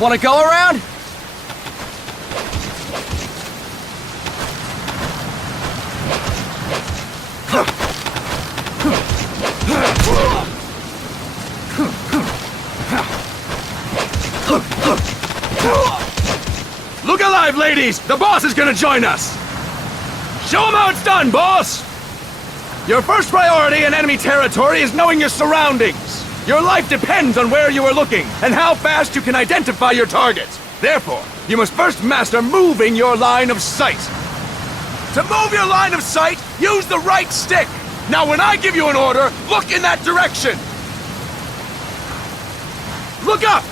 Wanna go around? Look alive, ladies! The boss is gonna join us! Show him how it's done, boss! Your first priority in enemy territory is knowing your surroundings. Your life depends on where you are looking and how fast you can identify your targets. Therefore, you must first master moving your line of sight. To move your line of sight, use the right stick. Now when I give you an order, look in that direction. Look up!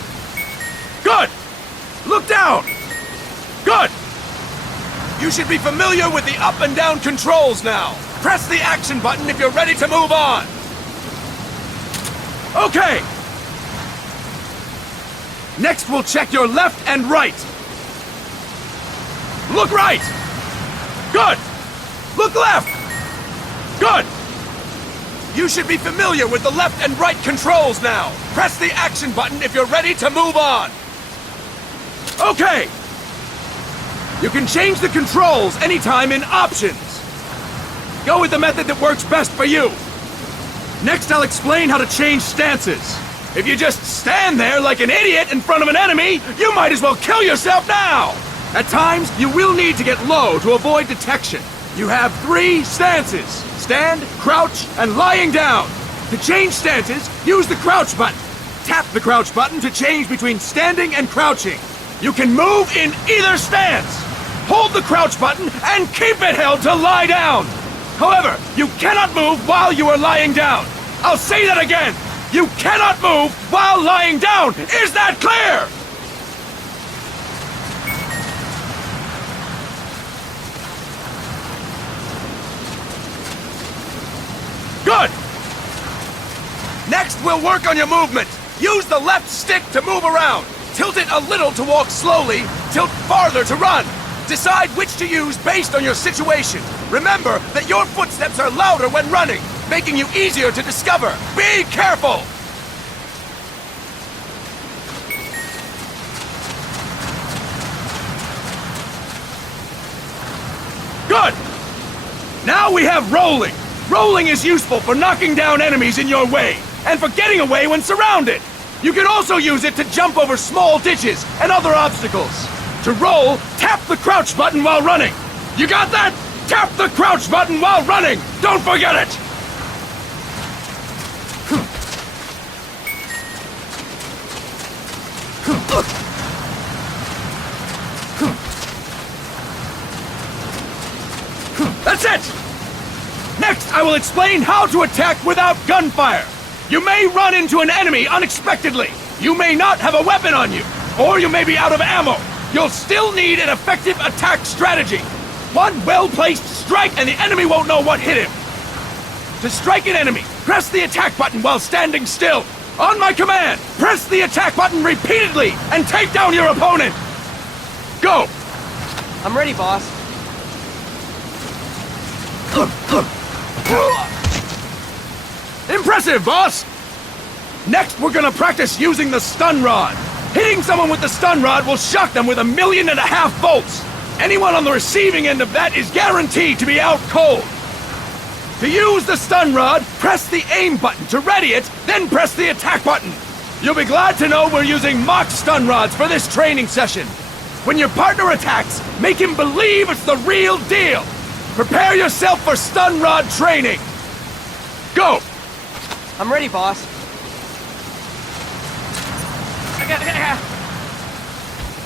Good! Look down! Good! You should be familiar with the up and down controls now. Press the action button if you're ready to move on. Okay! Next we'll check your left and right. Look right! Good! Look left! Good! You should be familiar with the left and right controls now. Press the action button if you're ready to move on. Okay! You can change the controls anytime in Options. Go with the method that works best for you. Next, I'll explain how to change stances. If you just stand there like an idiot in front of an enemy, you might as well kill yourself now! At times, you will need to get low to avoid detection. You have 3 stances: stand, crouch, and lying down. To change stances, use the crouch button. Tap the crouch button to change between standing and crouching. You can move in either stance. Hold the crouch button and keep it held to lie down. However, you cannot move while you are lying down. I'll say that again. You cannot move while lying down. Is that clear? Good! Next, we'll work on your movement. Use the left stick to move around. Tilt it a little to walk slowly, tilt farther to run. Decide which to use based on your situation. Remember that your footsteps are louder when running, making you easier to discover. Be careful! Good! Now we have rolling. Rolling is useful for knocking down enemies in your way, and for getting away when surrounded. You can also use it to jump over small ditches and other obstacles. To roll, tap the crouch button while running. You got that? Tap the crouch button while running! Don't forget it! That's it! Next, I will explain how to attack without gunfire. You may run into an enemy unexpectedly. You may not have a weapon on you, or you may be out of ammo. You'll still need an effective attack strategy. One well-placed strike and the enemy won't know what hit him. To strike an enemy, press the attack button while standing still. On my command, press the attack button repeatedly and take down your opponent. Go! I'm ready, boss. Impressive, boss! Next, we're gonna practice using the stun rod. Hitting someone with the stun rod will shock them with 1.5 million volts. Anyone on the receiving end of that is guaranteed to be out cold. To use the stun rod, press the aim button to ready it, then press the attack button. You'll be glad to know we're using mock stun rods for this training session. When your partner attacks, make him believe it's the real deal. Prepare yourself for stun rod training. Go! I'm ready, boss.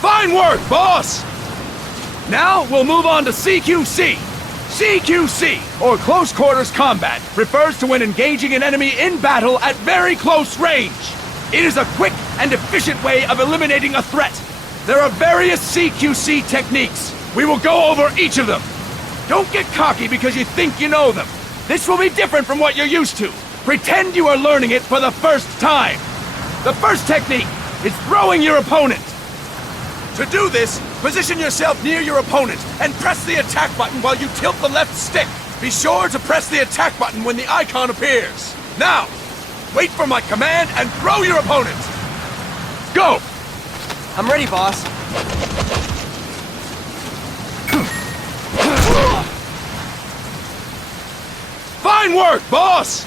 Fine work, boss! Now, we'll move on to CQC. CQC, or Close Quarters Combat, refers to when engaging an enemy in battle at very close range. It is a quick and efficient way of eliminating a threat. There are various CQC techniques. We will go over each of them. Don't get cocky because you think you know them. This will be different from what you're used to. Pretend you are learning it for the first time. The first technique is throwing your opponent. To do this, position yourself near your opponent and press the attack button while you tilt the left stick. Be sure to press the attack button when the icon appears. Now, wait for my command and throw your opponent. Go! I'm ready, boss. Fine work, boss!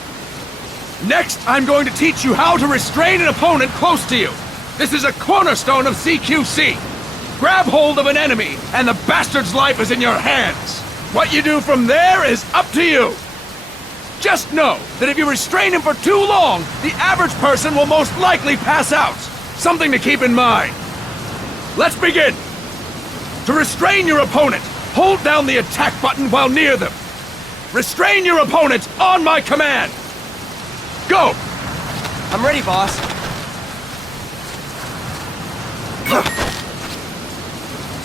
Next, I'm going to teach you how to restrain an opponent close to you. This is a cornerstone of CQC. Grab hold of an enemy, and the bastard's life is in your hands. What you do from there is up to you. Just know that if you restrain him for too long, the average person will most likely pass out. Something to keep in mind. Let's begin. To restrain your opponent, hold down the attack button while near them. Restrain your opponent on my command. Go! I'm ready, boss.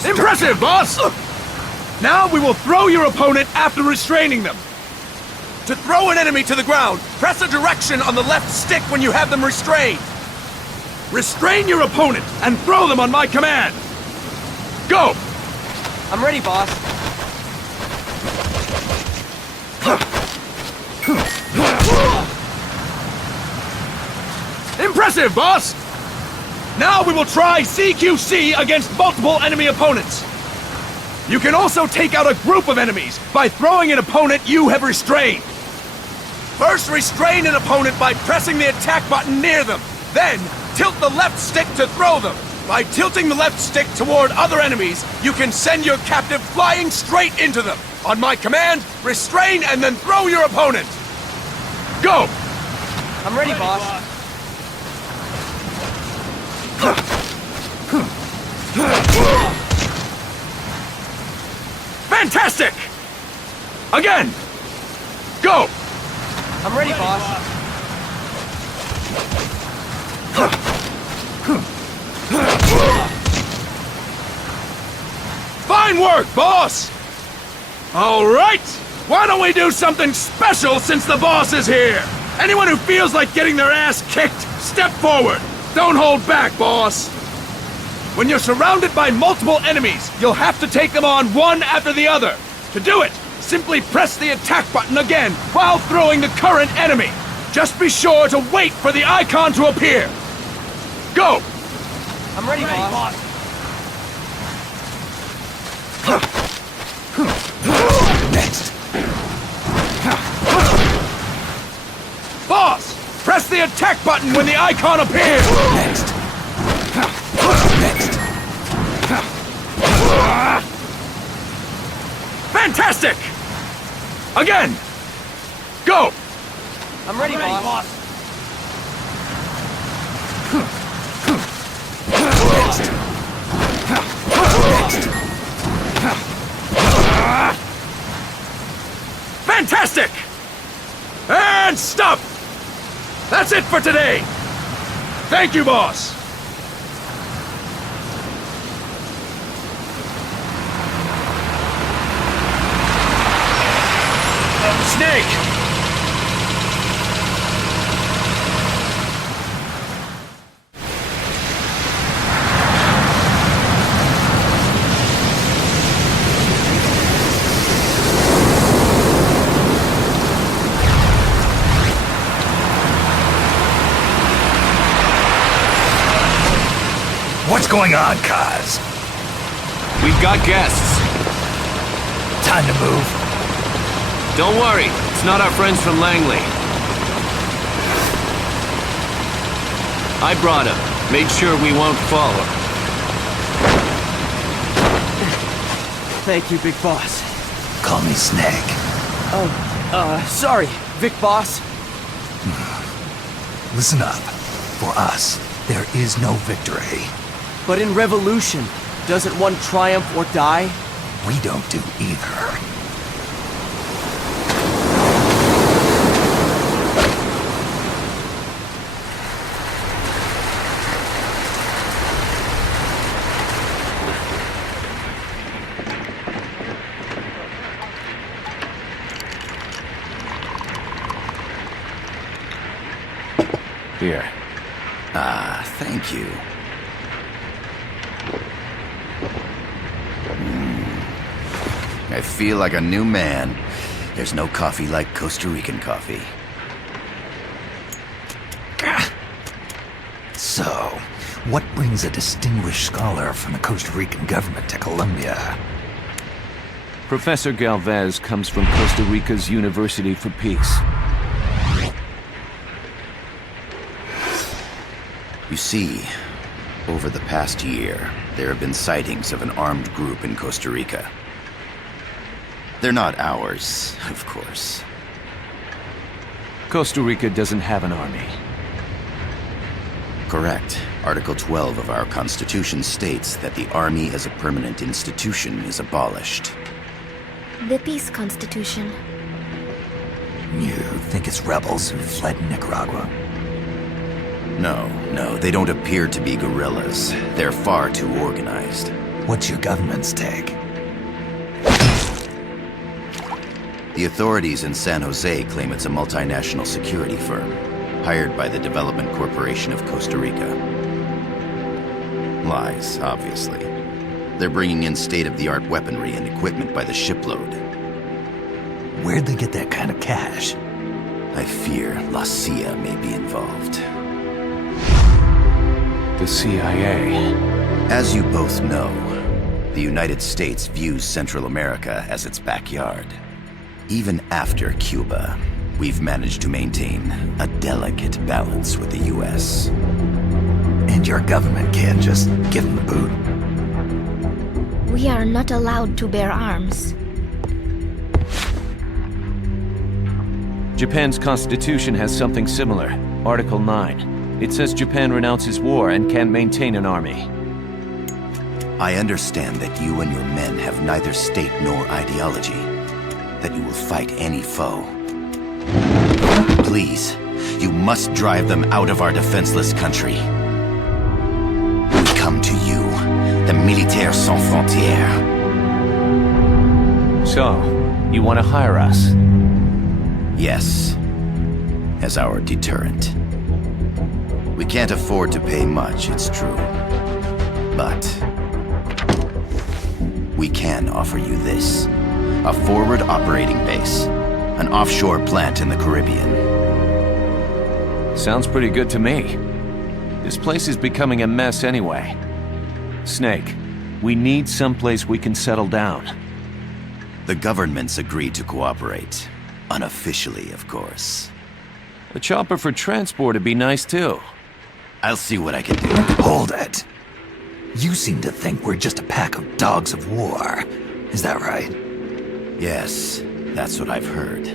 Impressive, boss! Now we will throw your opponent after restraining them. To throw an enemy to the ground, press a direction on the left stick when you have them restrained. Restrain your opponent and throw them on my command. Go! I'm ready, boss. Impressive, boss! Now we will try CQC against multiple enemy opponents. You can also take out a group of enemies by throwing an opponent you have restrained. First, restrain an opponent by pressing the attack button near them. Then, tilt the left stick to throw them. By tilting the left stick toward other enemies, you can send your captive flying straight into them. On my command, restrain and then throw your opponent. Go! I'm ready, boss. Fantastic! Again! Go! I'm ready, boss. Fine work, boss! All right! Why don't we do something special since the boss is here? Anyone who feels like getting their ass kicked, step forward! Don't hold back, boss! When you're surrounded by multiple enemies, you'll have to take them on one after the other. To do it, simply press the attack button again while throwing the current enemy. Just be sure to wait for the icon to appear. Go! I'm ready, boss. Next. Boss! Press the attack button when the icon appears! Next. Next. Fantastic! Again! Go! I'm ready, boss. Next. Fantastic! And stop! That's it for today! Thank you, boss! Snake! What's going on, Kaz? We've got guests. Time to move. Don't worry, it's not our friends from Langley. I brought him. Made sure we won't follow. Thank you, Big Boss. Call me Snake. Sorry, Vic Boss. Listen up. For us, there is no victory. But in Revolution, doesn't one triumph or die? We don't do either. Here. Ah, thank you. I feel like a new man. There's no coffee like Costa Rican coffee. So, What brings a distinguished scholar from the Costa Rican government to Colombia? Professor Galvez comes from Costa Rica's University for Peace. You see, over the past year, there have been sightings of an armed group in Costa Rica. They're not ours, of course. Costa Rica doesn't have an army. Correct. Article 12 of our Constitution states that the Army as a permanent institution is abolished. The Peace Constitution. You think it's rebels who fled Nicaragua? No, they don't appear to be guerrillas. They're far too organized. What's your government's take? The authorities in San Jose claim it's a multinational security firm, hired by the Development Corporation of Costa Rica. Lies, obviously. They're bringing in state-of-the-art weaponry and equipment by the shipload. Where'd they get that kind of cash? I fear La CIA may be involved. The CIA. As you both know, the United States views Central America as its backyard. Even after Cuba, we've managed to maintain a delicate balance with the US. And your government can't just give them the boot? We are not allowed to bear arms. Japan's constitution has something similar. Article 9. It says Japan renounces war and can't maintain an army. I understand that you and your men have neither state nor ideology. That you will fight any foe. Please, you must drive them out of our defenseless country. We come to you, the Militaires Sans Frontières. So, you want to hire us? Yes, as our deterrent. We can't afford to pay much, it's true. But we can offer you this. A forward operating base. An offshore plant in the Caribbean. Sounds pretty good to me. This place is becoming a mess anyway. Snake, we need someplace we can settle down. The government's agreed to cooperate. Unofficially, of course. A chopper for transport would be nice too. I'll see what I can do. Hold it. You seem to think we're just a pack of dogs of war. Is that right? Yes, that's what I've heard.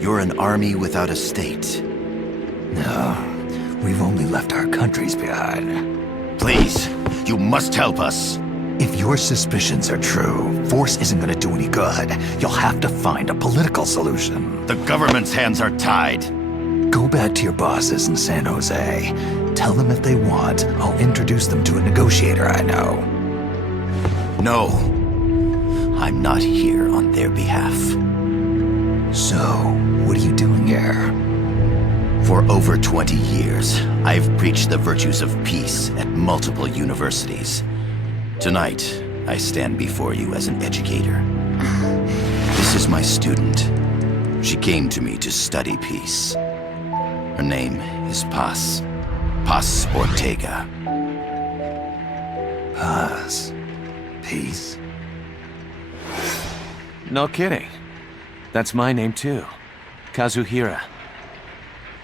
You're an army without a state. No, we've only left our countries behind. Please, you must help us. If your suspicions are true, force isn't gonna do any good. You'll have to find a political solution. The government's hands are tied. Go back to your bosses in San Jose. Tell them if they want, I'll introduce them to a negotiator I know. No. I'm not here on their behalf. So, what are you doing here? For over 20 years, I've preached the virtues of peace at multiple universities. Tonight, I stand before you as an educator. This is my student. She came to me to study peace. Her name is Paz. Paz Ortega. Paz. Peace. No kidding. That's my name too. Kazuhira.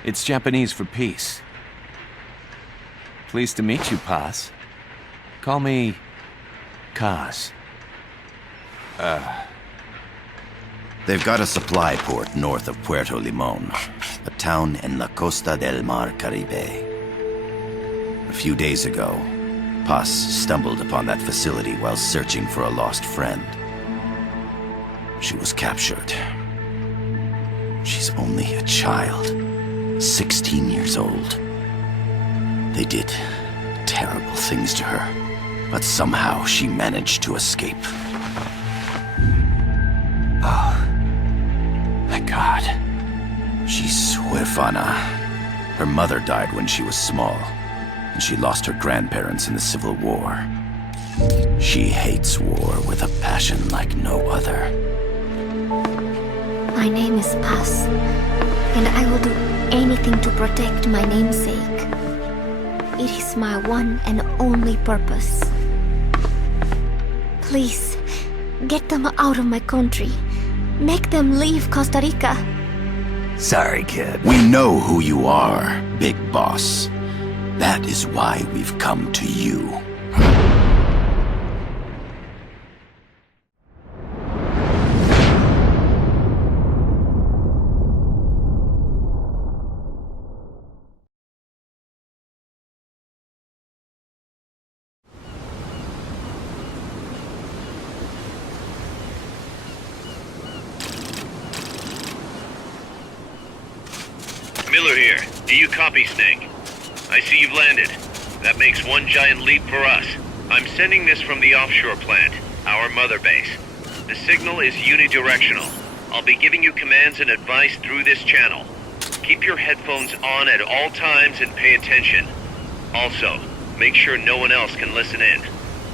It's Japanese for peace. Pleased to meet you, Paz. Call me Kaz. They've got a supply port north of Puerto Limon, a town in la Costa del Mar Caribe. A few days ago, Paz stumbled upon that facility while searching for a lost friend. She was captured. She's only a child, 16 years old. They did terrible things to her, but somehow she managed to escape. Oh, my God. She's huérfana. Her mother died when she was small, and she lost her grandparents in the Civil War. She hates war with a passion like no other. My name is Paz, and I will do anything to protect my namesake. It is my one and only purpose. Please, get them out of my country. Make them leave Costa Rica. Sorry, kid. We know who you are, Big Boss. That is why we've come to you. Miller here. Do you copy, Snake? I see you've landed. That makes one giant leap for us. I'm sending this from the offshore plant, our mother base. The signal is unidirectional. I'll be giving you commands and advice through this channel. Keep your headphones on at all times and pay attention. Also, make sure no one else can listen in.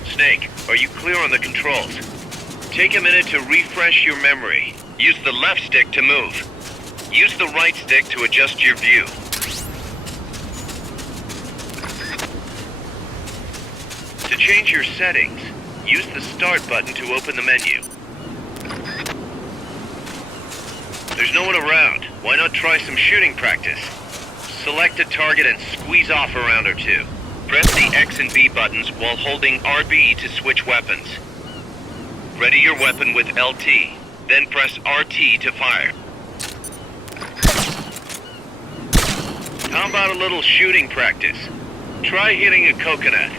Snake, are you clear on the controls? Take a minute to refresh your memory. Use the left stick to move. Use the right stick to adjust your view. To change your settings, use the Start button to open the menu. There's no one around. Why not try some shooting practice? Select a target and squeeze off a round or two. Press the X and B buttons while holding RB to switch weapons. Ready your weapon with LT, then press RT to fire. How about a little shooting practice? Try hitting a coconut.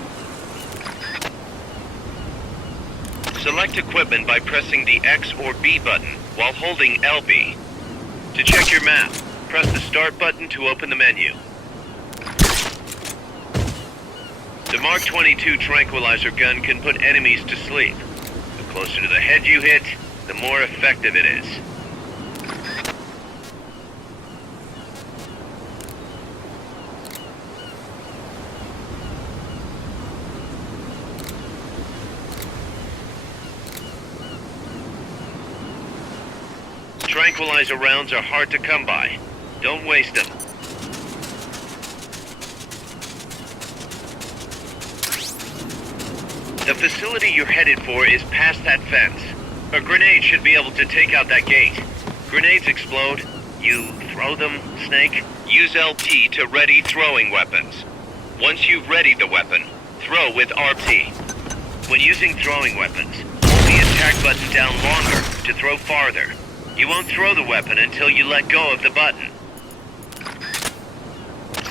Select equipment by pressing the X or B button while holding LB. To check your map, press the Start button to open the menu. The Mark 22 tranquilizer gun can put enemies to sleep. The closer to the head you hit, the more effective it is. Tranquilizer rounds are hard to come by. Don't waste them. The facility you're headed for is past that fence. A grenade should be able to take out that gate. Grenades explode. You throw them, Snake? Use LT to ready throwing weapons. Once you've readied the weapon, throw with RT. When using throwing weapons, hold the attack button down longer to throw farther. You won't throw the weapon until you let go of the button.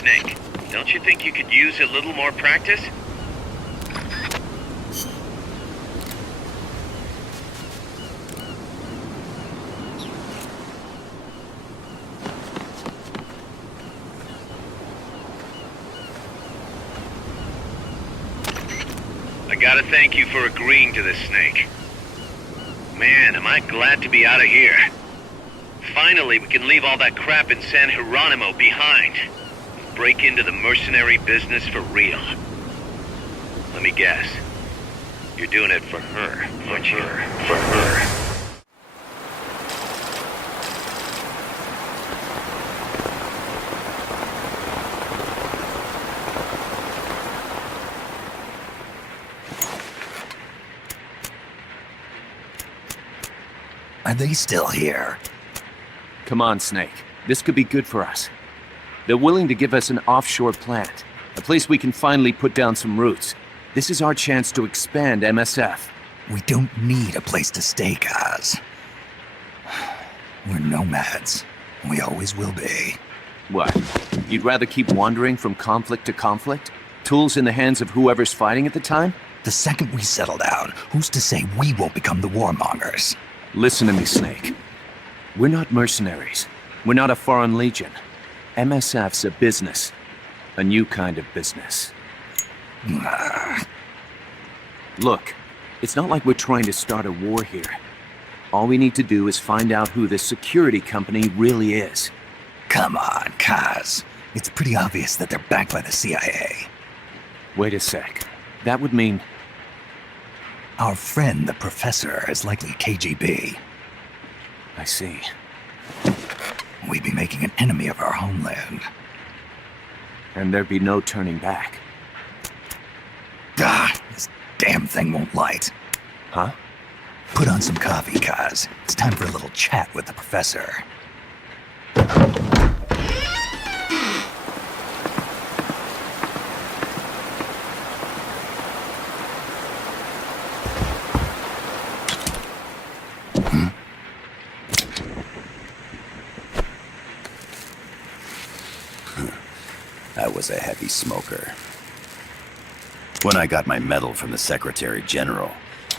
Snake, don't you think you could use a little more practice? I gotta thank you for agreeing to this, Snake. Man, am I glad to be out of here. Finally, we can leave all that crap in San Hieronymo behind. Break into the mercenary business for real. Let me guess. You're doing it for her, aren't you? For her. Are they still here? Come on, Snake. This could be good for us. They're willing to give us an offshore plant, a place we can finally put down some roots. This is our chance to expand MSF. We don't need a place to stay, Kaz. We're nomads. We always will be. What? You'd rather keep wandering from conflict to conflict? Tools in the hands of whoever's fighting at the time? The second we settle down, who's to say we won't become the warmongers? Listen to me, Snake. We're not mercenaries. We're not a foreign legion. MSF's a business. A new kind of business. Look, it's not like we're trying to start a war here. All we need to do is find out who this security company really is. Come on, Kaz. It's pretty obvious that they're backed by the CIA. Wait a sec. That would mean... Our friend, the professor, is likely KGB. I see. We'd be making an enemy of our homeland. And there'd be no turning back. damn thing won't light. Huh? Put on some coffee, Kaz. It's time for a little chat with the professor. I was a heavy smoker. When I got my medal from the Secretary General,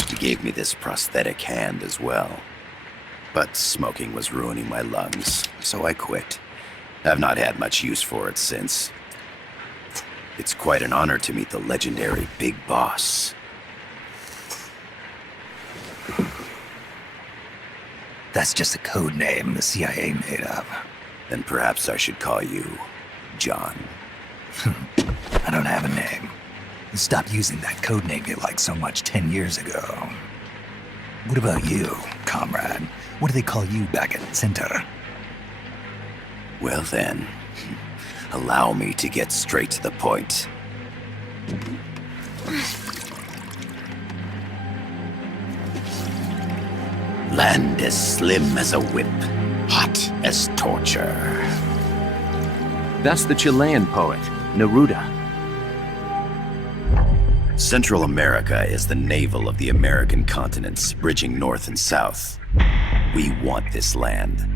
he gave me this prosthetic hand as well. But smoking was ruining my lungs, so I quit. I've not had much use for it since. It's quite an honor to meet the legendary Big Boss. That's just a code name the CIA made up. Then perhaps I should call you John. I don't have a name. You stopped using that code name you liked so much 10 years ago. What about you, comrade? What do they call you back at Center? Well then, allow me to get straight to the point. Land as slim as a whip, hot as torture. That's the Chilean poet, Neruda. Central America is the navel of the American continents, bridging north and south. We want this land.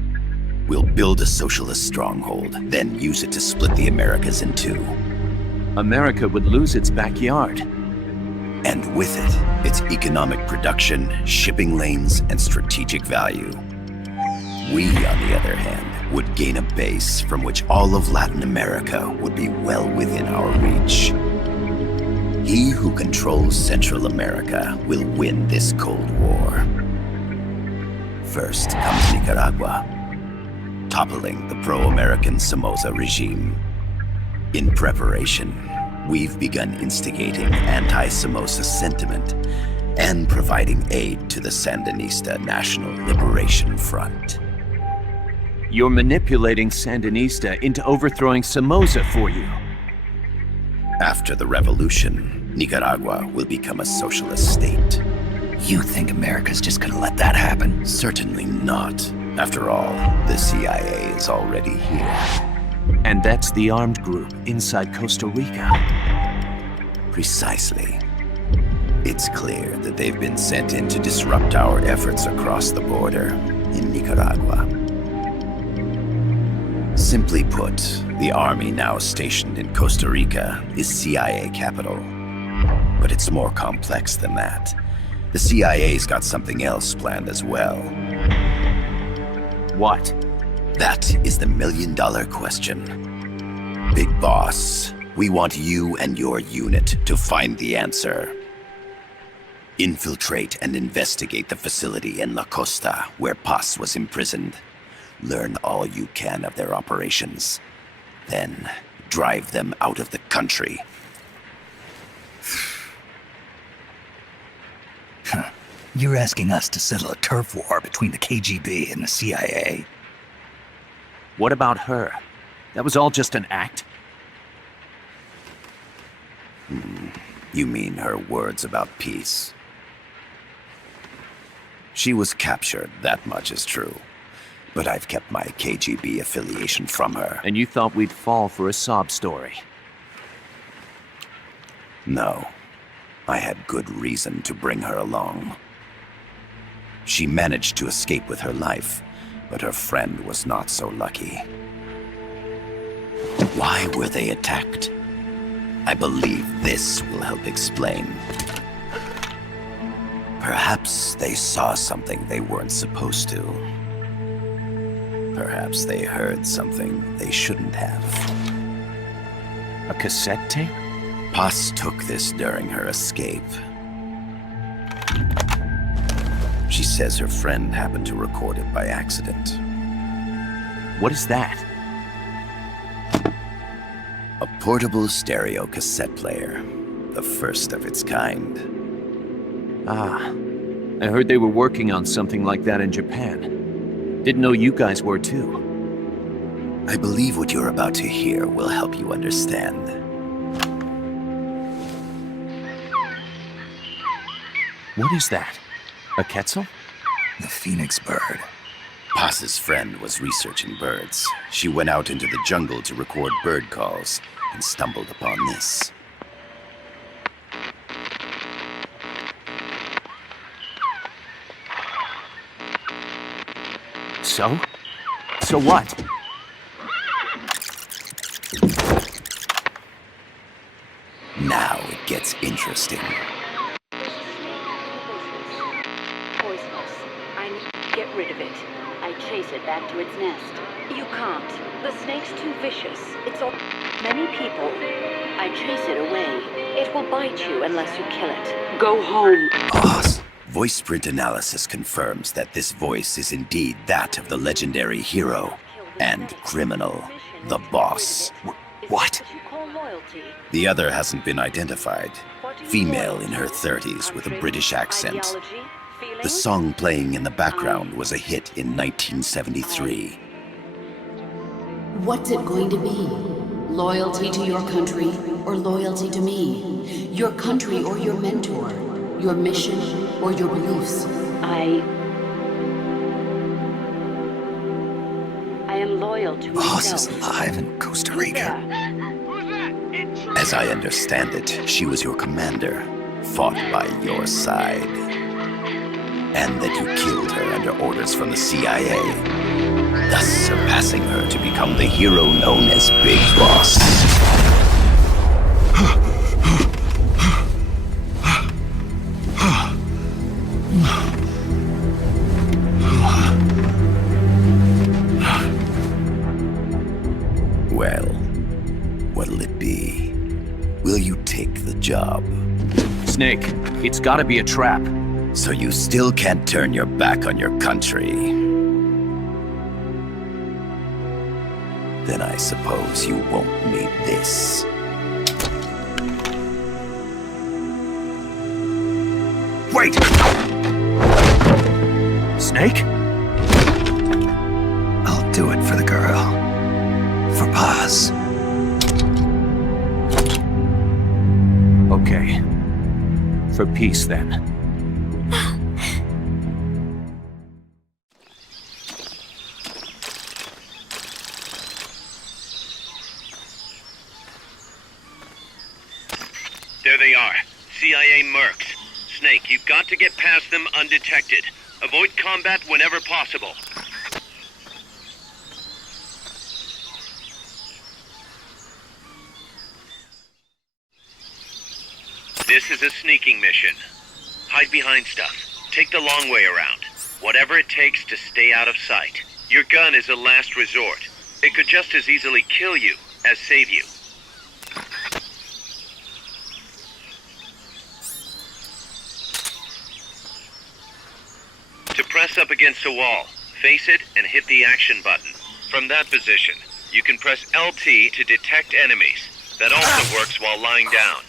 We'll build a socialist stronghold, then use it to split the Americas in two. America would lose its backyard. And with it, its economic production, shipping lanes, and strategic value. We, on the other hand, would gain a base from which all of Latin America would be well within our reach. He who controls Central America will win this Cold War. First comes Nicaragua, toppling the pro-American Somoza regime. In preparation, we've begun instigating anti-Somoza sentiment and providing aid to the Sandinista National Liberation Front. You're manipulating Sandinista into overthrowing Somoza for you. After the revolution, Nicaragua will become a socialist state. You think America's just gonna let that happen? Certainly not. After all, the CIA is already here. And that's the armed group inside Costa Rica. Precisely. It's clear that they've been sent in to disrupt our efforts across the border in Nicaragua. Simply put, the army now stationed in Costa Rica is CIA capital. But it's more complex than that. The CIA's got something else planned as well. What? That is the million-dollar question. Big Boss, we want you and your unit to find the answer. Infiltrate and investigate the facility in La Costa where Paz was imprisoned. Learn all you can of their operations. Then, drive them out of the country. You're asking us to settle a turf war between the KGB and the CIA? What about her? That was all just an act? You mean her words about peace? She was captured, that much is true. But I've kept my KGB affiliation from her. And you thought we'd fall for a sob story? No. I had good reason to bring her along. She managed to escape with her life, but her friend was not so lucky. Why were they attacked? I believe this will help explain. Perhaps they saw something they weren't supposed to. Perhaps they heard something they shouldn't have. A cassette tape? Paz took this during her escape. She says her friend happened to record it by accident. What is that? A portable stereo cassette player. The first of its kind. Ah, I heard they were working on something like that in Japan. Didn't know you guys were too. I believe what you're about to hear will help you understand. What is that? A quetzal? The phoenix bird. Paz's friend was researching birds. She went out into the jungle to record bird calls and stumbled upon this. So? So what? Now it gets interesting. Poisonous. I need to get rid of it. I chase it back to its nest. You can't. The snake's too vicious. It's all many people. I chase it away. It will bite you unless you kill it. Go home. Boss. Voice print analysis confirms that this voice is indeed that of the legendary hero and criminal, the boss. What? The other hasn't been identified. Female in her 30s with a British accent. The song playing in the background was a hit in 1973. What's it going to be? Loyalty to your country or loyalty to me? Your country or your mentor? Your mission or your beliefs? I am loyal to Boss myself. is alive in Costa Rica. As I understand it, she was your commander, fought by your side. And that you killed her under orders from the CIA, thus surpassing her to become the hero known as Big Boss. Well, what'll it be? Will you take the job? Snake, it's gotta be a trap. So you still can't turn your back on your country? Then I suppose you won't need this. Wait! Snake? I'll do it for the girl. For Paz. Okay. For peace, then. There they are. CIA mercs. Snake, you've got to get past them undetected. Avoid combat whenever possible. This is a sneaking mission. Hide behind stuff. Take the long way around. Whatever it takes to stay out of sight. Your gun is a last resort. It could just as easily kill you as save you. To press up against a wall, face it and hit the action button. From that position, you can press LT to detect enemies. That also works while lying down.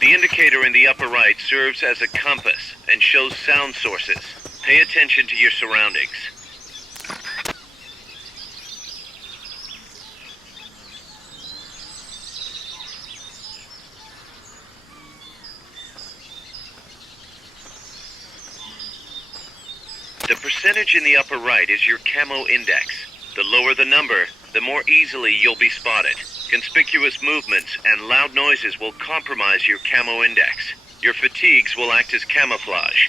The indicator in the upper right serves as a compass and shows sound sources. Pay attention to your surroundings. The percentage in the upper right is your camo index. The lower the number, the more easily you'll be spotted. Conspicuous movements and loud noises will compromise your camo index. Your fatigues will act as camouflage.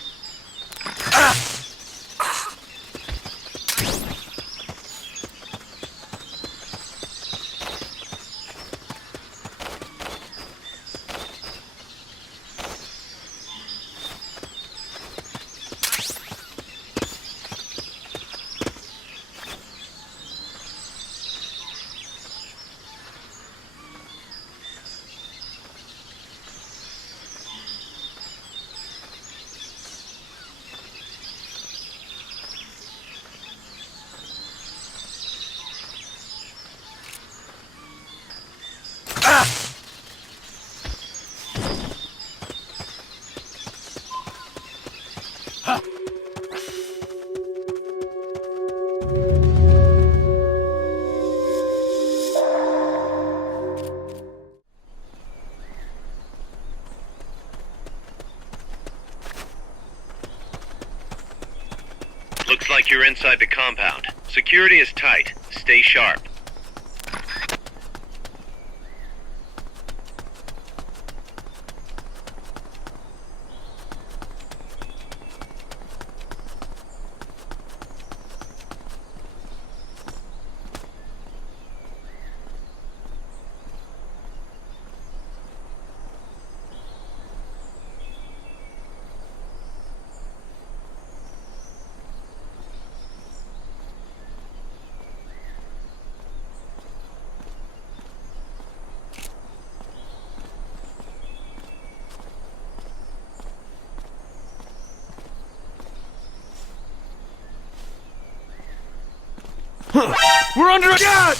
Looks like you're inside the compound. Security is tight. Stay sharp. We're under attack!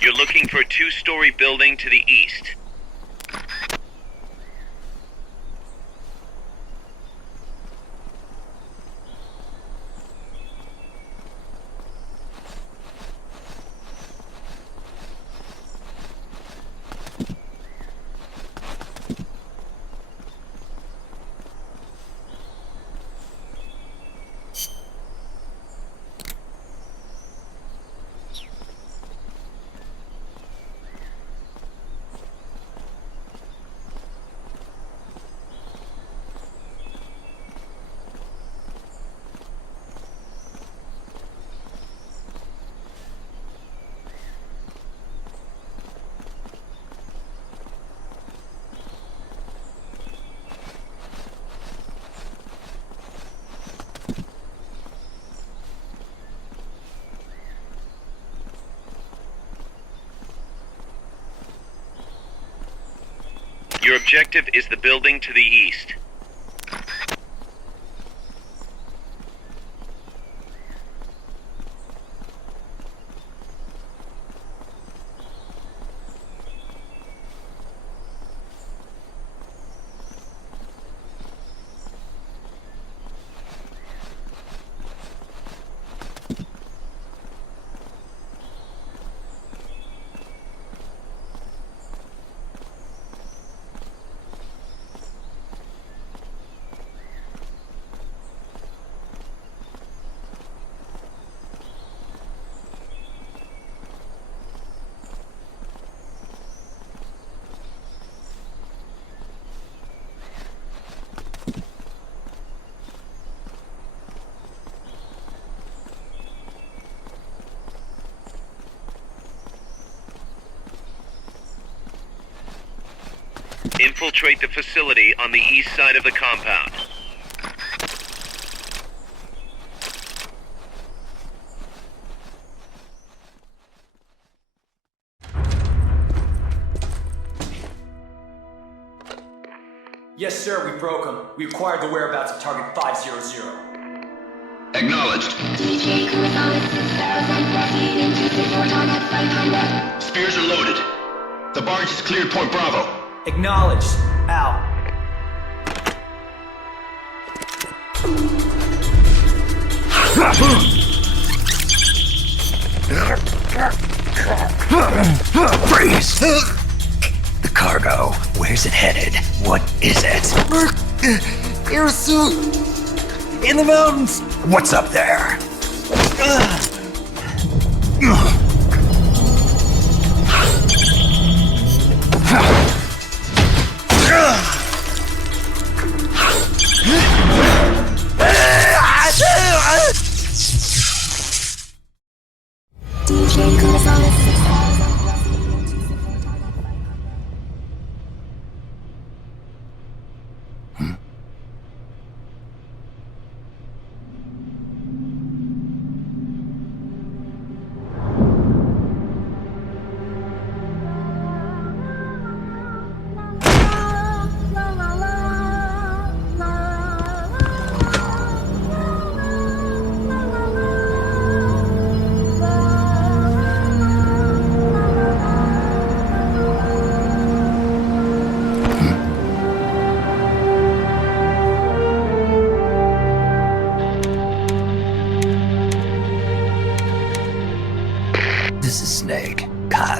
You're looking for a two-story building to the east. Your objective is the building to the east. Infiltrate the facility on the east side of the compound. Yes, sir, we broke them. We acquired the whereabouts of target 500. Acknowledged. Spears are loaded. The barge has cleared Point Bravo. Acknowledged. Out. Freeze! The cargo. Where's it headed? What is it? Air suit! In the mountains! What's up there?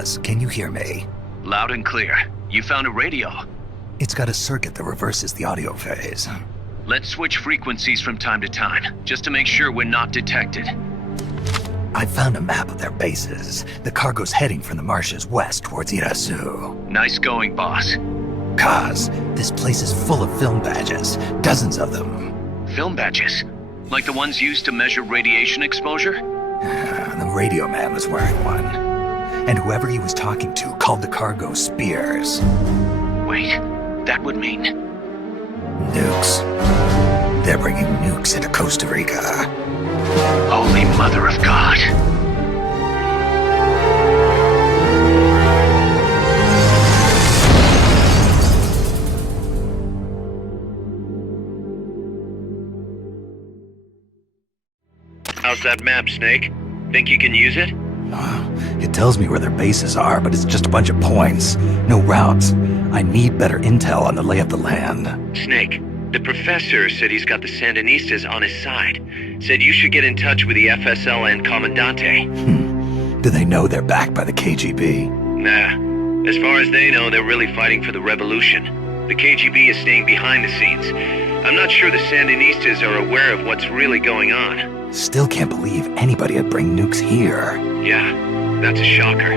Kaz, can you hear me? Loud and clear. You found a radio. It's got a circuit that reverses the audio phase. Let's switch frequencies from time to time, just to make sure we're not detected. I found a map of their bases. The cargo's heading from the marshes west towards Irasu. Nice going, boss. Kaz, this place is full of film badges. Dozens of them. Film badges? Like the ones used to measure radiation exposure? The radio man was wearing one. And whoever he was talking to called the cargo spears. Wait, that would mean... Nukes. They're bringing nukes into Costa Rica. Holy Mother of God. How's that map, Snake? Think you can use it? It tells me where their bases are, but it's just a bunch of points. No routes. I need better intel on the lay of the land. Snake, the professor said he's got the Sandinistas on his side. Said you should get in touch with the FSL and Comandante. Do they know they're backed by the KGB? Nah. As far as they know, they're really fighting for the revolution. The KGB is staying behind the scenes. I'm not sure the Sandinistas are aware of what's really going on. Still can't believe anybody would bring nukes here. Yeah, that's a shocker.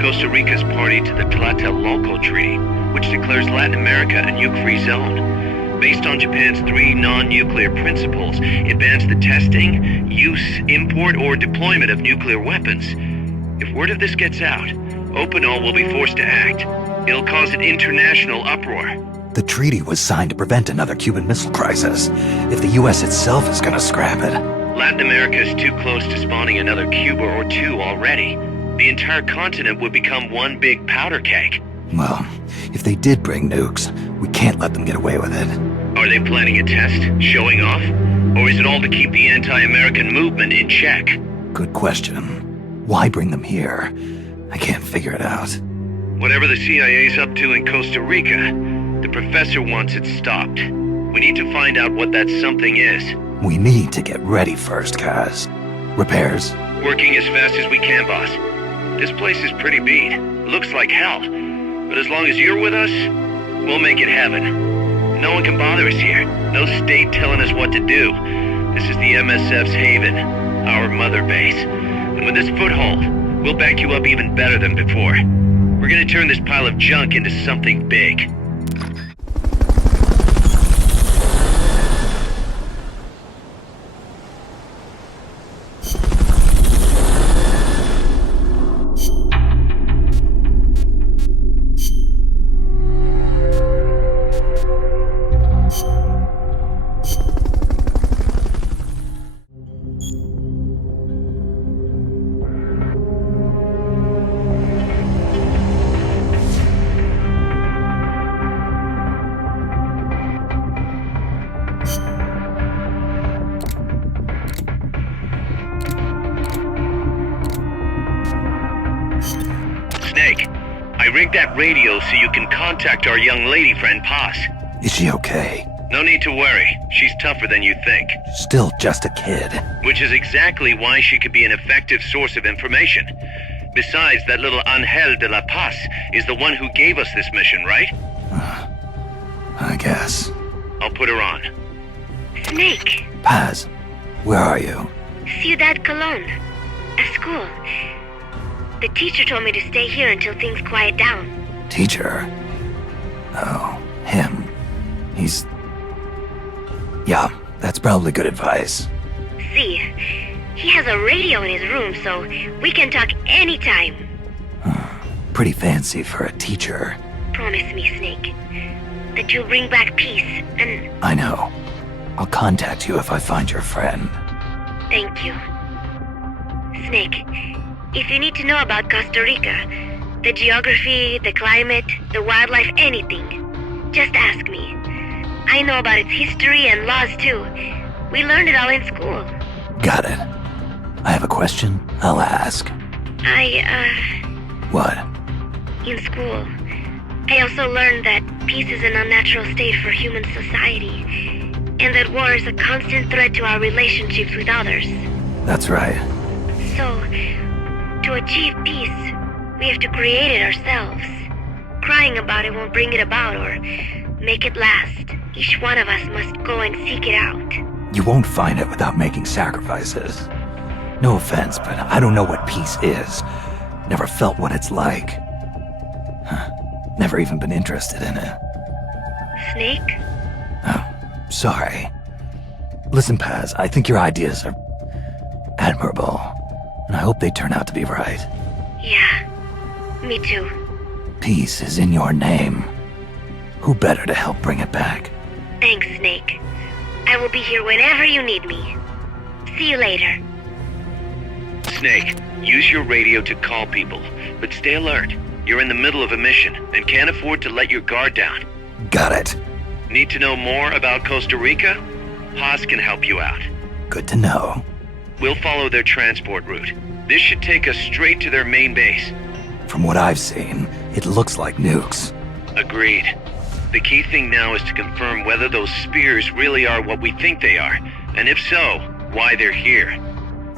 Costa Rica's party to the Tlatelolco Treaty, which declares Latin America a nuke-free zone. Based on Japan's 3 non-nuclear principles, it bans the testing, use, import, or deployment of nuclear weapons. If word of this gets out, Opinol will be forced to act. It'll cause an international uproar. The treaty was signed to prevent another Cuban Missile Crisis. If the U.S. itself is gonna scrap it... Latin America is too close to spawning another Cuba or 2 already. The entire continent would become one big powder keg. Well, if they did bring nukes, we can't let them get away with it. Are they planning a test? Showing off? Or is it all to keep the anti-American movement in check? Good question. Why bring them here? I can't figure it out. Whatever the CIA's up to in Costa Rica, the professor wants it stopped. We need to find out what that something is. We need to get ready first, Kaz. Repairs? Working as fast as we can, boss. This place is pretty beat. Looks like hell. But as long as you're with us, we'll make it heaven. No one can bother us here. No state telling us what to do. This is the MSF's haven, our mother base. And with this foothold, we'll back you up even better than before. We're gonna turn this pile of junk into something big. I rigged that radio so you can contact our young lady friend, Paz. Is she okay? No need to worry. She's tougher than you think. Still just a kid. Which is exactly why she could be an effective source of information. Besides, that little Angel de la Paz is the one who gave us this mission, right? I guess. I'll put her on. Snake. Paz, where are you? Ciudad Colon. At school. The teacher told me to stay here until things quiet down. Teacher? Oh, him. He's... Yeah, that's probably good advice. See, he has a radio in his room, so we can talk anytime. Pretty fancy for a teacher. Promise me, Snake, that you'll bring back peace, and... I know. I'll contact you if I find your friend. Thank you. Snake, if you need to know about Costa Rica, the geography, the climate, the wildlife, anything, just ask me. I know about its history and laws too. We learned it all in school. Got it. I have a question, I'll ask. What? In school, I also learned that peace is an unnatural state for human society, and that war is a constant threat to our relationships with others. That's right. So, to achieve peace, we We have to create it ourselves. Crying about it won't bring it about or make it last. Each one of us must go and seek it out. You won't find it without making sacrifices. No offense, but I don't know what peace is. Never felt what it's like. Never even been interested in it. Snake? Oh, sorry. Listen, Paz, I think your ideas are admirable, and I hope they turn out to be right. Yeah, me too. Peace is in your name. Who better to help bring it back? Thanks, Snake. I will be here whenever you need me. See you later. Snake, use your radio to call people, but stay alert. You're in the middle of a mission and can't afford to let your guard down. Got it. Need to know more about Costa Rica? Haas can help you out. Good to know. We'll follow their transport route. This should take us straight to their main base. From what I've seen, it looks like nukes. Agreed. The key thing now is to confirm whether those spears really are what we think they are, and if so, why they're here.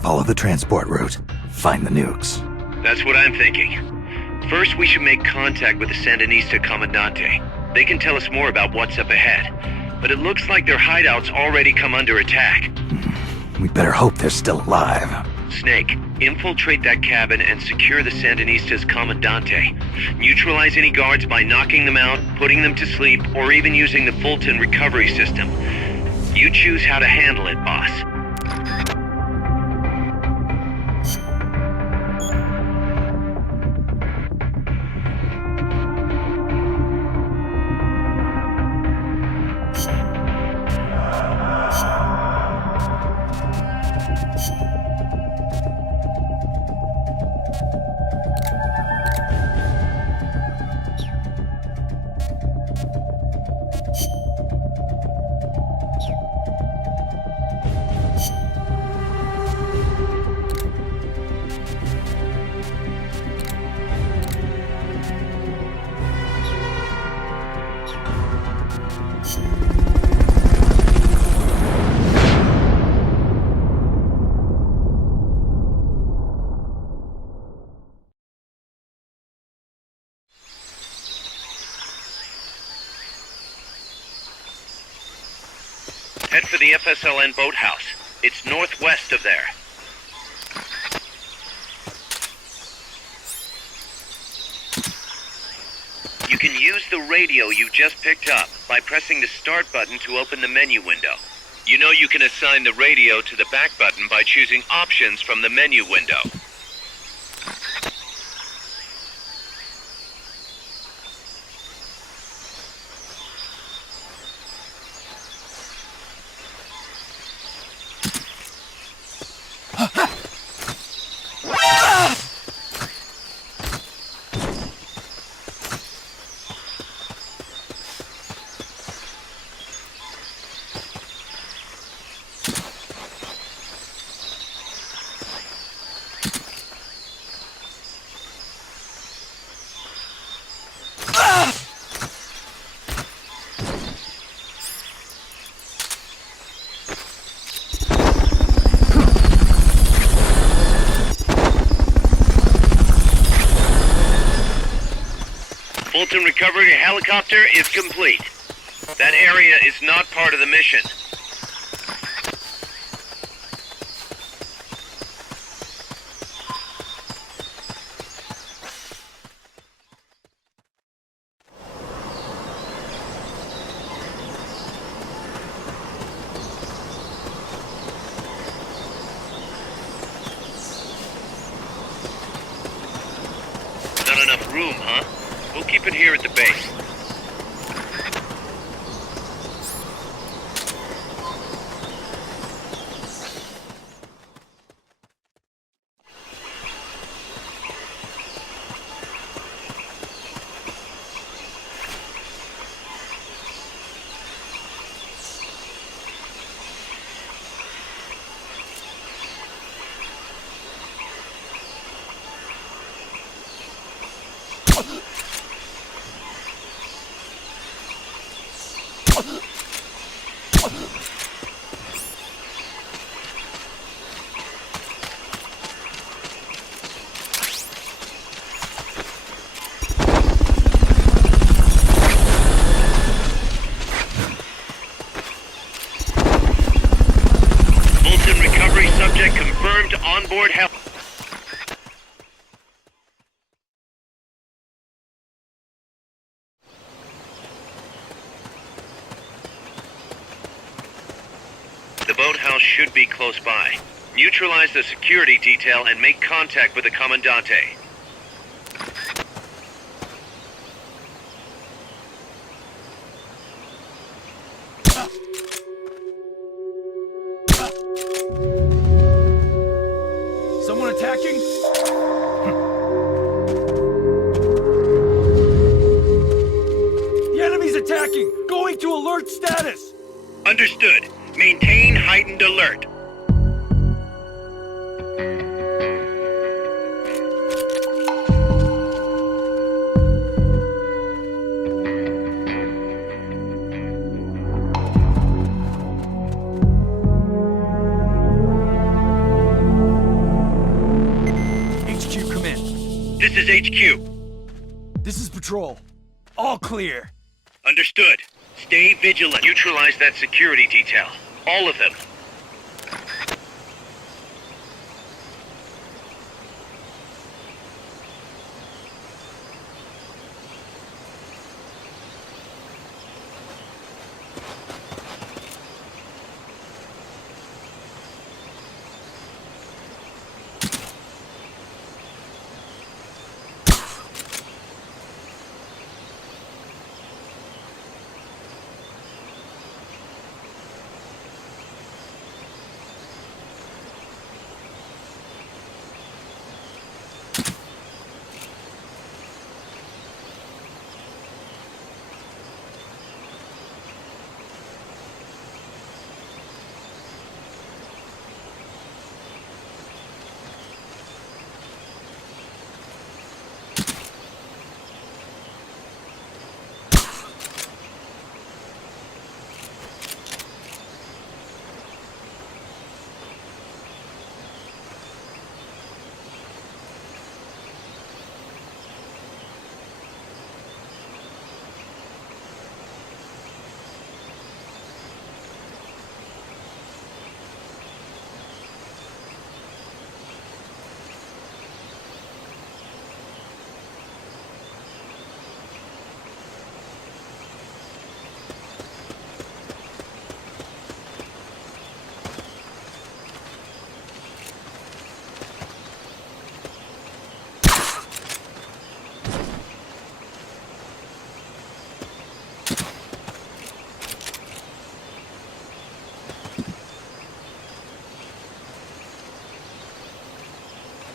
Follow the transport route. Find the nukes. That's what I'm thinking. First, we should make contact with the Sandinista Comandante. They can tell us more about what's up ahead. But it looks like their hideout's already come under attack. We better hope they're still alive. Snake, infiltrate that cabin and secure the Sandinistas Comandante. Neutralize any guards by knocking them out, putting them to sleep, or even using the Fulton recovery system. You choose how to handle it, boss. Head for the FSLN boathouse. It's northwest of there. You can use the radio you just picked up by pressing the start button to open the menu window. You know you can assign the radio to the back button by choosing options from the menu window. Fulton recovery helicopter is complete. That area is not part of the mission. Not enough room, huh? We'll keep it here at the base. confirmed onboard help. The boathouse should be close by. Neutralize the security detail and make contact with the Commandante. Someone attacking? The enemy's attacking! Going to alert status! Understood. Maintain heightened alert. HQ, come in. This is HQ. This is Patrol. All clear. Understood. Stay vigilant. Neutralize that security detail. All of them.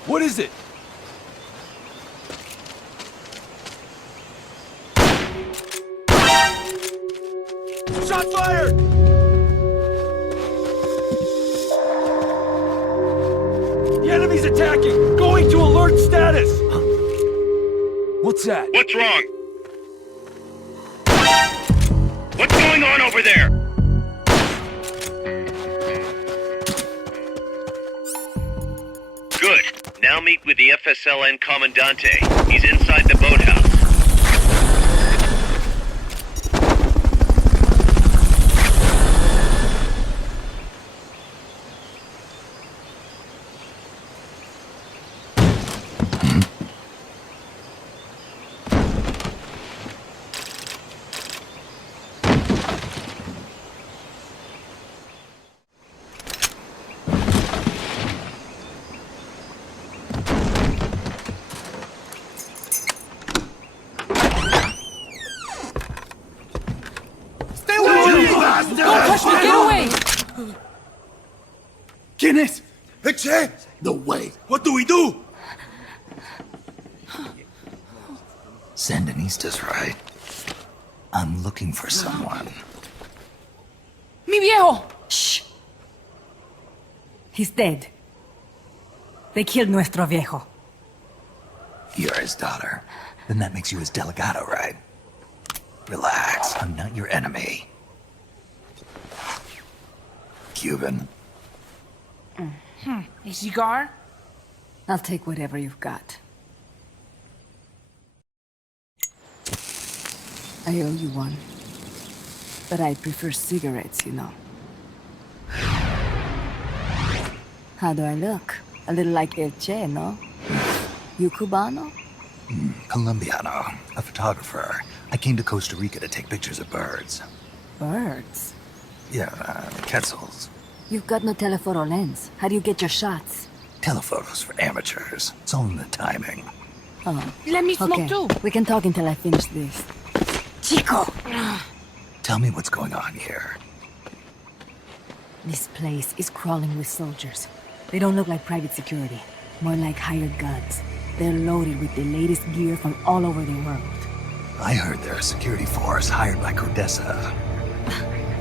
What is it? Shot fired! The enemy's attacking! Going to alert status! What's that? What's wrong? What's going on over there? Good. Now meet with the FSLN Commandante. He's inside the boathouse. ¿Quién es? Eche! No way! What do we do? Sandinistas, right? I'm looking for someone. ¡Mi viejo! Shh. He's dead. They killed nuestro viejo. You're his daughter. Then that makes you his delegado, right? Relax, I'm not your enemy. Cuban. A cigar? I'll take whatever you've got. I owe you one. But I prefer cigarettes, you know. How do I look? A little like El Che, no? You Cubano? Colombiano, a photographer. I came to Costa Rica to take pictures of birds. Birds? Yeah, quetzals. You've got no telephoto lens. How do you get your shots? Telephotos for amateurs. It's all in the timing. Oh. Let me smoke Okay. too. We can talk until I finish this. Chico! Tell me what's going on here. This place is crawling with soldiers. They don't look like private security. More like hired guns. They're loaded with the latest gear from all over the world. I heard they're a security force hired by Costa.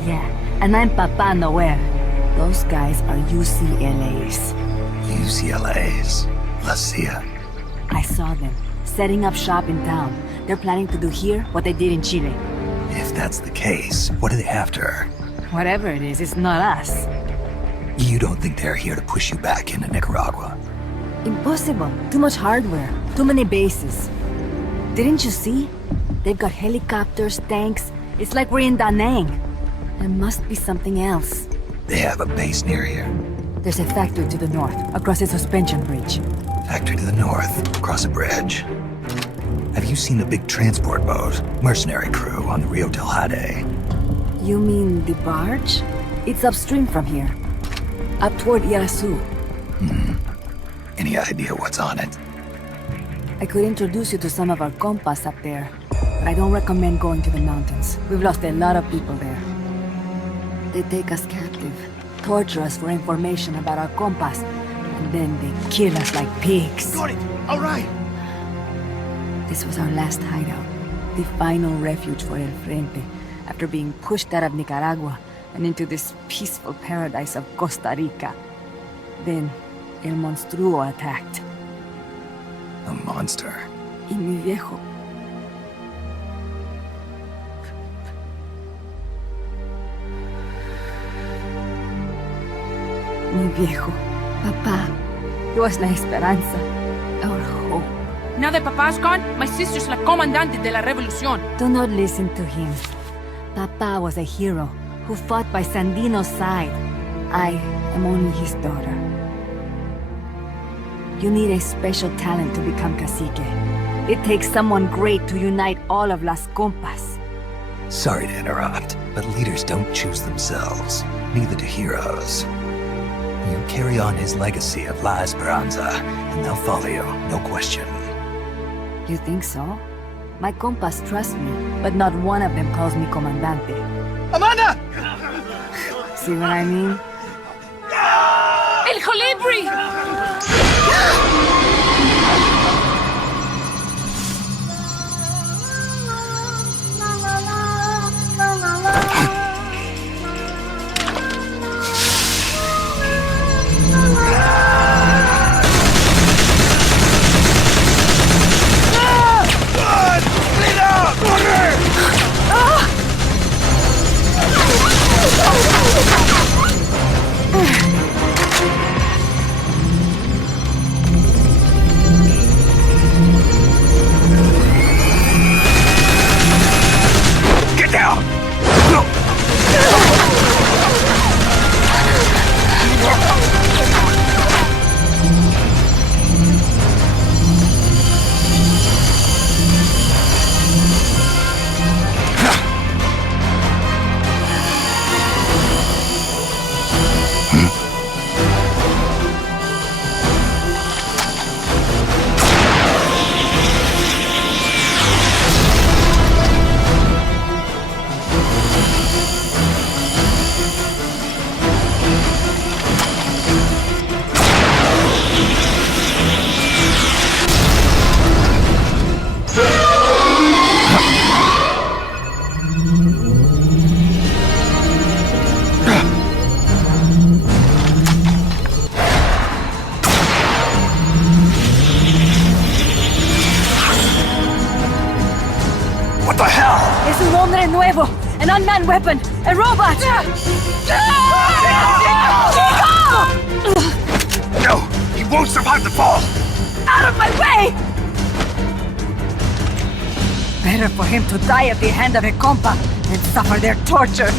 Yeah, and I'm Papa Nowhere. Those guys are UCLA's. UCLA's. La CIA. I saw them, setting up shop in town. They're planning to do here what they did in Chile. If that's the case, what are they after? Whatever it is, it's not us. You don't think they're here to push you back into Nicaragua? Impossible. Too much hardware. Too many bases. Didn't you see? They've got helicopters, tanks. It's like we're in Da Nang. There must be something else. They have a base near here. There's a factory to the north, across a suspension bridge. Factory to the north, across a bridge. Have you seen a big transport boat, mercenary crew on the Rio del Jade? You mean the barge? It's upstream from here. Up toward Irasu. Any idea what's on it? I could introduce you to some of our compas up there, but I don't recommend going to the mountains. We've lost a lot of people there. They take us captive, torture us for information about our compas, and then they kill us like pigs. Got it! Alright! This was our last hideout, the final refuge for El Frente, after being pushed out of Nicaragua and into this peaceful paradise of Costa Rica. Then, El Monstruo attacked. A monster. Y mi viejo. Mi viejo. Papá. He was la esperanza. Our hope. Now that Papa's gone, my sister's la comandante de la revolución. Do not listen to him. Papa was a hero who fought by Sandino's side. I am only his daughter. You need a special talent to become cacique. It takes someone great to unite all of Las Compas. Sorry to interrupt, but leaders don't choose themselves. Neither do heroes. You carry on his legacy of La Esperanza, and they'll follow you, no question. You think so? My compas trust me, but not one of them calls me comandante. Amanda! See what I mean? El Colibri! An unmanned weapon! A robot! Chico! No! He won't survive the fall! Out of my way! Better for him to die at the hand of a compa than suffer their torture.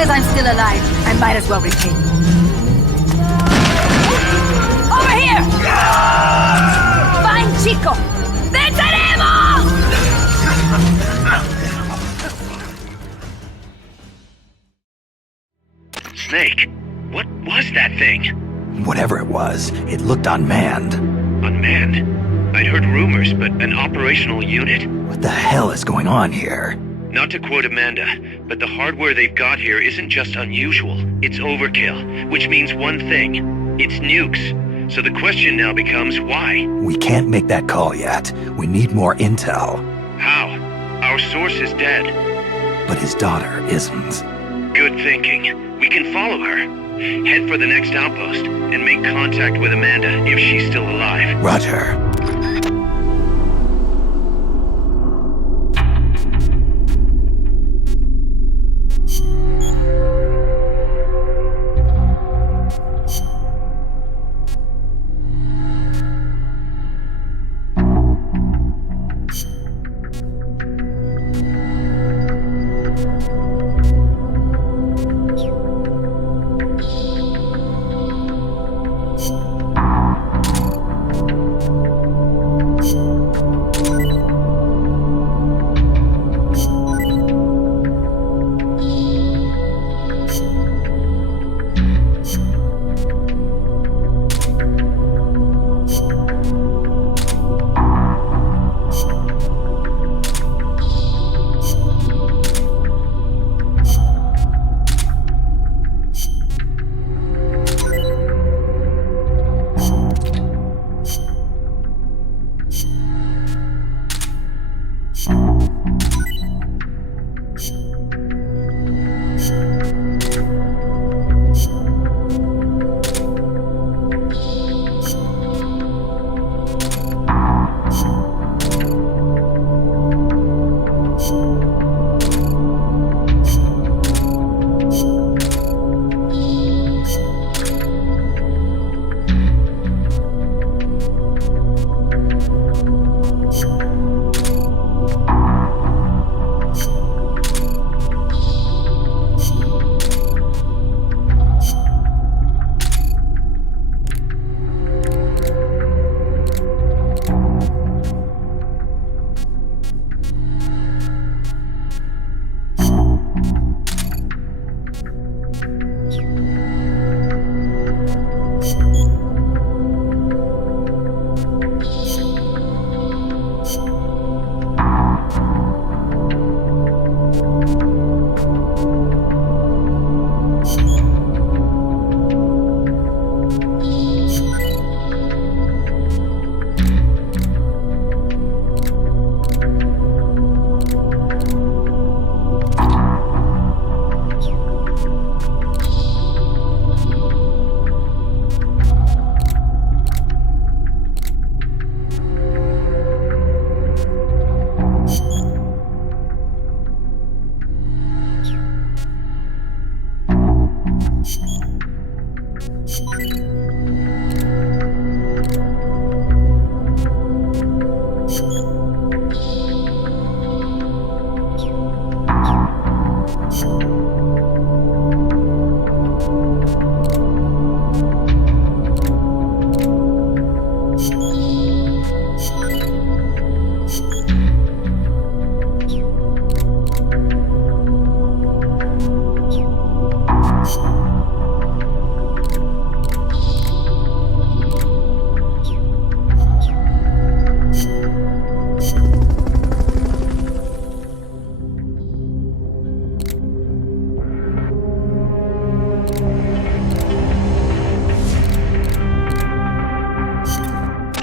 as I'm still alive, I might as well repay. Over here! Find Chico! Venceremos! Snake, what was that thing? Whatever it was, it looked unmanned. Unmanned? I'd heard rumors, but an operational unit? What the hell is going on here? Not to quote Amanda, but the hardware they've got here isn't just unusual, it's overkill, which means one thing. It's nukes. So the question now becomes why? We can't make that call yet. We need more intel. How? Our source is dead. But his daughter isn't. Good thinking. We can follow her. Head for the next outpost, and make contact with Amanda if she's still alive. Roger.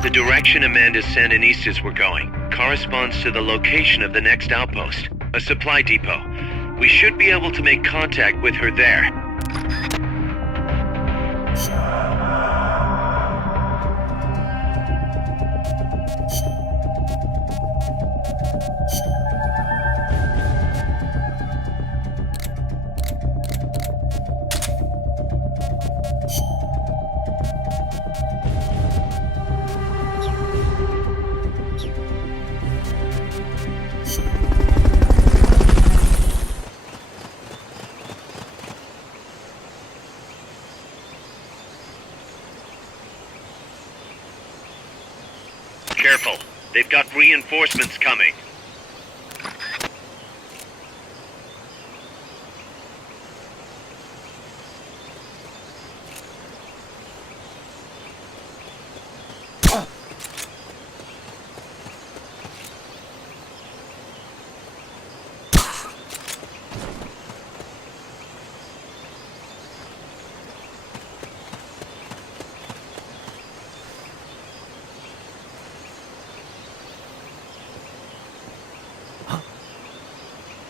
The direction Amanda's Sandinistas were going corresponds to the location of the next outpost, a supply depot. We should be able to make contact with her there. They've got reinforcements coming.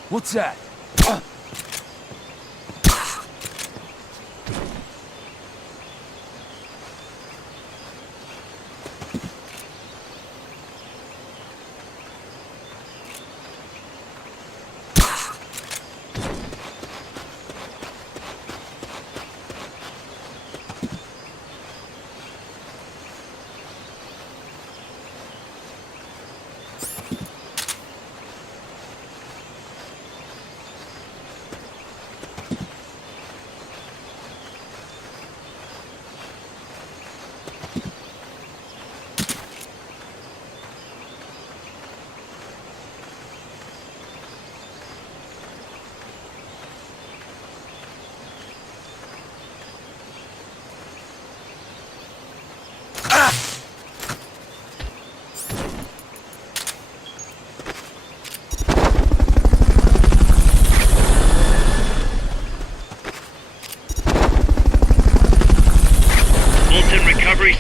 What's that?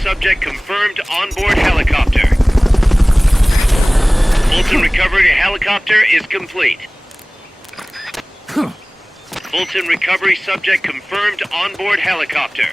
Subject confirmed onboard helicopter. Fulton recovery helicopter is complete. Fulton recovery subject confirmed onboard helicopter.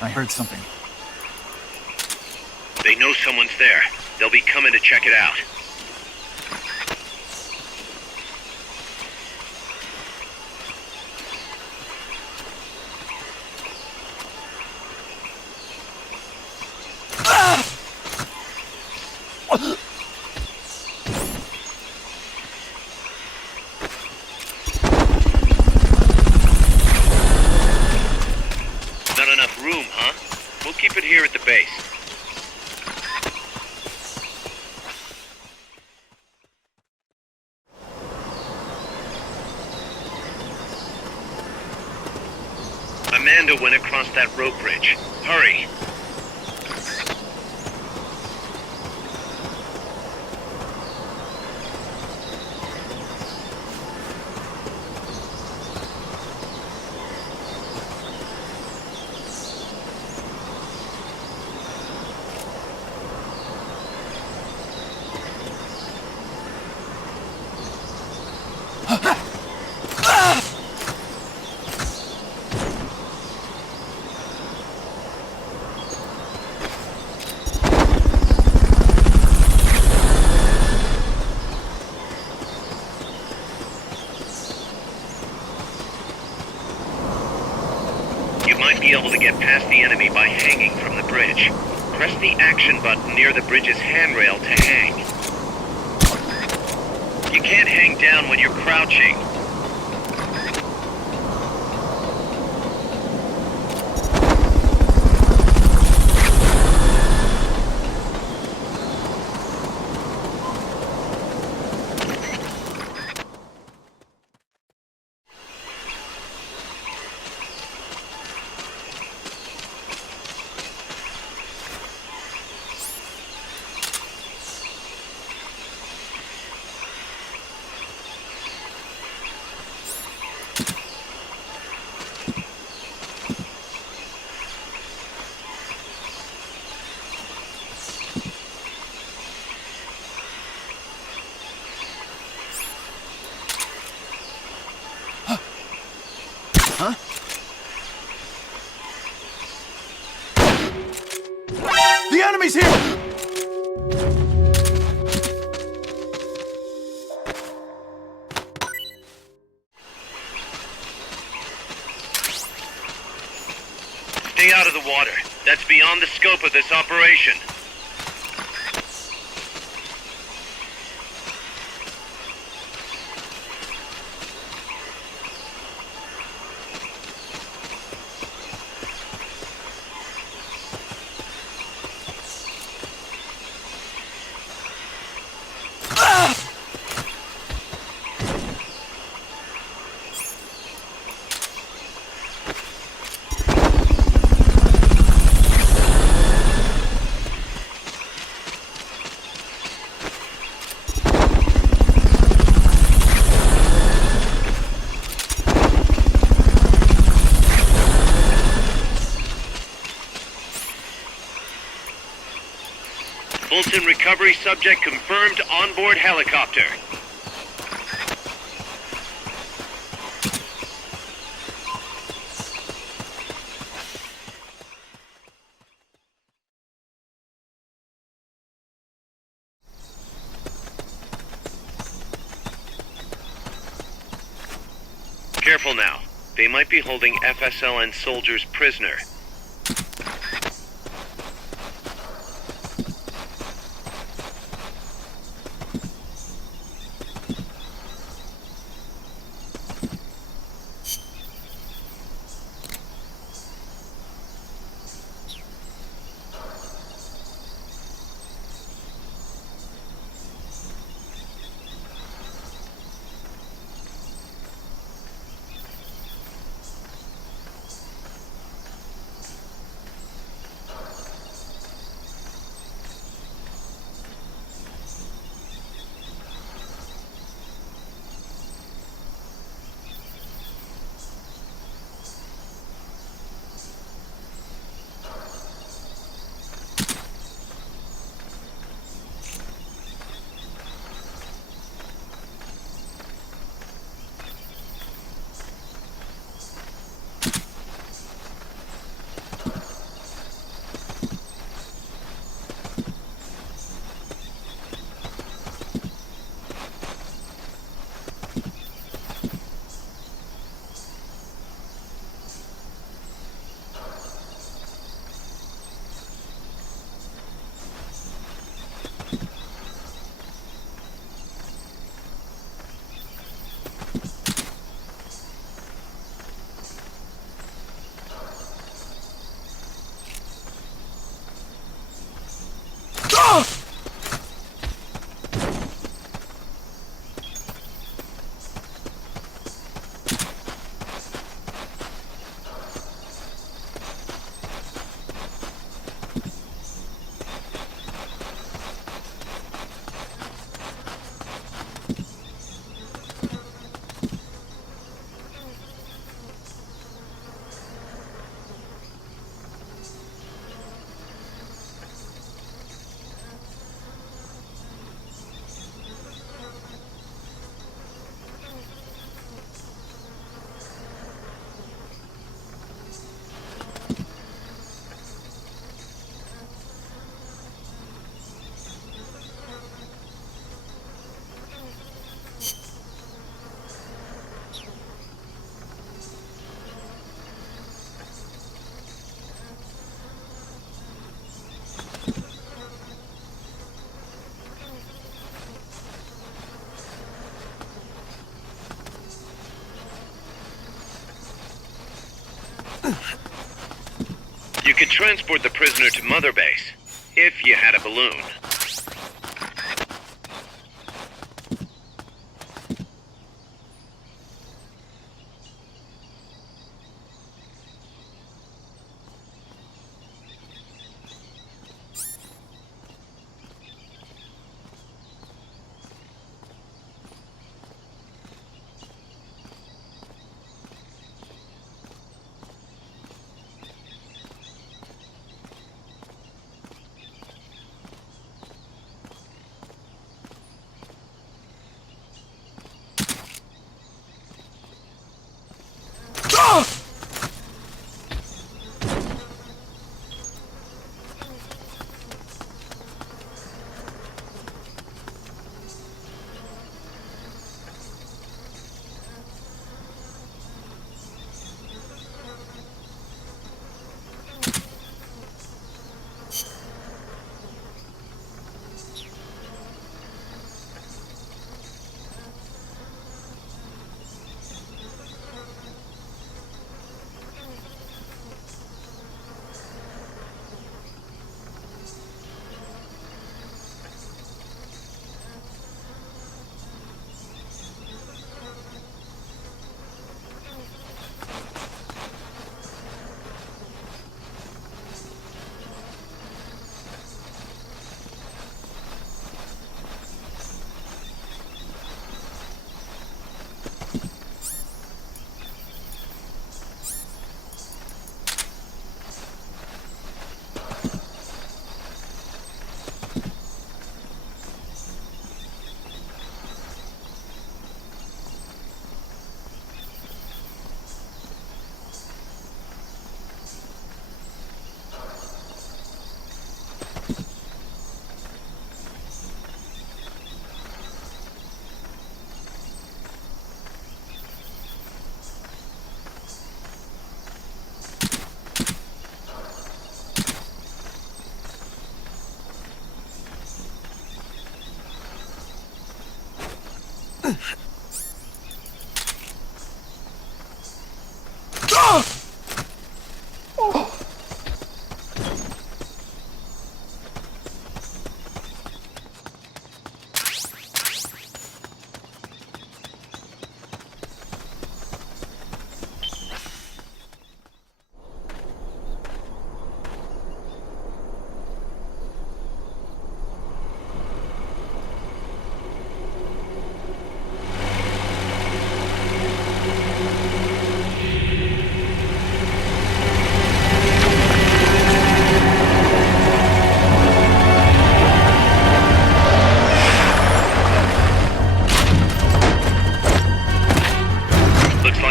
I heard something. They know someone's there. They'll be coming to check it out. Keep it here at the base. Amanda went across that rope bridge. Hurry! You might be able to get past the enemy by hanging from the bridge. Press the action button near the bridge's handrail to hang. You can't hang down when you're crouching. Huh? The enemy's here! Stay out of the water. That's beyond the scope of this operation. Fulton recovery subject confirmed onboard helicopter. Careful now. They might be holding FSLN soldiers prisoner. You could transport the prisoner to Mother Base, if you had a balloon.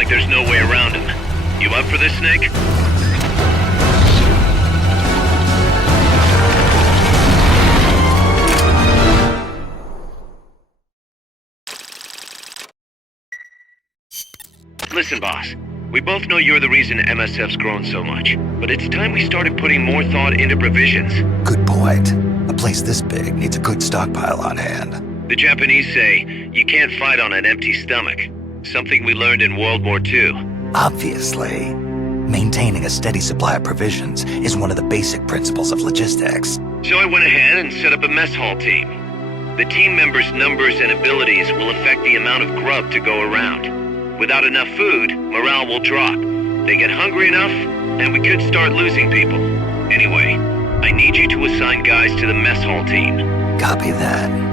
There's no way around him. You up for this, Snake? Listen, boss. We both know you're the reason MSF's grown so much, but it's time we started putting more thought into provisions. Good point. A place this big needs a good stockpile on hand. The Japanese say, you can't fight on an empty stomach. Something we learned in World War II. Obviously. Maintaining a steady supply of provisions is one of the basic principles of logistics. So I went ahead and set up a mess hall team. The team members' numbers and abilities will affect the amount of grub to go around. Without enough food, morale will drop. They get hungry enough, and we could start losing people. Anyway, I need you to assign guys to the mess hall team. Copy that.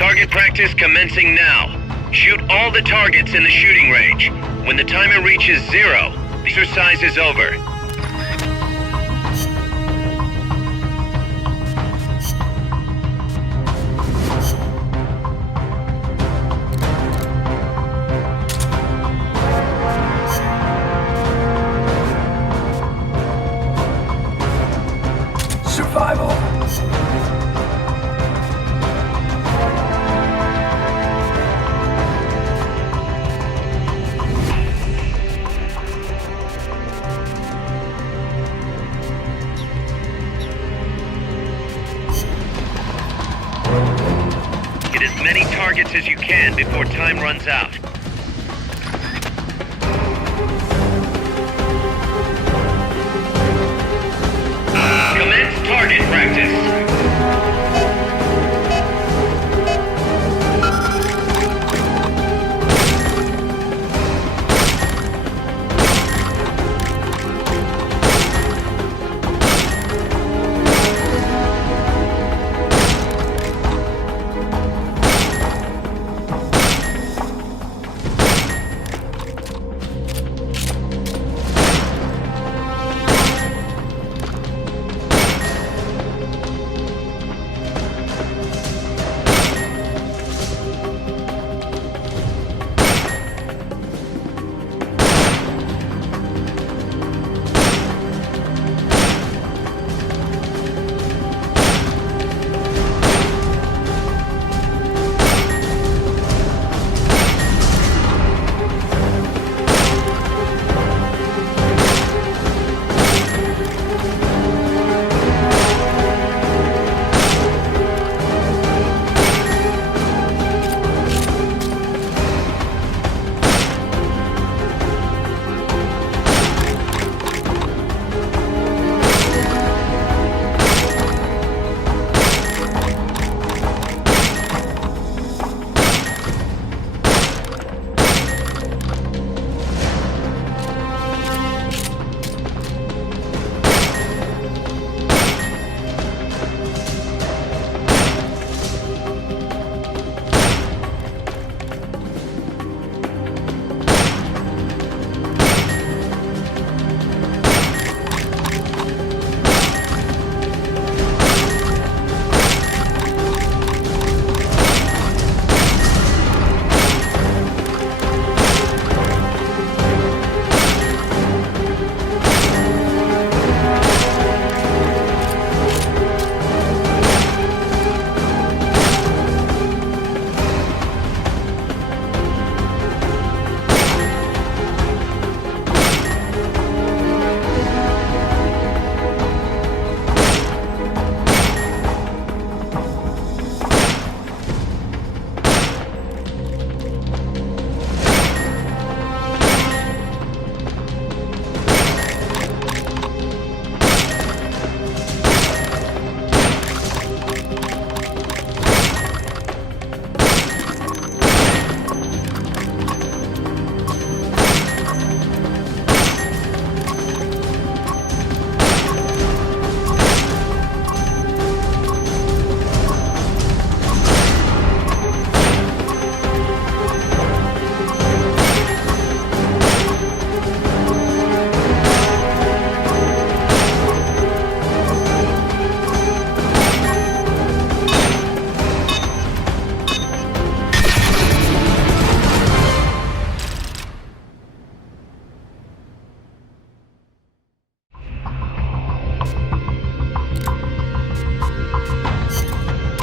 Target practice commencing now. Shoot all the targets in the shooting range. When the timer reaches 0, the exercise is over. Survival. Get as many targets as you can before time runs out. Commence target practice.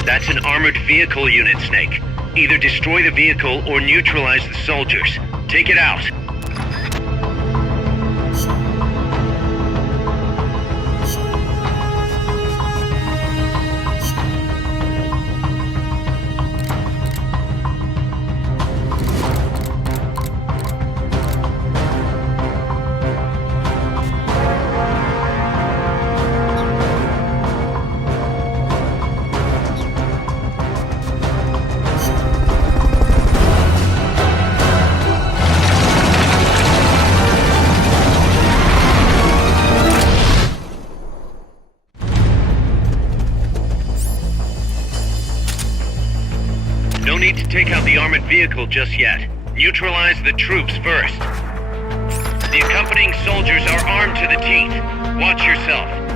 That's an armored vehicle unit, Snake. Either destroy the vehicle or neutralize the soldiers. Take it out. need to take out the armored vehicle just yet. Neutralize the troops first. The accompanying soldiers are armed to the teeth. Watch yourself.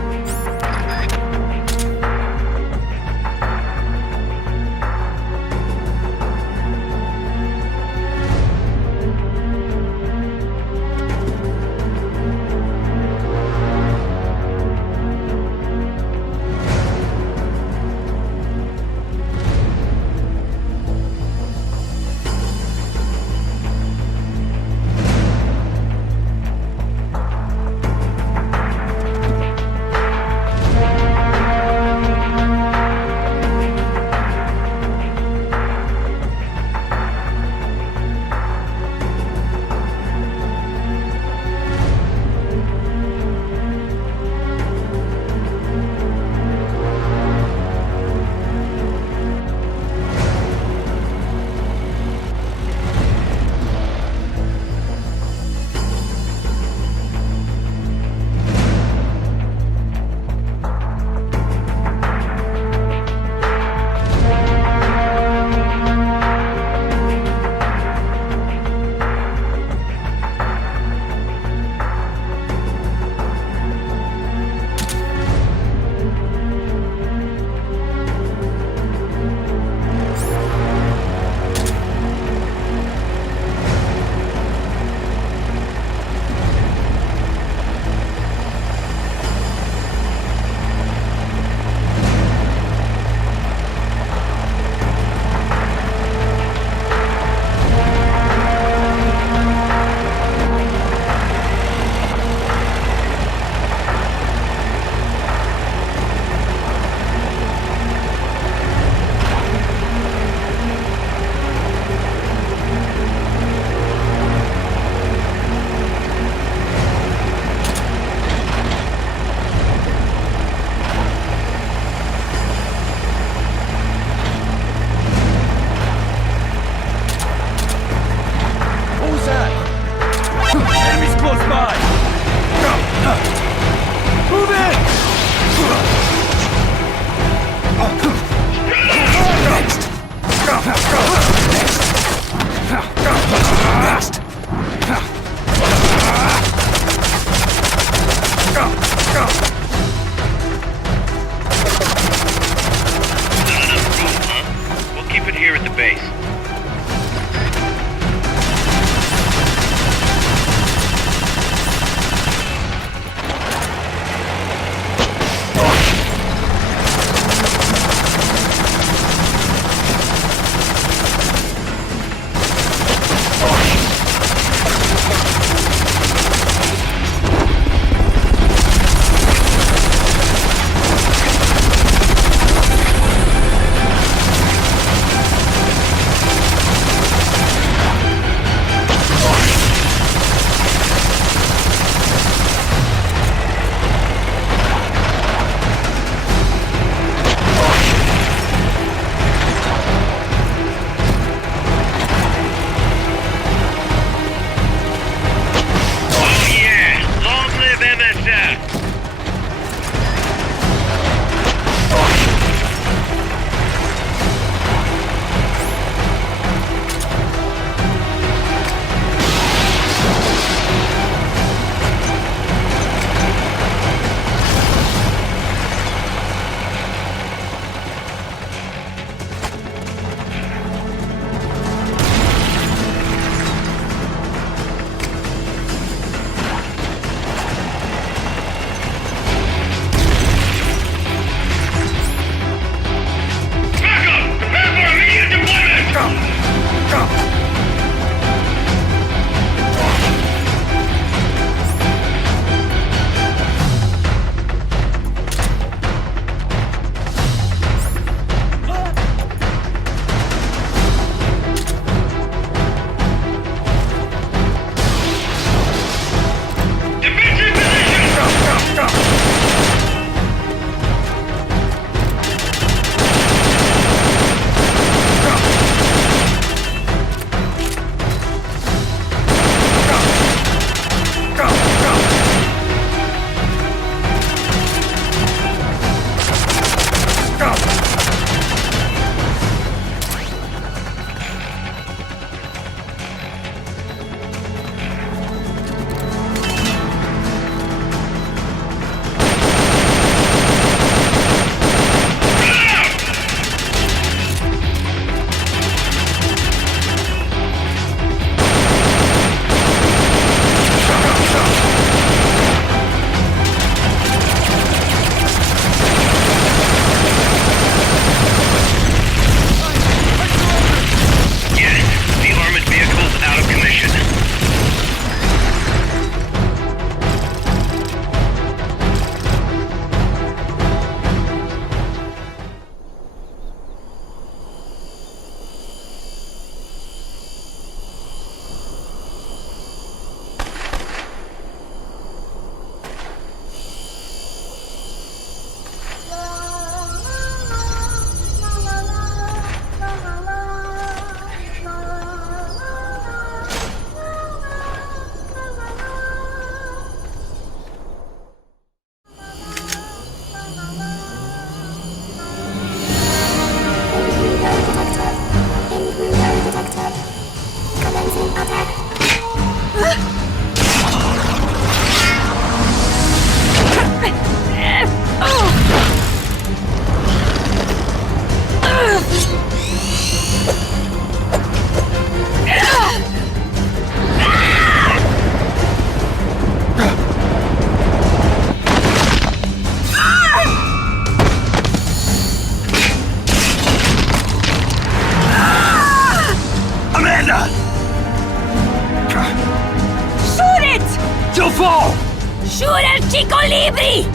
Chico Libre!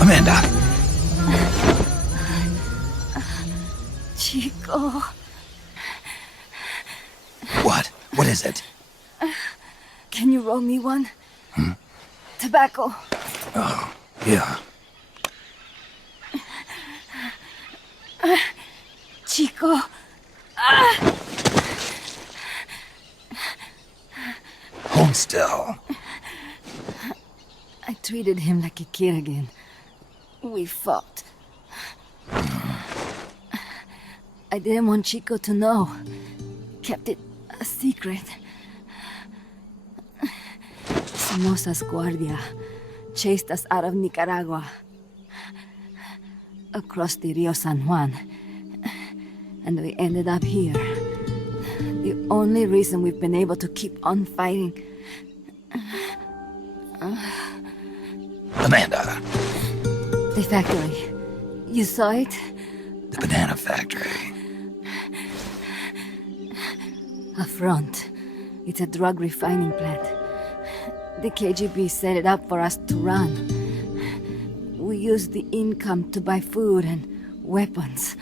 Amanda! Chico. What? What is it? Can you roll me one? Tobacco. Oh, yeah. Chico. Hold still. I treated him like a kid again. We fought. I didn't want Chico to know. Kept it a secret. Somoza's Guardia chased us out of Nicaragua. Across the Rio San Juan. And we ended up here. The only reason we've been able to keep on fighting. Amanda. The factory. You saw it? The banana factory. A front. It's a drug refining plant. The KGB set it up for us to run. We used the income to buy food and weapons.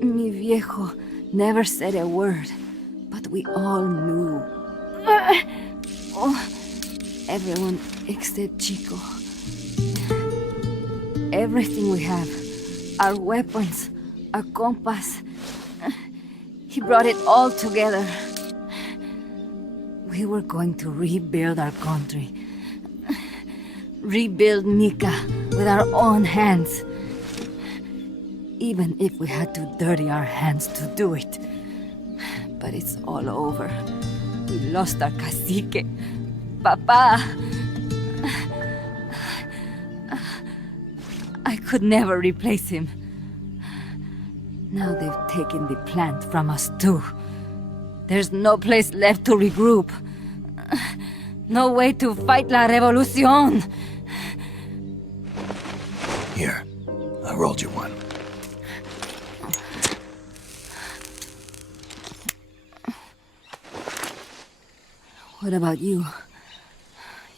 Mi viejo never said a word, but we all knew. Everyone except Chico. Everything we have. Our weapons, our compass. He brought it all together. We were going to rebuild our country. Rebuild Nica with our own hands. Even if we had to dirty our hands to do it. But it's all over. We lost our cacique. Papa. I could never replace him. Now they've taken the plant from us too. There's no place left to regroup. No way to fight la revolución. Here, I rolled you one. What about you?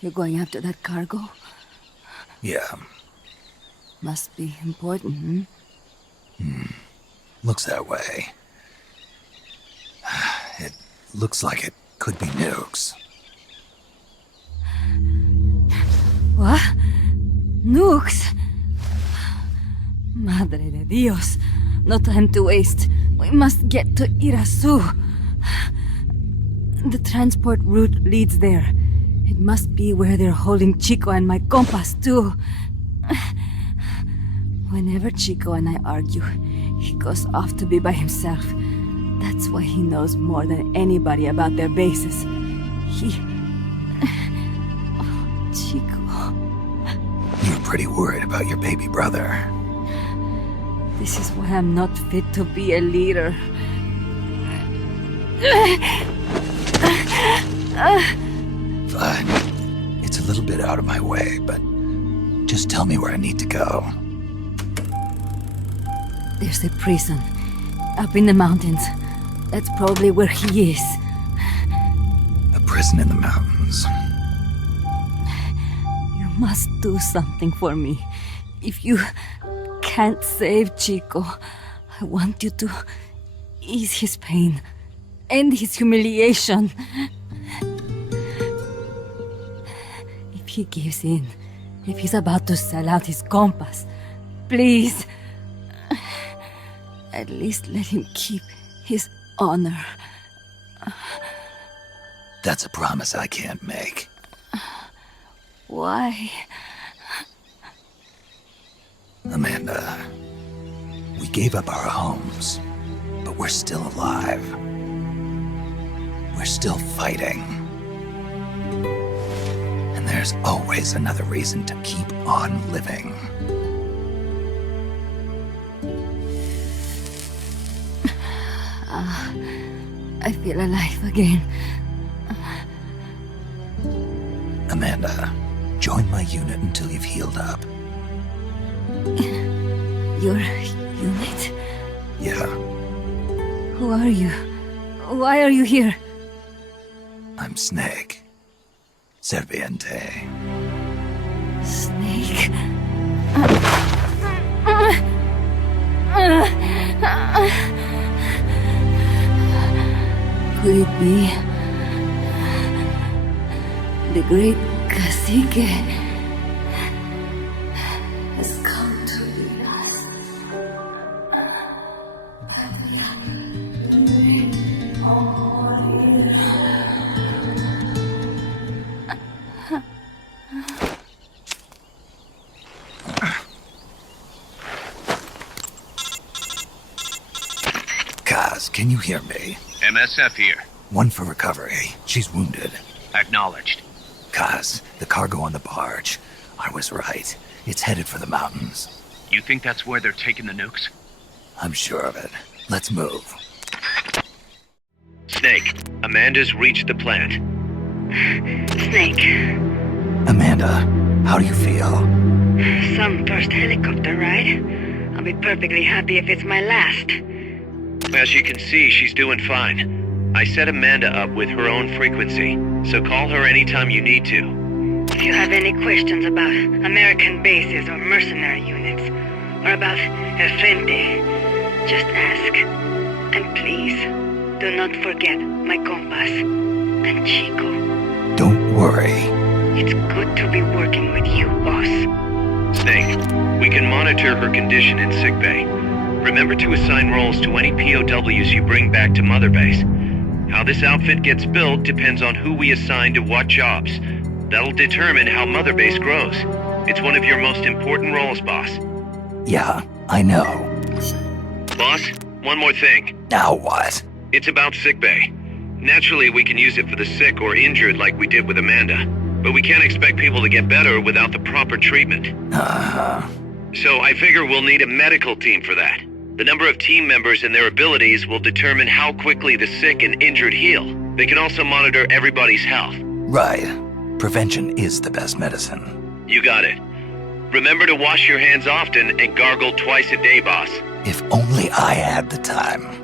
You're going after that cargo? Yeah. Must be important, Looks that way. It looks like it could be nukes. What? Nukes? Madre de Dios. No time to waste. We must get to Irazu. The transport route leads there. It must be where they're holding Chico and my compass, too. Whenever Chico and I argue, he goes off to be by himself. That's why he knows more than anybody about their bases. Oh, Chico. You're pretty worried about your baby brother. This is why I'm not fit to be a leader. Fine. It's a little bit out of my way, but just tell me where I need to go. There's a prison. Up in the mountains. That's probably where he is. A prison in the mountains. You must do something for me. If you can't save Chico, I want you to ease his pain. End his humiliation. If he gives in, if he's about to sell out his compass, please, at least let him keep his honor. That's a promise I can't make. Why? Amanda, we gave up our homes, but we're still alive. we're still fighting. And there's always another reason to keep on living. I feel alive again. Amanda, join my unit until you've healed up. Your unit? Yeah, Who are you? Why are you here? I'm Snake. Serviente. Snake? Could it be the great cacique has come to lead us? Kaz, can you hear me? MSF here. One for recovery. She's wounded. Acknowledged. Kaz, the cargo on the barge. I was right. It's headed for the mountains. You think that's where they're taking the nukes? I'm sure of it. Let's move. Snake, Amanda's reached the plant. Snake, Amanda, how do you feel? some first helicopter ride. I'll be perfectly happy if it's my last. As you can see, she's doing fine. I set Amanda up with her own frequency, so call her anytime you need to. If you have any questions about American bases or mercenary units, or about El Frente, just ask. And please, do not forget my compass and Chico. Don't worry. It's good to be working with you, boss. Snake, we can monitor her condition in sickbay. Remember to assign roles to any POWs you bring back to Mother Base. How this outfit gets built depends on who we assign to what jobs. That'll determine how Mother Base grows. It's one of your most important roles, boss. Yeah, I know. Boss, one more thing. Now what? It's about sickbay. Naturally, we can use it for the sick or injured like we did with Amanda. But we can't expect people to get better without the proper treatment. Uh-huh. So I figure we'll need a medical team for that. The number of team members and their abilities will determine how quickly the sick and injured heal. They can also monitor everybody's health. Right. Prevention is the best medicine. You got it. Remember to wash your hands often and gargle twice a day, boss. If only I had the time.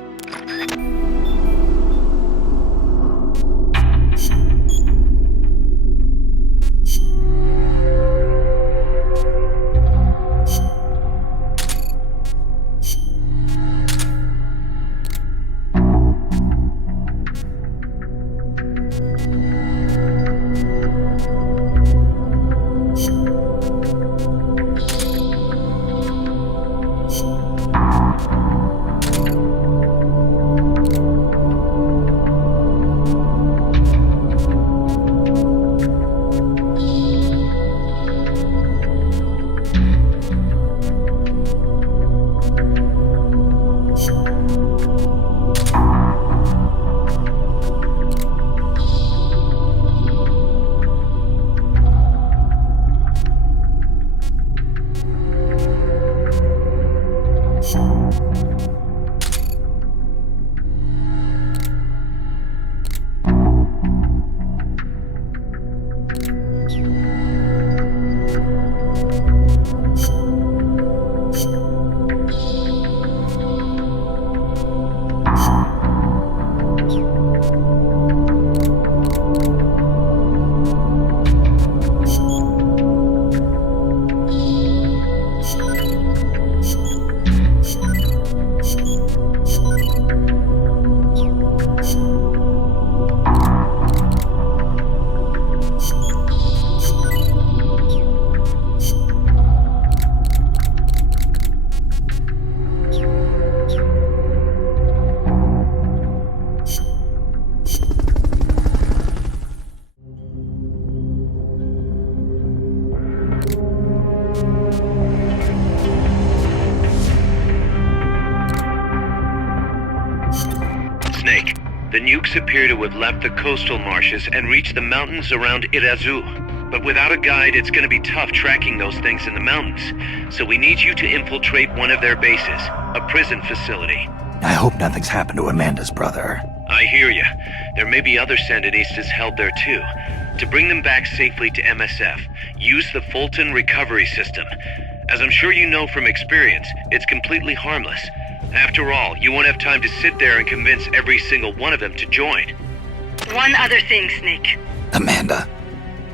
The nukes appear to have left the coastal marshes and reached the mountains around Irazu. But without a guide, it's gonna be tough tracking those things in the mountains. So we need you to infiltrate one of their bases, a prison facility. I hope nothing's happened to Amanda's brother. I hear ya. There may be other Sandinistas held there too. To bring them back safely to MSF, use the Fulton recovery system. As I'm sure you know from experience, it's completely harmless. After all, you won't have time to sit there and convince every single one of them to join. One other thing, Snake. Amanda.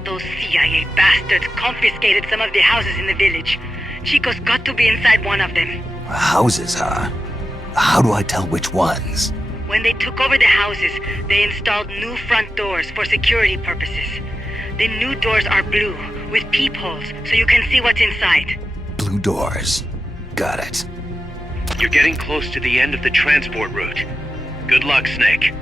Those CIA bastards confiscated some of the houses in the village. Chico's got to be inside one of them. Houses, huh? How do I tell which ones? When they took over the houses, they installed new front doors for security purposes. The new doors are blue, with peepholes, so you can see what's inside. Blue doors. Got it. You're getting close to the end of the transport route. Good luck, Snake.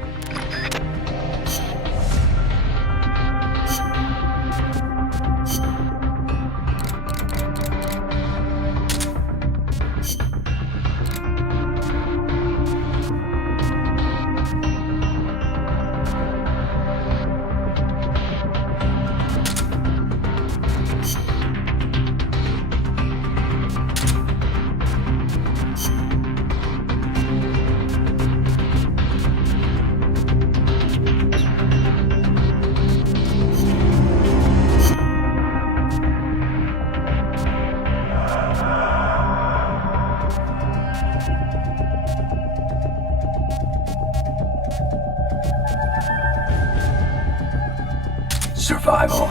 Survival.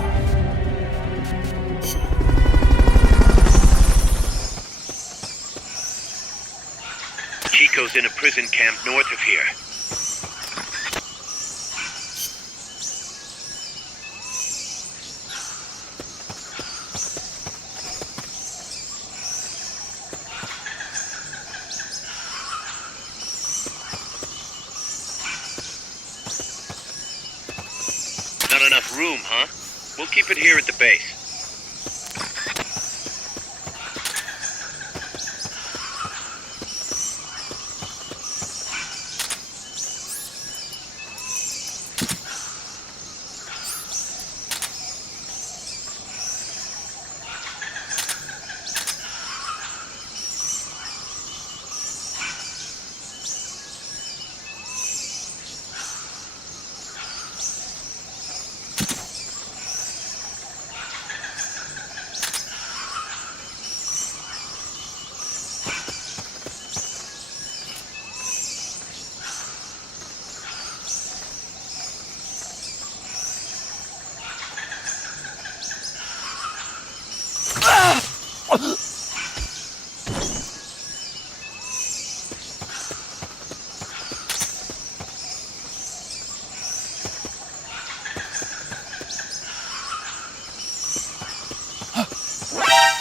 Chico's in a prison camp north of here. Not enough room, huh? We'll keep it here at the base.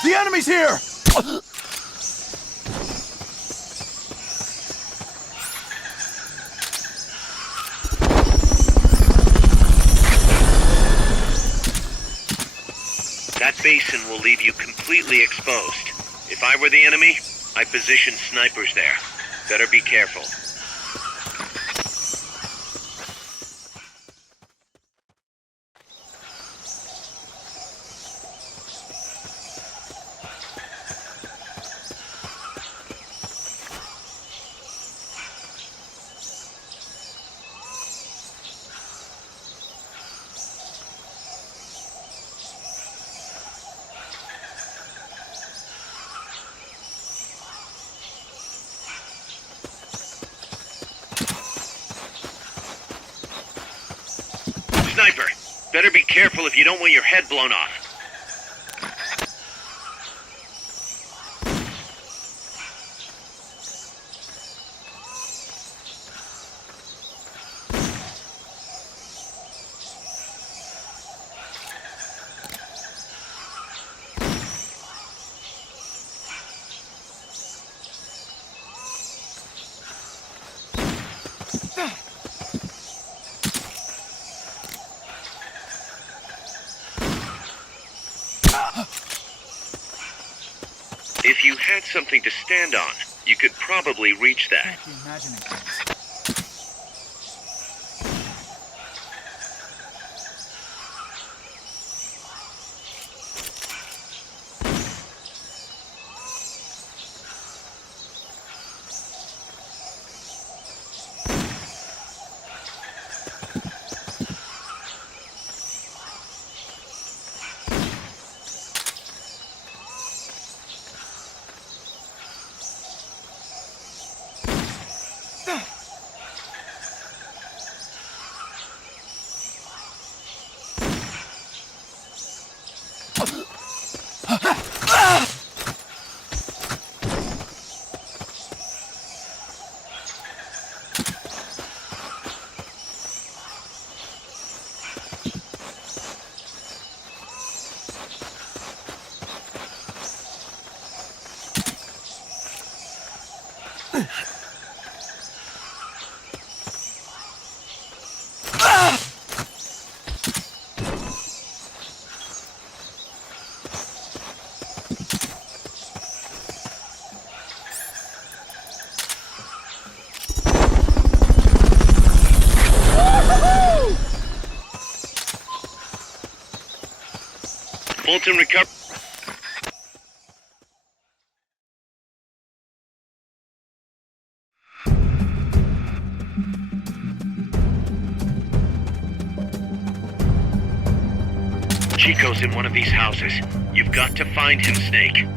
The enemy's here! That basin will leave you completely exposed. If I were the enemy, I'd position snipers there. Better be careful. Sniper, better be careful if you don't want your head blown off. If you had something to stand on, you could probably reach that. Molten recover... Chico's in one of these houses. You've got to find him, Snake.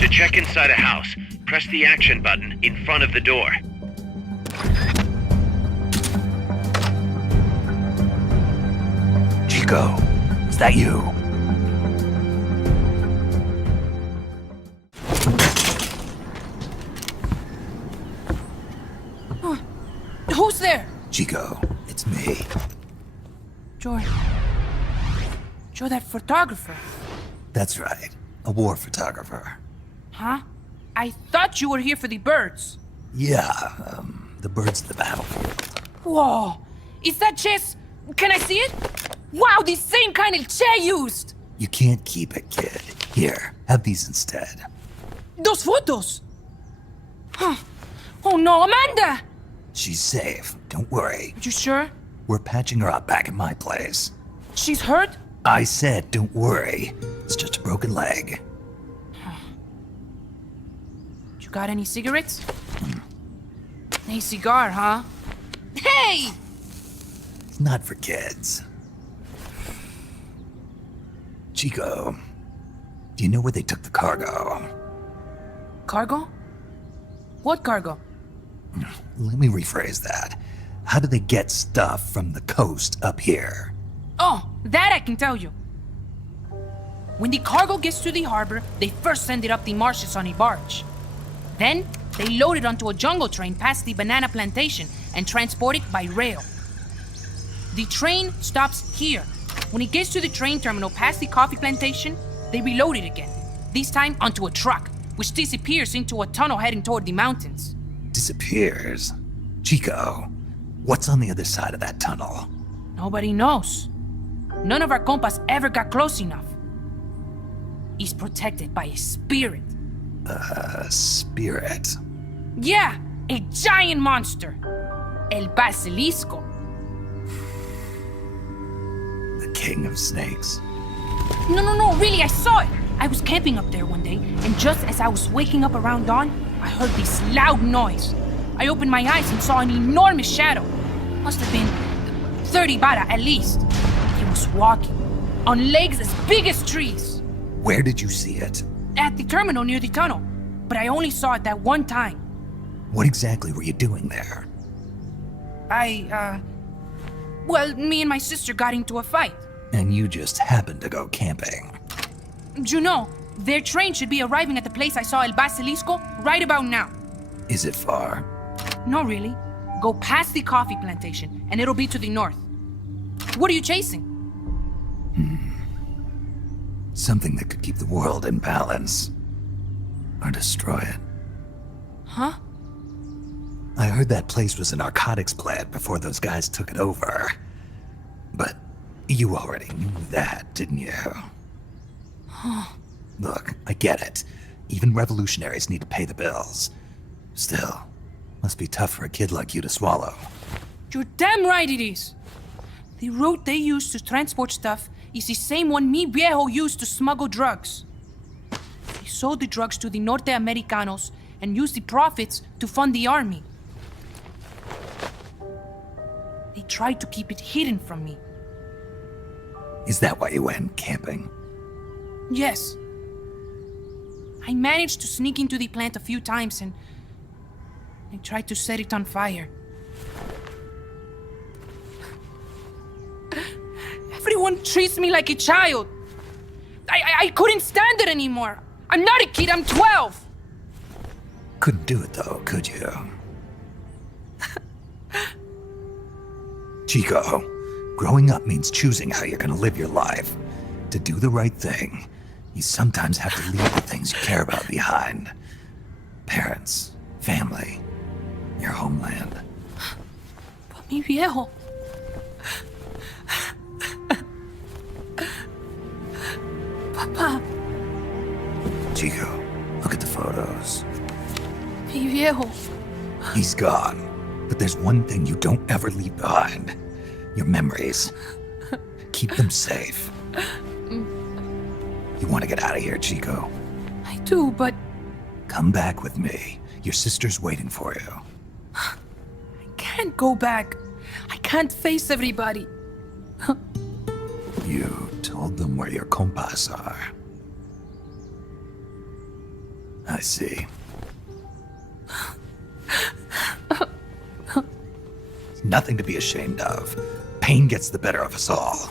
To check inside a house, press the action button in front of the door. Chico, is that you? Who's there? Chico, it's me. You're that photographer. That's right, a war photographer. Huh? I thought you were here for the birds. Yeah, the birds of the battlefield. Whoa! Is that chess? Can I see it? Wow, the same kind of chair used! You can't keep it, kid. Here, have these instead. Those photos! Huh. Oh no, Amanda! She's safe, don't worry. You sure? We're patching her up back at my place. She's hurt? I said, don't worry. It's just a broken leg. You got any cigarettes? A cigar, huh? Hey! It's not for kids. Chico, do you know where they took the cargo? Cargo? What cargo? Let me rephrase that. How do they get stuff from the coast up here? Oh, that I can tell you. When the cargo gets to the harbor, they first send it up the marshes on a barge. Then, they load it onto a jungle train past the banana plantation and transport it by rail. The train stops here. When it gets to the train terminal past the coffee plantation, they reload it again, this time onto a truck, which disappears into a tunnel heading toward the mountains. Disappears? Chico, what's on the other side of that tunnel? Nobody knows. None of our compas ever got close enough. He's protected by a spirit. A spirit? Yeah, a giant monster. El Basilisco. The king of snakes. No, really, I saw it. I was camping up there one day, and just as I was waking up around dawn, I heard this loud noise. I opened my eyes and saw an enormous shadow. Must have been 30 bara at least. He was walking, on legs as big as trees. Where did you see it? At the terminal near the tunnel, but I only saw it that one time. What exactly were you doing there? Well, me and my sister got into a fight. And you just happened to go camping. You know, their train should be arriving at the place I saw El Basilisco right about now. Is it far? No, really. Go past the coffee plantation, and it'll be to the north. What are you chasing? Something that could keep the world in balance. Or destroy it. Huh? I heard that place was a narcotics plant before those guys took it over. But you already knew that, didn't you? Look, I get it. Even revolutionaries need to pay the bills. Still, must be tough for a kid like you to swallow. You're damn right it is. The route they use to transport stuff is the same one mi viejo used to smuggle drugs. They sold the drugs to the Norte Americanos and used the profits to fund the army. They tried to keep it hidden from me. Is that why you went camping? Yes. I managed to sneak into the plant a few times and I tried to set it on fire. Everyone treats me like a child. I couldn't stand it anymore. I'm not a kid, I'm 12. Couldn't do it though, could you? Chico, growing up means choosing how you're gonna live your life. To do the right thing, you sometimes have to leave the things you care about behind. Parents, family, your homeland. But mi viejo... Papa... Chico, look at the photos. Mi viejo... He's gone, but there's one thing you don't ever leave behind. Your memories. Keep them safe. You want to get out of here, Chico? I do, but... Come back with me. Your sister's waiting for you. I can't go back. I can't face everybody. You told them where your compas are. I see. Nothing to be ashamed of. Pain gets the better of us all.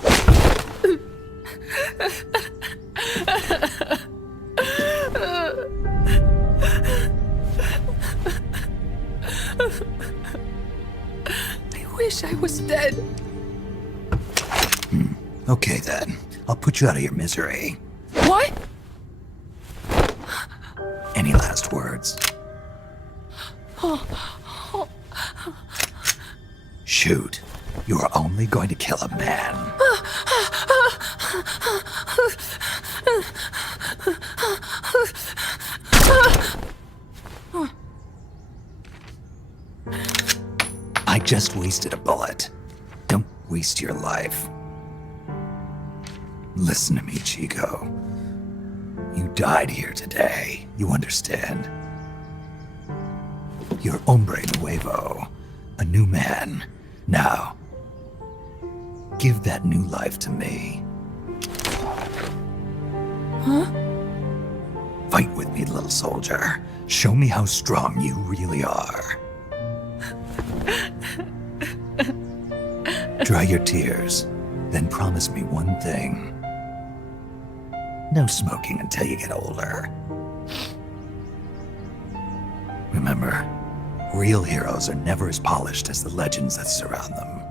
I wish I was dead. Okay then. I'll put you out of your misery. What? Any last words? Shoot. You are only going to kill a man. I just wasted a bullet. Don't waste your life. Listen to me, Chico. You died here today. You understand? You're hombre nuevo. A new man. Now, give that new life to me. Huh? Fight with me, little soldier. Show me how strong you really are. Dry your tears, then promise me one thing. No smoking until you get older. Remember, real heroes are never as polished as the legends that surround them.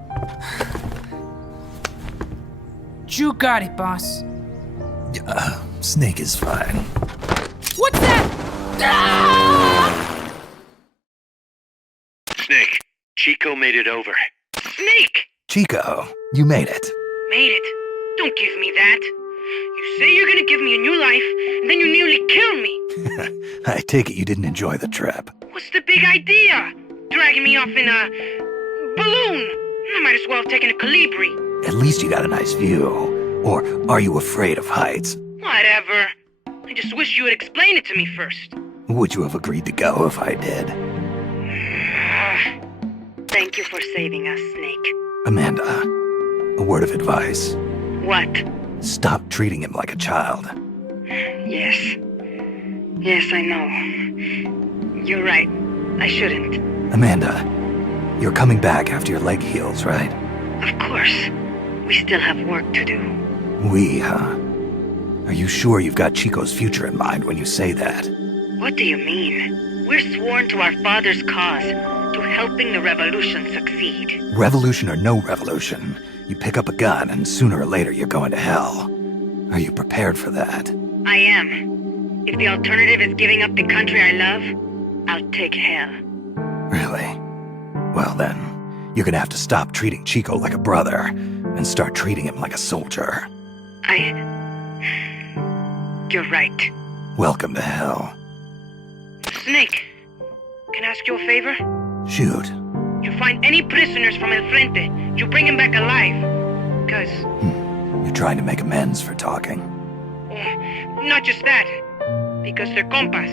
You got it, boss. Snake is fine. What's that? Ah! Snake, Chico made it over. Snake! Chico, you made it. Made it. Don't give me that. You say you're gonna give me a new life, and then you nearly kill me. I take it you didn't enjoy the trip. What's the big idea? Dragging me off in a balloon? I might as well have taken a Colibri. At least you got a nice view. Or are you afraid of heights? Whatever. I just wish you would explain it to me first. Would you have agreed to go if I did? Thank you for saving us, Snake. Amanda, a word of advice. What? Stop treating him like a child. Yes. Yes, I know. You're right. I shouldn't. Amanda, you're coming back after your leg heals, right? Of course. We still have work to do. We, huh? Are you sure you've got Chico's future in mind when you say that? What do you mean? We're sworn to our father's cause, to helping the revolution succeed. Revolution or no revolution, you pick up a gun and sooner or later you're going to hell. Are you prepared for that? I am. If the alternative is giving up the country I love, I'll take hell. Really? Well then, you're gonna have to stop treating Chico like a brother and start treating him like a soldier. You're right. Welcome to hell. Snake, can I ask you a favor? Shoot. You find any prisoners from El Frente, you bring them back alive. Because... You're trying to make amends for talking. Not just that. Because they're compas.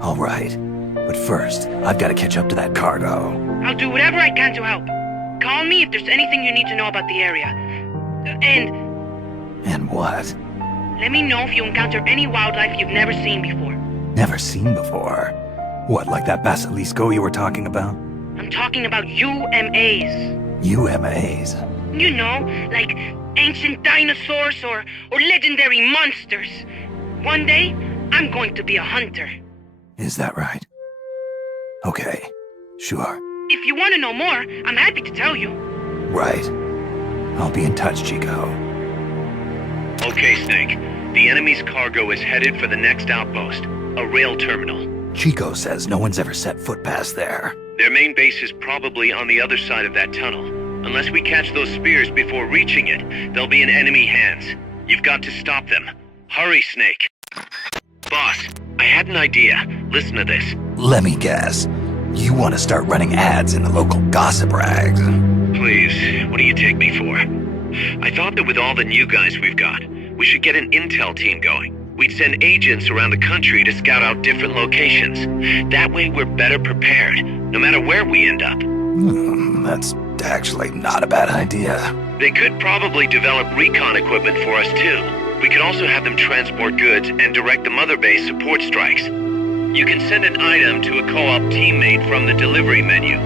All right. But first, I've got to catch up to that cargo. I'll do whatever I can to help. call me if there's anything you need to know about the area. And what? Let me know if you encounter any wildlife you've never seen before. Never seen before? What, like that basilisco you were talking about? I'm talking about UMAs. UMAs? You know, like ancient dinosaurs or legendary monsters. One day, I'm going to be a hunter. Is that right? Okay, sure. If you want to know more, I'm happy to tell you. Right. I'll be in touch, Chico. Okay, Snake. The enemy's cargo is headed for the next outpost, a rail terminal. Chico says no one's ever set foot past there. Their main base is probably on the other side of that tunnel. Unless we catch those spears before reaching it, they'll be in enemy hands. You've got to stop them. Hurry, Snake. Boss, I had an idea. Listen to this. Let me guess. You want to start running ads in the local gossip rags? Please, what do you take me for? I thought that with all the new guys we've got, we should get an intel team going. We'd send agents around the country to scout out different locations. That way we're better prepared, no matter where we end up. That's actually not a bad idea. They could probably develop recon equipment for us too. We could also have them transport goods and direct the mother base support strikes. You can send an item to a co-op teammate from the delivery menu.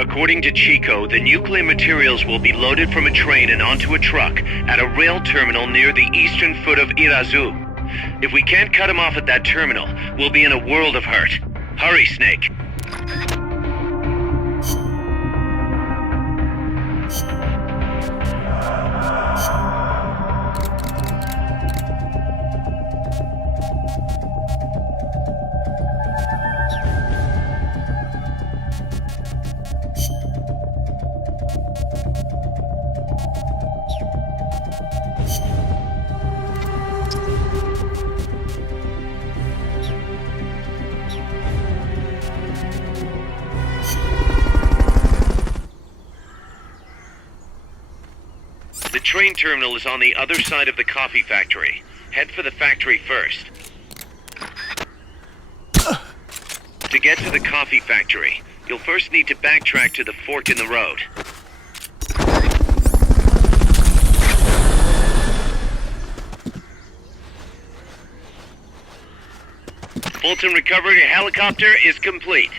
According to Chico, the nuclear materials will be loaded from a train and onto a truck at a rail terminal near the eastern foot of Irazu. If we can't cut him off at that terminal, we'll be in a world of hurt. Hurry, Snake. The train terminal is on the other side of the coffee factory. Head for the factory first. To get to the coffee factory, you'll first need to backtrack to the fork in the road. Fulton recovery helicopter is complete.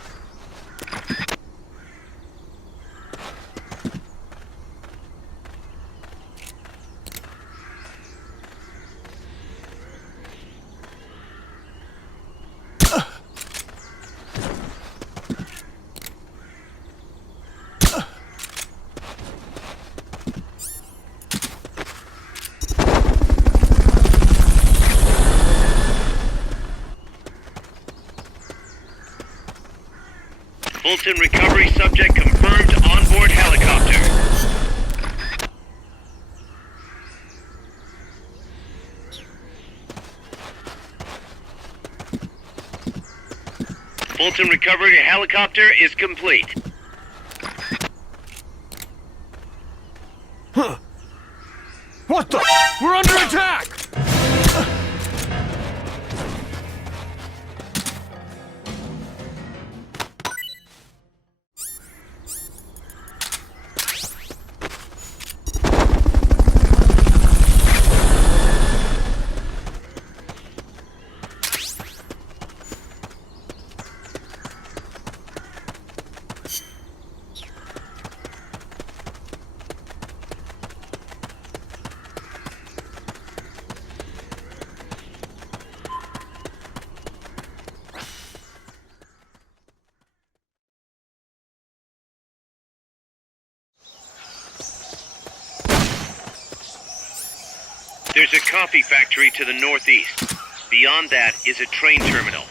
Fulton recovery subject confirmed onboard helicopter. Fulton recovery helicopter is complete. What the? We're under attack! There's a coffee factory to the northeast. Beyond that is a train terminal.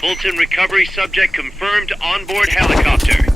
Fulton recovery subject confirmed onboard helicopter.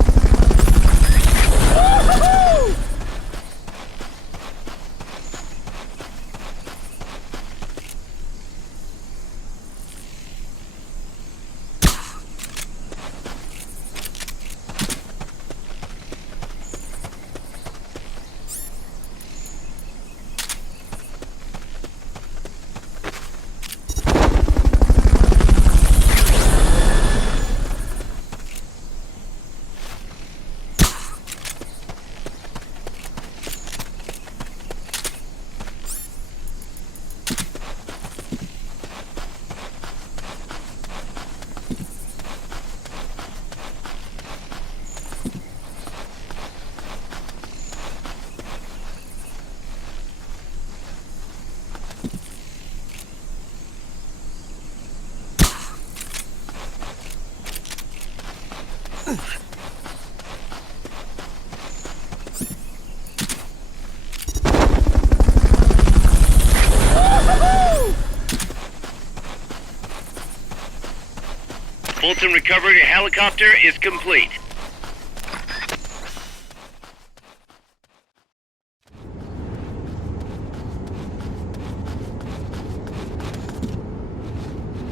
Fulton recovery helicopter is complete.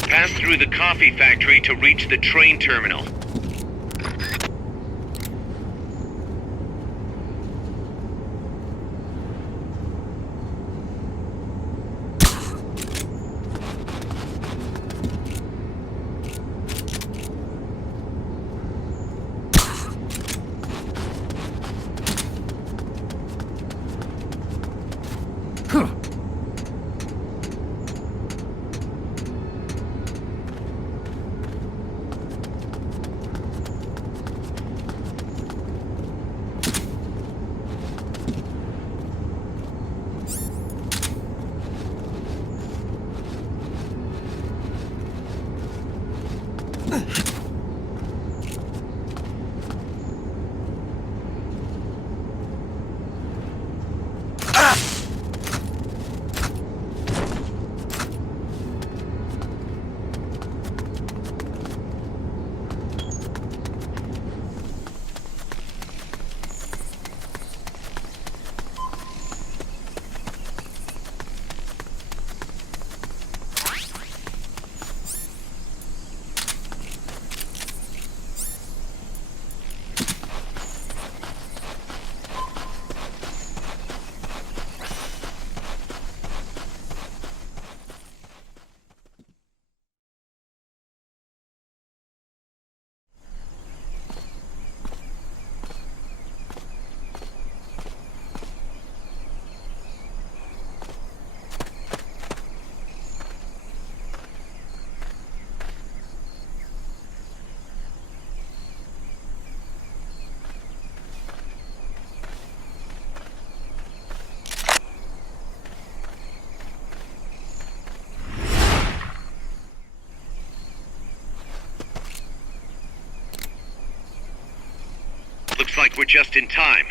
Pass through the coffee factory to reach the train terminal. Looks like we're just in time.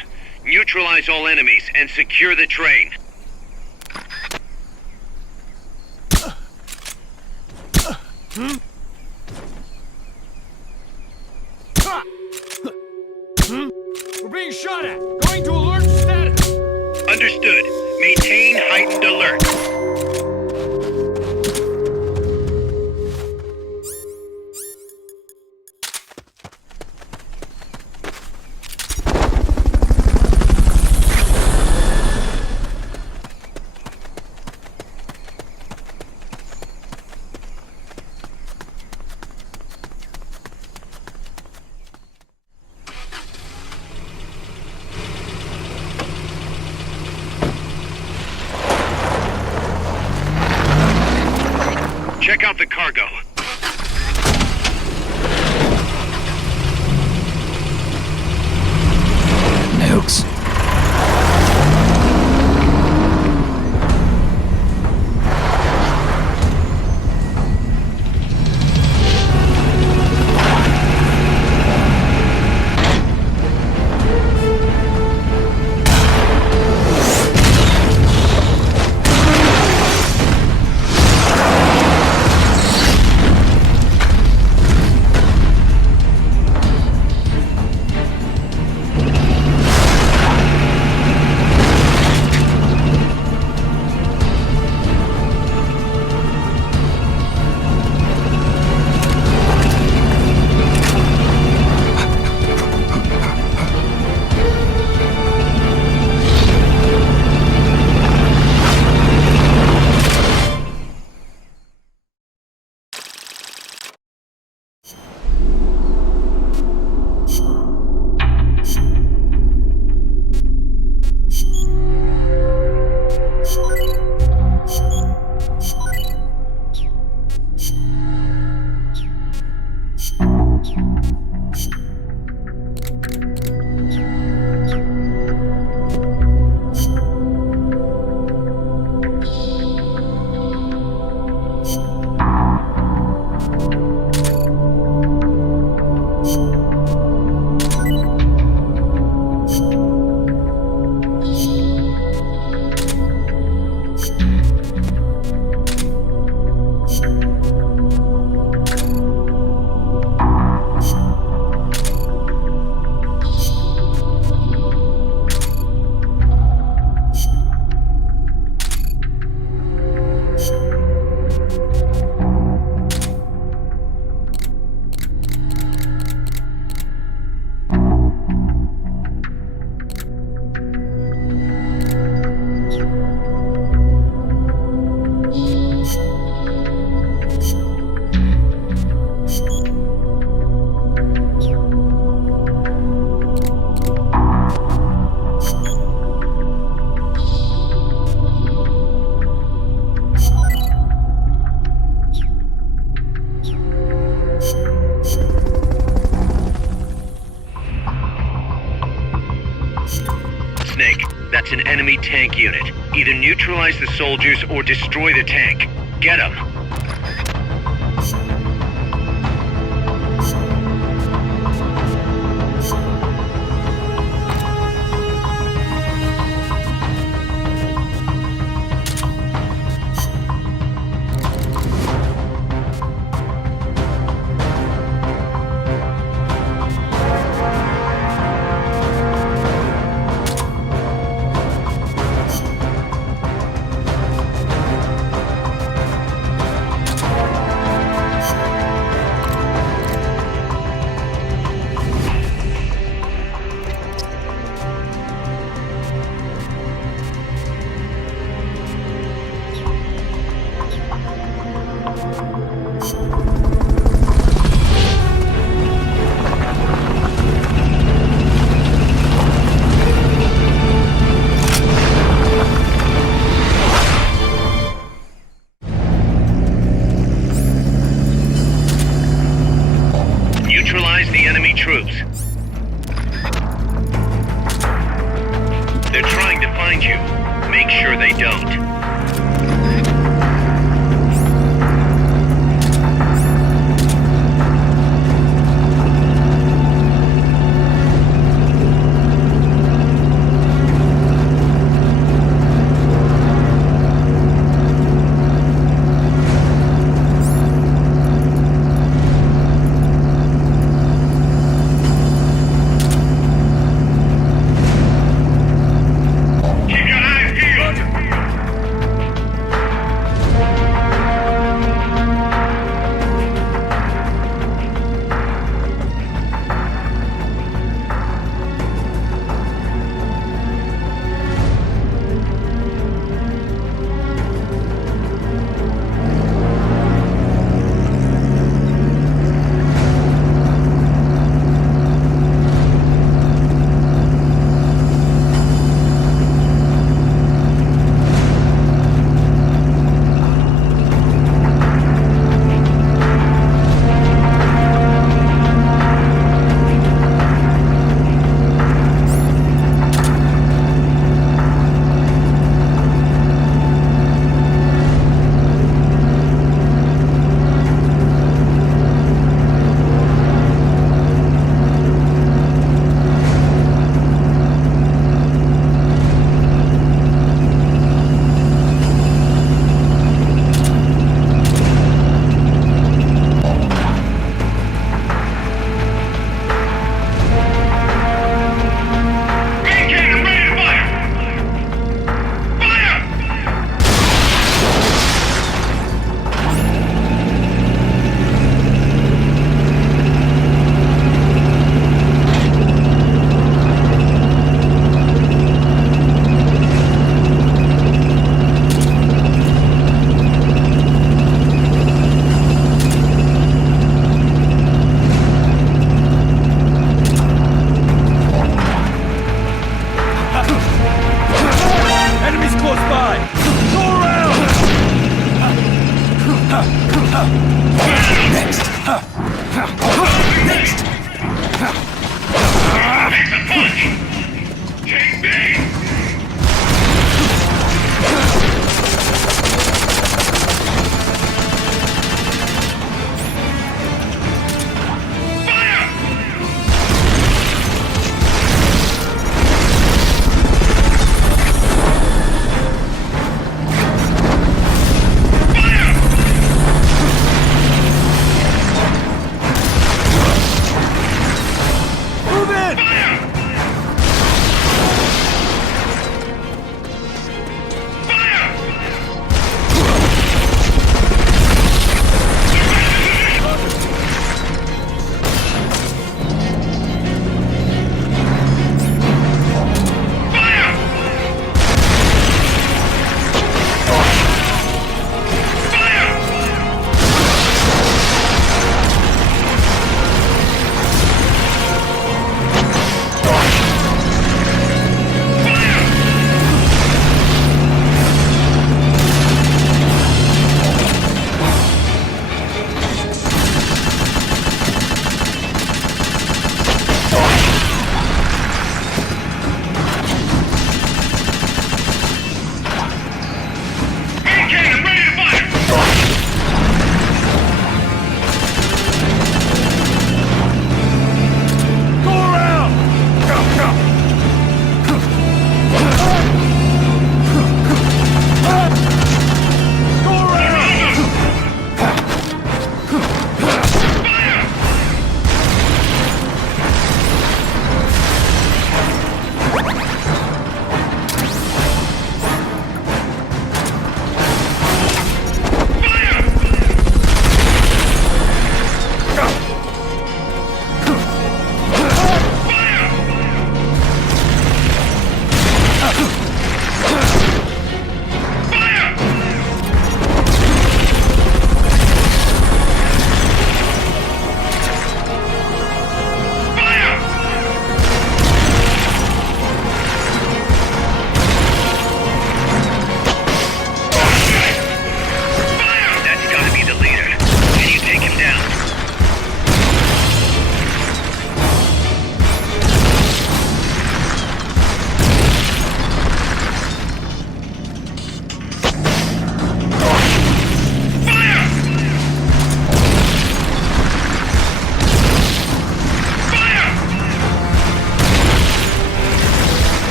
Neutralize all enemies and secure the train. We're being shot at! Going to alert status! Understood. Maintain heightened alert. Check out the cargo. Nukes. That's an enemy tank unit. Either neutralize the soldiers or destroy the tank. Get them! Troops. They're trying to find you. Make sure they don't.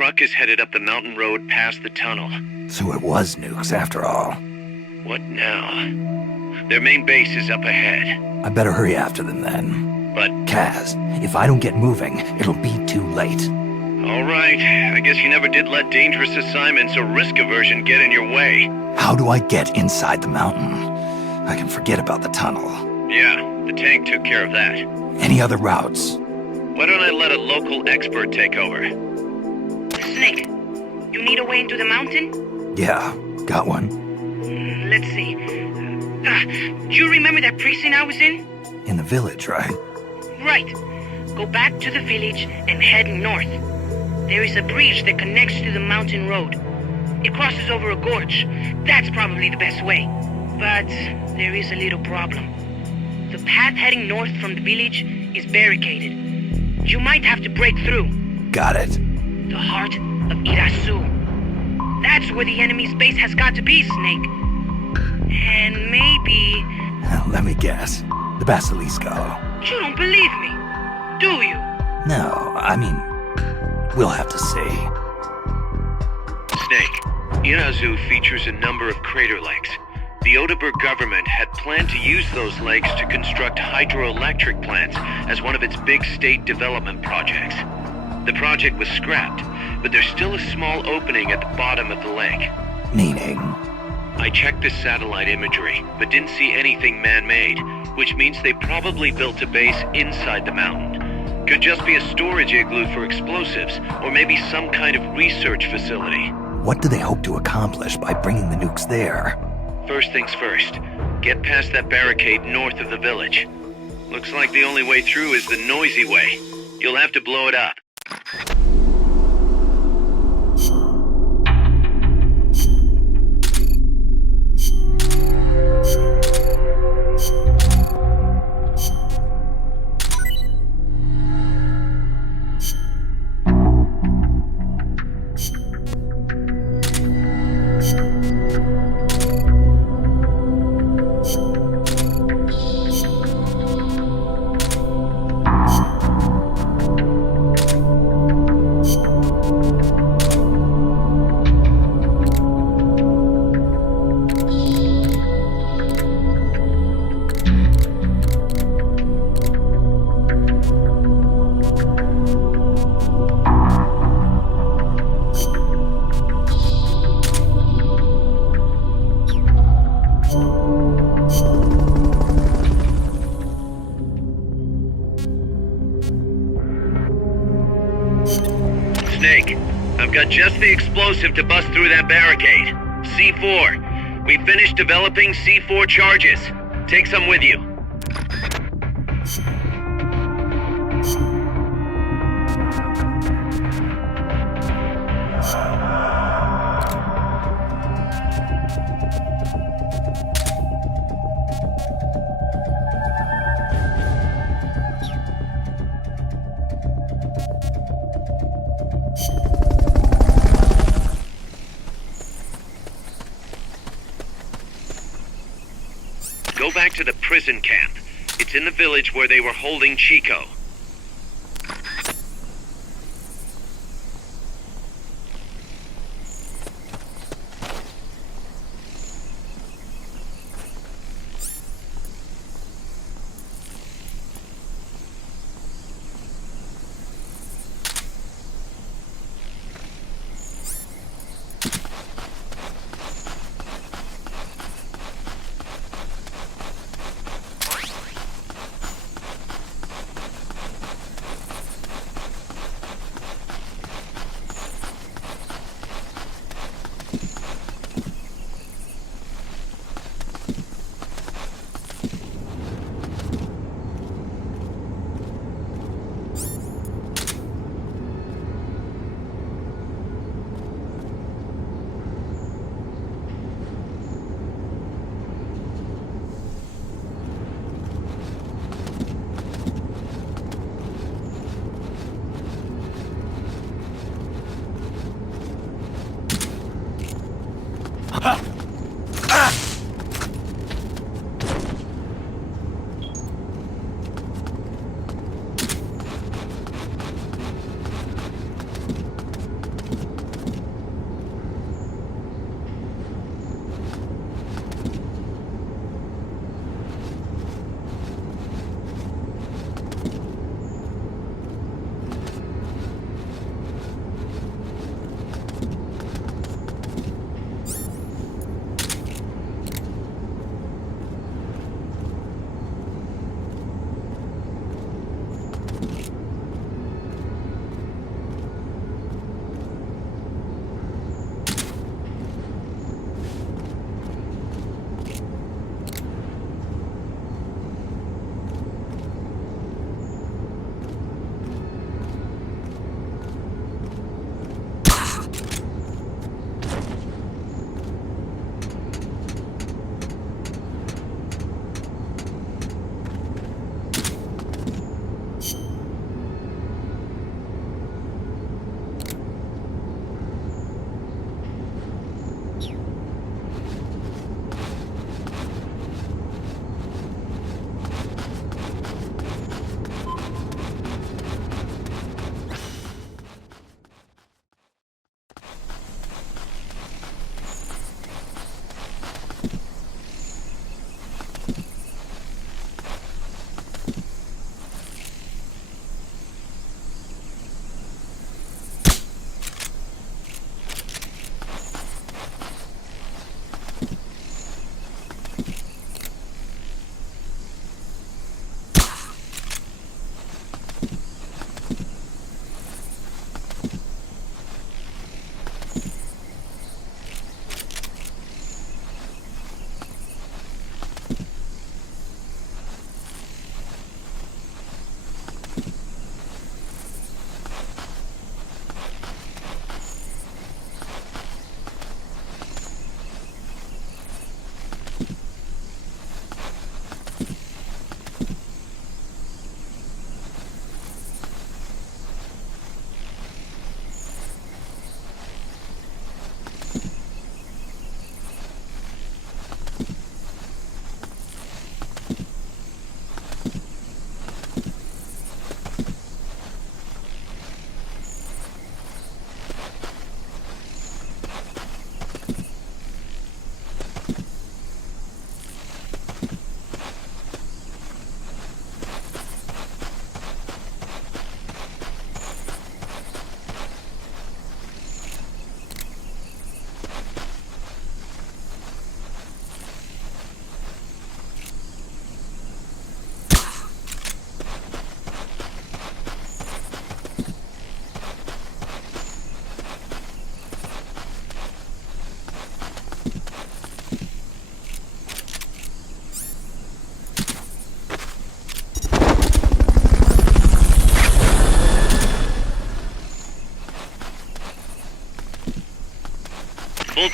truck is headed up the mountain road past the tunnel. So it was nukes after all. What now? Their main base is up ahead. I better hurry after them then. But... Kaz, if I don't get moving, it'll be too late. All right. I guess you never did let dangerous assignments or risk aversion get in your way. How do I get inside the mountain? I can forget about the tunnel. Yeah, the tank took care of that. Any other routes? Why don't I let a local expert take over? Snake, you need a way into the mountain? Yeah, got one. Let's see. Do you remember that precinct I was in? In the village, right? Right. Go back to the village and head north. There is a bridge that connects to the mountain road. It crosses over a gorge. That's probably the best way. But there is a little problem. The path heading north from the village is barricaded. You might have to break through. Got it. The heart of Irasu. That's where the enemy's base has got to be, Snake. And maybe... Let me guess. The Basilisco. You don't believe me, do you? No, I mean... We'll have to see. Snake, Irazu features a number of crater lakes. The Odeberg government had planned to use those lakes to construct hydroelectric plants as one of its big state development projects. The project was scrapped, but there's still a small opening at the bottom of the lake. Meaning? I checked the satellite imagery, but didn't see anything man-made, which means they probably built a base inside the mountain. Could just be a storage igloo for explosives, or maybe some kind of research facility. What do they hope to accomplish by bringing the nukes there? First things first, get past that barricade north of the village. Looks like the only way through is the noisy way. You'll have to blow it up. Snake, I've got just the explosive to bust through that barricade. C4. We finished developing C4 charges. Take some with you. Go back to the prison camp. It's in the village where they were holding Chico.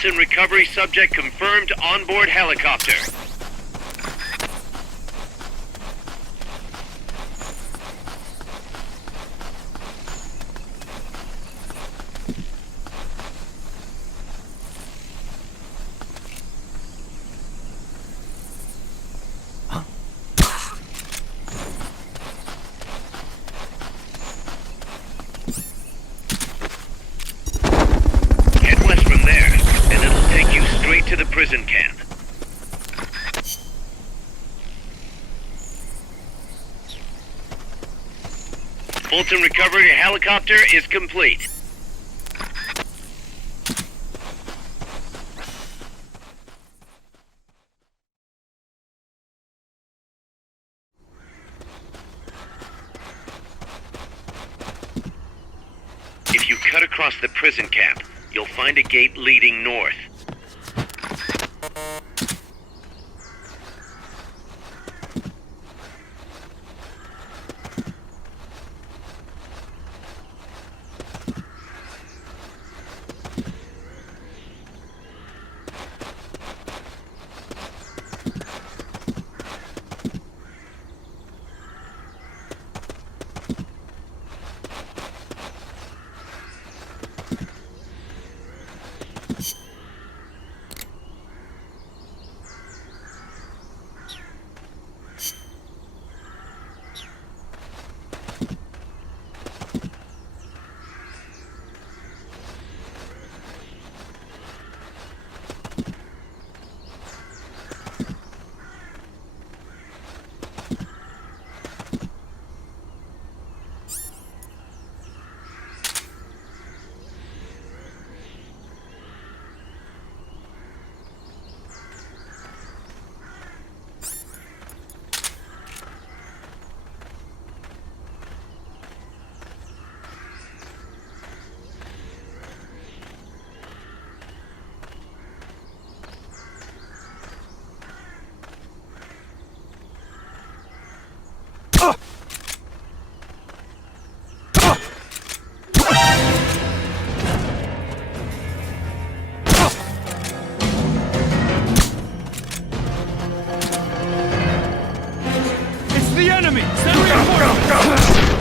Fulton recovery subject confirmed onboard helicopter. To the prison camp. Fulton recovery helicopter is complete. If you cut across the prison camp, you'll find a gate leading north.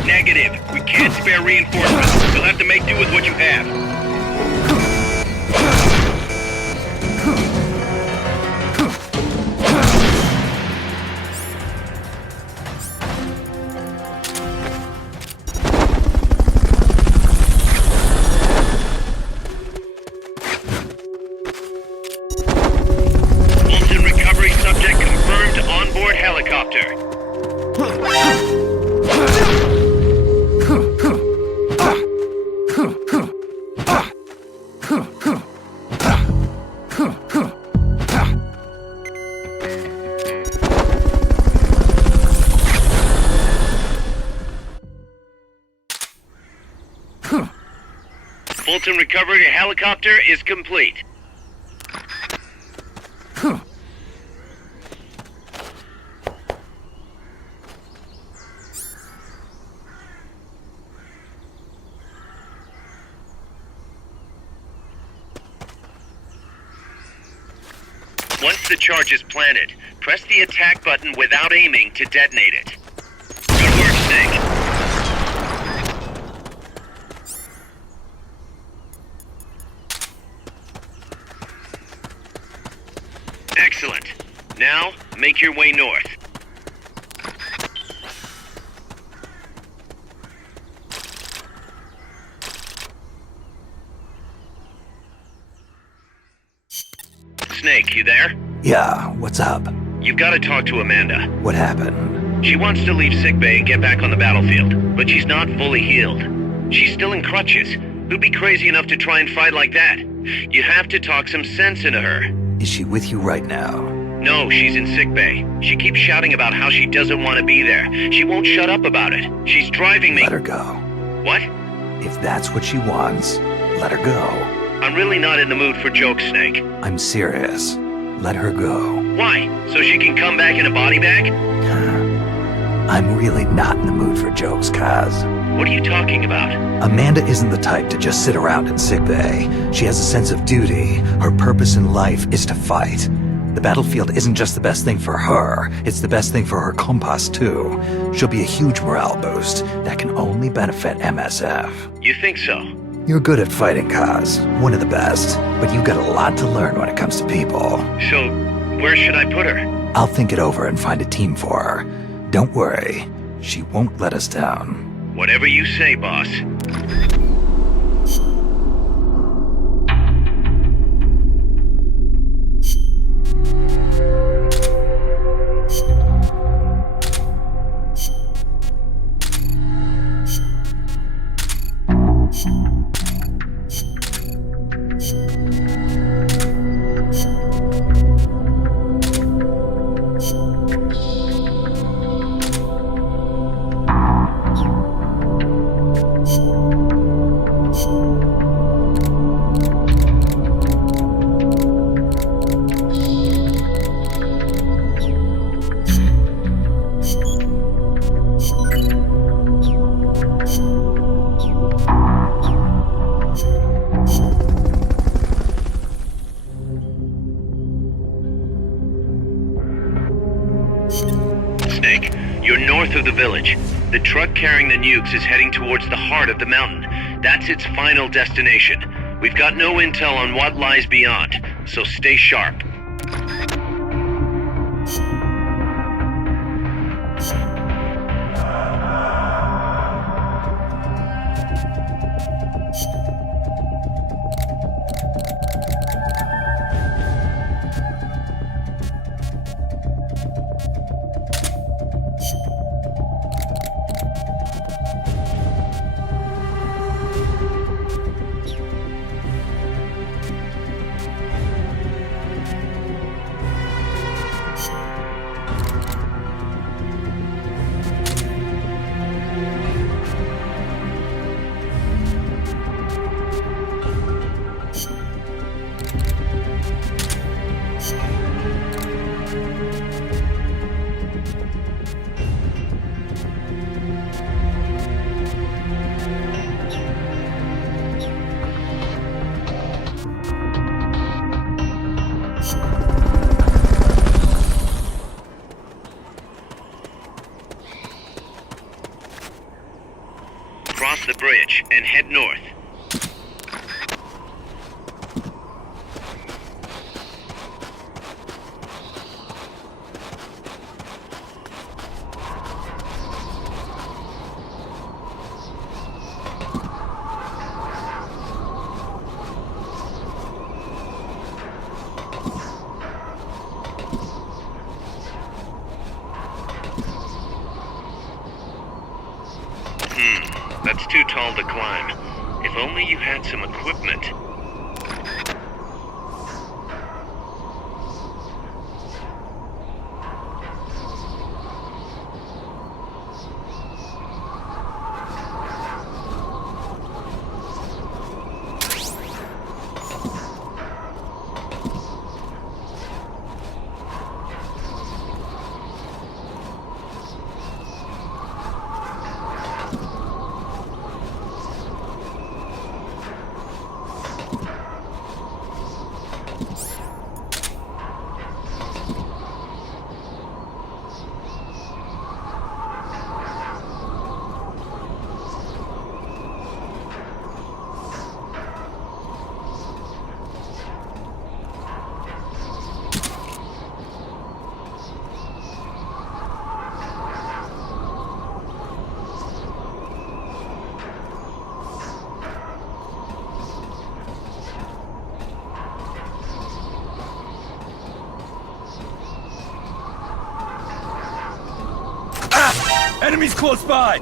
Negative. We can't spare reinforcements. You'll have to make do with what you have. Fulton recovery subject confirmed onboard helicopter. Fulton recovery helicopter is complete. Once the charge is planted, press the attack button without aiming to detonate it. Good work, Snake. Excellent. Now, make your way north. Snake, you there? Yeah, what's up? You've got to talk to Amanda. What happened? She wants to leave sickbay and get back on the battlefield, but she's not fully healed. She's still in crutches. Who'd be crazy enough to try and fight like that? You have to talk some sense into her. Is she with you right now? No, she's in sickbay. She keeps shouting about how she doesn't want to be there. She won't shut up about it. She's driving me— Let her go. What? If that's what she wants, let her go. I'm really not in the mood for jokes, Snake. I'm serious. Let her go. Why? So she can come back in a body bag? I'm really not in the mood for jokes, Kaz. What are you talking about? Amanda isn't the type to just sit around in sickbay. She has a sense of duty. Her purpose in life is to fight. The battlefield isn't just the best thing for her, it's the best thing for her compas too. She'll be a huge morale boost that can only benefit MSF. You think so? You're good at fighting, Kaz. One of the best. But you've got a lot to learn when it comes to people. So, where should I put her? I'll think it over and find a team for her. Don't worry. She won't let us down. Whatever you say, boss. You're north of the village. The truck carrying the nukes is heading towards the heart of the mountain. That's its final destination. We've got no intel on what lies beyond, so stay sharp. Cross the bridge and head north. That's too tall to climb. If only you had some equipment. Enemies close by!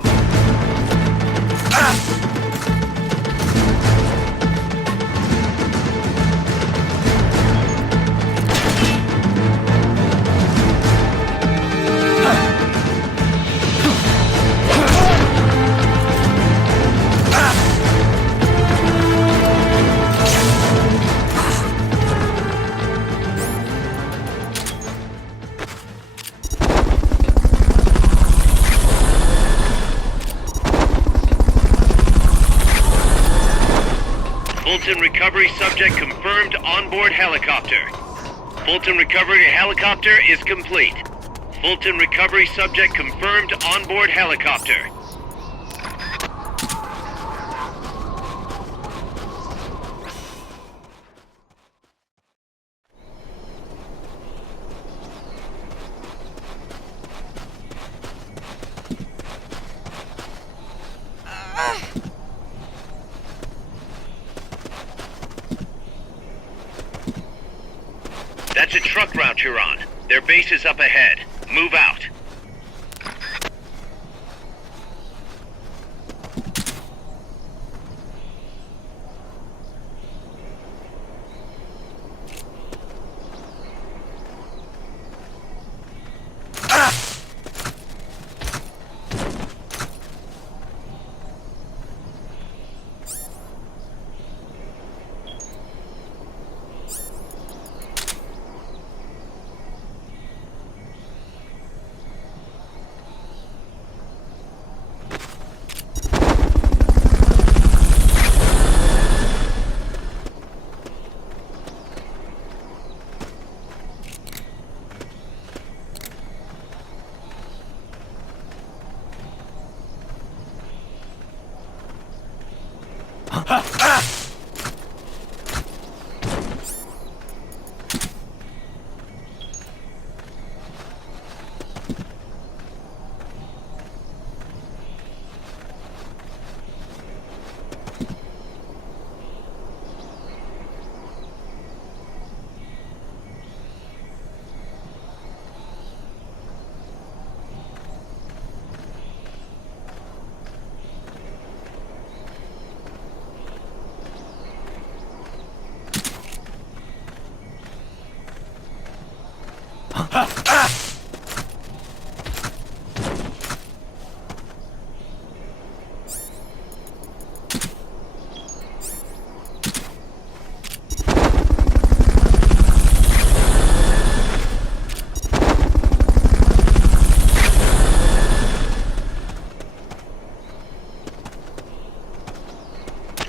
Fulton recovery subject confirmed onboard helicopter. Fulton recovery helicopter is complete. Fulton recovery subject confirmed onboard helicopter. That's a truck route you're on. Their base is up ahead. Move out.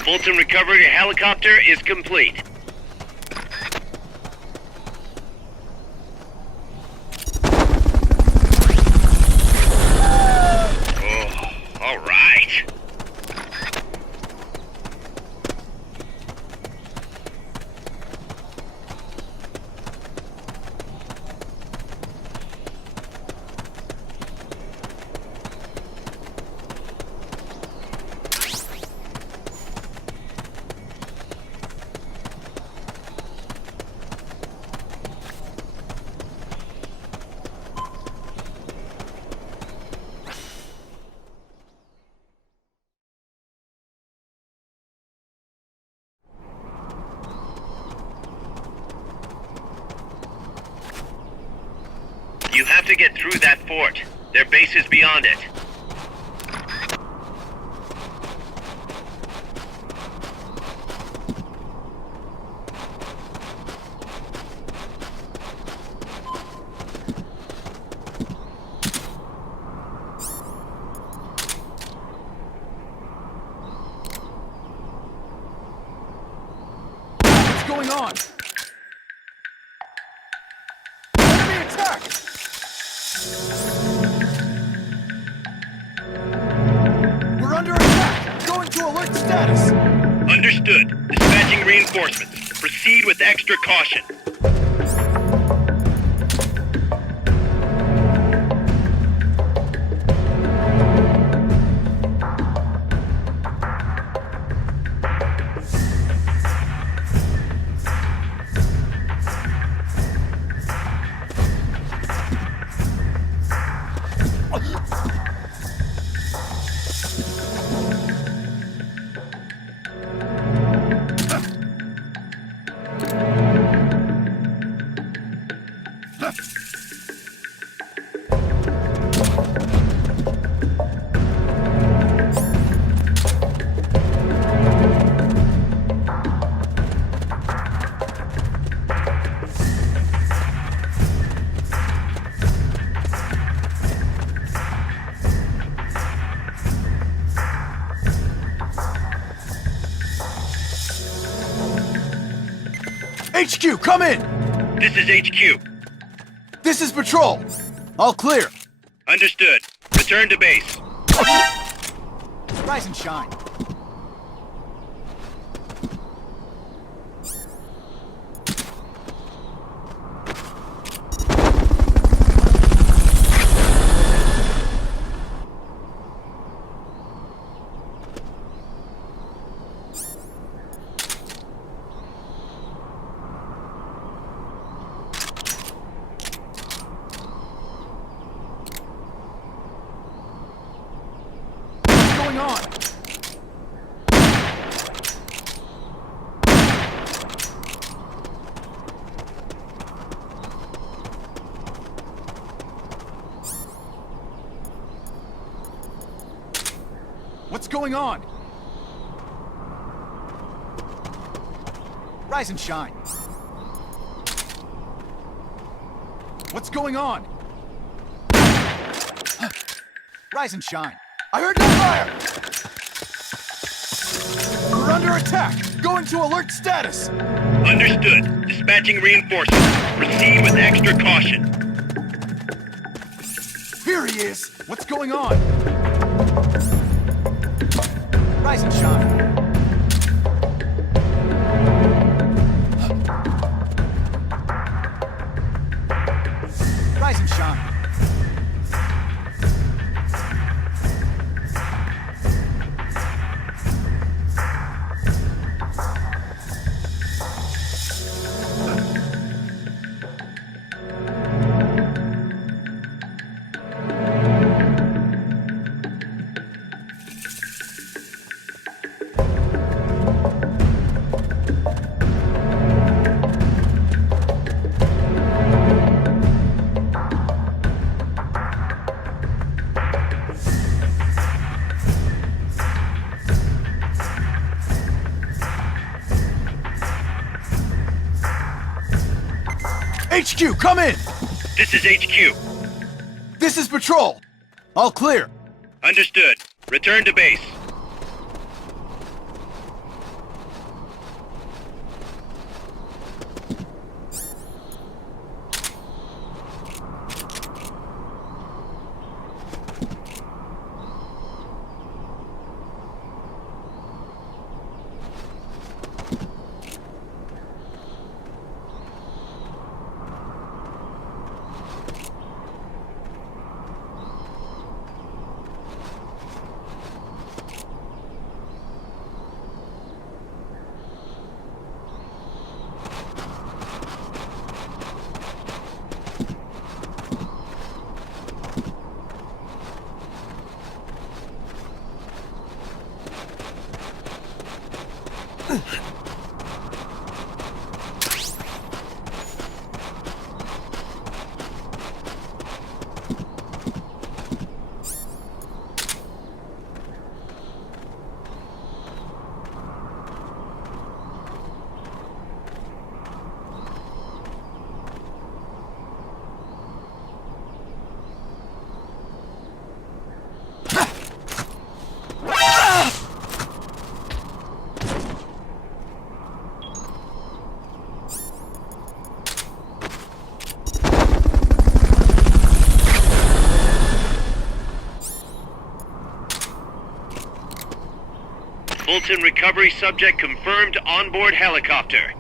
Fulton recovery helicopter is complete. All right. You have to get through that fort. Their base is beyond it. What's going on? Enemy attack! We're under attack! Going to alert status! Understood. Dispatching reinforcements. Proceed with extra caution. HQ, come in! This is HQ. This is Patrol. All clear. Understood. Return to base. Rise and shine. What's going on? Rise and shine. What's going on? Rise and shine. I heard gunfire! We're under attack! Going to alert status! Understood. Dispatching reinforcements. Proceed with extra caution. Here he is! What's going on? Rise and shine. Rise and shine. HQ, come in! This is HQ. This is Patrol. All clear. Understood. Return to base. Fulton recovery subject confirmed onboard helicopter.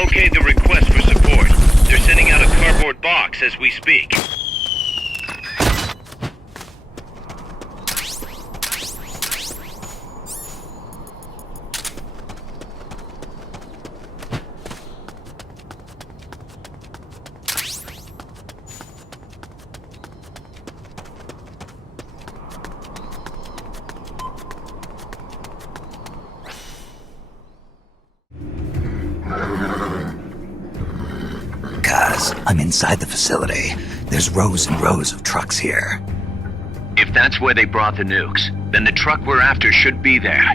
okayed the request for support. They're sending out a cardboard box as we speak. Kaz, I'm inside the facility. There's rows and rows of trucks here. If that's where they brought the nukes, then the truck we're after should be there.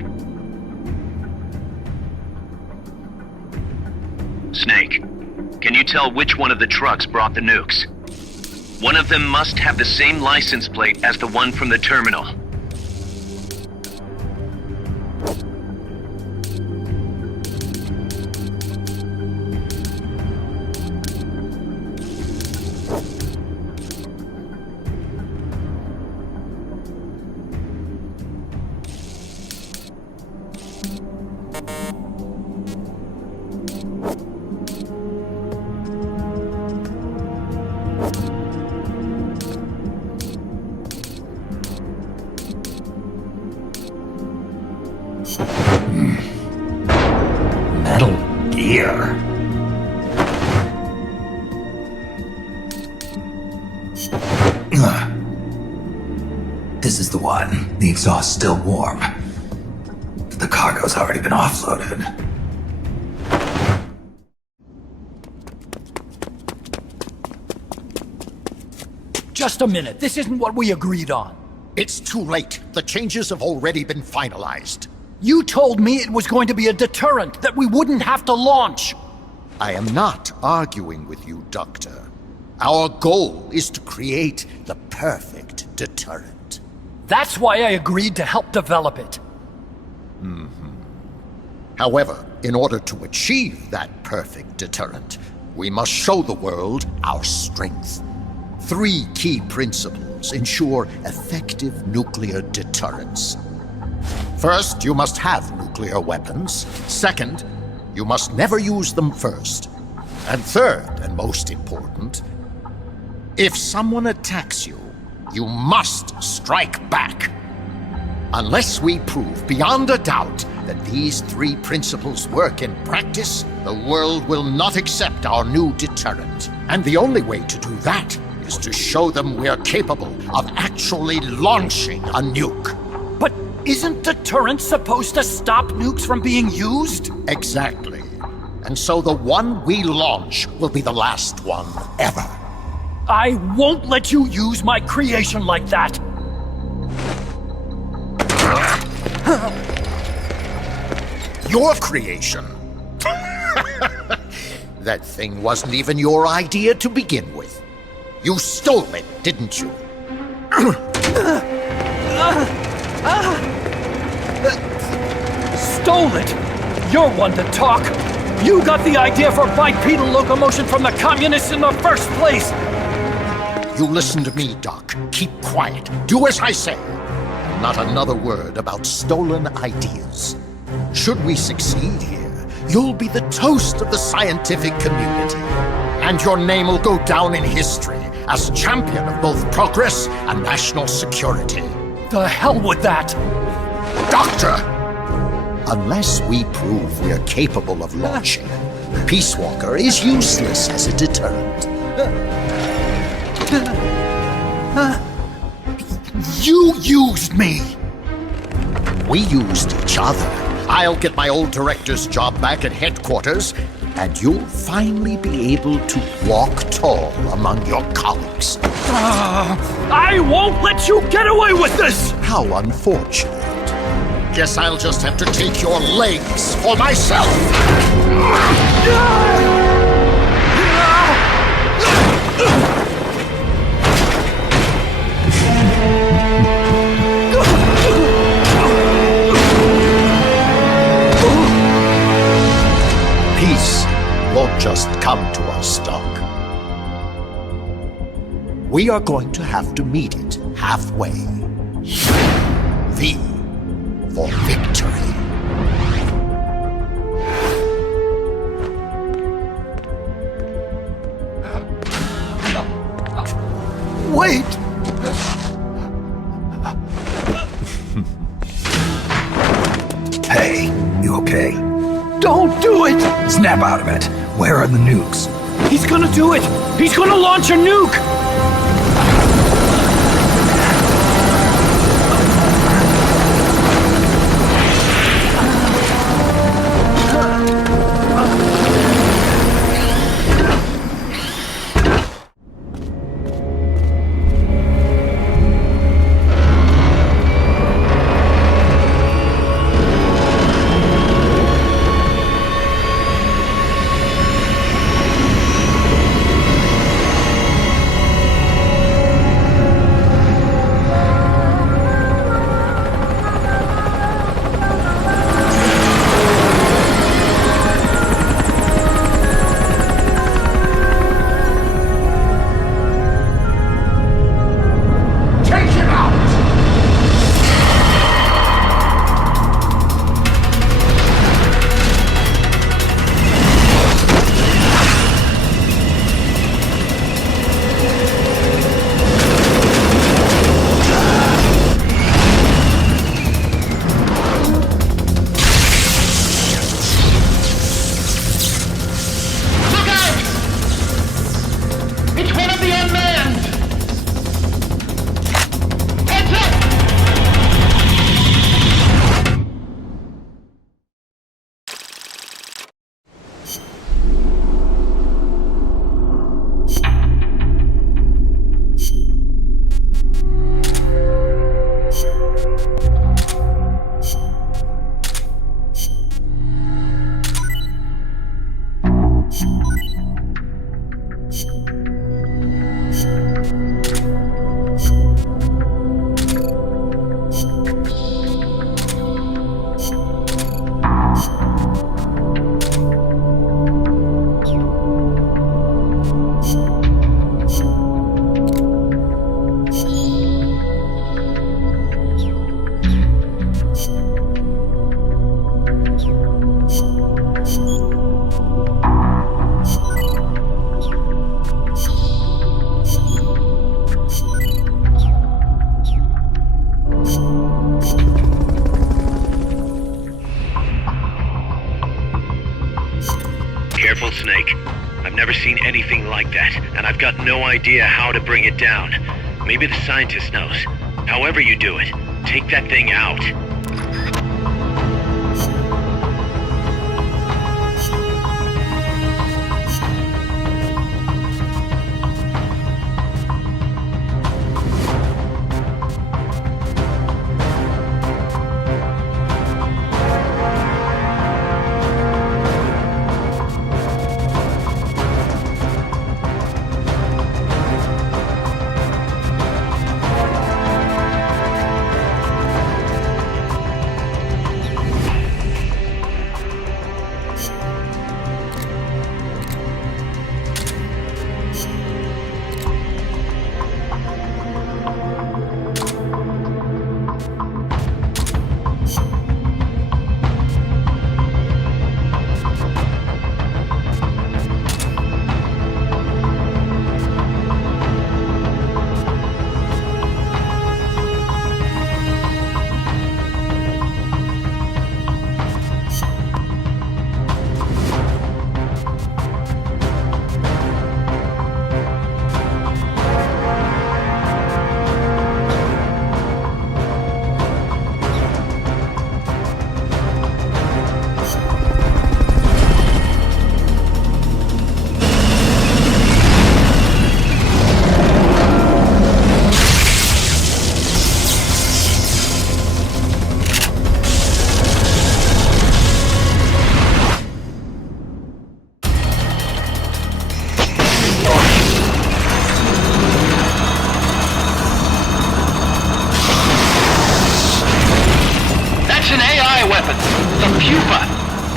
Snake, can you tell which one of the trucks brought the nukes? One of them must have the same license plate as the one from the terminal. Metal Gear. This is the one. The exhaust's still warm. The cargo's already been offloaded. Just a minute. This isn't what we agreed on. It's too late. The changes have already been finalized. You told me it was going to be a deterrent, that we wouldn't have to launch. I am not arguing with you, Doctor. Our goal is to create the perfect deterrent. That's why I agreed to help develop it. However, in order to achieve that perfect deterrent, we must show the world our strength. 3 key principles ensure effective nuclear deterrence. First, you must have nuclear weapons. Second, you must never use them first. And third, and most important, if someone attacks you, you must strike back. Unless we prove beyond a doubt that these 3 principles work in practice, the world will not accept our new deterrent. And the only way to do that is to show them we're capable of actually launching a nuke. But isn't deterrence supposed to stop nukes from being used? Exactly. And so the one we launch will be the last one ever. I won't let you use my creation like that! Your creation? That thing wasn't even your idea to begin with. You stole it, didn't you? Stole it? You're one to talk. You got the idea for bipedal locomotion from the communists in the first place. You listen to me, Doc. Keep quiet. Do as I say. Not another word about stolen ideas. Should we succeed here, you'll be the toast of the scientific community. And your name will go down in history as champion of both progress and national security. The hell with that! Doctor! Unless we prove we're capable of launching, Peace Walker is useless as a deterrent. You used me! We used each other. I'll get my old director's job back at headquarters, and you'll finally be able to walk tall among your colleagues. I won't let you get away with this! How unfortunate. Guess I'll just have to take your legs for myself. Peace won't just come to us, Doc. We are going to have to meet it halfway. V for victory. Wait! Hey, you okay? Don't do it! Snap out of it. Where are the nukes? He's gonna do it! He's gonna launch a nuke! Careful, Snake. I've never seen anything like that, and I've got no idea how to bring it down. Maybe the scientist knows. However you do it, take that thing out.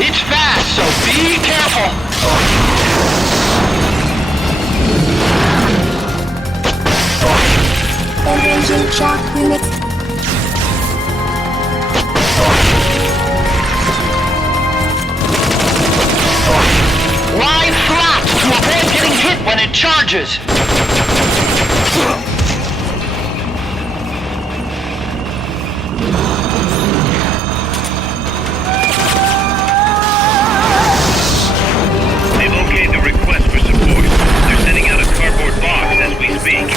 It's fast, so be careful! Engaging shock units. Line flat to avoid getting hit when it charges! They've okayed the request for support. They're sending out a cardboard box as we speak.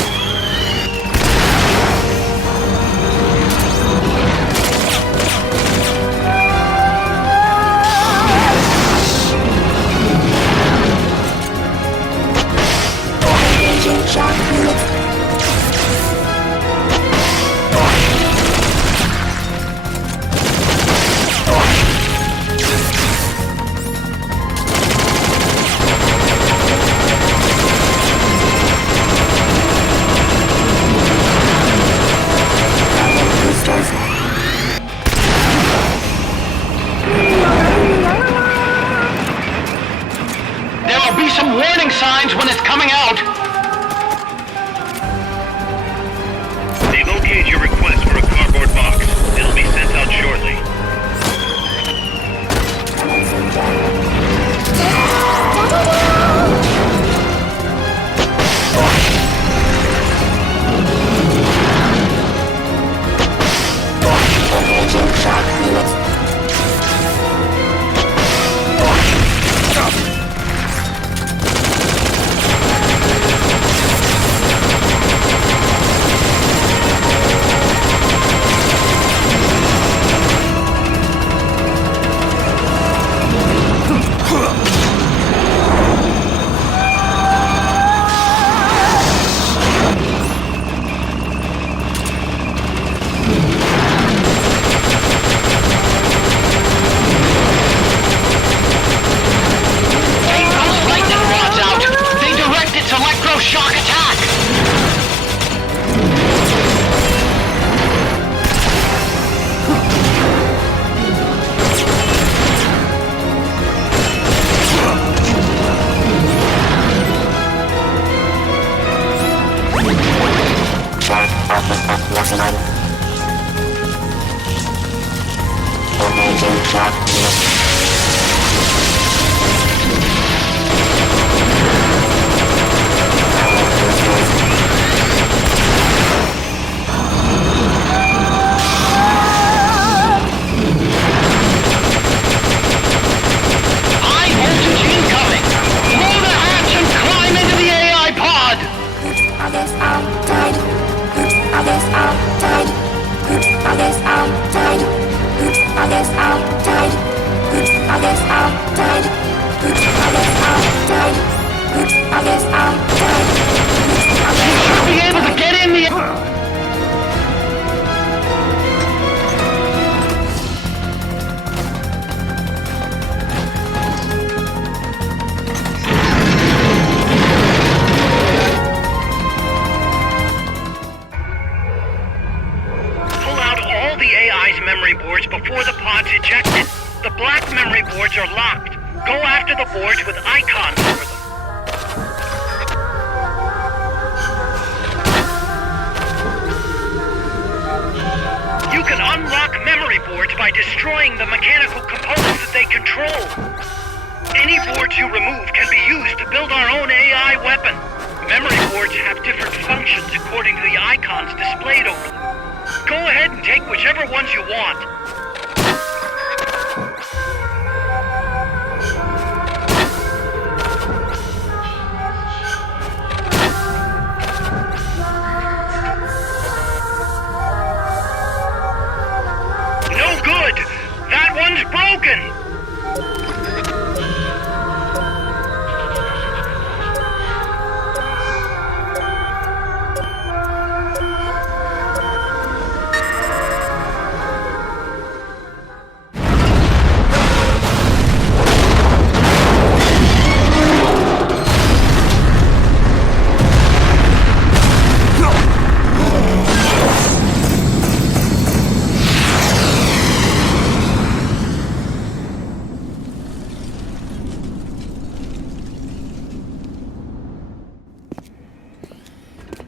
Engaging shock units. There will be some warning signs when it's coming out. They've okayed your request for a cardboard box. It'll be sent out shortly. Engaging shock units. Take those lightning rods out. They direct its electroshock attack. Engaging shock units. High voltage incoming. Blow the hatch and climb into the AI pod. Others outside. Others outside. Others outside. Others outside. Others outside. Others outside. Others outside. You should be able to get in the... Pull out all the AI's memory boards before the pod's ejected. The black memory boards are locked. Go after the boards with icons over them. You can unlock memory boards by destroying the mechanical components that they control. Any boards you remove can be used to build our own AI weapon. Memory boards have different functions according to the icons displayed over them. Go ahead and take whichever ones you want. No good! That one's broken!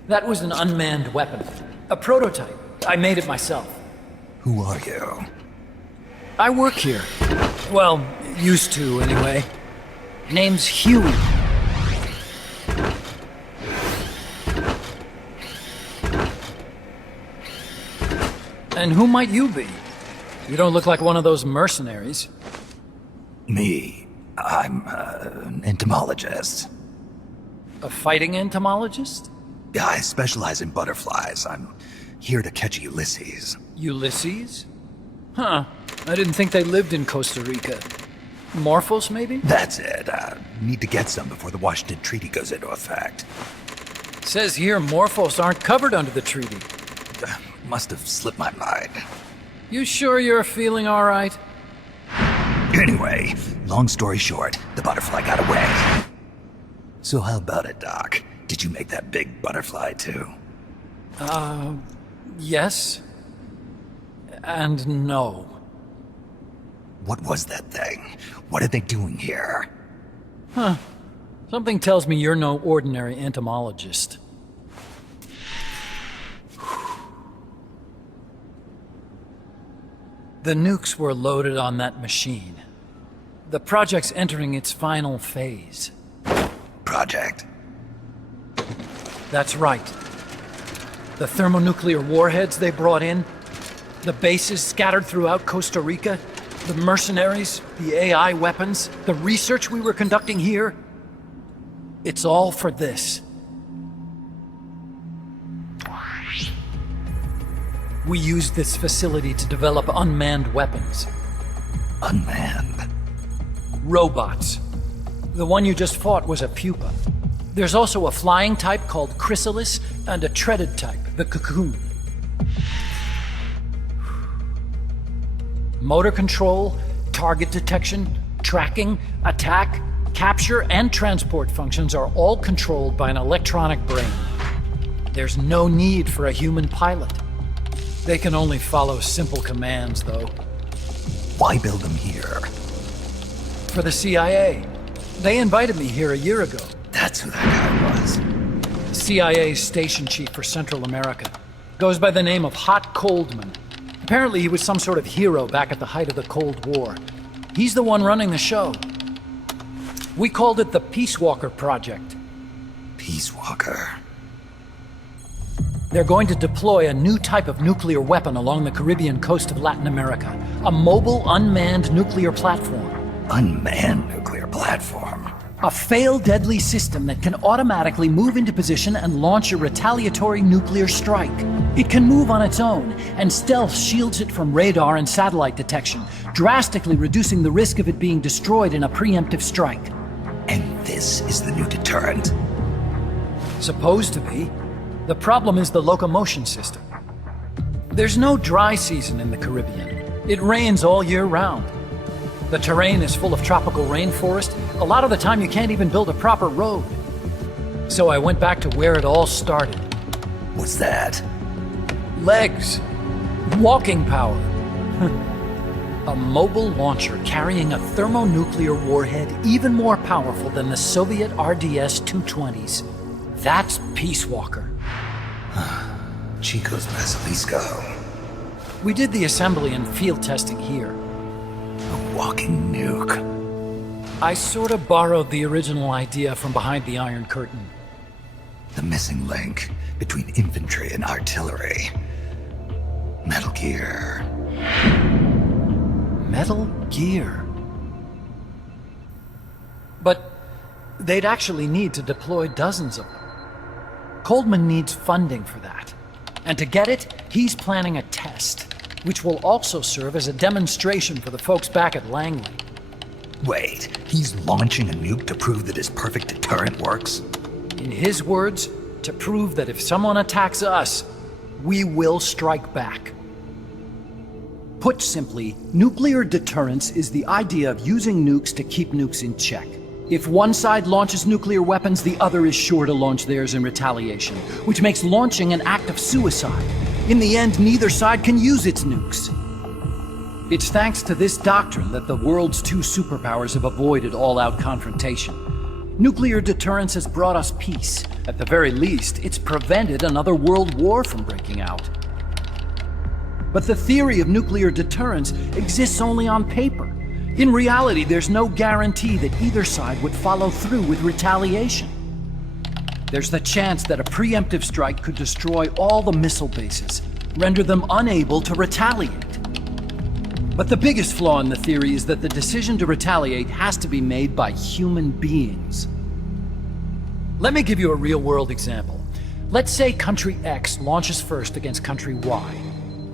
That was an unmanned weapon. A prototype. I made it myself. Who are you? I work here. Well, used to, anyway. Name's Huey. And who might you be? You don't look like one of those mercenaries. Me? I'm an entomologist. A fighting entomologist? Yeah, I specialize in butterflies. I'm here to catch Ulysses. Ulysses? Huh. I didn't think they lived in Costa Rica. Morphos, maybe? That's it. Need to get some before the Washington Treaty goes into effect. Says here Morphos aren't covered under the treaty. Must have slipped my mind. You sure you're feeling all right? Anyway, long story short, the butterfly got away. So how about it, Doc? Did you make that big butterfly too? Yes. And no. What was that thing? What are they doing here? Huh. Something tells me you're no ordinary entomologist. The nukes were loaded on that machine. The project's entering its final phase. Project? That's right. The thermonuclear warheads they brought in, the bases scattered throughout Costa Rica, the mercenaries, the AI weapons, the research we were conducting here. It's all for this. We used this facility to develop unmanned weapons. Unmanned? Robots. The one you just fought was a pupa. There's also a flying type called Chrysalis and a treaded type, the Cocoon. Motor control, target detection, tracking, attack, capture, and transport functions are all controlled by an electronic brain. There's no need for a human pilot. They can only follow simple commands, though. Why build them here? For the CIA. They invited me here a year ago. That's who that guy was. The CIA's station chief for Central America. Goes by the name of Hot Coldman. Apparently he was some sort of hero back at the height of the Cold War. He's the one running the show. We called it the Peace Walker Project. Peace Walker? They're going to deploy a new type of nuclear weapon along the Caribbean coast of Latin America. A mobile, unmanned nuclear platform. Unmanned nuclear platform? A fail-deadly system that can automatically move into position and launch a retaliatory nuclear strike. It can move on its own, and stealth shields it from radar and satellite detection, drastically reducing the risk of it being destroyed in a preemptive strike. And this is the new deterrent? Supposed to be. The problem is the locomotion system. There's no dry season in the Caribbean. It rains all year round. The terrain is full of tropical rainforest. A lot of the time you can't even build a proper road. So I went back to where it all started. What's that? Legs. Walking power. A mobile launcher carrying a thermonuclear warhead even more powerful than the Soviet RDS-220s. That's Peace Walker. Chico's Basilisco. We did the assembly and field testing here. A walking nuke. I sort of borrowed the original idea from behind the Iron Curtain. The missing link between infantry and artillery. Metal Gear. Metal Gear. But they'd actually need to deploy dozens of them. Coldman needs funding for that. And to get it, he's planning a test, which will also serve as a demonstration for the folks back at Langley. Wait, he's launching a nuke to prove that his perfect deterrent works? In his words, to prove that if someone attacks us, we will strike back. Put simply, nuclear deterrence is the idea of using nukes to keep nukes in check. If one side launches nuclear weapons, the other is sure to launch theirs in retaliation, which makes launching an act of suicide. In the end, neither side can use its nukes. It's thanks to this doctrine that the world's two superpowers have avoided all-out confrontation. Nuclear deterrence has brought us peace. At the very least, it's prevented another world war from breaking out. But the theory of nuclear deterrence exists only on paper. In reality, there's no guarantee that either side would follow through with retaliation. There's the chance that a preemptive strike could destroy all the missile bases, render them unable to retaliate. But the biggest flaw in the theory is that the decision to retaliate has to be made by human beings. Let me give you a real-world example. Let's say Country X launches first against Country Y.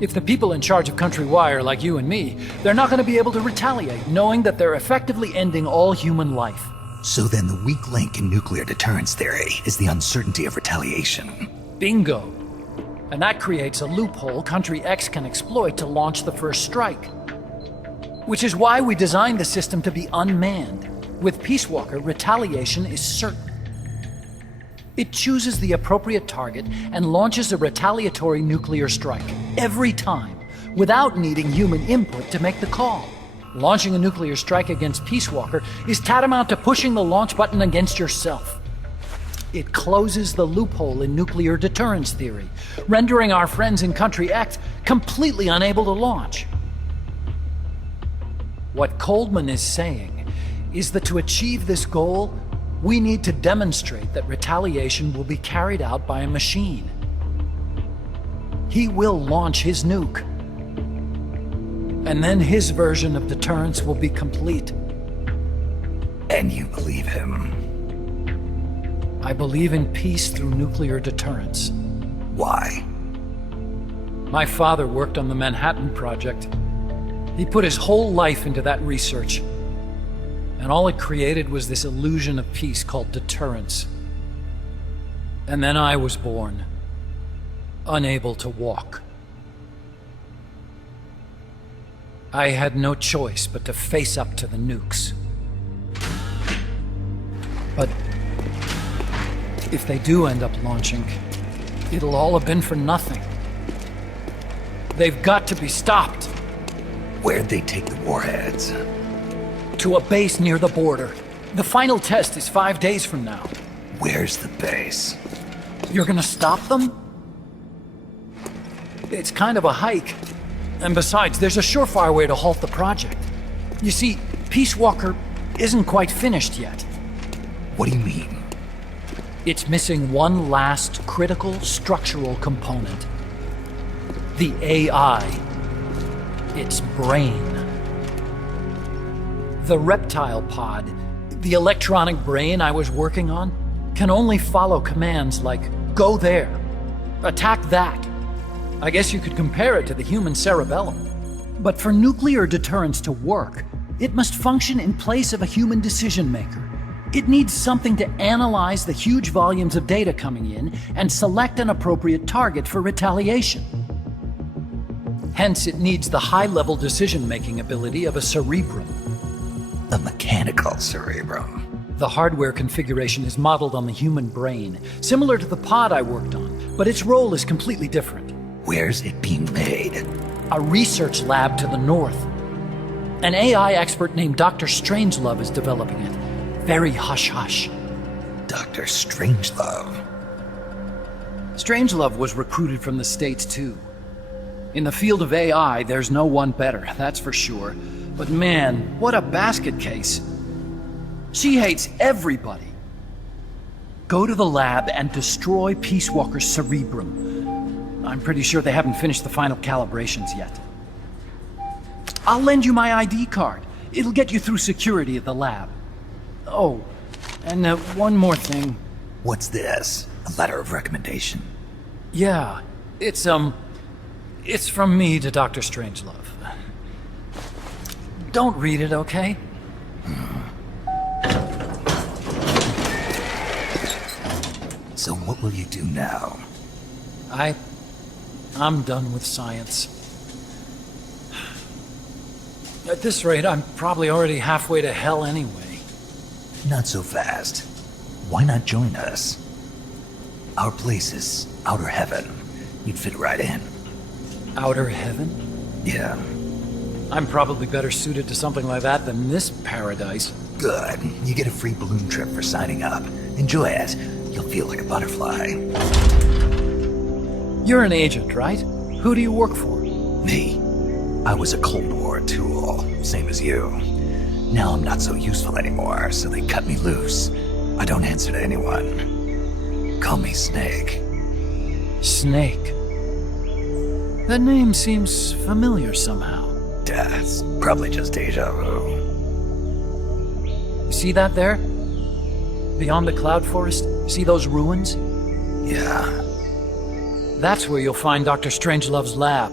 If the people in charge of Country Y are like you and me, they're not going to be able to retaliate, knowing that they're effectively ending all human life. So then the weak link in nuclear deterrence theory is the uncertainty of retaliation. Bingo. And that creates a loophole Country X can exploit to launch the first strike. Which is why we designed the system to be unmanned. With Peace Walker, retaliation is certain. It chooses the appropriate target and launches a retaliatory nuclear strike every time, without needing human input to make the call. Launching a nuclear strike against Peace Walker is tantamount to pushing the launch button against yourself. It closes the loophole in nuclear deterrence theory, rendering our friends in Country X completely unable to launch. What Coleman is saying is that to achieve this goal, we need to demonstrate that retaliation will be carried out by a machine. He will launch his nuke. And then his version of deterrence will be complete. And you believe him? I believe in peace through nuclear deterrence. Why? My father worked on the Manhattan Project. He put his whole life into that research. And all it created was this illusion of peace called deterrence. And then I was born, unable to walk. I had no choice but to face up to the nukes. But if they do end up launching, it'll all have been for nothing. They've got to be stopped. Where'd they take the warheads? To a base near the border. The final test is 5 days from now. Where's the base? You're gonna stop them? It's kind of a hike. And besides, there's a surefire way to halt the project. You see, Peace Walker isn't quite finished yet. What do you mean? It's missing one last critical structural component. The AI. Its brain. The reptile pod, the electronic brain I was working on, can only follow commands like, go there, attack that. I guess you could compare it to the human cerebellum. But for nuclear deterrence to work, it must function in place of a human decision maker. It needs something to analyze the huge volumes of data coming in and select an appropriate target for retaliation. Hence, it needs the high-level decision-making ability of a cerebrum. A mechanical cerebrum. The hardware configuration is modeled on the human brain, similar to the pod I worked on, but its role is completely different. Where's it being made? A research lab to the north. An AI expert named Dr. Strangelove is developing it. Very hush-hush. Dr. Strangelove? Strangelove was recruited from the States, too. In the field of AI, there's no one better, that's for sure. But man, what a basket case. She hates everybody. Go to the lab and destroy Peace Walker's cerebrum. I'm pretty sure they haven't finished the final calibrations yet. I'll lend you my ID card. It'll get you through security at the lab. Oh, and one more thing. What's this? A letter of recommendation? Yeah, it's from me to Dr. Strangelove. Don't read it, okay? So what will you do now? I'm done with science. At this rate, I'm probably already halfway to hell anyway. Not so fast. Why not join us? Our place is outer heaven. You'd fit right in. Outer heaven? Yeah. I'm probably better suited to something like that than this paradise. Good. You get a free balloon trip for signing up. Enjoy it. You'll feel like a butterfly. You're an agent, right? Who do you work for? Me. I was a Cold War tool, same as you. Now I'm not so useful anymore, so they cut me loose. I don't answer to anyone. Call me Snake. Snake? That name seems familiar somehow. That's probably just deja vu. You see that there? Beyond the cloud forest? See those ruins? Yeah. That's where you'll find Dr. Strangelove's lab.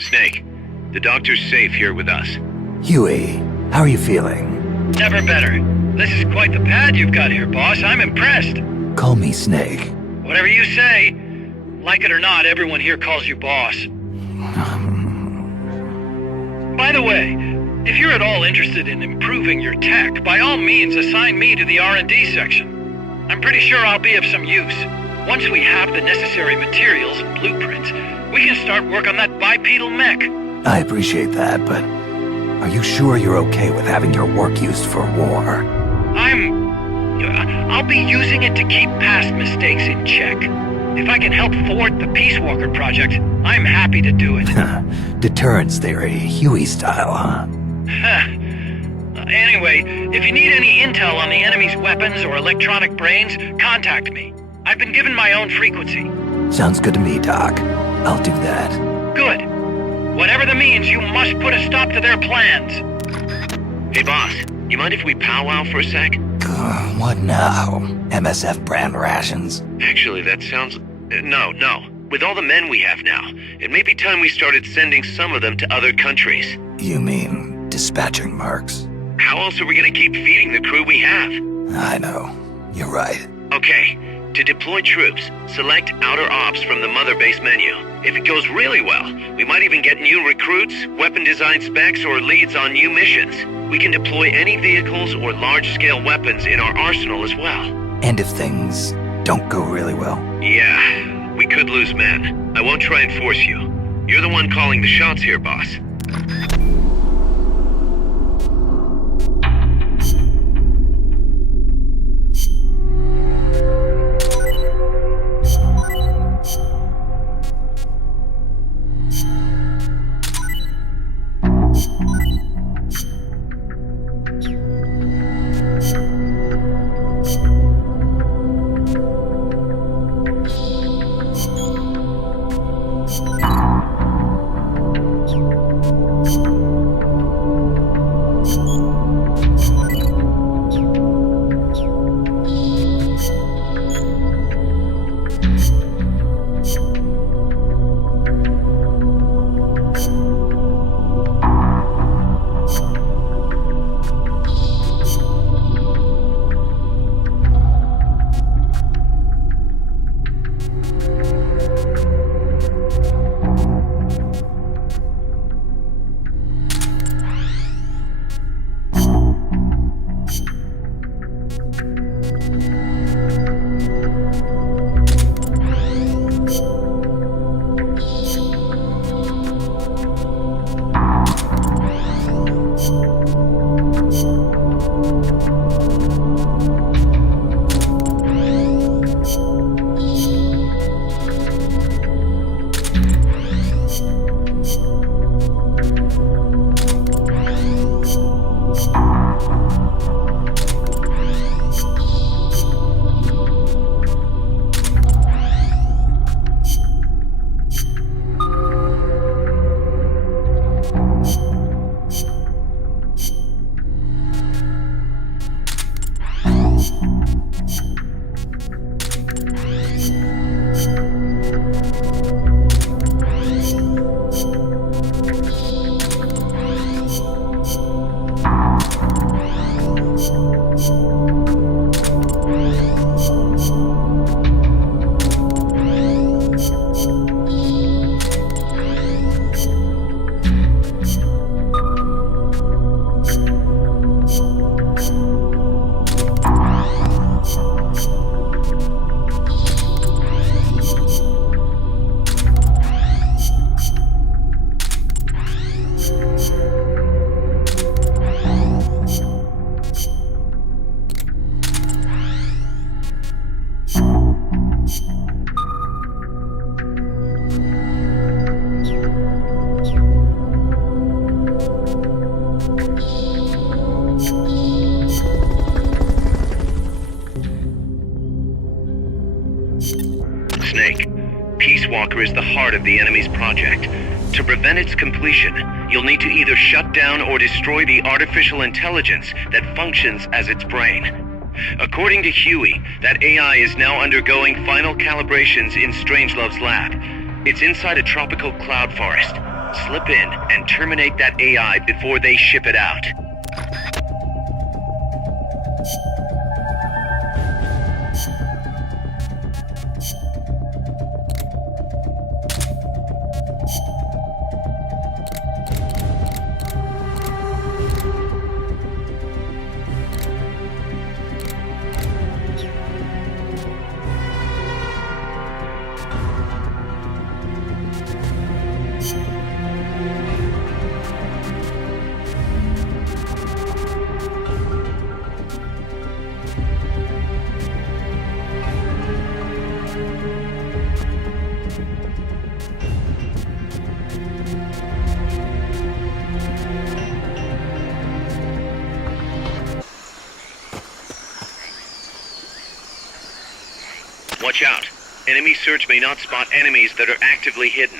Snake, the doctor's safe here with us. Huey, how are you feeling? Never better. This is quite the pad you've got here, boss. I'm impressed. Call me Snake. Whatever you say. Like it or not, everyone here calls you boss. By the way, if you're at all interested in improving your tech, by all means assign me to the R&D section. I'm pretty sure I'll be of some use. Once we have the necessary materials and blueprints, we can start work on that bipedal mech. I appreciate that, but are you sure you're okay with having your work used for war? I'll be using it to keep past mistakes in check. If I can help thwart the Peace Walker project, I'm happy to do it. Deterrence theory, Huey style, huh? Anyway, if you need any intel on the enemy's weapons or electronic brains, contact me. I've been given my own frequency. Sounds good to me, Doc. I'll do that. Good. Whatever the means, you must put a stop to their plans. Hey boss, you mind if we powwow for a sec? What now? MSF brand rations? Actually, that sounds... No. With all the men we have now, it may be time we started sending some of them to other countries. You mean dispatching mercs? How else are we gonna keep feeding the crew we have? I know. You're right. Okay, to deploy troops, select Outer Ops from the Mother Base menu. If it goes really well, we might even get new recruits, weapon design specs, or leads on new missions. We can deploy any vehicles or large-scale weapons in our arsenal as well. And if things don't go really well? Yeah, we could lose men. I won't try and force you. You're the one calling the shots here, boss. Snake. Peace Walker is the heart of the enemy's project. To prevent its completion, you'll need to either shut down or destroy the artificial intelligence that functions as its brain. According to Huey, that AI is now undergoing final calibrations in Strangelove's lab. It's inside a tropical cloud forest. Slip in and terminate that AI before they ship it out. Watch out. Enemy search may not spot enemies that are actively hidden.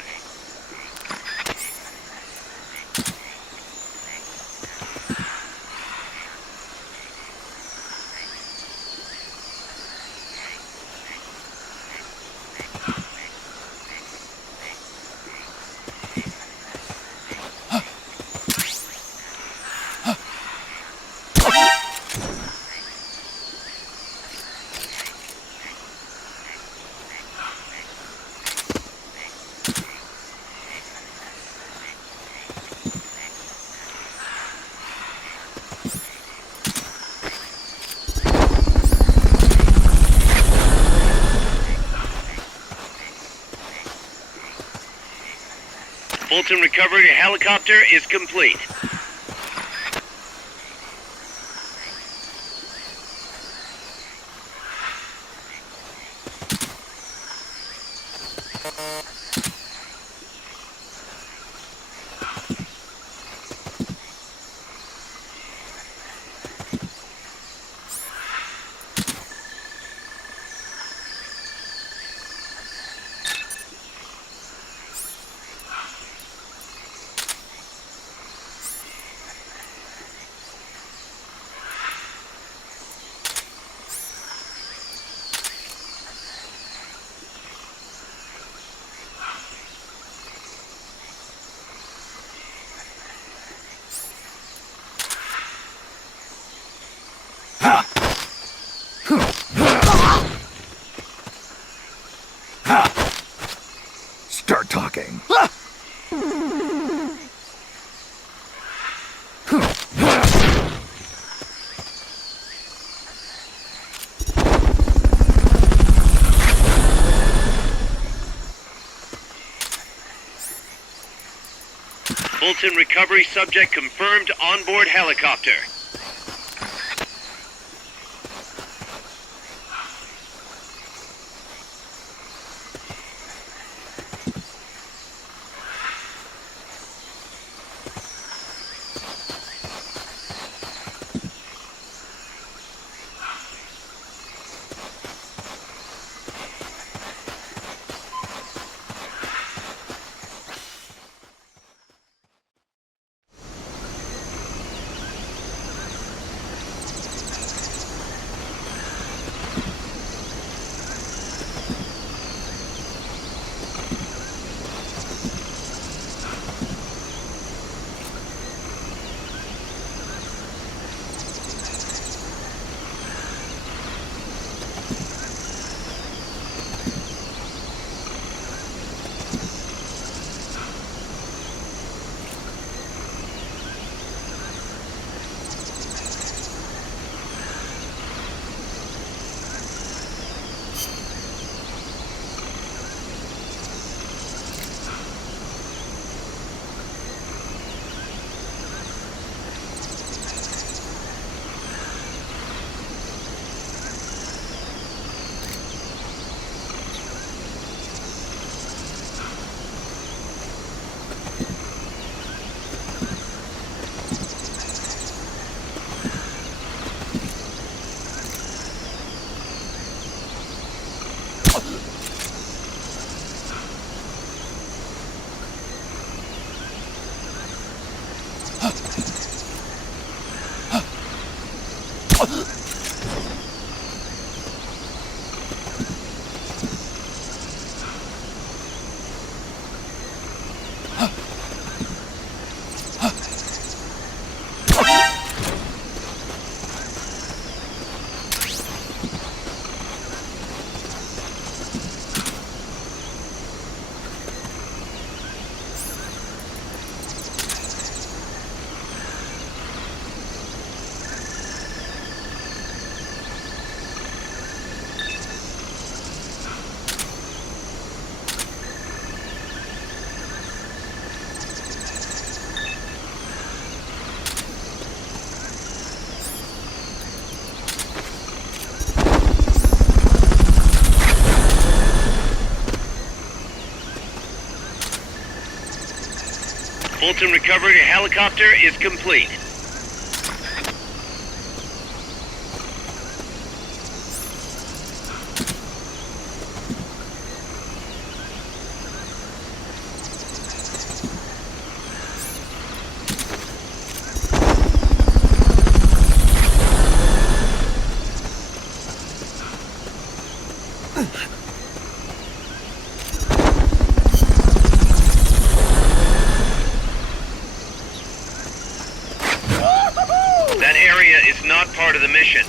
Fulton recovery helicopter is complete. Start talking. Fulton recovery subject confirmed onboard helicopter. Fulton recovery helicopter is complete. That area is not part of the mission.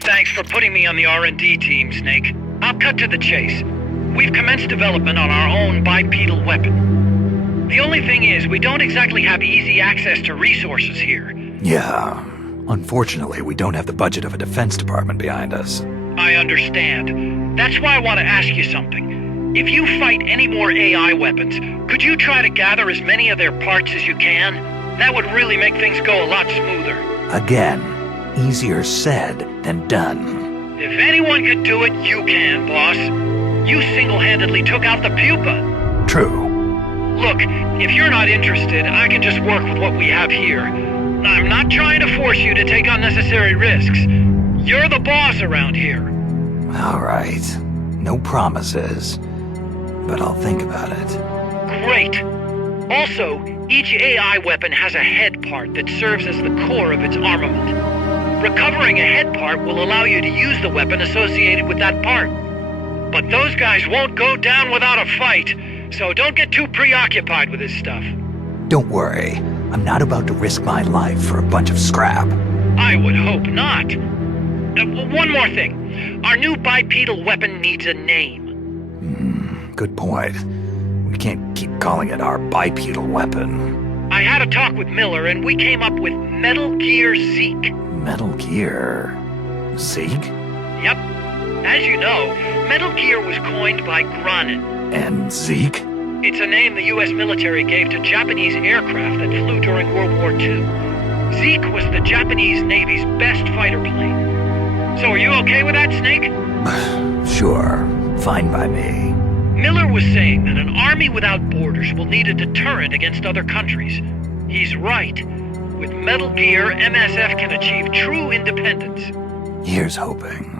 Thanks for putting me on the R&D team, Snake. I'll cut to the chase. We've commenced development on our own bipedal weapon. The only thing is, we don't exactly have easy access to resources here. Yeah. Unfortunately, we don't have the budget of a defense department behind us. I understand. That's why I want to ask you something. If you fight any more AI weapons, could you try to gather as many of their parts as you can? That would really make things go a lot smoother. Again, easier said than done. If anyone could do it, you can, boss. You single-handedly took out the pupa. True. Look, if you're not interested, I can just work with what we have here. I'm not trying to force you to take unnecessary risks. You're the boss around here. All right. No promises. But I'll think about it. Great. Also, each AI weapon has a head part that serves as the core of its armament. Recovering a head part will allow you to use the weapon associated with that part. But those guys won't go down without a fight, so don't get too preoccupied with this stuff. Don't worry. I'm not about to risk my life for a bunch of scrap. I would hope not. One more thing. Our new bipedal weapon needs a name. Good point. We can't keep calling it our bipedal weapon. I had a talk with Miller, and we came up with Metal Gear Zeke. Metal Gear? Zeke? Yep. As you know, Metal Gear was coined by Granin. And Zeke? It's a name the U.S. military gave to Japanese aircraft that flew during World War II. Zeke was the Japanese Navy's best fighter plane. So are you okay with that, Snake? Sure. Fine by me. Miller was saying that an army without borders will need a deterrent against other countries. He's right. With Metal Gear, MSF can achieve true independence. Here's hoping.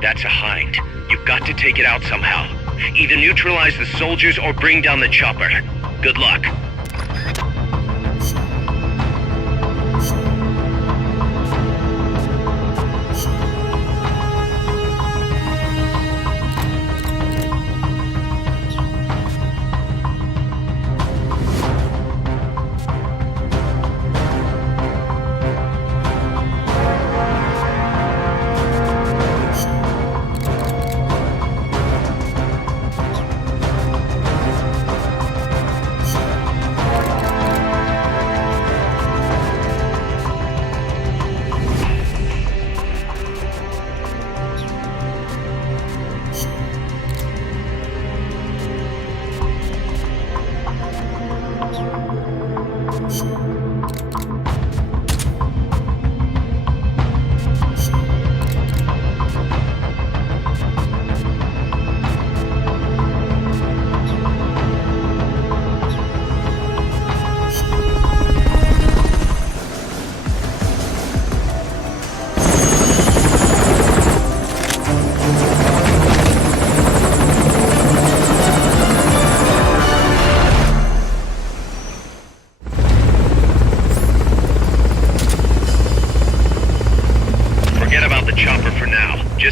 That's a hind. You've got to take it out somehow. Either neutralize the soldiers or bring down the chopper. Good luck.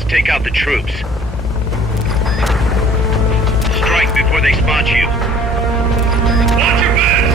Take out the troops. Strike before they spot you. Watch your back!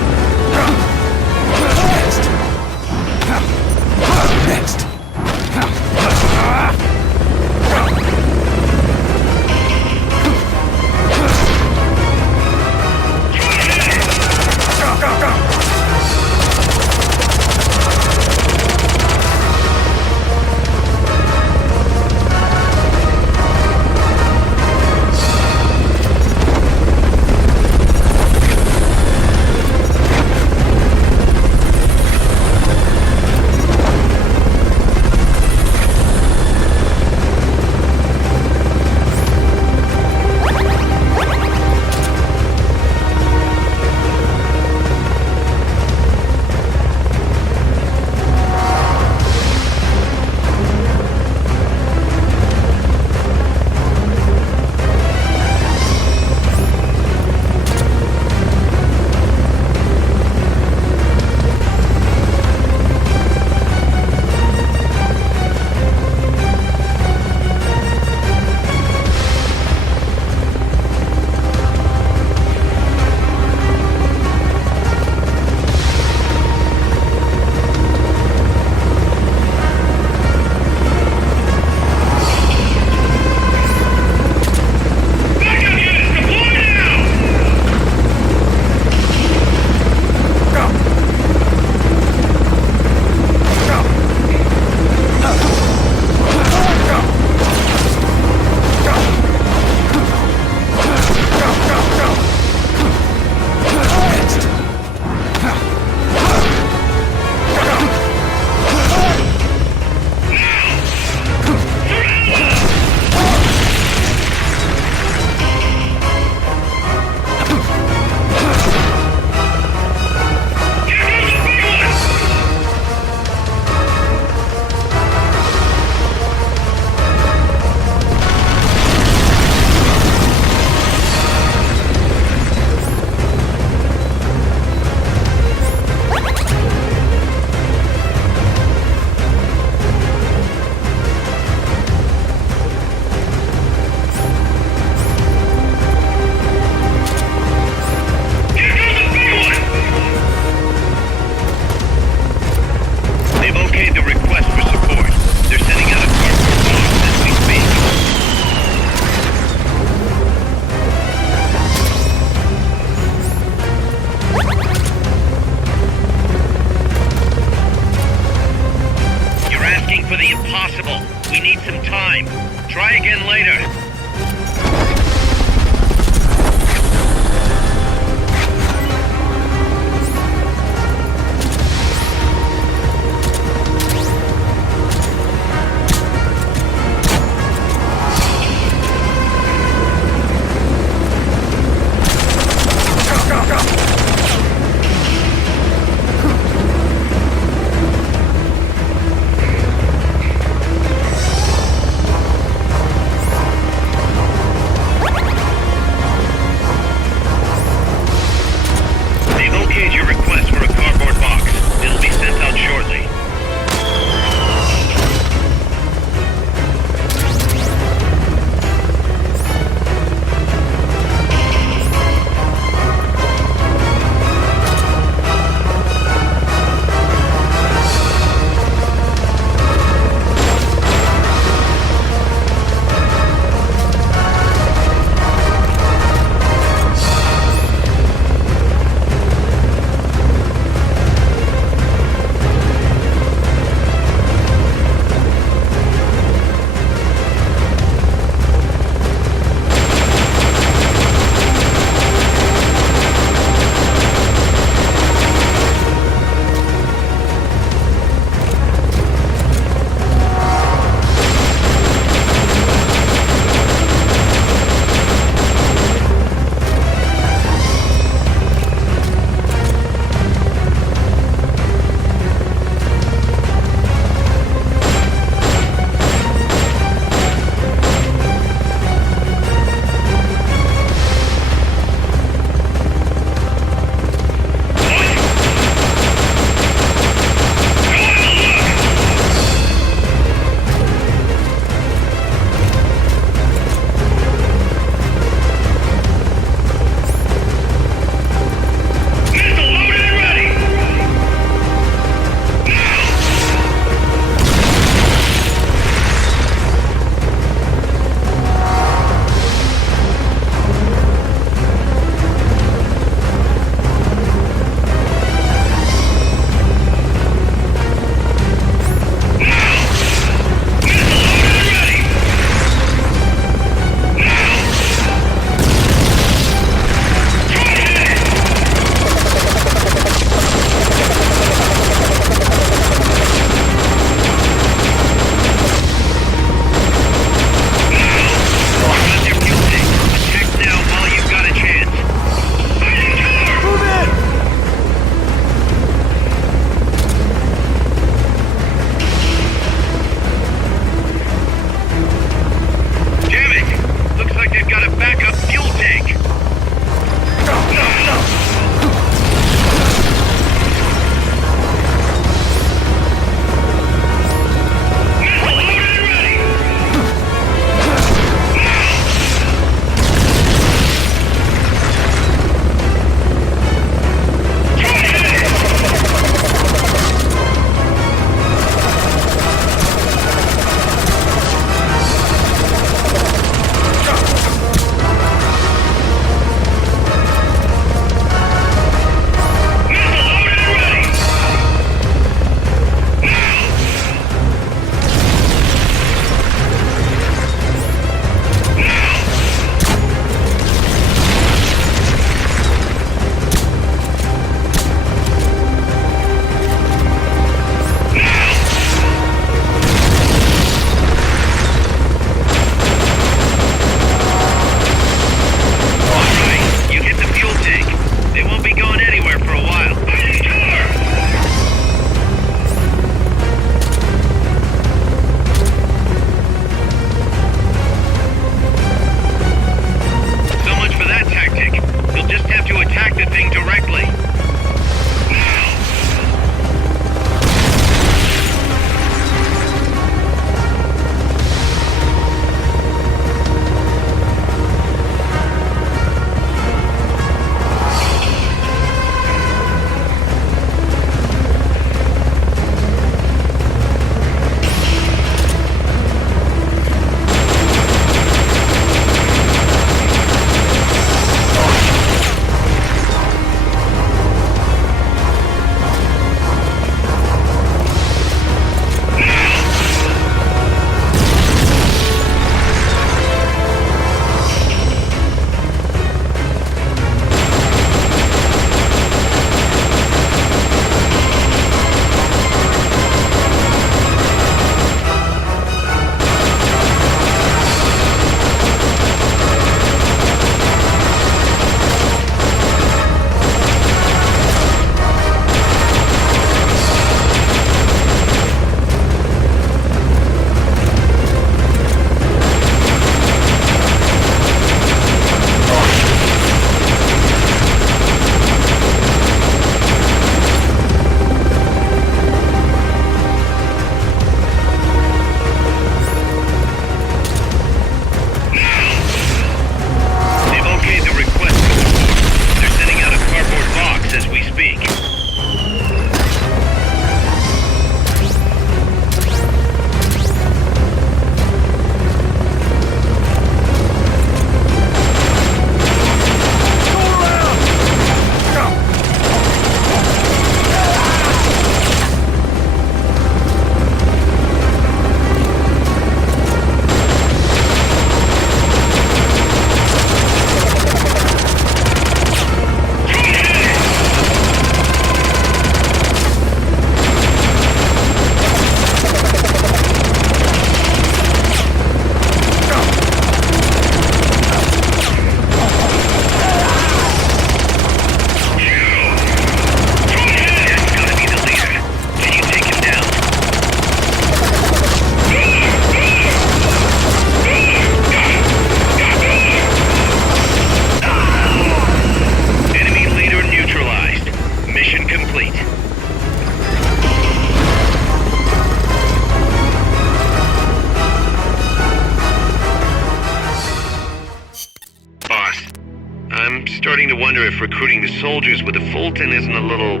I'm starting to wonder if recruiting the soldiers with a Fulton isn't a little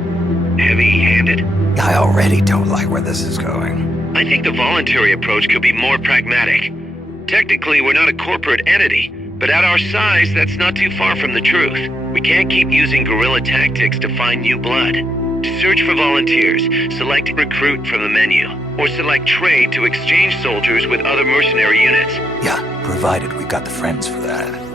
heavy-handed. I already don't like where this is going. I think the voluntary approach could be more pragmatic. Technically, we're not a corporate entity, but at our size, that's not too far from the truth. We can't keep using guerrilla tactics to find new blood. To search for volunteers, select recruit from the menu, or select trade to exchange soldiers with other mercenary units. Yeah, provided we've got the friends for that.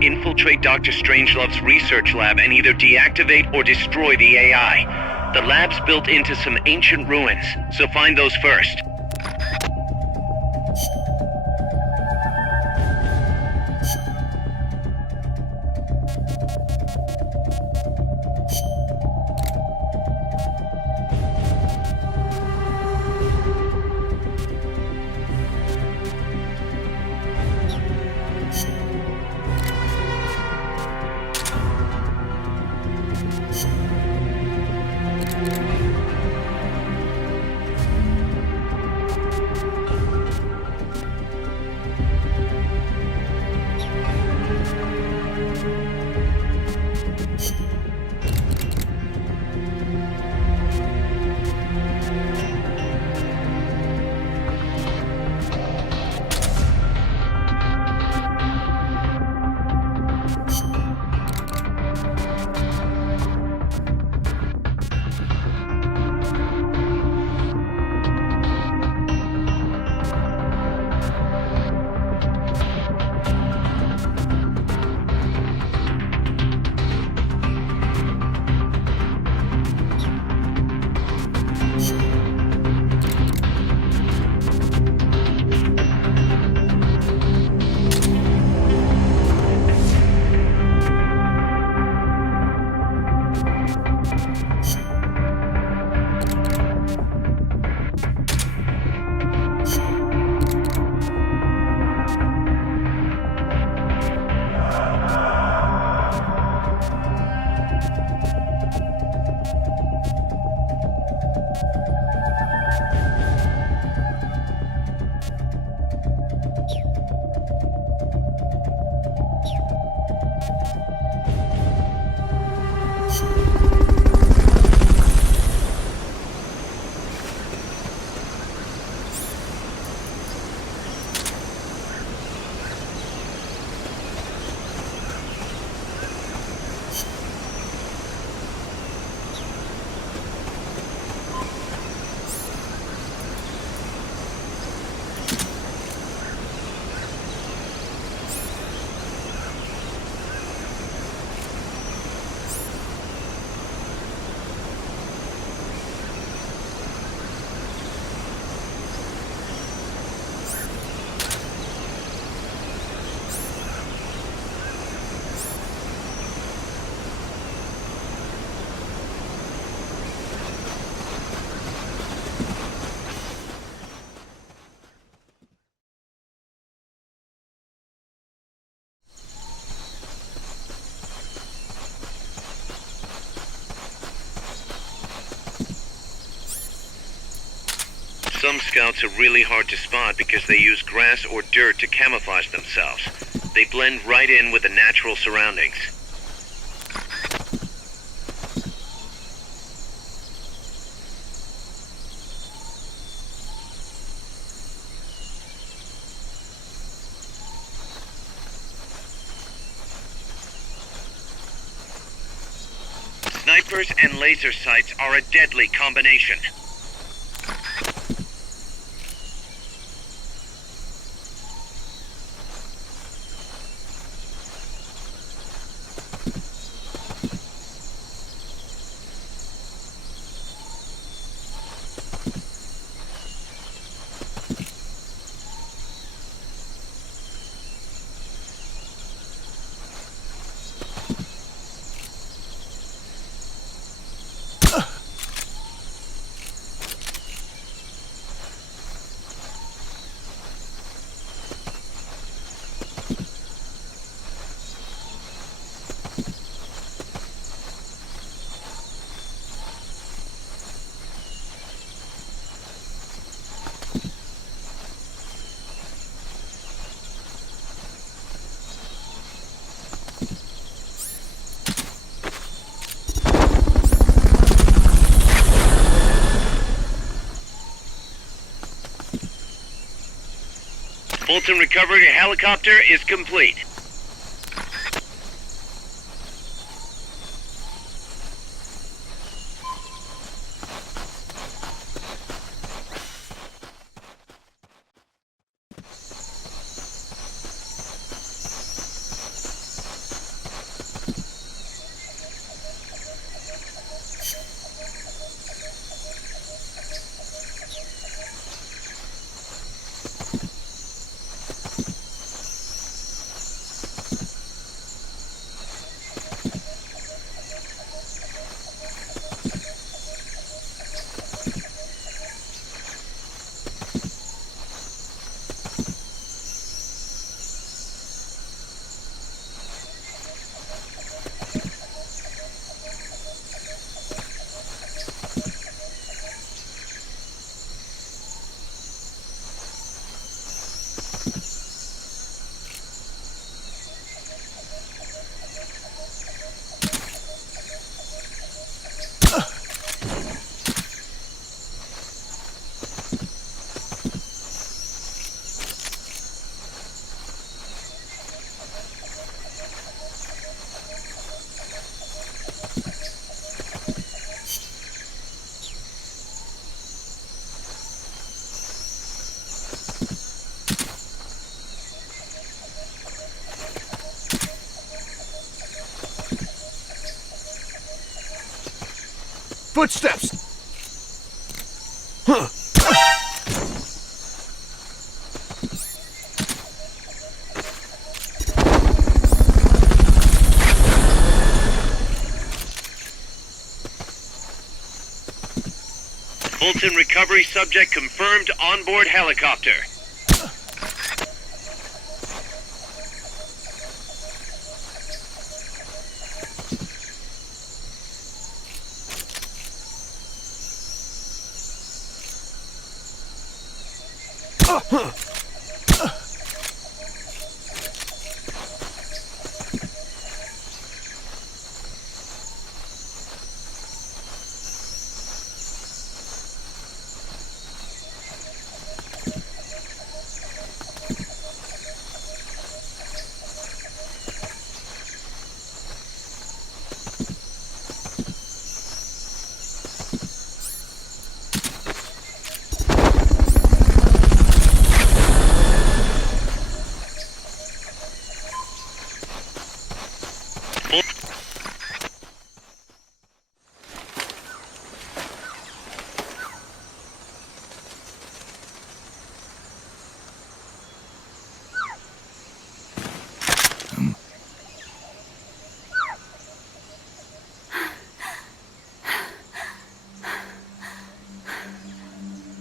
Infiltrate Dr. Strangelove's research lab and either deactivate or destroy the AI. The lab's built into some ancient ruins, so find those first. Some scouts are really hard to spot because they use grass or dirt to camouflage themselves. They blend right in with the natural surroundings. Snipers and laser sights are a deadly combination. Fulton recovery helicopter is complete. Footsteps! Huh. Fulton recovery subject confirmed onboard helicopter.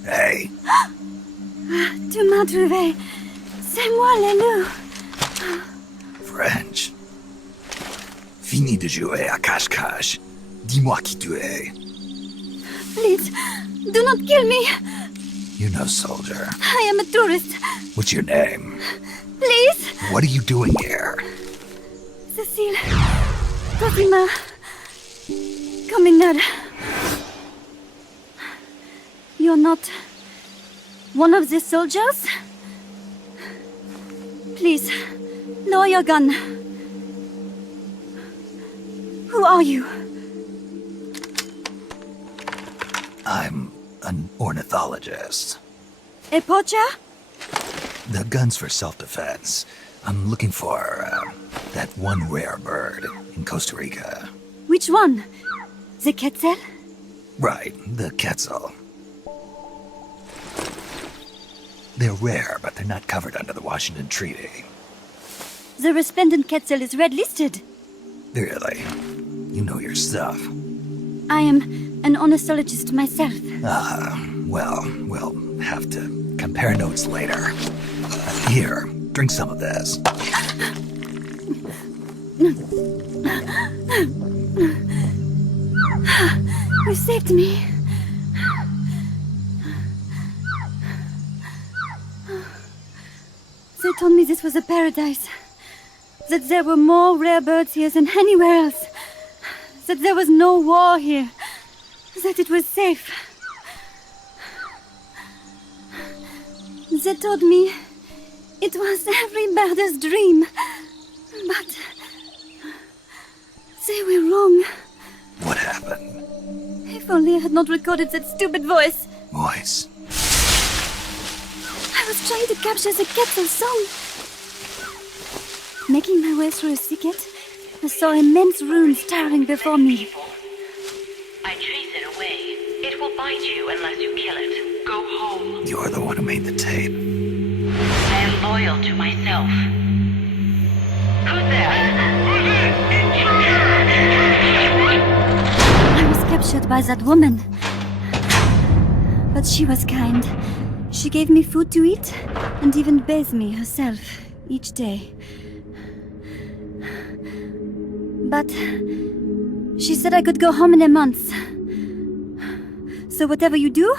Hey. Tu m'as trouvé. C'est moi le loup. French. Fini de jouer à cache-cache. Dis-moi qui tu es. Please, do not kill me. You're no soldier. I am a tourist. What's your name? Please? What are you doing here? Cecile. Kojima. Coming. You're not one of the soldiers? Please, lower your gun. Who are you? I'm an ornithologist. A poacher? The gun's for self-defense. I'm looking for that one rare bird in Costa Rica. Which one? The quetzal? Right, the quetzal. They're rare, but they're not covered under the Washington Treaty. The resplendent quetzal is red-listed. Really? You know your stuff. I am an ornithologist myself. Well, we'll have to compare notes later. Here, drink some of this. You saved me. They told me this was a paradise. That there were more rare birds here than anywhere else. That there was no war here. That it was safe. They told me it was every birder's dream. But they were wrong. What happened? If only I had not recorded that stupid voice. Voice? I was trying to capture the quetzal song. Making my way through a thicket, I saw immense runes towering before me. I chase it away. It will bite you unless you kill it. Go home. You're the one who made the tape. I am loyal to myself. Who's there? I was captured by that woman. But she was kind. She gave me food to eat, and even bathed me herself each day. But she said I could go home in a month. So whatever you do,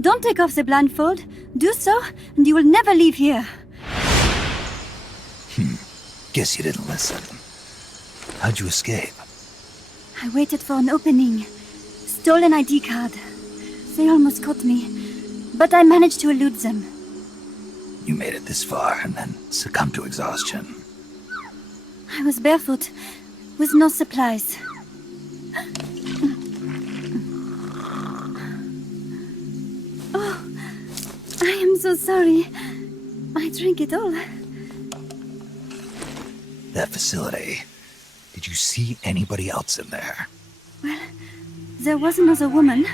don't take off the blindfold. Do so, and you will never leave here. Guess you didn't listen. How'd you escape? I waited for an opening. Stole an ID card. They almost caught me, but I managed to elude them. You made it this far and then succumbed to exhaustion. I was barefoot, with no supplies. Oh, I am so sorry. I drank it all. That facility. Did you see anybody else in there? Well, there was another woman,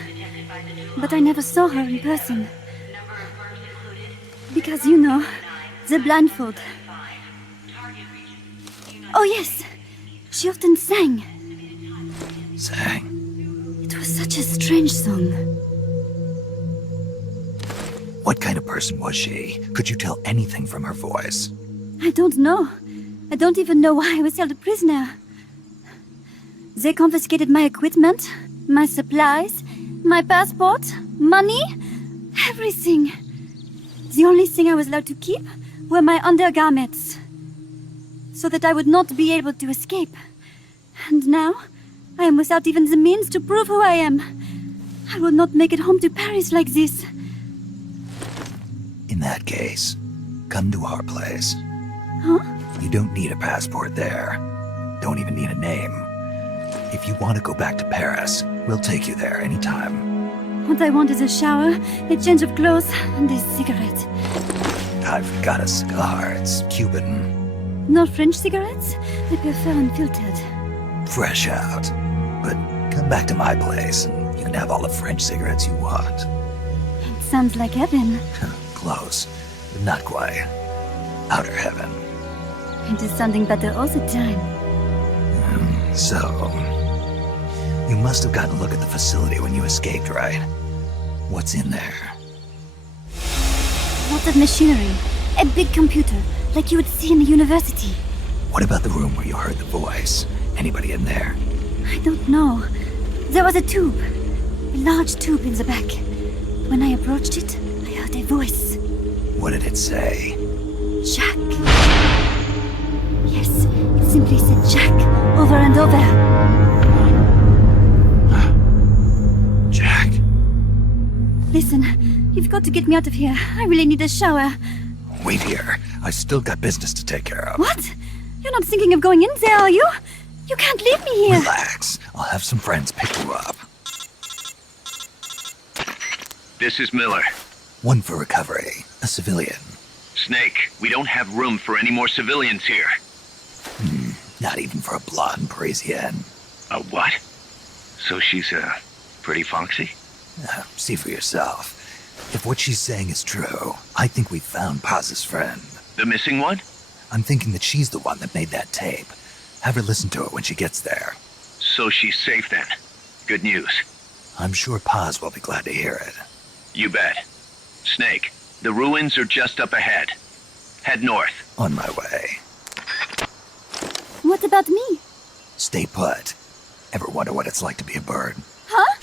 but I never saw her in person. Because, you know, the blindfold. Oh, yes. She often sang. Sang? It was such a strange song. What kind of person was she? Could you tell anything from her voice? I don't know. I don't even know why I was held a prisoner. They confiscated my equipment, my supplies, my passport, money, everything. The only thing I was allowed to keep were my undergarments, so that I would not be able to escape. And now, I am without even the means to prove who I am. I will not make it home to Paris like this. In that case, come to our place. Huh? You don't need a passport there. Don't even need a name. If you want to go back to Paris, we'll take you there anytime. What I want is a shower, a change of clothes, and a cigarette. I've got a cigar. It's Cuban. No French cigarettes? I prefer unfiltered. Fresh out. But come back to my place, and you can have all the French cigarettes you want. It sounds like heaven. Close, but not quite. Outer heaven. It is sounding better all the time. So, you must have gotten a look at the facility when you escaped, right? What's in there? Lots of machinery. A big computer, like you would see in a university. What about the room where you heard the voice? Anybody in there? I don't know. There was a tube. A large tube in the back. When I approached it, I heard heard a voice. What did it say? Jack. Yes, it simply said Jack over and over. Jack. Listen, you've got to get me out of here. I really need a shower. Wait here. I still got business to take care of. What? You're not thinking of going in there, are you? You can't leave me here. Relax. I'll have some friends pick you up. This is Miller. One for recovery. A civilian. Snake, we don't have room for any more civilians here. Not even for a blonde Parisienne. A what? So she's, pretty foxy? See for yourself. If what she's saying is true, I think we've found Paz's friend. The missing one? I'm thinking that she's the one that made that tape. Have her listen to it when she gets there. So she's safe then. Good news. I'm sure Paz will be glad to hear it. You bet. Snake, the ruins are just up ahead. Head north. On my way. What about me? Stay put. Ever wonder what it's like to be a bird? Huh?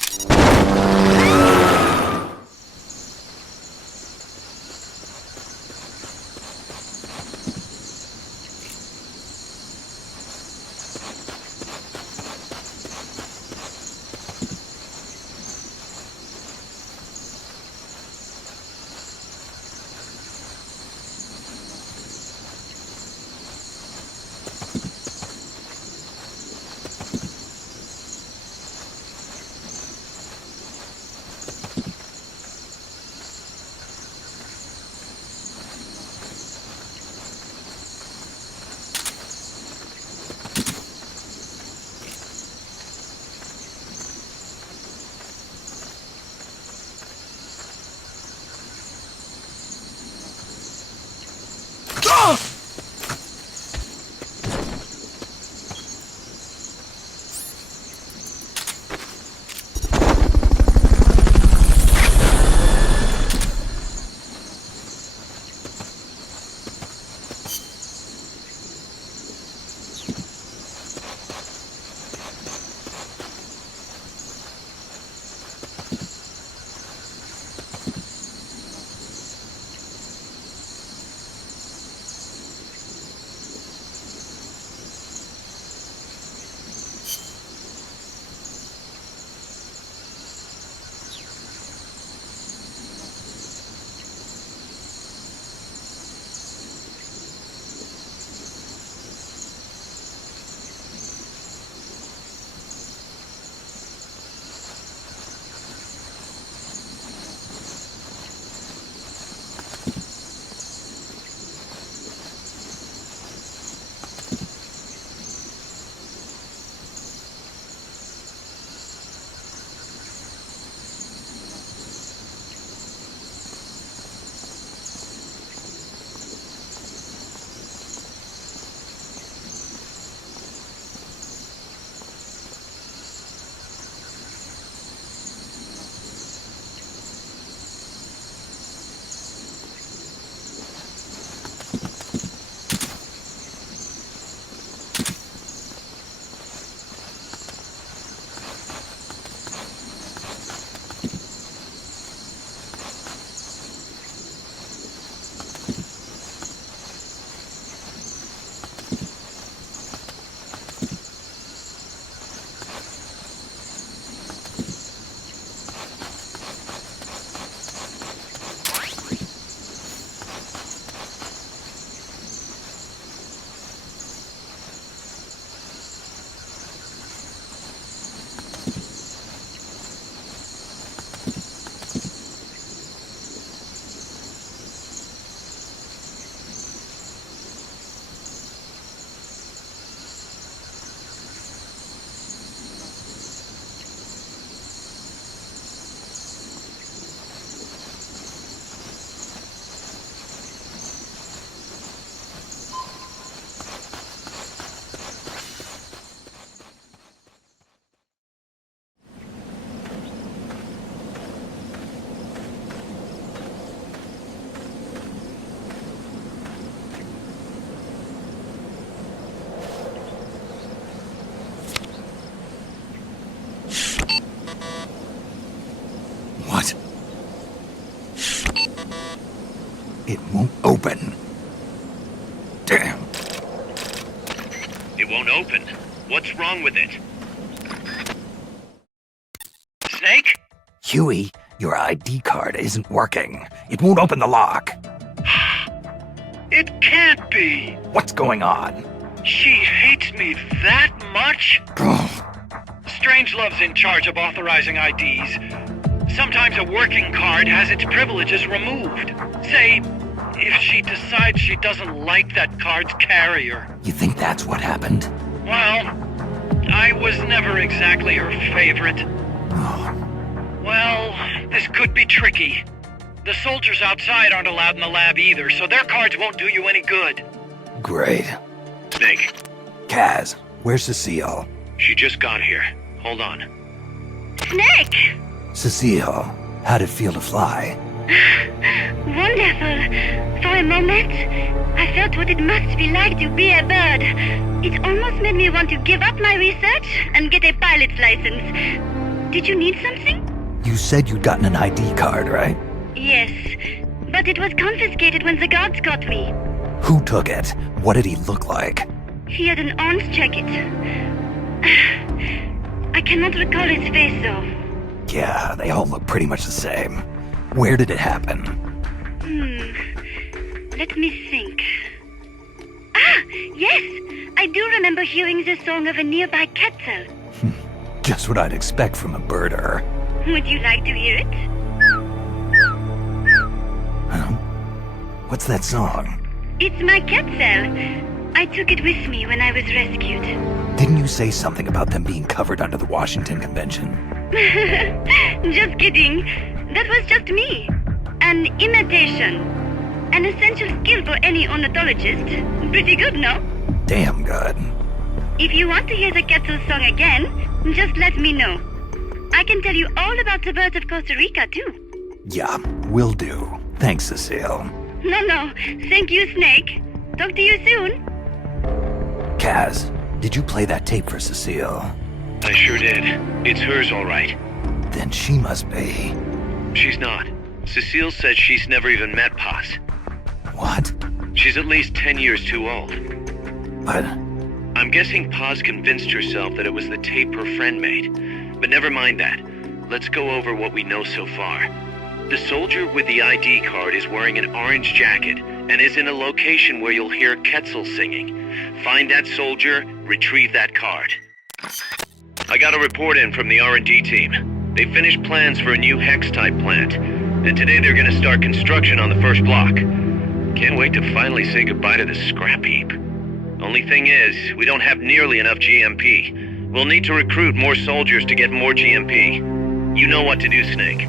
It won't open. Damn. It won't open. What's wrong with it? Snake? Huey, your ID card isn't working. It won't open the lock. It can't be. What's going on? She hates me that much? Strangelove's in charge of authorizing IDs. Sometimes a working card has its privileges removed. Say, if she decides she doesn't like that card's carrier. You think that's what happened? Well, I was never exactly her favorite. Well, this could be tricky. The soldiers outside aren't allowed in the lab either, so their cards won't do you any good. Great. Snake. Kaz, where's Cecile? She just got here. Hold on. Snake! Cecile, how'd it feel to fly? Wonderful. For a moment, I felt what it must be like to be a bird. It almost made me want to give up my research and get a pilot's license. Did you need something? You said you'd gotten an ID card, right? Yes, but it was confiscated when the guards caught me. Who took it? What did he look like? He had an orange jacket. I cannot recall his face, though. Yeah, they all look pretty much the same. Where did it happen? Let me think. Ah, yes! I do remember hearing the song of a nearby quetzal. Just what I'd expect from a birder. Would you like to hear it? Huh? What's that song? It's my quetzal. I took it with me when I was rescued. Didn't you say something about them being covered under the Washington Convention? Just kidding. That was just me. An imitation. An essential skill for any ornithologist. Pretty good, no? Damn good. If you want to hear the quetzal song again, just let me know. I can tell you all about the birds of Costa Rica, too. Yeah, will do. Thanks, Cecile. No. Thank you, Snake. Talk to you soon. Kaz, did you play that tape for Cecile? I sure did. It's hers, all right. Then she must be... She's not. Cecile says she's never even met Paz. What? She's at least 10 years too old. But... I'm guessing Paz convinced herself that it was the tape her friend made. But never mind that. Let's go over what we know so far. The soldier with the ID card is wearing an orange jacket and is in a location where you'll hear quetzal singing. Find that soldier, retrieve that card. I got a report in from the R&D team. They finished plans for a new hex-type plant, and today they're gonna start construction on the first block. Can't wait to finally say goodbye to this scrap heap. Only thing is, we don't have nearly enough GMP. We'll need to recruit more soldiers to get more GMP. You know what to do, Snake.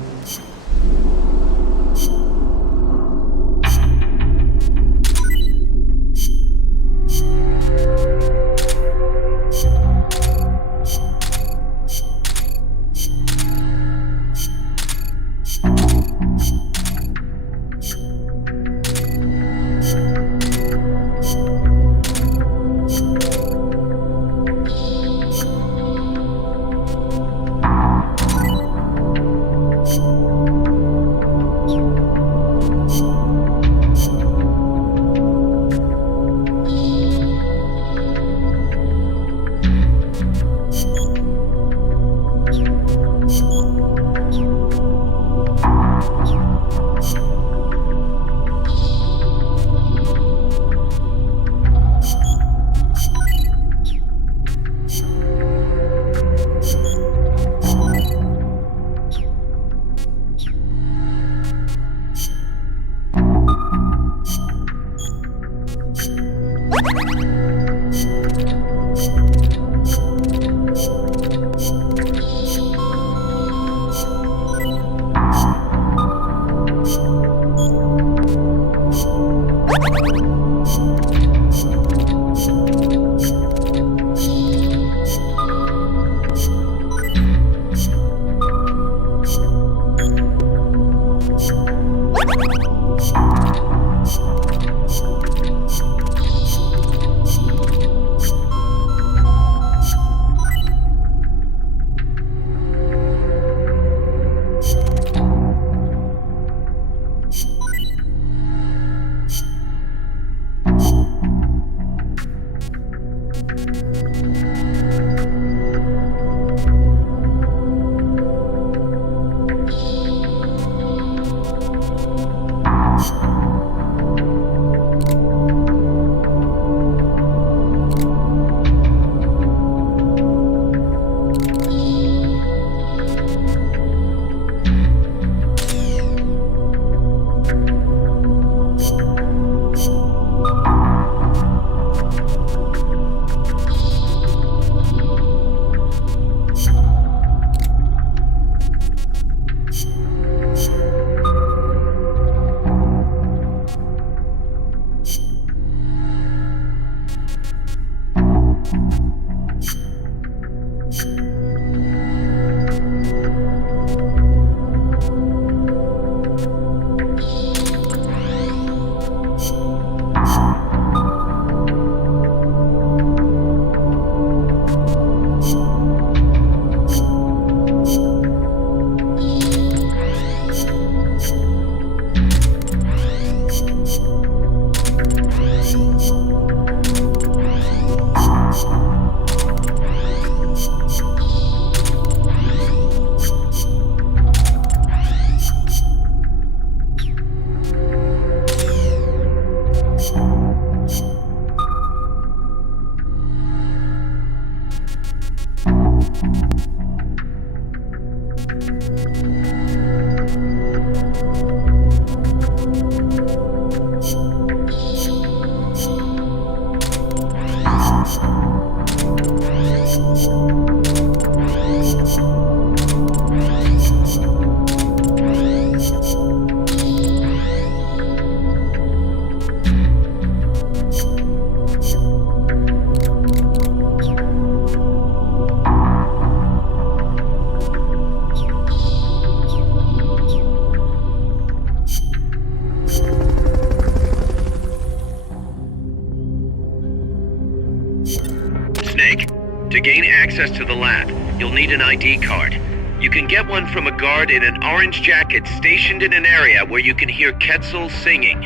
To gain access to the lab, you'll need an ID card. You can get one from a guard in an orange jacket stationed in an area where you can hear Quetzal singing.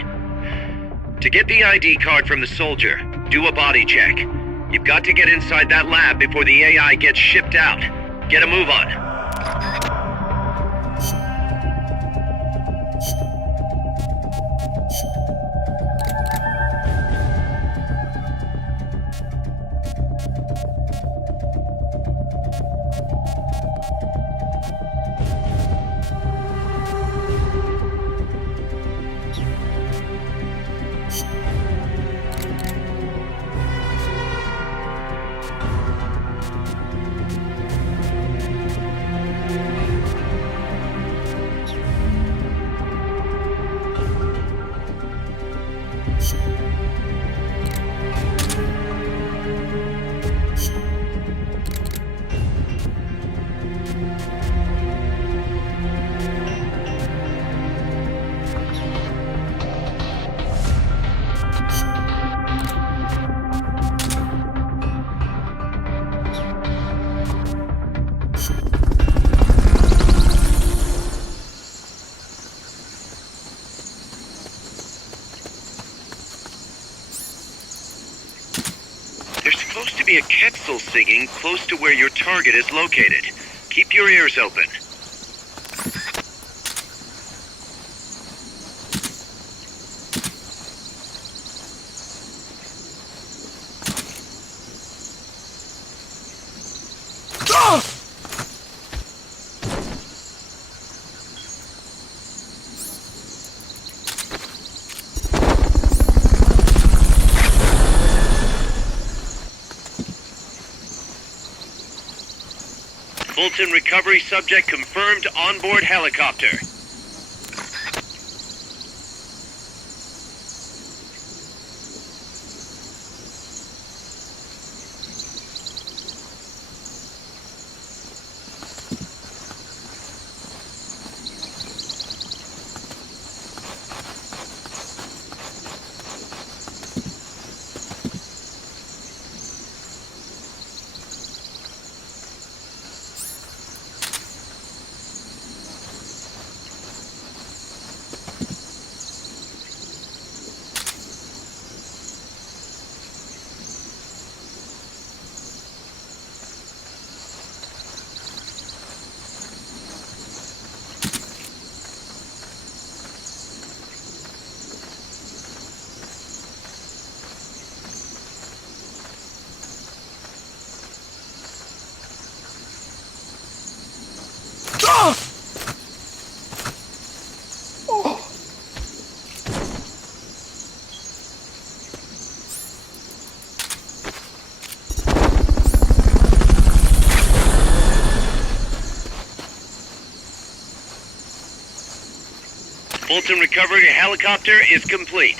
To get the ID card from the soldier, do a body check. You've got to get inside that lab before the AI gets shipped out. Get a move on. A Quetzal singing close to where your target is located. Keep your ears open. Fulton recovery subject confirmed onboard helicopter. Fulton recovery helicopter is complete.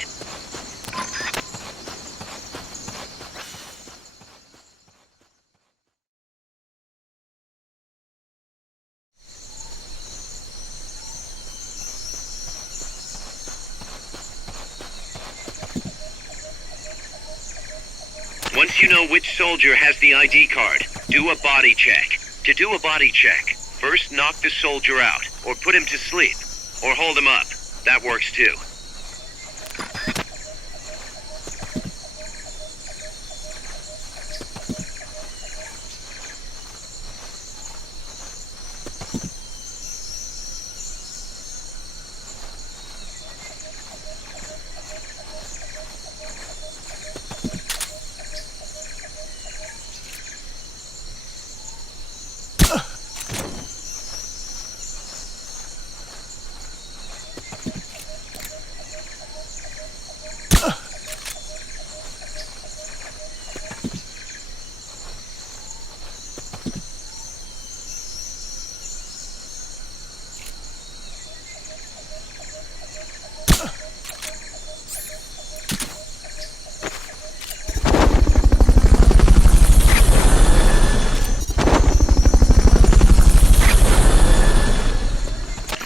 Once you know which soldier has the ID card, do a body check. To do a body check, first knock the soldier out, or put him to sleep, or hold him up. That works too.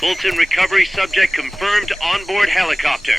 Fulton recovery subject confirmed onboard helicopter.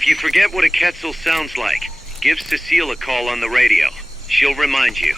If you forget what a Quetzal sounds like, give Cecile a call on the radio. She'll remind you.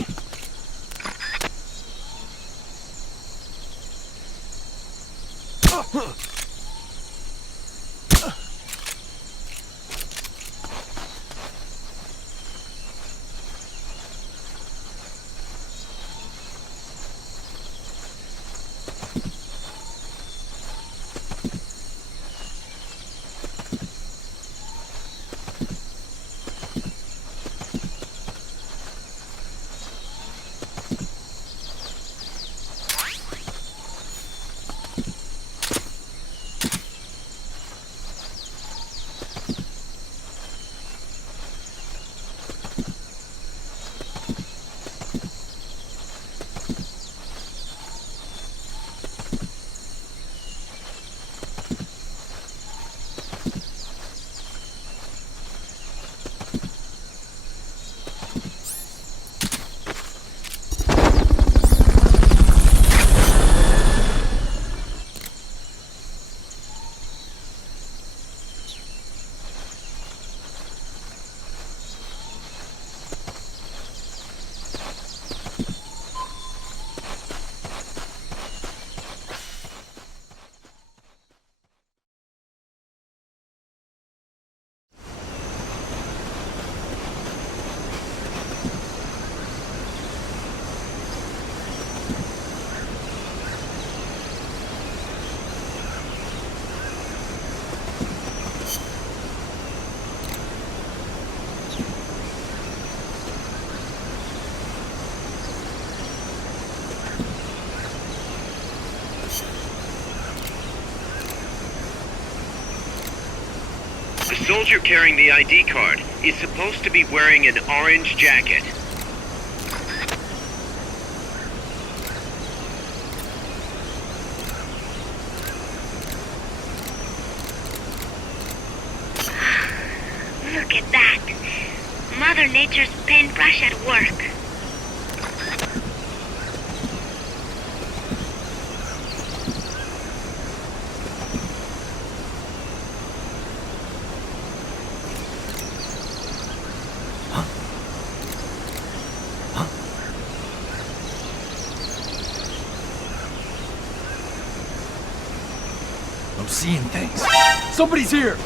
The soldier carrying the ID card is supposed to be wearing an orange jacket. Look at that. Mother Nature's paintbrush at work. I'm seeing things. Somebody's here!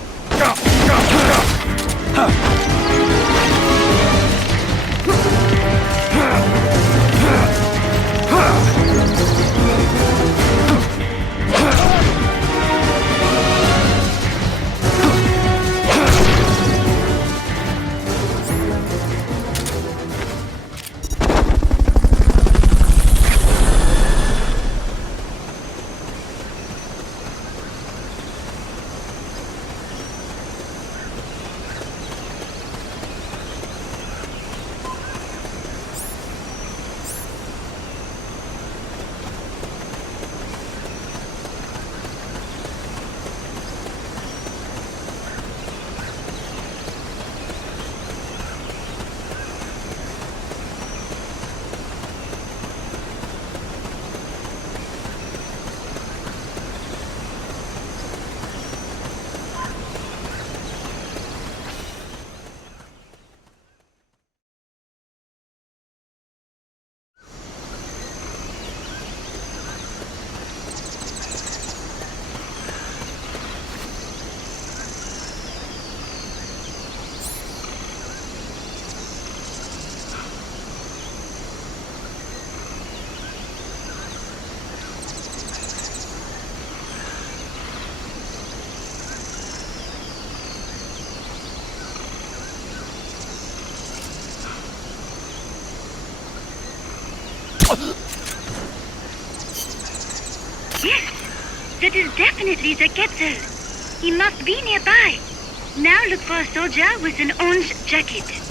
Yes, that is definitely the Quetzal. He must be nearby. Now look for a soldier with an orange jacket.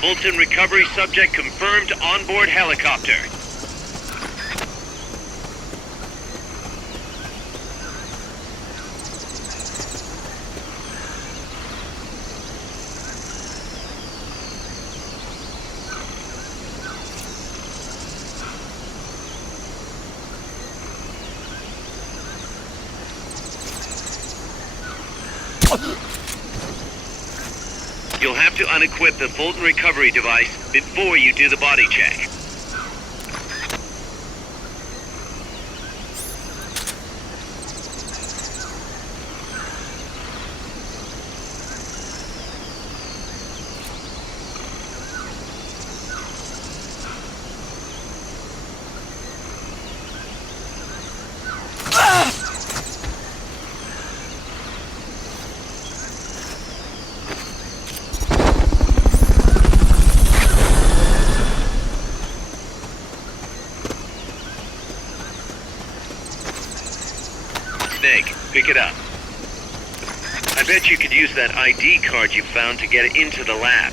Fulton recovery subject confirmed onboard helicopter. You'll have to unequip the Fulton recovery device before you do the body check. Pick it up. I bet you could use that ID card you found to get into the lab.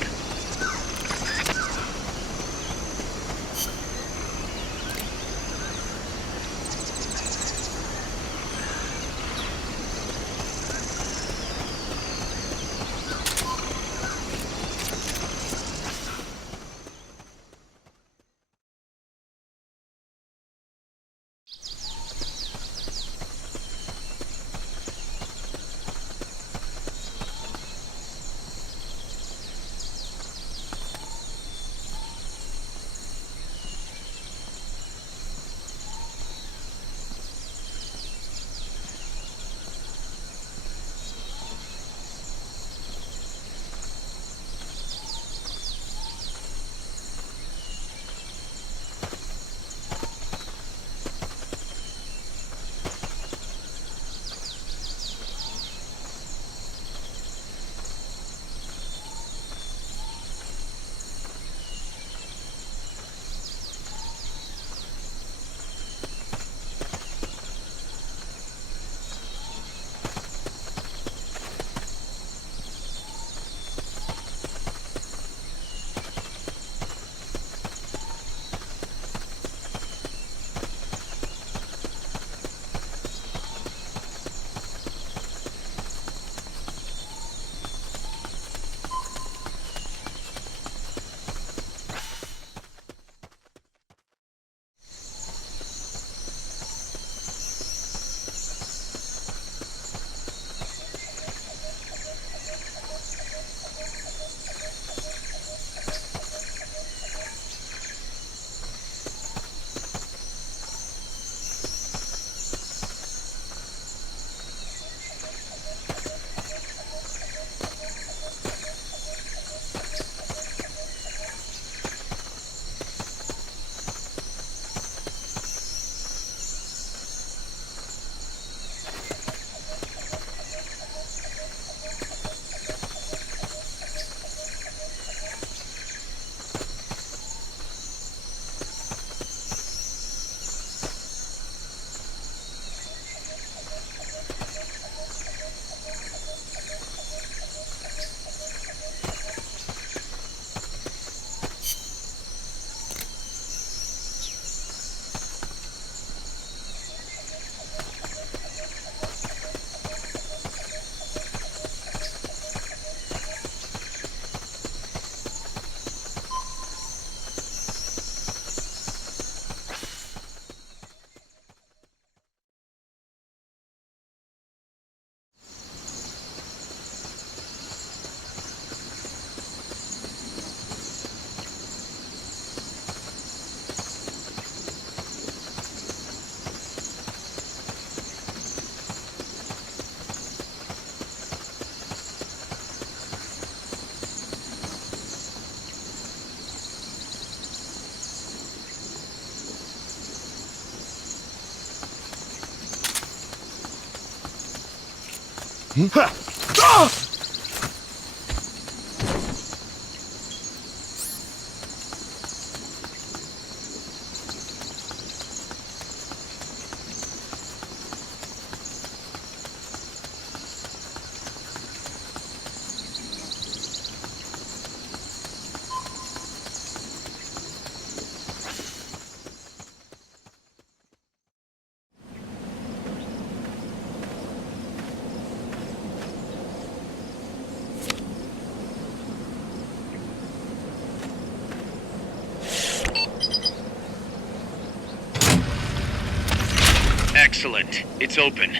Excellent. It's open.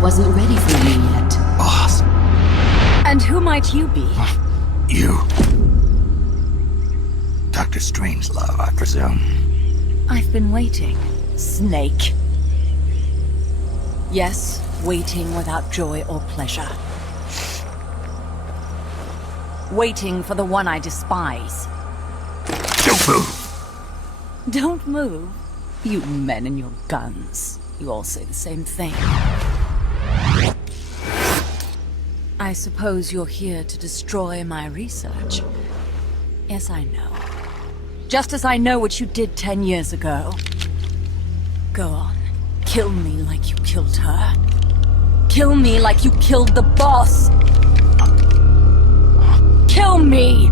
Wasn't ready for you yet. Boss. And who might you be? You. Dr. Strangelove, I presume. I've been waiting, Snake. Yes, waiting without joy or pleasure. Waiting for the one I despise. Don't move! Don't move? You men and your guns. You all say the same thing. I suppose you're here to destroy my research. Yes, I know. Just as I know what you did 10 years ago. Go on. Kill me like you killed her. Kill me like you killed the boss. Kill me!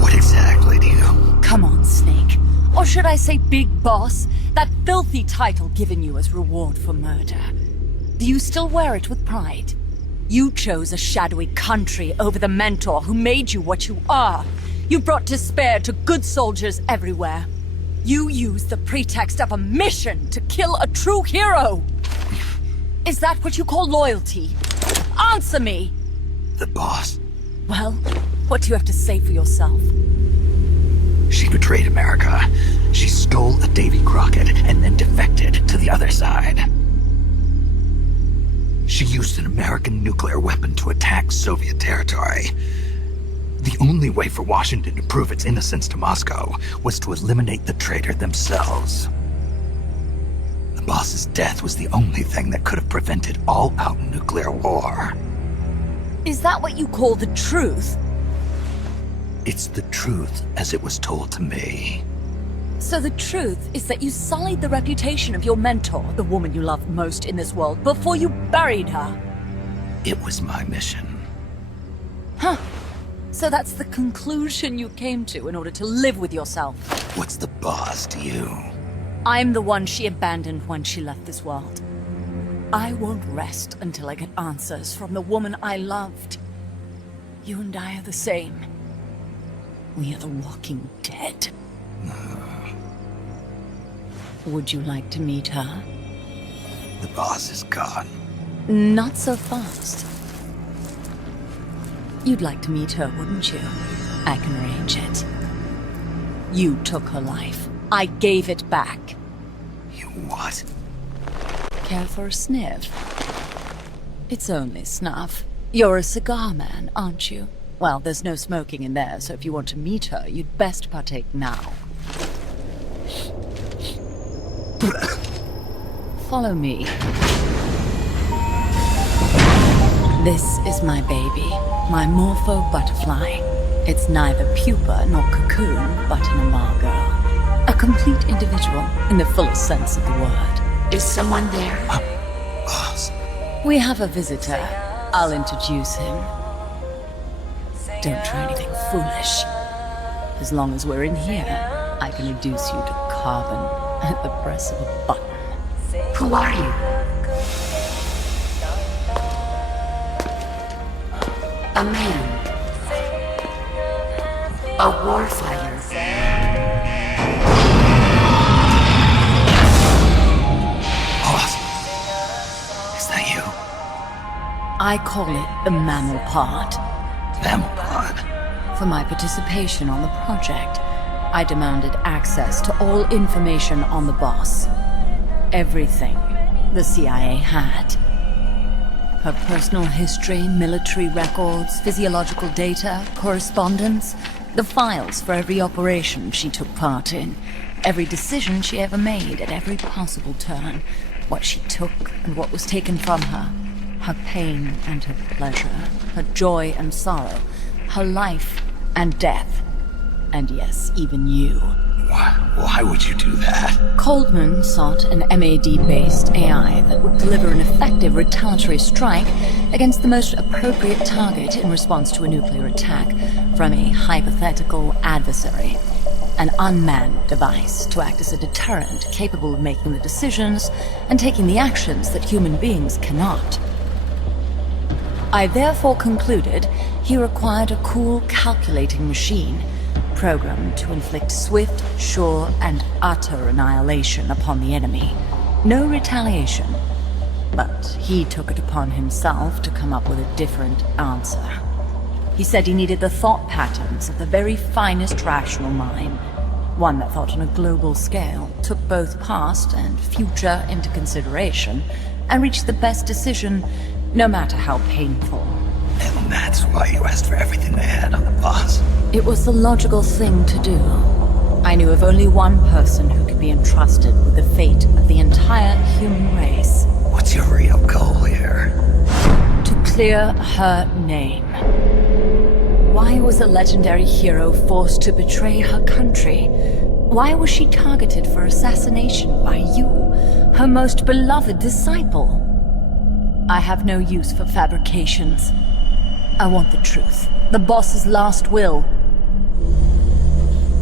What exactly do you... Come on, Snake. Or should I say Big Boss? That filthy title given you as reward for murder. Do you still wear it with pride? You chose a shadowy country over the mentor who made you what you are. You brought despair to good soldiers everywhere. You used the pretext of a mission to kill a true hero. Is that what you call loyalty? Answer me! The boss. Well, what do you have to say for yourself? She betrayed America. She stole a Davy Crockett and then defected to the other side. She used an American nuclear weapon to attack Soviet territory. The only way for Washington to prove its innocence to Moscow was to eliminate the traitor themselves. The boss's death was the only thing that could have prevented all-out nuclear war. Is that what you call the truth? It's the truth as it was told to me. So the truth is that you sullied the reputation of your mentor, the woman you loved most in this world, before you buried her. It was my mission. Huh. So that's the conclusion you came to in order to live with yourself. What's the boss to you? I'm the one she abandoned when she left this world. I won't rest until I get answers from the woman I loved. You and I are the same. We are the walking dead. Would you like to meet her? The boss is gone. Not so fast. You'd like to meet her, wouldn't you? I can arrange it. You took her life. I gave it back. You what? Care for a sniff? It's only snuff. You're a cigar man, aren't you? Well, there's no smoking in there, so if you want to meet her, you'd best partake now. Follow me. This is my baby, my morpho butterfly. It's neither pupa nor cocoon, but an imago. A complete individual, in the fullest sense of the word. Is someone there? Boss. We have a visitor. I'll introduce him. Don't try anything foolish. As long as we're in here, I can reduce you to carbon at the press of a button. Who are you? A man. A warfighter. Boss. Is that you? I call it the mammal pod. Mammal pod? For my participation on the project, I demanded access to all information on the boss. Everything the CIA had. Her personal history, military records, physiological data, correspondence, the files for every operation she took part in, every decision she ever made at every possible turn, what she took and what was taken from her, her pain and her pleasure, her joy and sorrow, her life and death, and yes, even you. Why would you do that? Coldman sought an MAD-based AI that would deliver an effective retaliatory strike against the most appropriate target in response to a nuclear attack from a hypothetical adversary. An unmanned device to act as a deterrent capable of making the decisions and taking the actions that human beings cannot. I therefore concluded he required a cool, calculating machine, programmed to inflict swift, sure, and utter annihilation upon the enemy. No retaliation. But he took it upon himself to come up with a different answer. He said he needed the thought patterns of the very finest rational mind, one that thought on a global scale, took both past and future into consideration, and reached the best decision, no matter how painful. And that's why you asked for everything they had on the boss. It was the logical thing to do. I knew of only one person who could be entrusted with the fate of the entire human race. What's your real goal here? To clear her name. Why was a legendary hero forced to betray her country? Why was she targeted for assassination by you, her most beloved disciple? I have no use for fabrications. I want the truth. The boss's last will.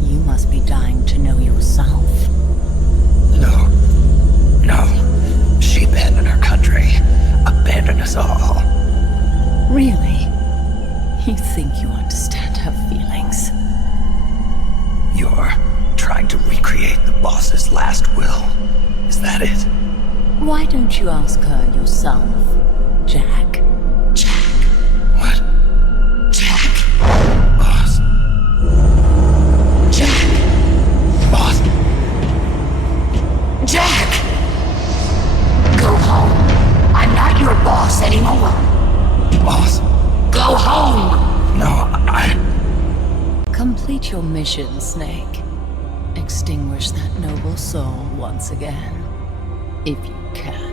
You must be dying to know yourself. No. She abandoned her country. Abandoned us all. Really? You think you understand her feelings? You're trying to recreate the boss's last will. Is that it? Why don't you ask her yourself, Jack? What? Jack. Boss. Jack. Boss. Jack! Go home. I'm not your boss anymore. Boss. Go home! No, Complete your mission, Snake. Extinguish that noble soul once again. If you can.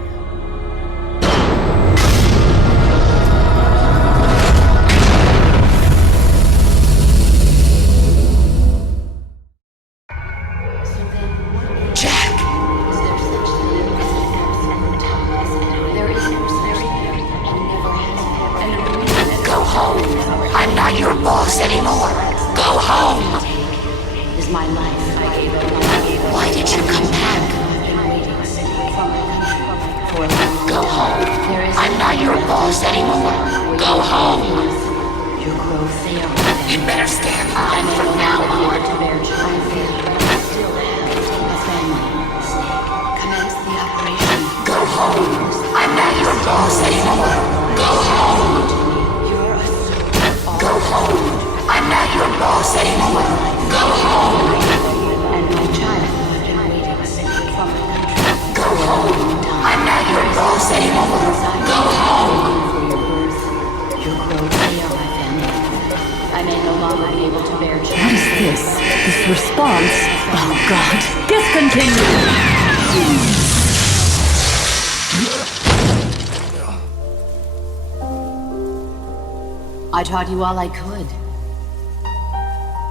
I taught you all I could.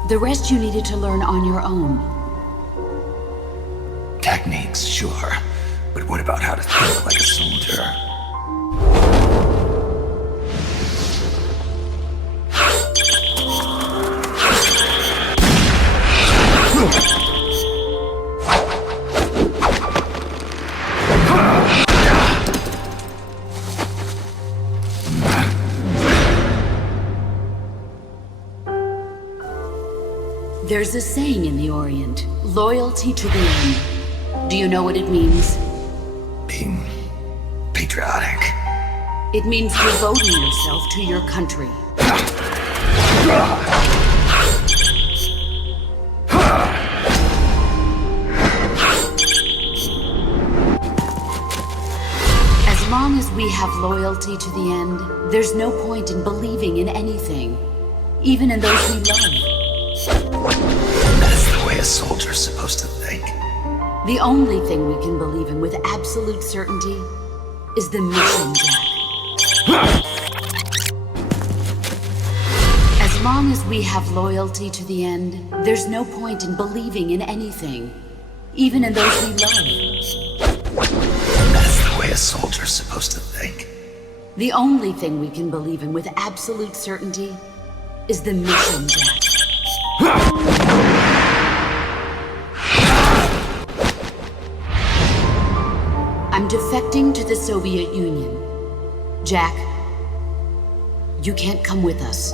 The rest you needed to learn on your own. Techniques, sure. But what about how to think like a soldier? There's a saying in the Orient, loyalty to the end. Do you know what it means? Being patriotic. It means devoting yourself to your country. As long as we have loyalty to the end, there's no point in believing in anything, even in those we love. That's the way a soldier's supposed to think. The only thing we can believe in with absolute certainty is the mission, Jack. As long as as we have loyalty to the end, there's no point in believing in anything, even in those we love. That's the way a soldier's supposed to think. The only thing we can believe in with absolute certainty is the mission, Jack. I'm defecting to the Soviet Union. Jack, you can't come with us.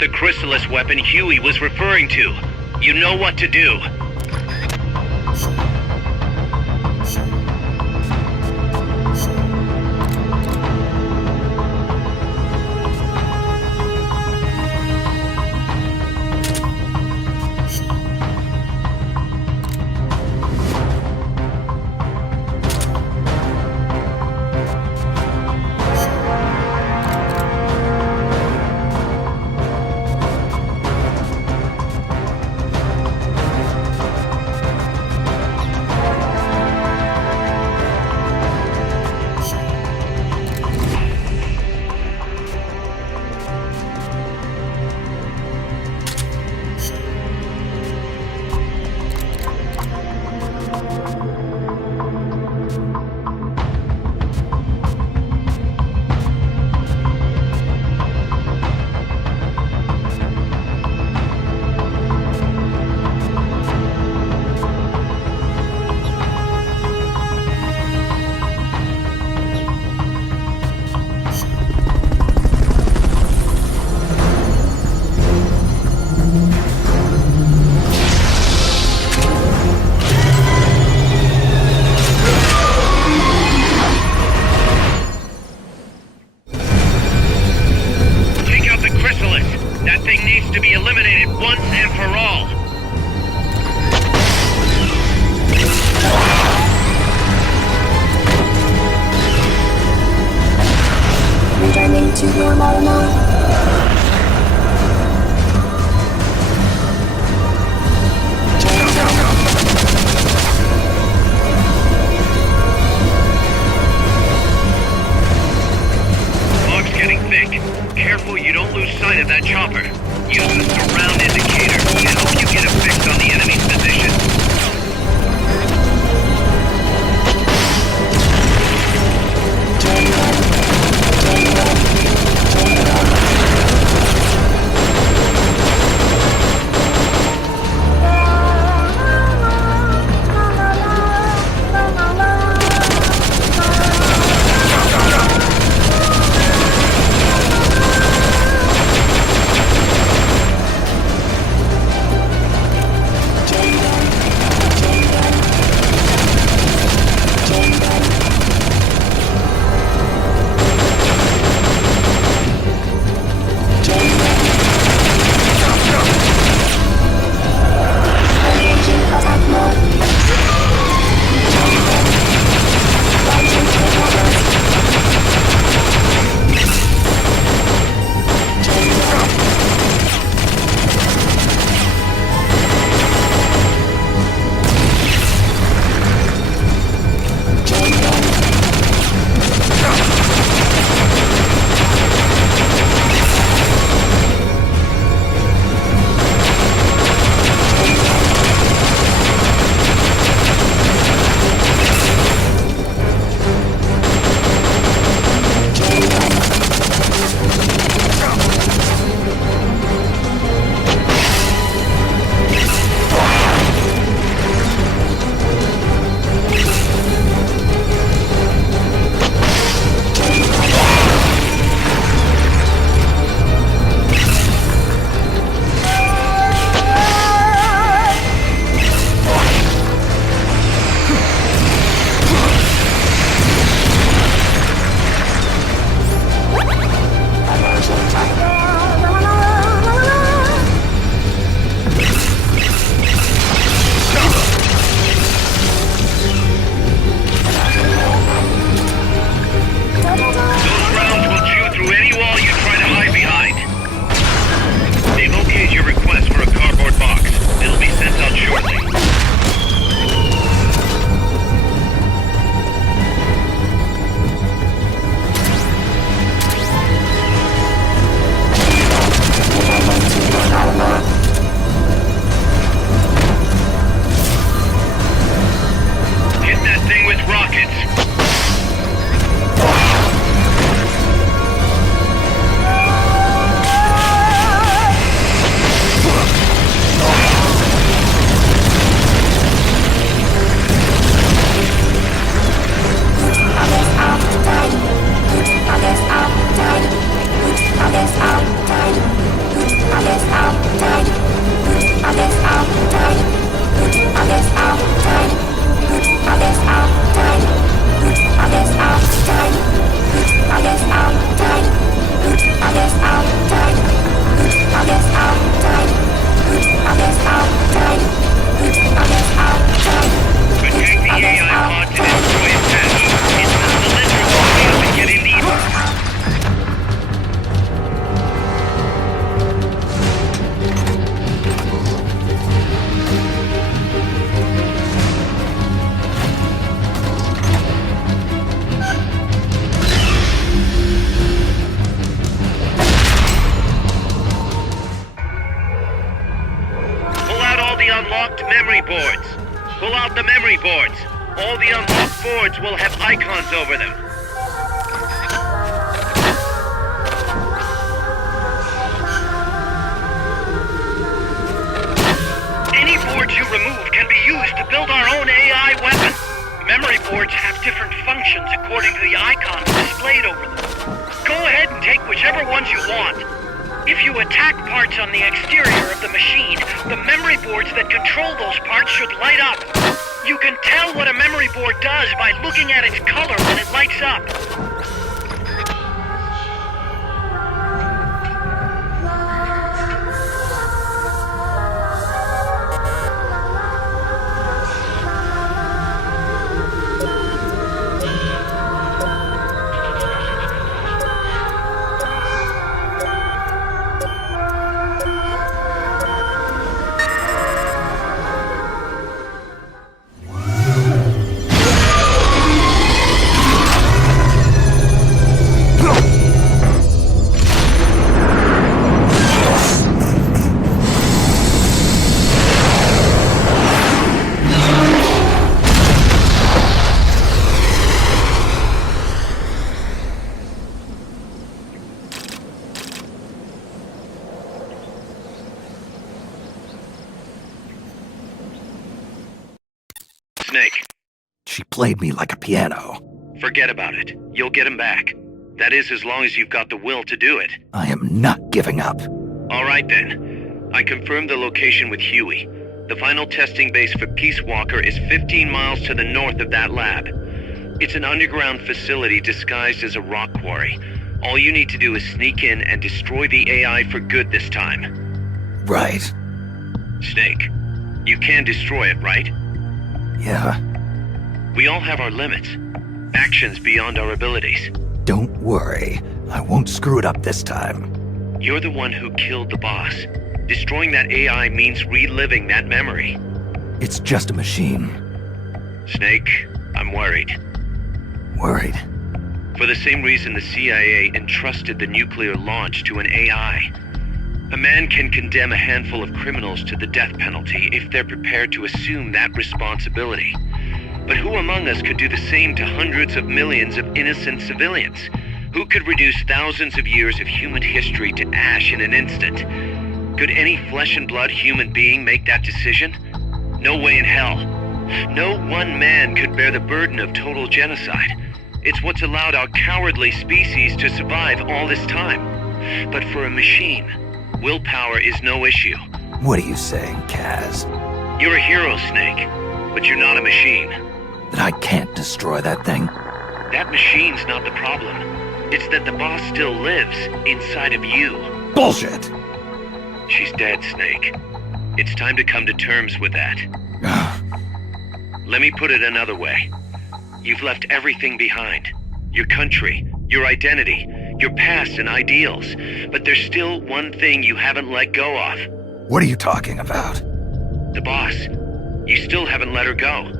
the chrysalis weapon Huey was referring to. You know what to do. out the memory boards. All the unlocked boards will have icons over them. Any boards you remove can be used to build our own AI weapon. Memory boards have different functions according to the icons displayed over them. Go ahead and take whichever ones you want. If you attack parts on the exterior of the machine, the memory boards that control those parts should light up. You can tell what a memory board does by looking at its color when it lights up. Snake. She played me like a piano. Forget about it. You'll get him back. That is, as long as you've got the will to do it. I am not giving up. All right, then. I confirmed the location with Huey. The final testing base for Peace Walker is 15 miles to the north of that lab. It's an underground facility disguised as a rock quarry. All you need to do is sneak in and destroy the AI for good this time. Right. Snake, you can destroy it, right? Yeah. We all have our limits. Actions beyond our abilities. Don't worry. I won't screw it up this time. You're the one who killed the boss. Destroying that AI means reliving that memory. It's just a machine. Snake, I'm worried. Worried? For the same reason the CIA entrusted the nuclear launch to an AI. A man can condemn a handful of criminals to the death penalty if they're prepared to assume that responsibility. But who among us could do the same to hundreds of millions of innocent civilians? Who could reduce thousands of years of human history to ash in an instant? Could any flesh and blood human being make that decision? No way in hell. No one man could bear the burden of total genocide. It's what's allowed our cowardly species to survive all this time. But for a machine, willpower is no issue. What are you saying, Kaz? You're a hero, Snake, but you're not a machine. That I can't destroy that thing? That machine's not the problem. It's that the boss still lives inside of you. Bullshit! She's dead, Snake. It's time to come to terms with that. Let me put it another way. You've left everything behind. Your country, your identity, your past and ideals. But there's still one thing you haven't let go of. What are you talking about? The boss. You still haven't let her go.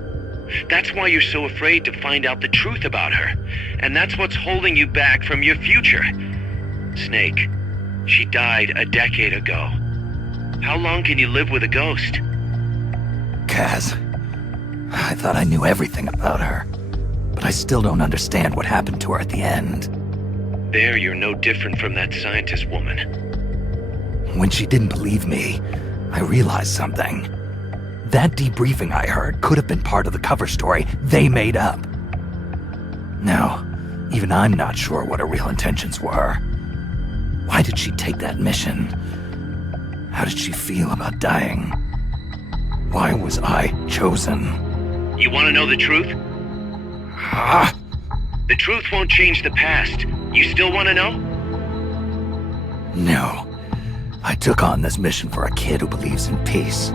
That's why you're so afraid to find out the truth about her. And that's what's holding you back from your future. Snake, she died a decade ago. How long can you live with a ghost? Kaz, I thought I knew everything about her. But I still don't understand what happened to her at the end. There, you're no different from that scientist woman. When she didn't believe me, I realized something. That debriefing I heard could have been part of the cover story they made up. Now, even I'm not sure what her real intentions were. Why did she take that mission? How did she feel about dying? Why was I chosen? You want to know the truth? The truth won't change the past. You still want to know? No. I took on this mission for a kid who believes in peace.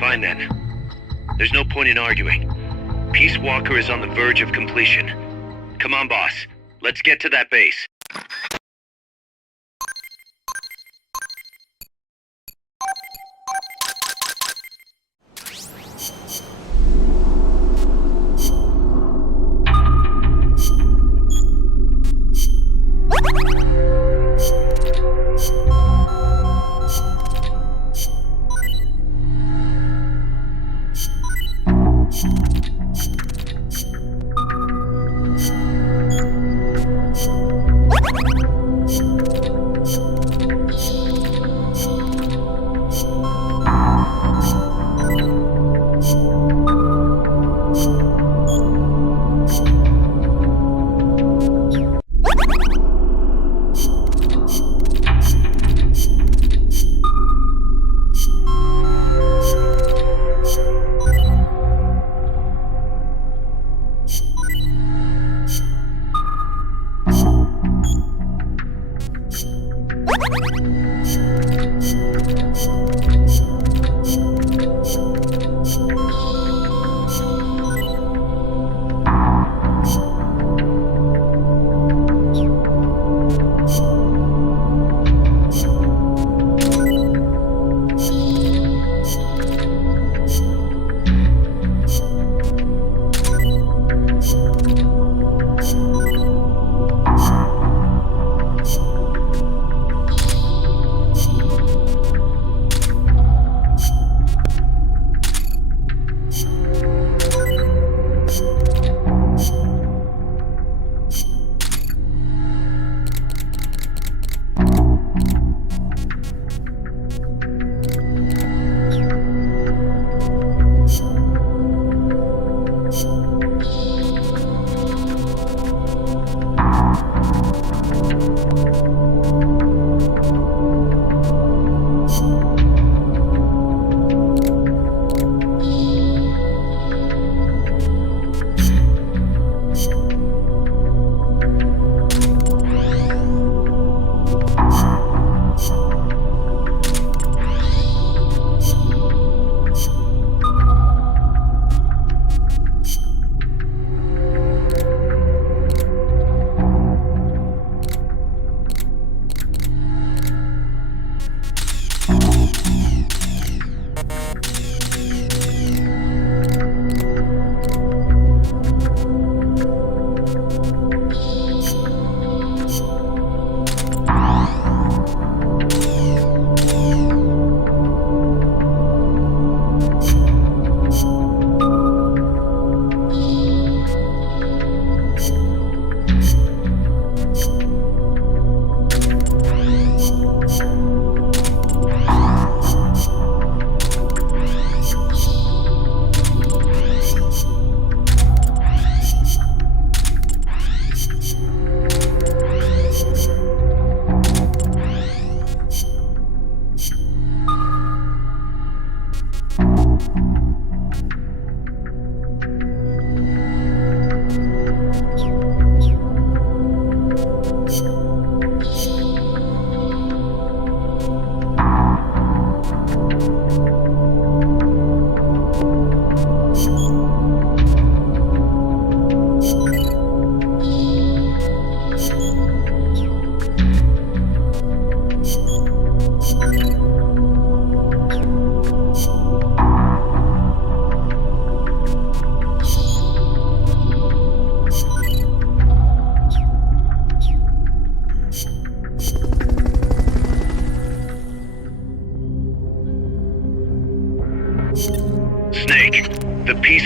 Fine then. There's no point in arguing. Peace Walker is on the verge of completion. Come on, boss. Let's get to that base.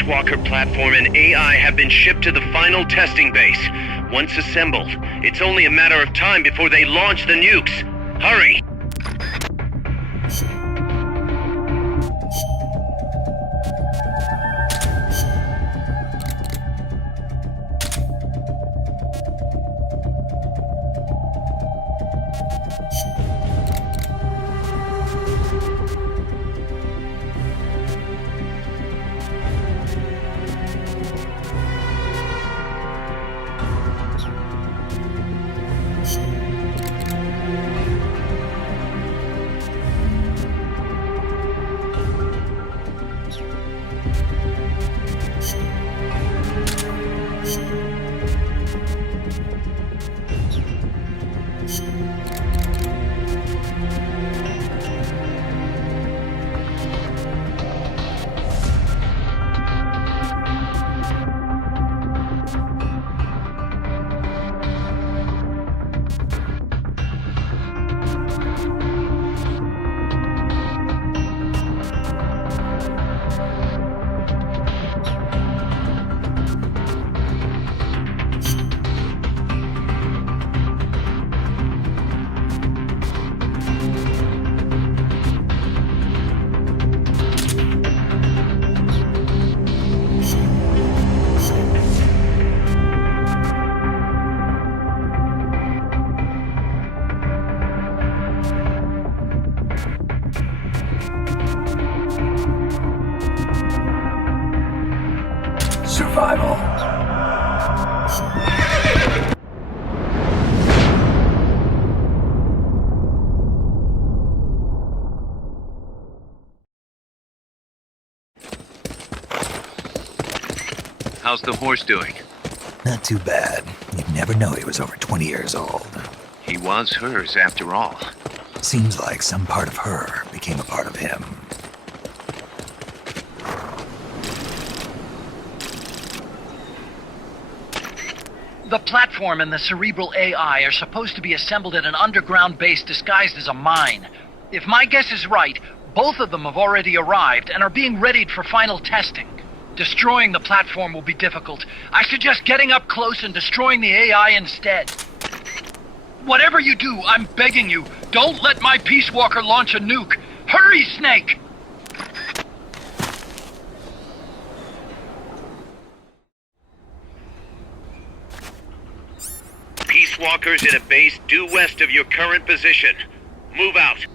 Peace Walker platform and AI have been shipped to the final testing base. Once assembled, it's only a matter of time before they launch the nukes. Hurry! Survival. How's the horse doing? Not too bad. You'd never know he was over 20 years old. He was hers, after all. Seems like some part of her became a part of him. The platform and the cerebral AI are supposed to be assembled at an underground base disguised as a mine. If my guess is right, both of them have already arrived and are being readied for final testing. Destroying the platform will be difficult. I suggest getting up close and destroying the AI instead. Whatever you do, I'm begging you, don't let my Peace Walker launch a nuke. Hurry, Snake! Peace Walkers in a base due west of your current position. Move out.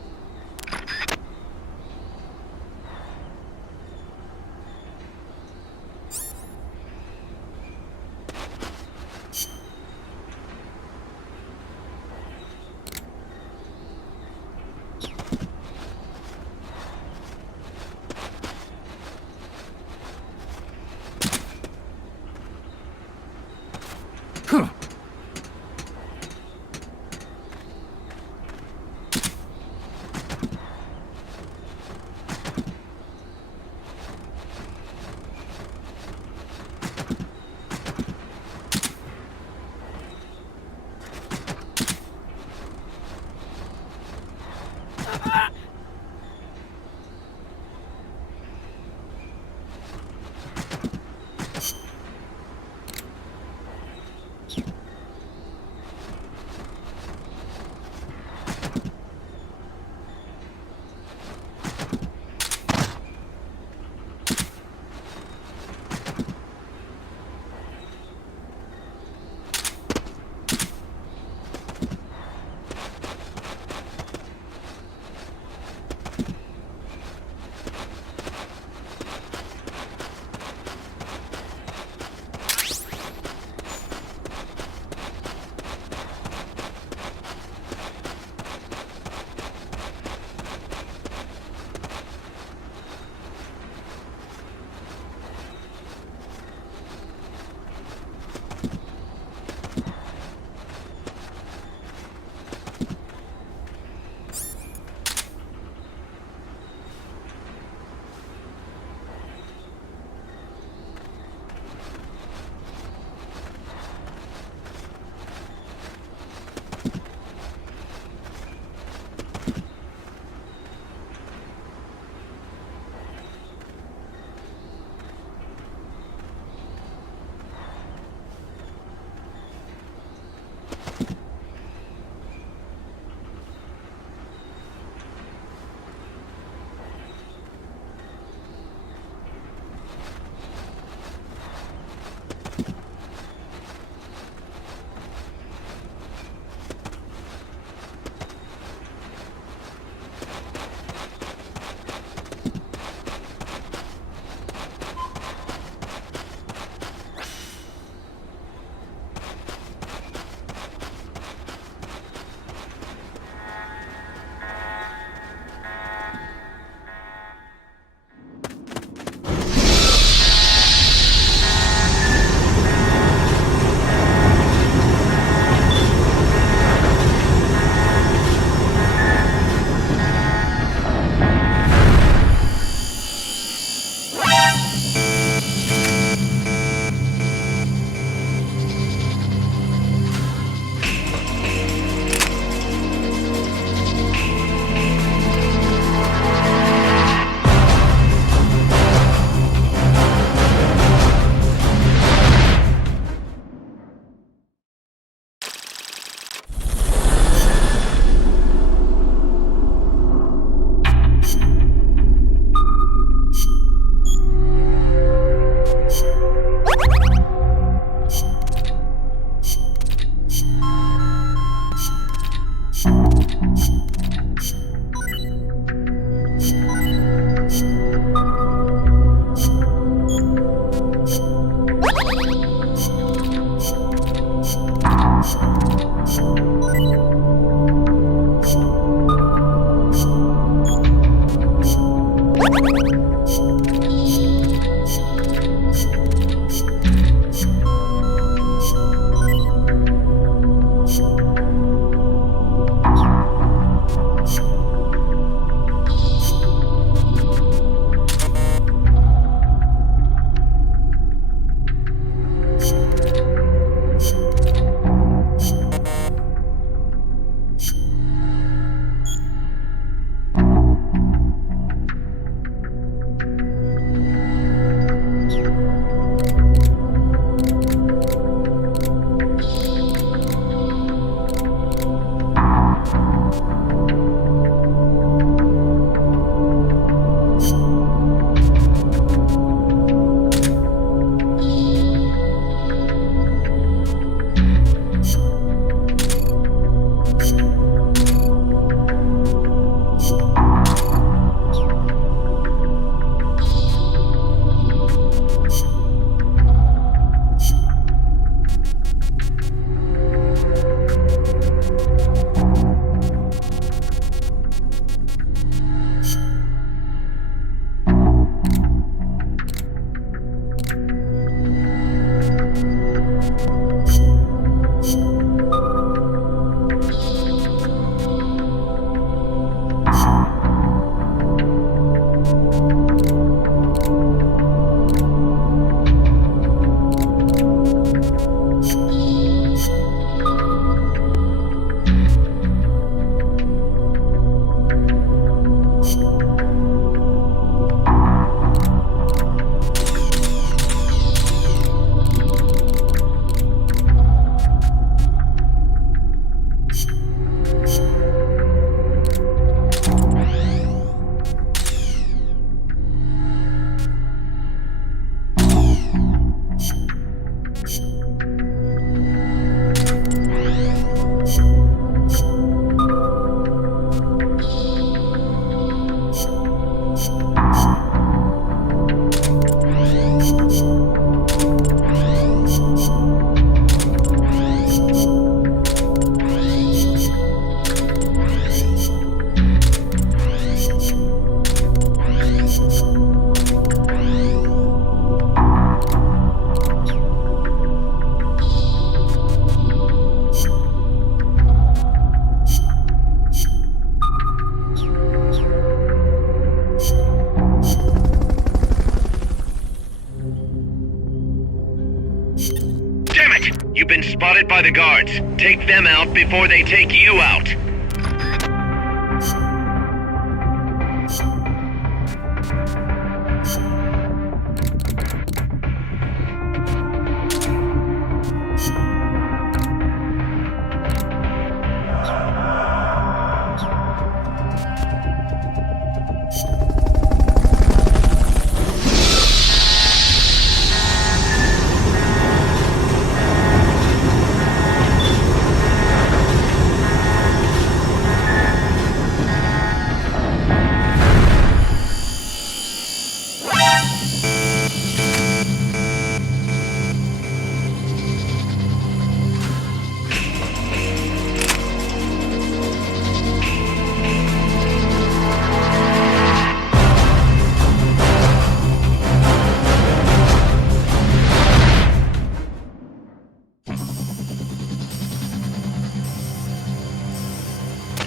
spotted by the guards. Take them out before they take you out.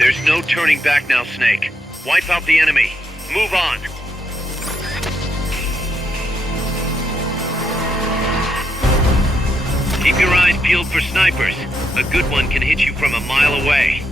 There's no turning back now, Snake. Wipe out the enemy. Move on. Keep your eyes peeled for snipers. A good one can hit you from a mile away.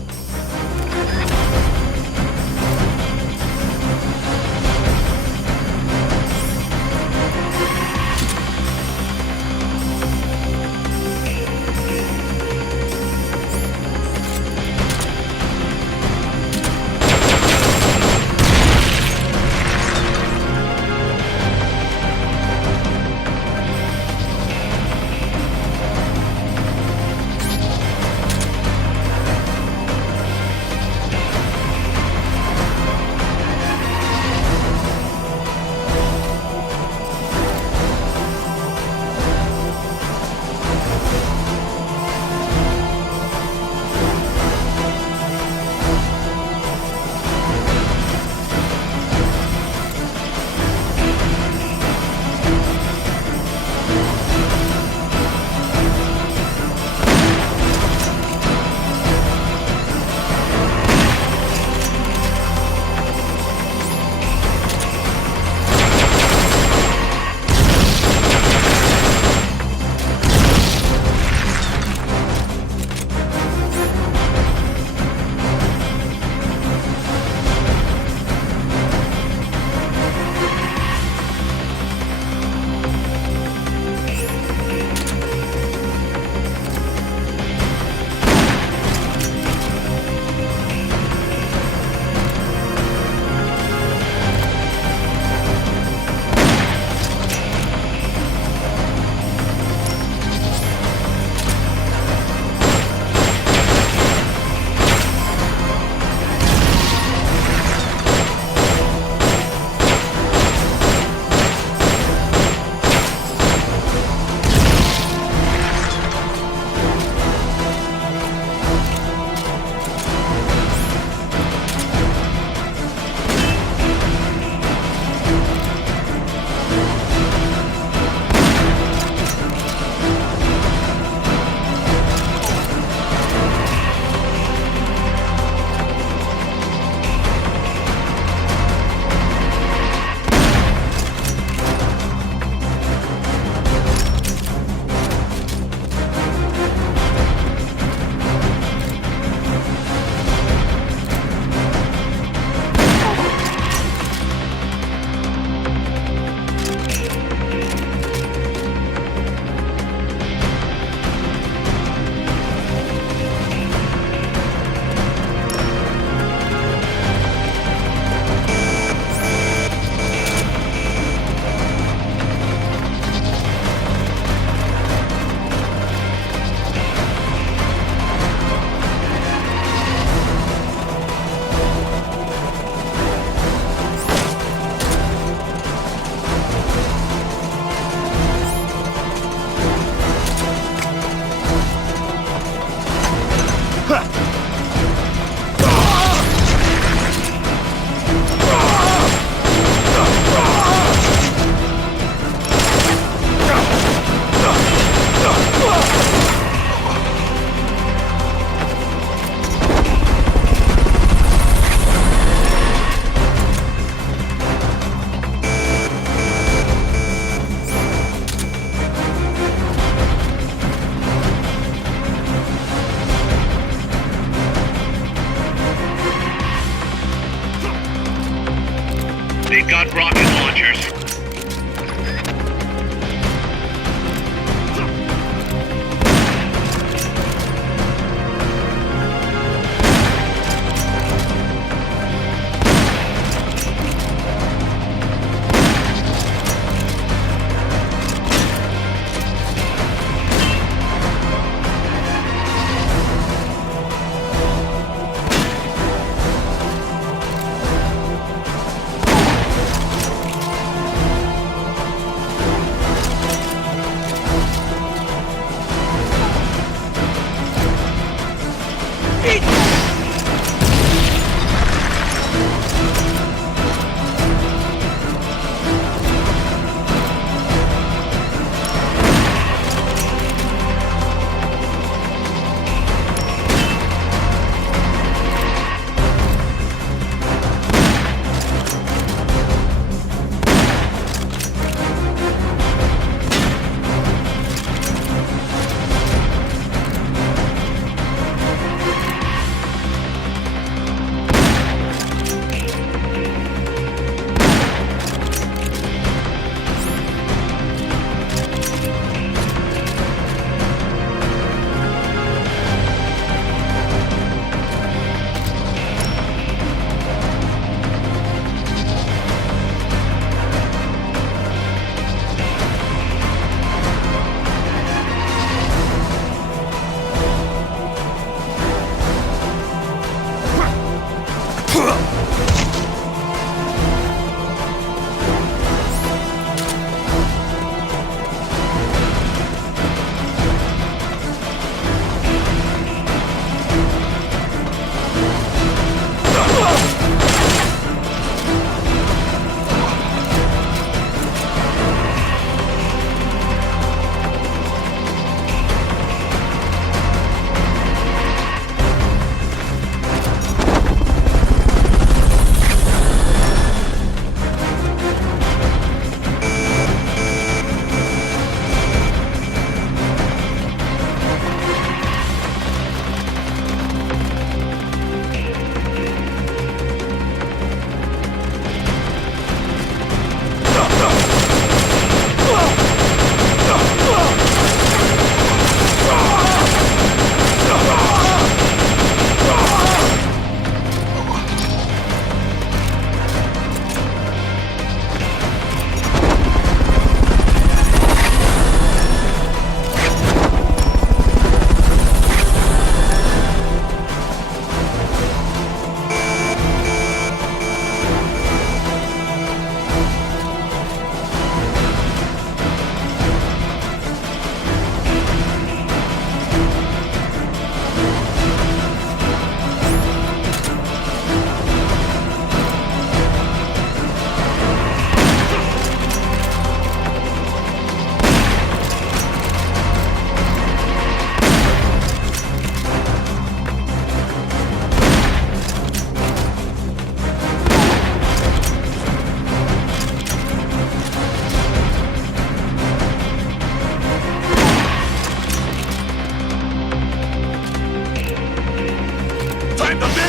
out rocket launchers.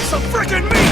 some frickin' meat!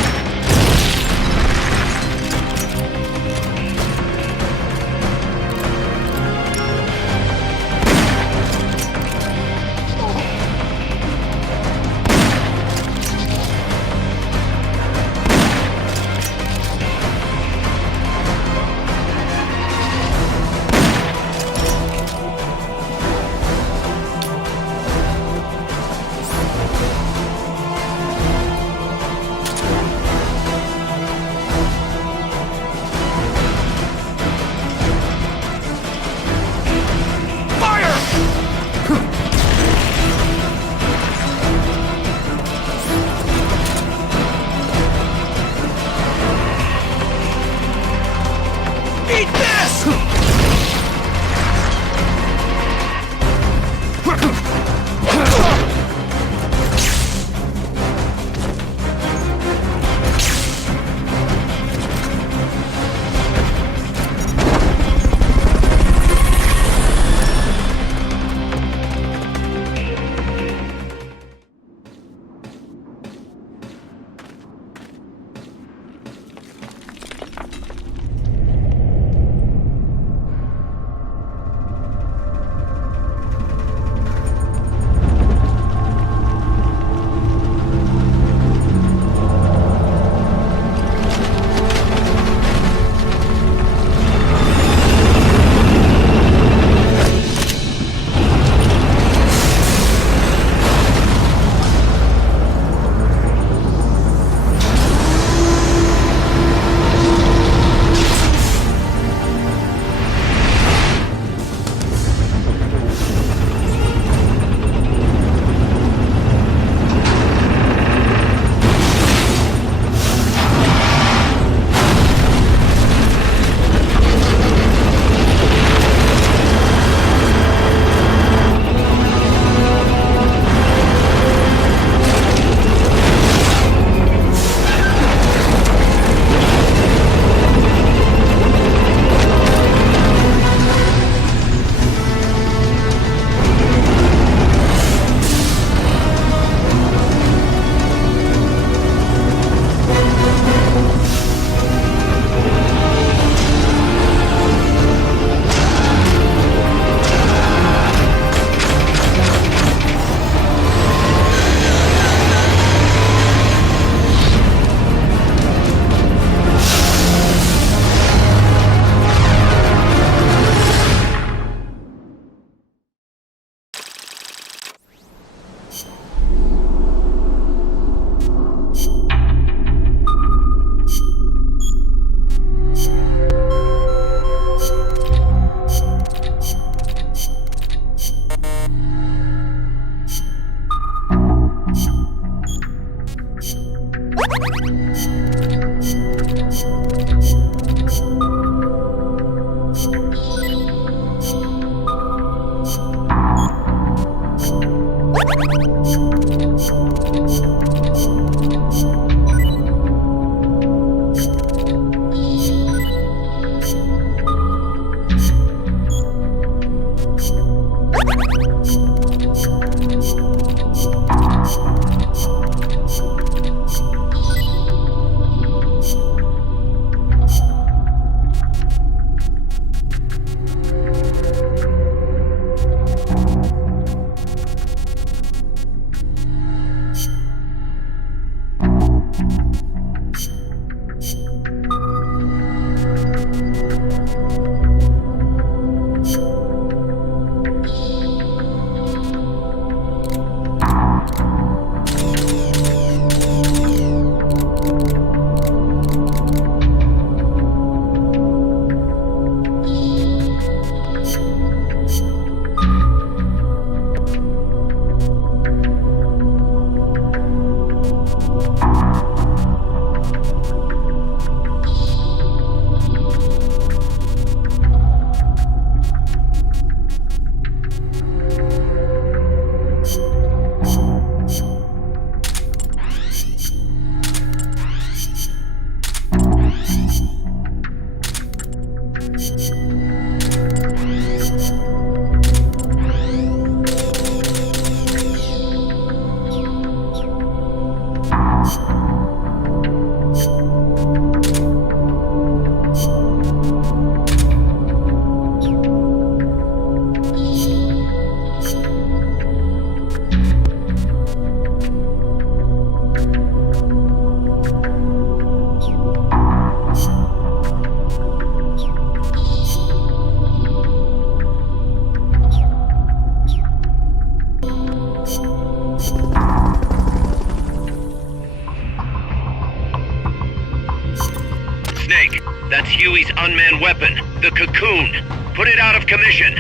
That's Huey's unmanned weapon, the Cocoon. Put it out of commission.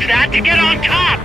use that to get on top!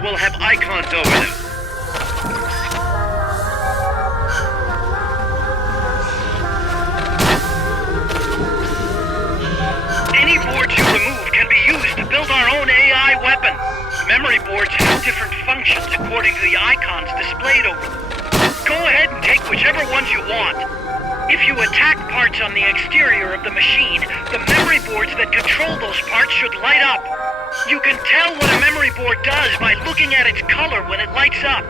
Will have icons over them. Any boards you remove can be used to build our own AI weapon. Memory boards have different functions according to the icons displayed over them. Go ahead and take whichever ones you want. If you attack parts on the exterior of the machine, the memory boards that control those parts should light up. You can tell what a memory board does by looking at its color when it lights up.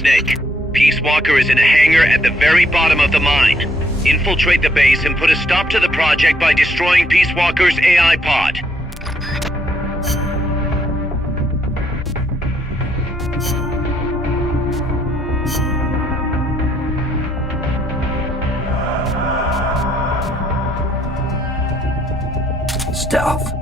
Snake. Peace Walker is in a hangar at the very bottom of the mine. Infiltrate the base and put a stop to the project by destroying Peace Walker's AI pod. Stealth.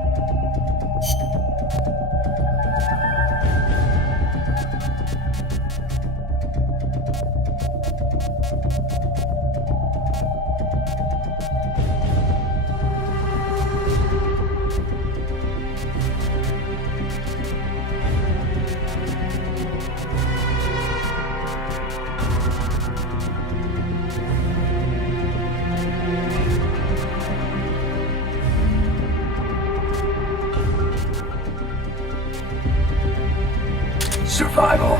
Survival.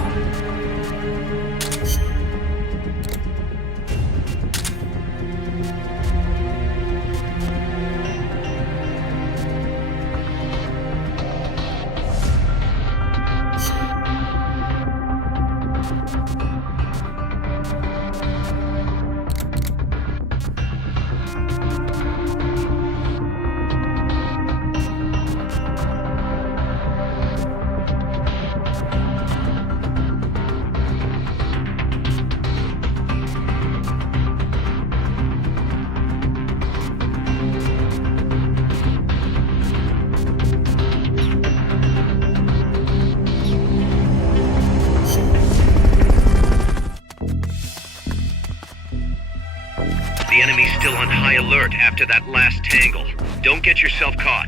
The enemy's still on high alert after that last tangle. Don't get yourself caught.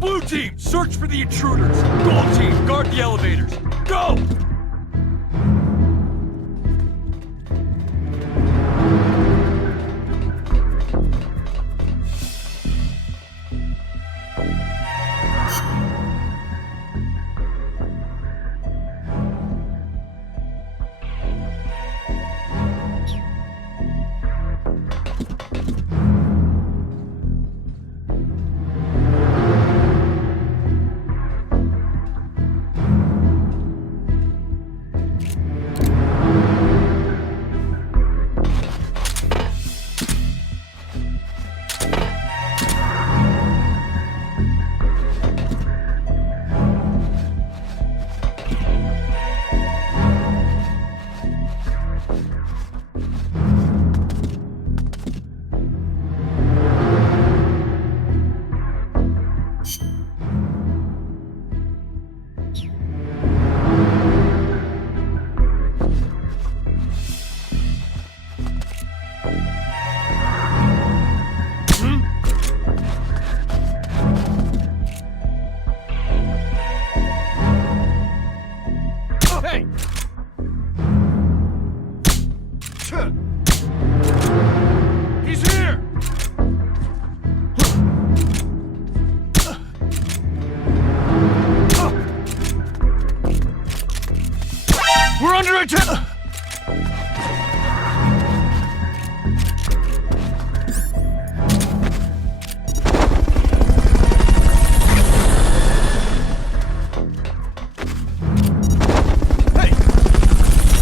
Blue team, search for the intruders. Gold team, guard the elevators. Go! We're under attack!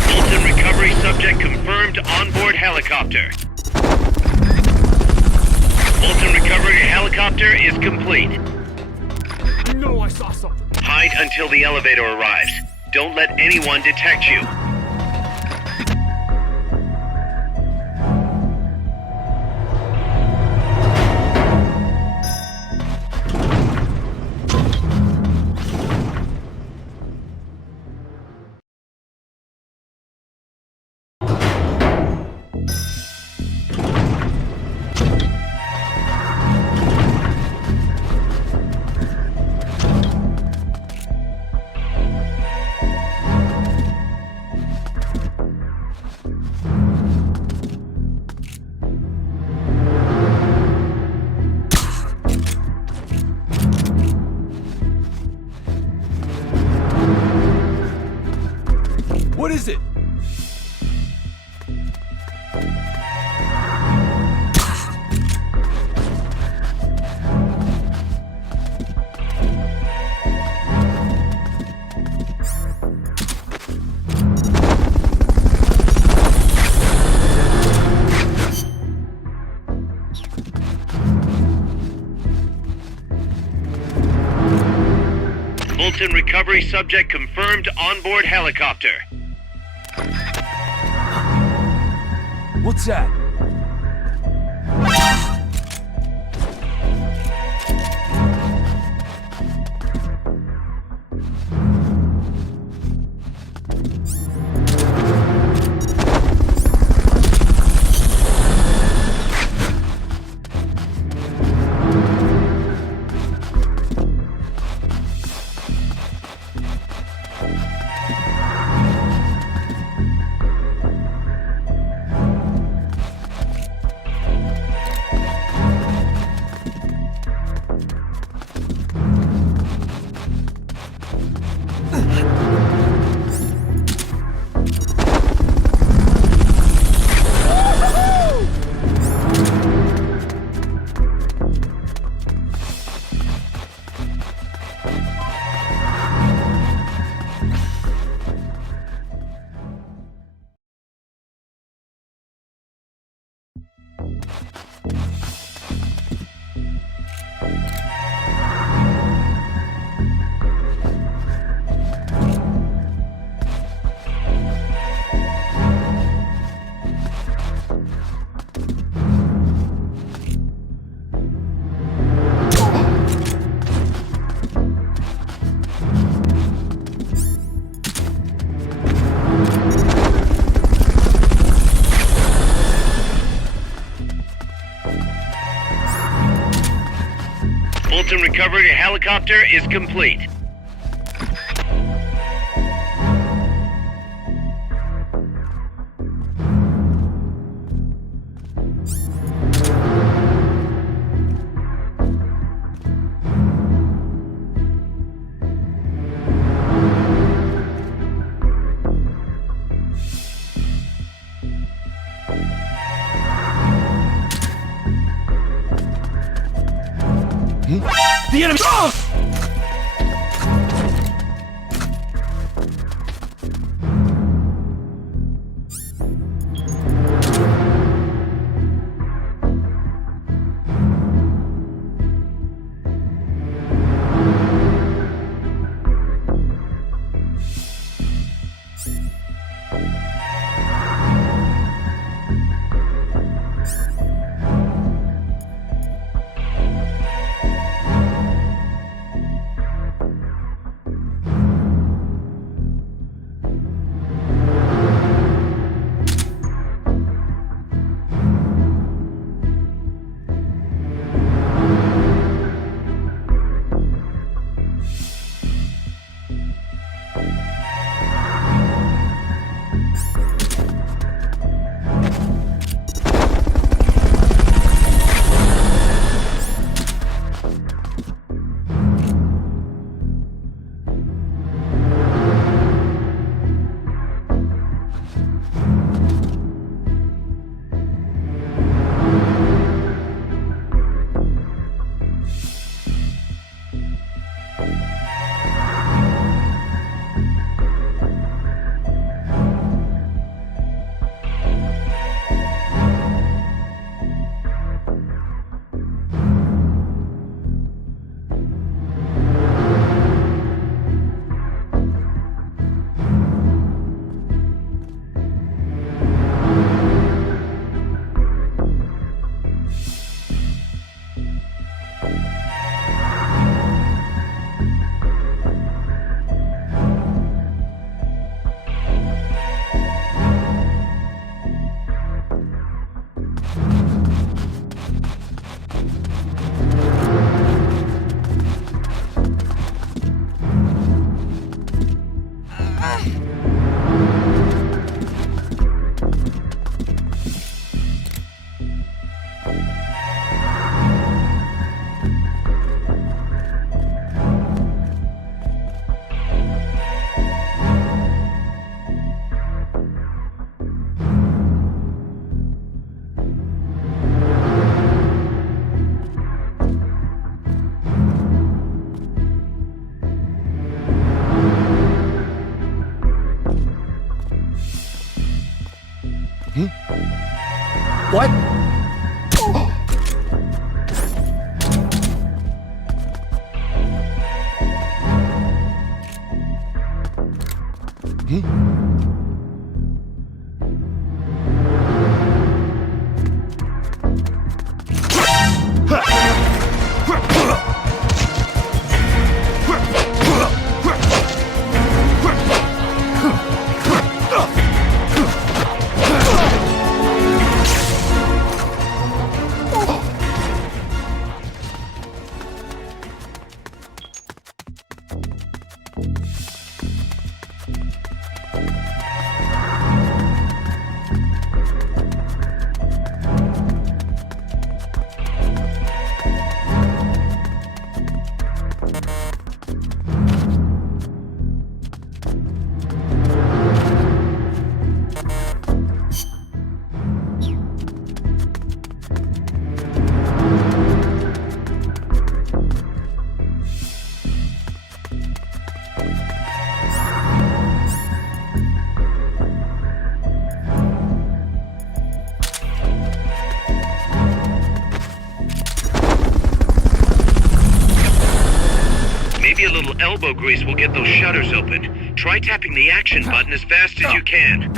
Bolton recovery subject confirmed onboard helicopter. Bolton recovery helicopter is complete. No, I saw something. Hide until the elevator arrives. Don't let anyone detect you. What is it? Fulton recovery subject confirmed onboard helicopter. What's that? Fulton recovery helicopter is complete. The enemy! Oh! What? Maybe a little elbow grease will get those shutters open. Try tapping the action button as fast as you can.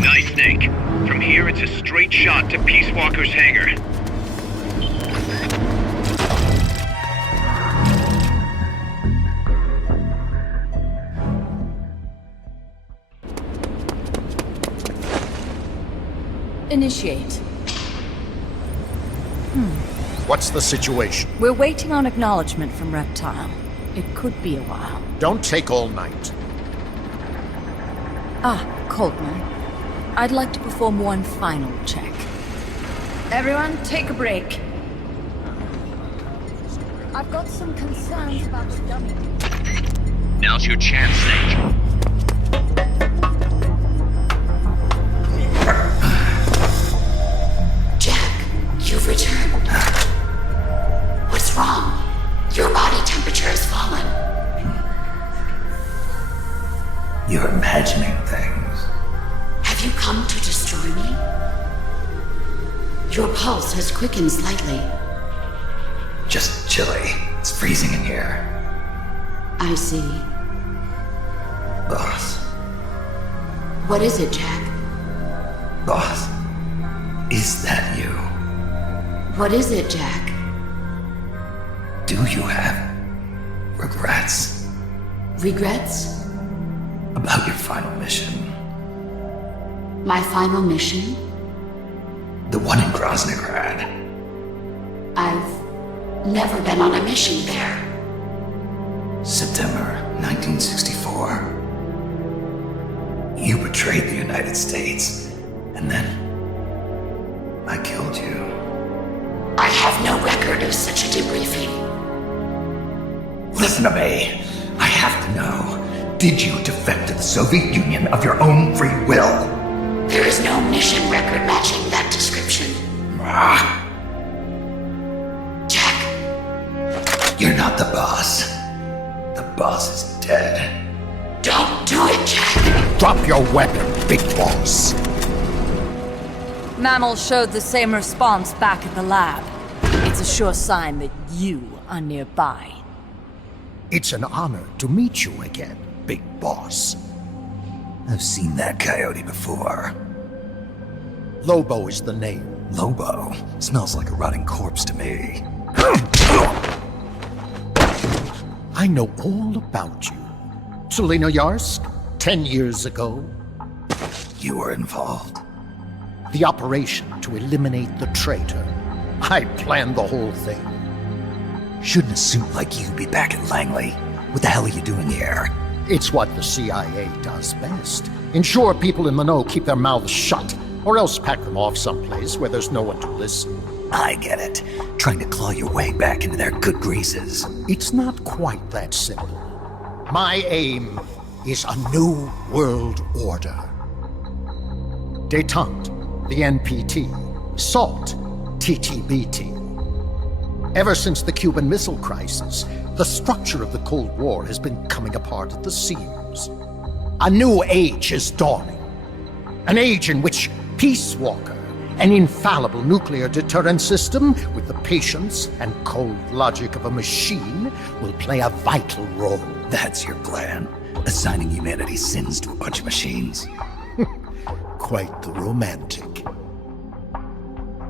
Nice, Snake. From here, it's a straight shot to Peace Walker's hangar. Initiate. What's the situation? We're waiting on acknowledgement from Reptile. It could be a while. Don't take all night. Coltman. I'd like to perform one final check. Everyone, take a break. I've got some concerns about the dummy. Now's your chance, Snake. Jack, you've returned. What's wrong? Your body temperature has fallen. You're imagining things. Have you come to destroy me? Your pulse has quickened slightly. Just chilly. It's freezing in here. I see. Boss. What is it, Jack? Boss. Is that you? What is it, Jack? Do you have regrets? Regrets? About your final mission? My final mission? The one in Groznygrad. I've never been on a mission there. September 1964. You betrayed the United States, and then I killed you. I have no record of such a debriefing. Listen to me. I have to know. Did you defect to the Soviet Union of your own free will? There is no mission record matching that description. Jack. You're not the boss. The boss is dead. Don't do it, Jack. Drop your weapon, big boss. Mammal showed the same response back at the lab. It's a sure sign that you are nearby. It's an honor to meet you again, big boss. I've seen that coyote before. Lobo is the name. Lobo? Smells like a rotting corpse to me. I know all about you. Sulinoyarsk, 10 years ago. You were involved. The operation to eliminate the traitor. I planned the whole thing. Shouldn't a suit like you be back in Langley? What the hell are you doing here? It's what the CIA does best. Ensure people in the know keep their mouths shut, or else pack them off someplace where there's no one to listen. I get it. Trying to claw your way back into their good graces. It's not quite that simple. My aim is a new world order. Détente, the NPT. SALT, TTBT. Ever since the Cuban Missile Crisis, the structure of the Cold War has been coming apart at the seams. A new age is dawning. An age in which Peace Walker, an infallible nuclear deterrence system with the patience and cold logic of a machine, will play a vital role. That's your plan. Assigning humanity's sins to a bunch of machines. Quite the romantic.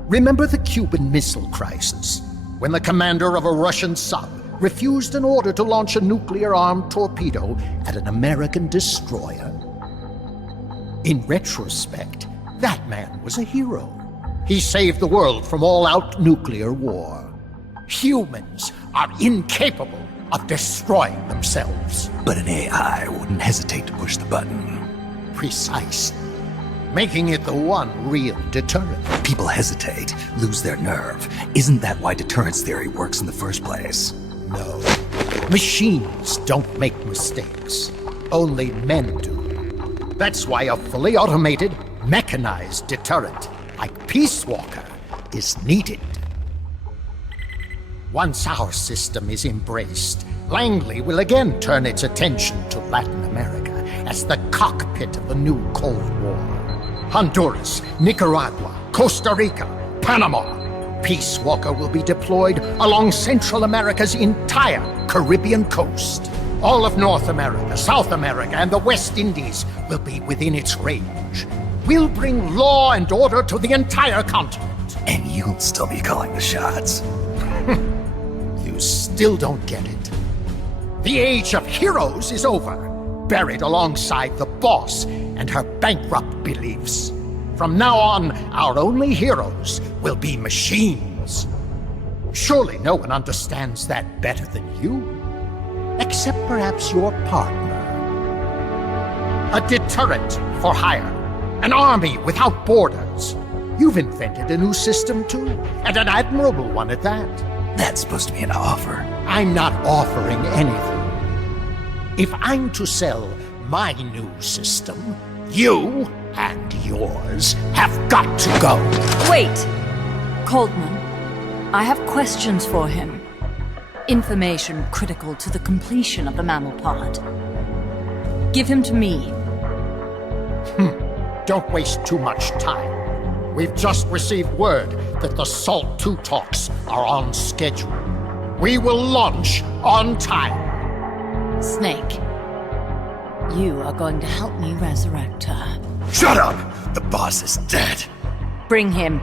Remember the Cuban Missile Crisis, when the commander of a Russian sub refused an order to launch a nuclear-armed torpedo at an American destroyer? In retrospect, that man was a hero. He saved the world from all-out nuclear war. Humans are incapable of destroying themselves. But an AI wouldn't hesitate to push the button. Precisely. Making it the one real deterrent. People hesitate, lose their nerve. Isn't that why deterrence theory works in the first place? No. Machines don't make mistakes. Only men do. That's why a fully automated, mechanized deterrent, like Peace Walker, is needed. Once our system is embraced, Langley will again turn its attention to Latin America as the cockpit of the new Cold War. Honduras, Nicaragua, Costa Rica, Panama. Peace Walker will be deployed along Central America's entire Caribbean coast. All of North America, South America, and the West Indies will be within its range. We'll bring law and order to the entire continent. And you'll still be calling the shots. You still don't get it. The age of heroes is over, buried alongside the boss and her bankrupt beliefs. From now on, our only heroes will be machines. Surely no one understands that better than you. Except perhaps your partner. A deterrent for hire. An army without borders. You've invented a new system too, and an admirable one at that. That's supposed to be an offer. I'm not offering anything. If I'm to sell my new system, you and yours have got to go. Wait! Coldman, I have questions for him. Information critical to the completion of the mammal pod. Give him to me. Don't waste too much time. We've just received word that the SALT II talks are on schedule. We will launch on time. Snake, you are going to help me resurrect her. Shut up! The boss is dead. Bring him.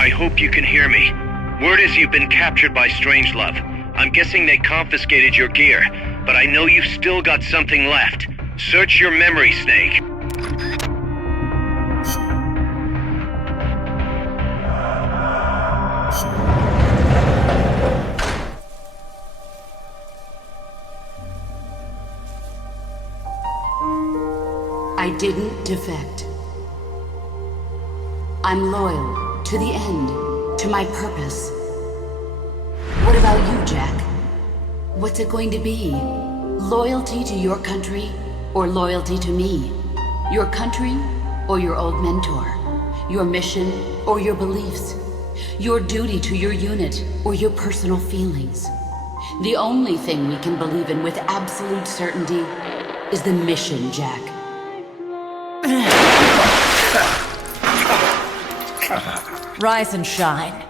I hope you can hear me. Word is you've been captured by Strangelove. I'm guessing they confiscated your gear, but I know you've still got something left. Search your memory, Snake. I didn't defect. I'm loyal to the end, to my purpose. What about you, Jack? What's it going to be? Loyalty to your country or loyalty to me? Your country or your old mentor? Your mission or your beliefs? Your duty to your unit or your personal feelings? The only thing we can believe in with absolute certainty is the mission, Jack. Rise and shine.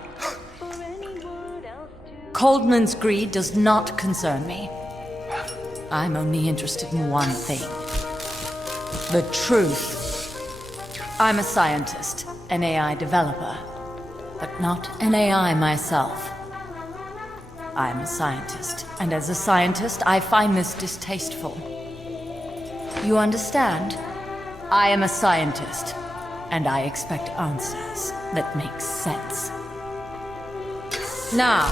Coldman's greed does not concern me. I'm only interested in one thing. The truth. I'm a scientist, an AI developer, but not an AI myself. I'm a scientist, and as a scientist, I find this distasteful. You understand? I am a scientist, and I expect answers that make sense. Now,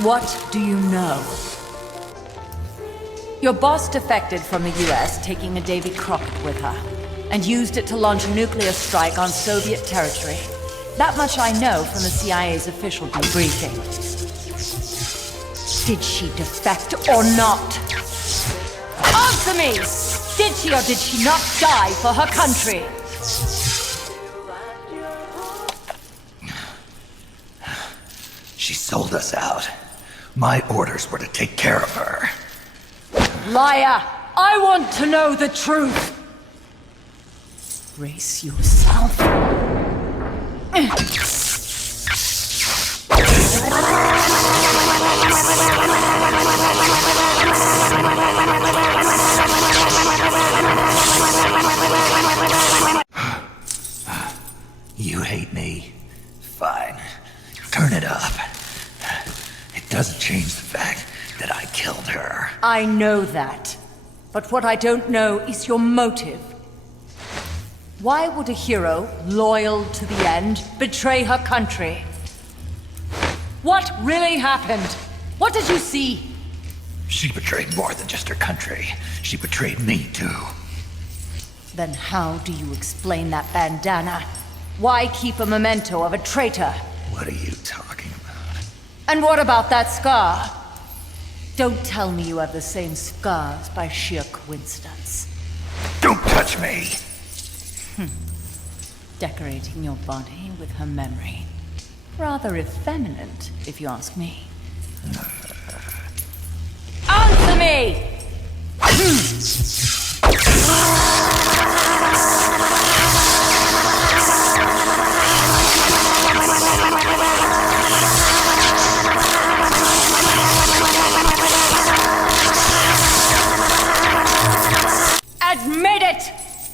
what do you know? Your boss defected from the US, taking a Davy Crockett with her, and used it to launch a nuclear strike on Soviet territory. That much I know from the CIA's official debriefing. Did she defect or not? Answer me! Did she or did she not die for her country? She sold us out. My orders were to take care of her. Liar! I want to know the truth! Brace yourself. You hate me? Fine. Turn it up. It doesn't change the fact that I killed her. I know that. But what I don't know is your motive. Why would a hero, loyal to the end, betray her country? What really happened? What did you see? She betrayed more than just her country. She betrayed me, too. Then how do you explain that bandana? Why keep a memento of a traitor? What are you talking about? And what about that scar? Don't tell me you have the same scars by sheer coincidence. Don't touch me! Decorating your body with her memory. Rather effeminate, if you ask me. Answer me! Admit it!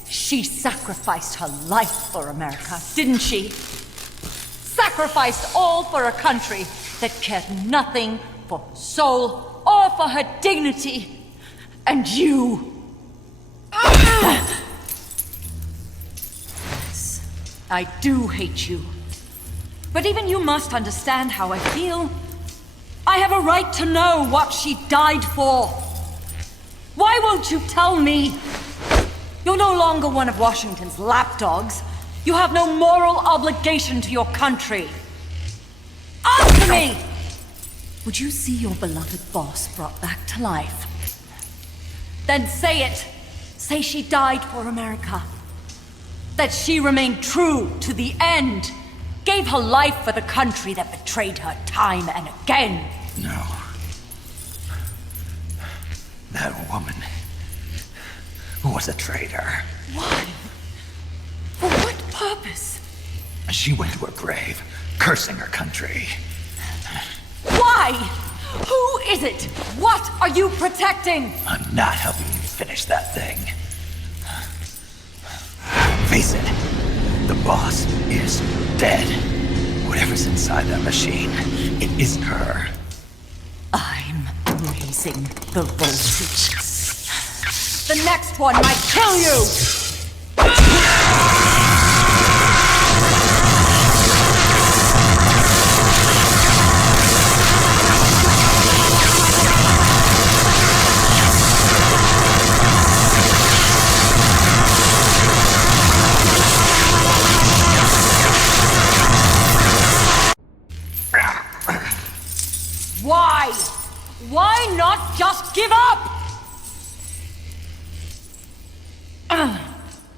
She sacrificed her life for America, didn't she? Sacrificed all for a country that cared nothing for her soul or for her dignity. And you... Yes, I do hate you. But even you must understand how I feel. I have a right to know what she died for. Why won't you tell me? You're no longer one of Washington's lapdogs. You have no moral obligation to your country. Answer me! Would you see your beloved boss brought back to life? Then say it. Say she died for America. That she remained true to the end. Gave her life for the country that betrayed her time and again. No. That woman was a traitor. Why? For what purpose? She went to her grave, cursing her country. Why? Who is it? What are you protecting? I'm not helping you finish that thing. Face it, the boss is dead. Whatever's inside that machine, it isn't her. I'm raising the voltage. The next one might kill you! must give up!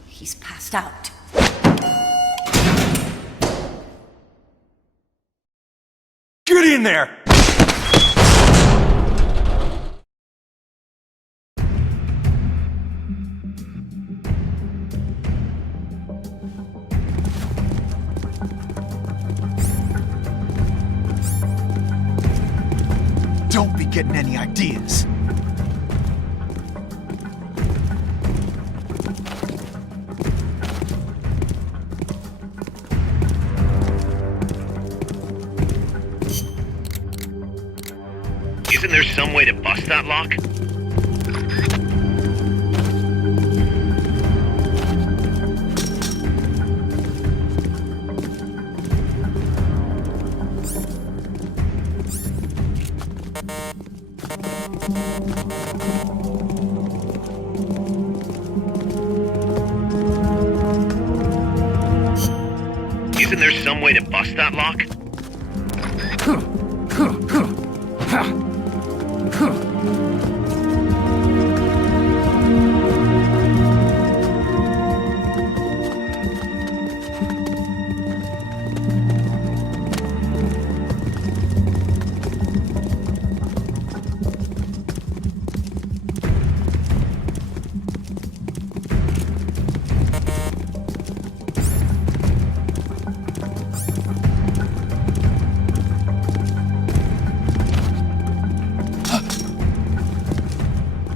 He's passed out. Get in there! Don't be getting any ideas. Isn't there some way to bust that lock? Isn't there some way to bust that lock?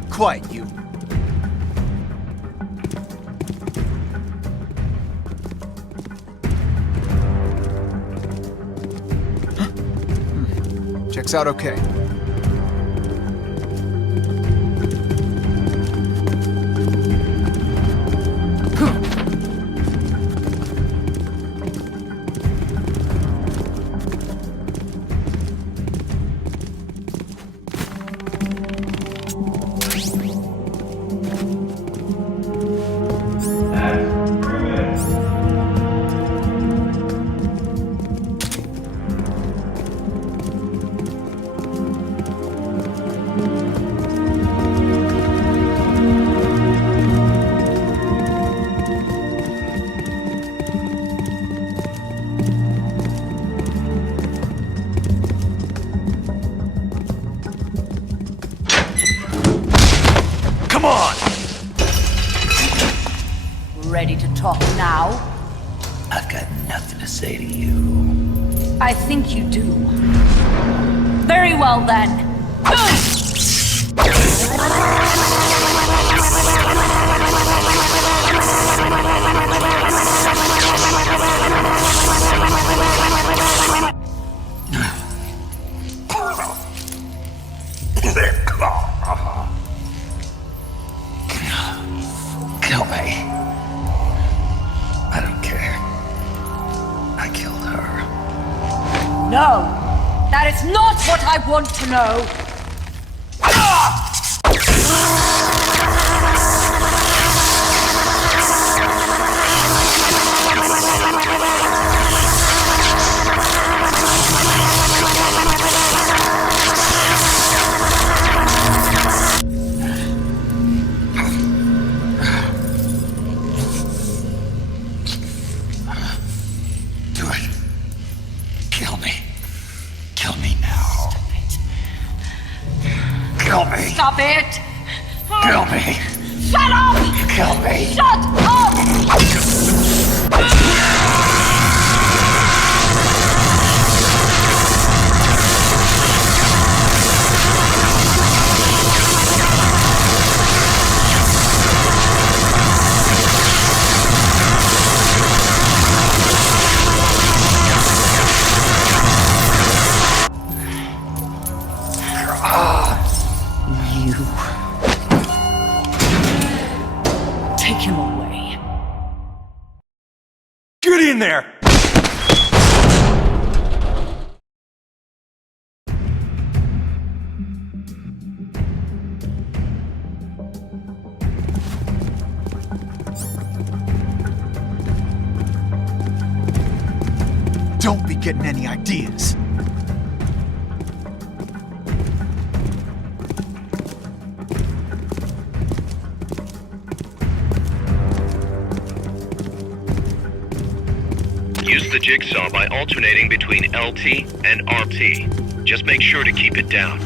Quiet, you. Checks out okay. Ready to talk now? I've got nothing to say to you. I think you do. Very well then. Kill me. I don't care. I killed her. No, that is not what I want to know. Stop it! Kill me! Shut up! Kill me! Shut up! Take him away. Get in there! Don't be getting any ideas. Use the jigsaw by alternating between LT and RT. Just make sure to keep it down.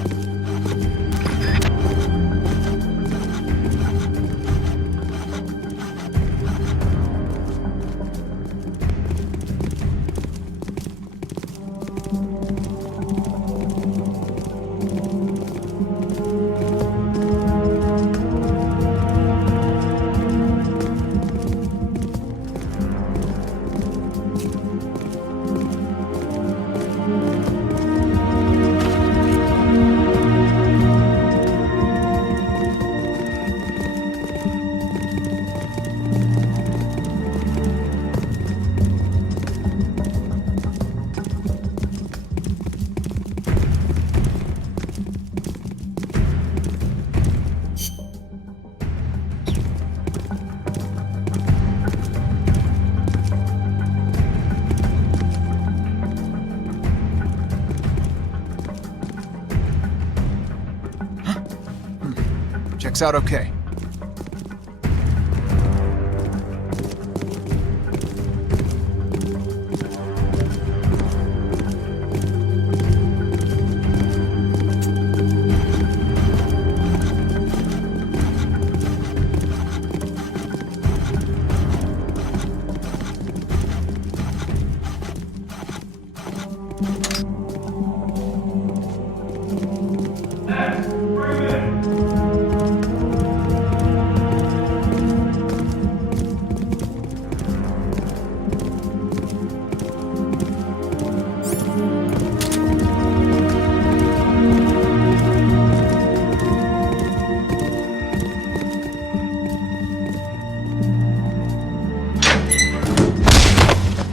Checks out okay.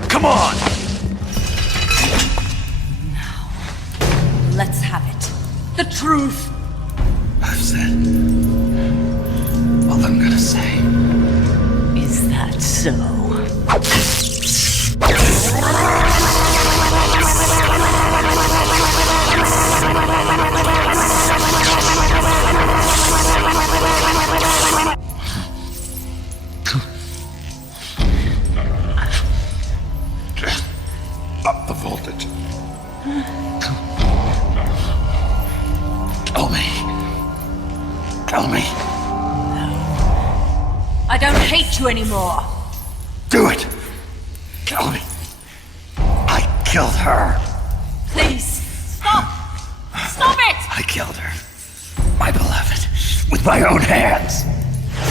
Come on! Now, let's have it. The truth! I've said all I'm gonna say. Is that so? Up the voltage. Tell me. I don't hate you anymore. Do it. Tell me. I killed her. Please, stop! Stop it! I killed her. My beloved. With my own hands.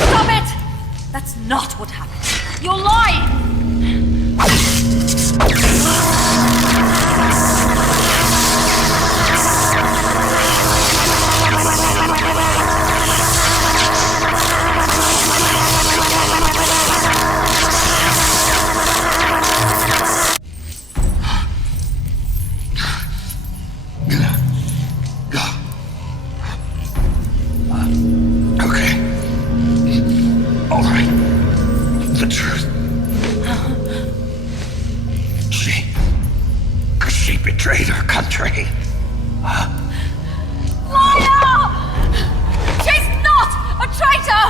Stop it! That's not what happened. You're lying! Betrayed our country. Liar! She's not a traitor!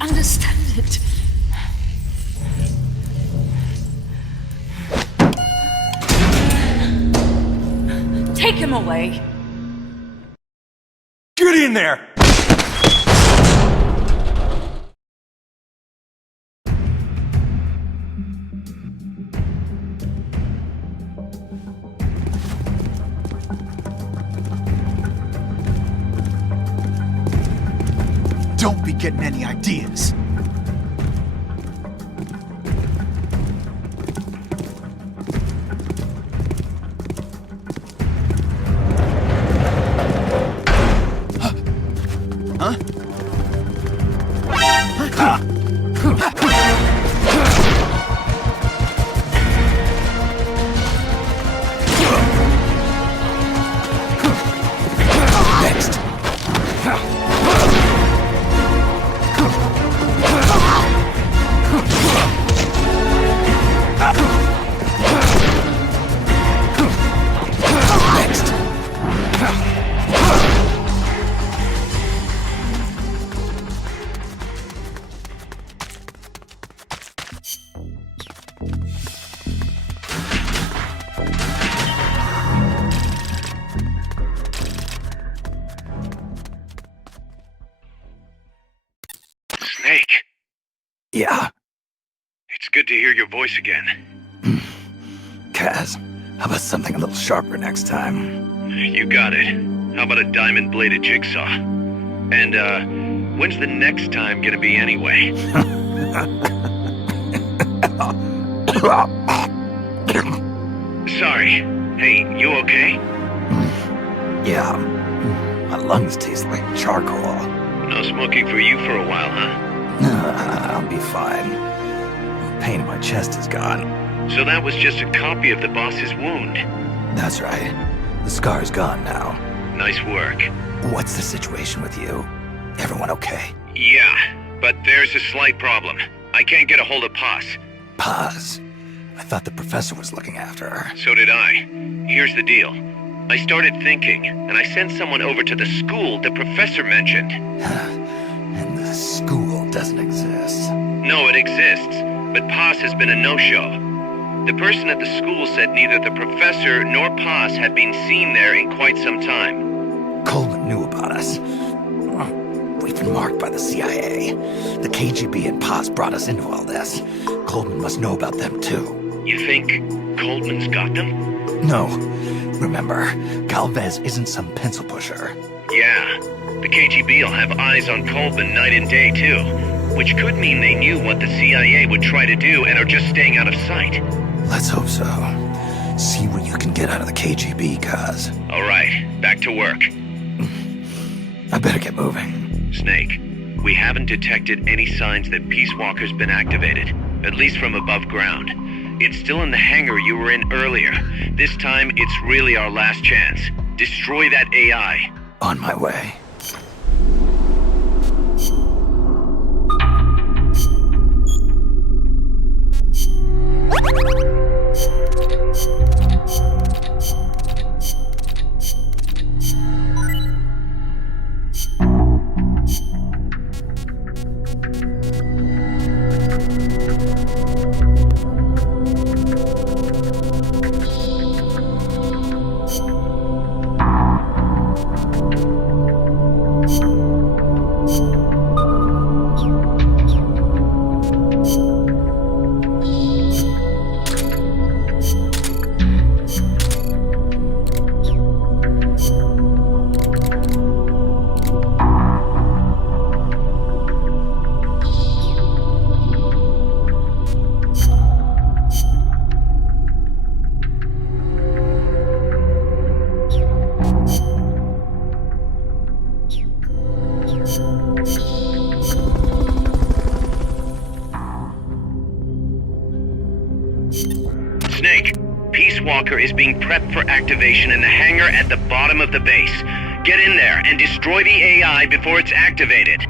Understand it. Take him away. Get in there! Don't be getting any ideas. good to hear your voice again. Kaz, how about something a little sharper next time? You got it. How about a diamond-bladed jigsaw? And, when's the next time gonna be anyway? Sorry. Hey, you okay? Yeah. My lungs taste like charcoal. No smoking for you for a while, huh? I'll be fine. The pain in my chest is gone. So that was just a copy of the boss's wound. That's right. The scar's gone now. Nice work. What's the situation with you? Everyone okay? Yeah, but there's a slight problem. I can't get a hold of Paz. Paz? I thought the professor was looking after her. So did I. Here's the deal. I started thinking, and I sent someone over to the school the professor mentioned. And the school doesn't exist. No, it exists, but Paz has been a no-show. The person at the school said neither the professor nor Paz had been seen there in quite some time. Coleman knew about us. We've been marked by the CIA. The KGB and Paz brought us into all this. Coleman must know about them too. You think Coleman's got them? No. Remember, Galvez isn't some pencil pusher. Yeah. The KGB will have eyes on Coleman night and day too. Which could mean they knew what the CIA would try to do and are just staying out of sight. Let's hope so. See what you can get out of the KGB, Kaz. All right, back to work. I better get moving. Snake, we haven't detected any signs that Peace Walker's been activated, at least from above ground. It's still in the hangar you were in earlier. This time, it's really our last chance. Destroy that AI. On my way. Snake, Peace Walker is being prepped for activation in the hangar at the bottom of the base. Get in there and destroy the AI before it's activated.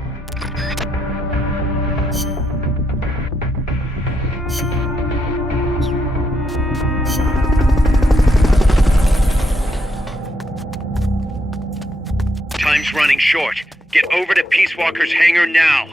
Time's running short. Get over to Peace Walker's hangar now.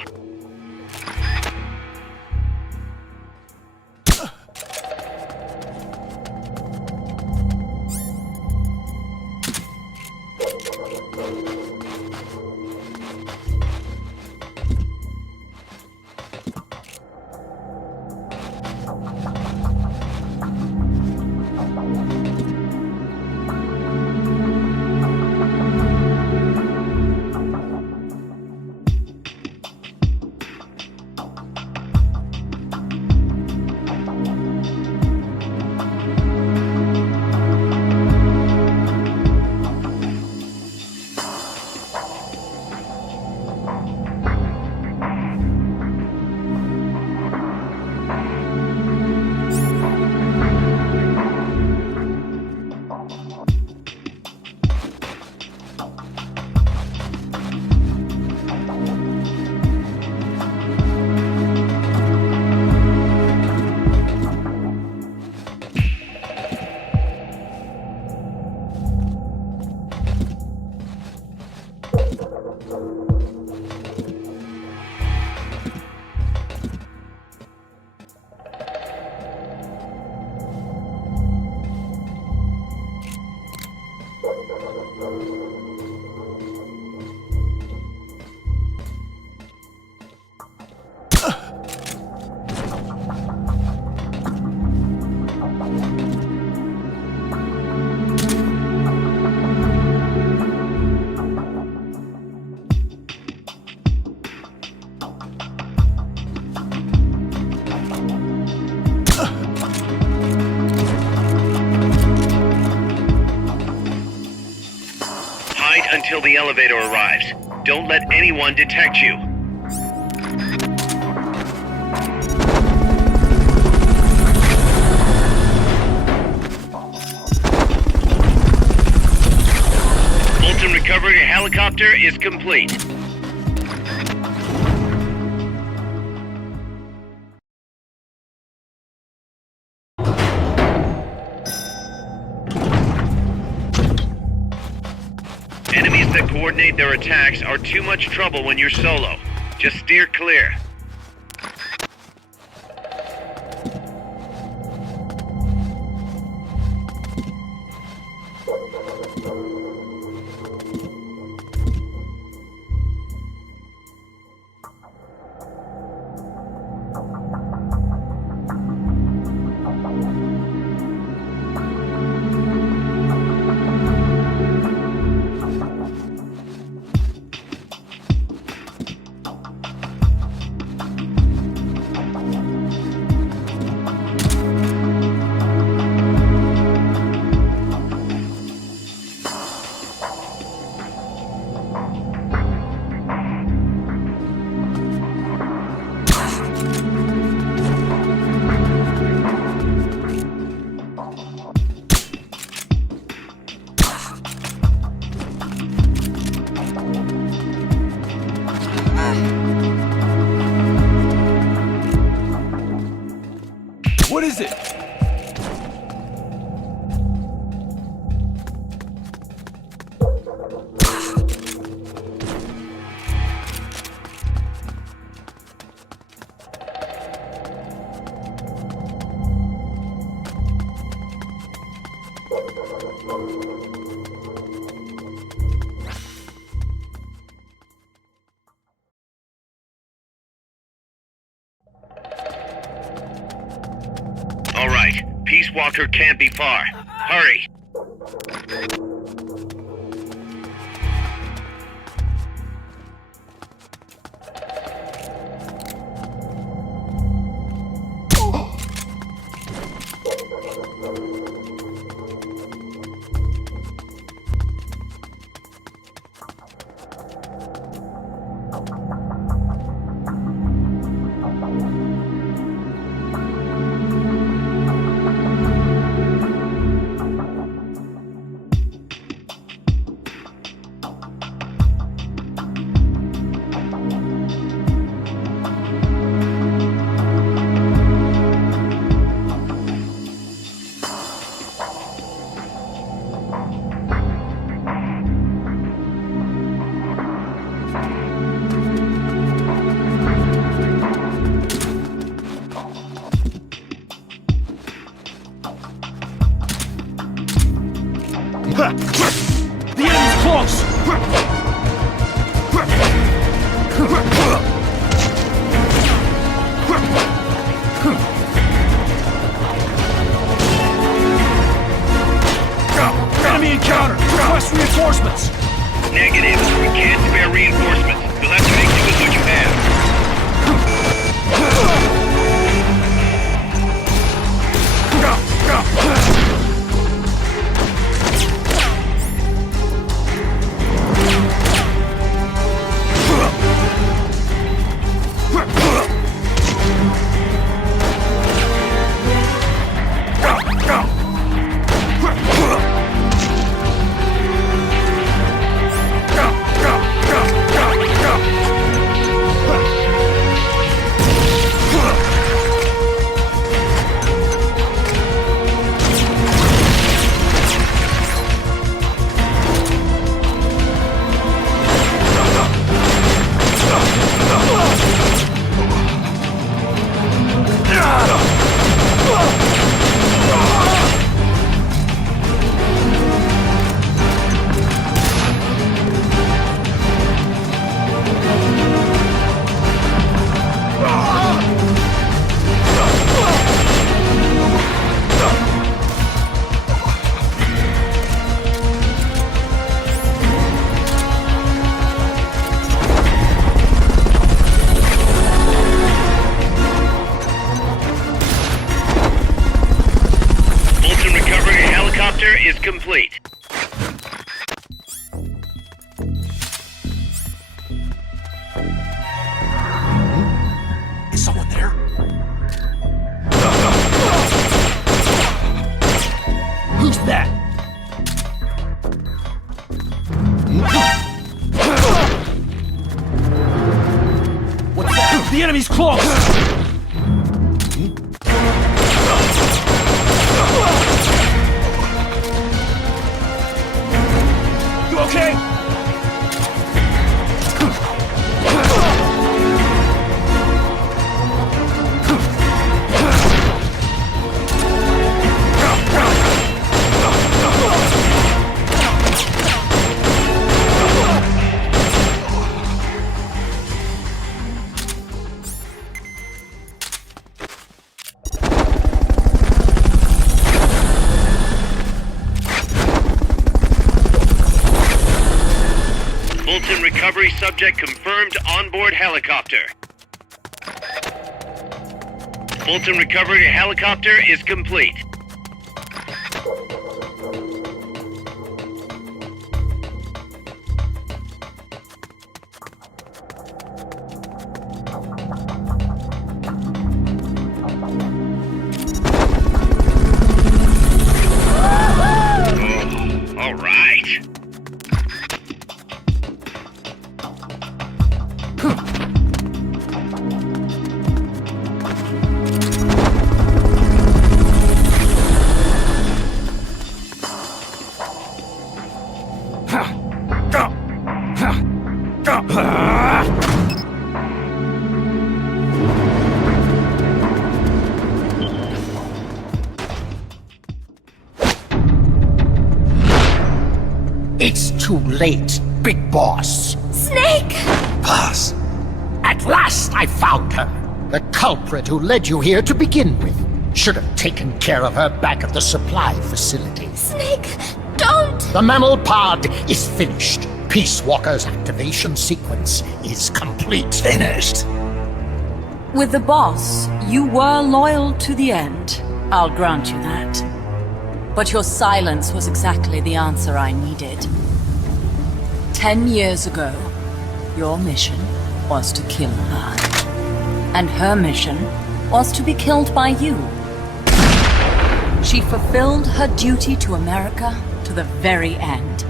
until the elevator arrives. Don't let anyone detect you. Fulton recovery helicopter is complete. Enemies that coordinate their attacks are too much trouble when you're solo. Just steer clear. What is it? All right, Peace Walker can't be far. Hurry! The enemy's close! Enemy encounter! Request reinforcements! Negative. We can't spare reinforcements. You'll have to make do with what you have. Is complete. enemy's close! You okay? Fulton recovery subject confirmed onboard helicopter. Fulton recovery helicopter is complete. All right. It's too late, Big Boss. Snake! Boss. At last I found her. The culprit who led you here to begin with. Should have taken care of her back at the supply facility. Snake, don't! The mammal pod is finished. Peace Walker's activation sequence is complete. Finished. With the boss, you were loyal to the end. I'll grant you that. But your silence was exactly the answer I needed. 10 years ago, your mission was to kill her. And her mission was to be killed by you. She fulfilled her duty to America to the very end.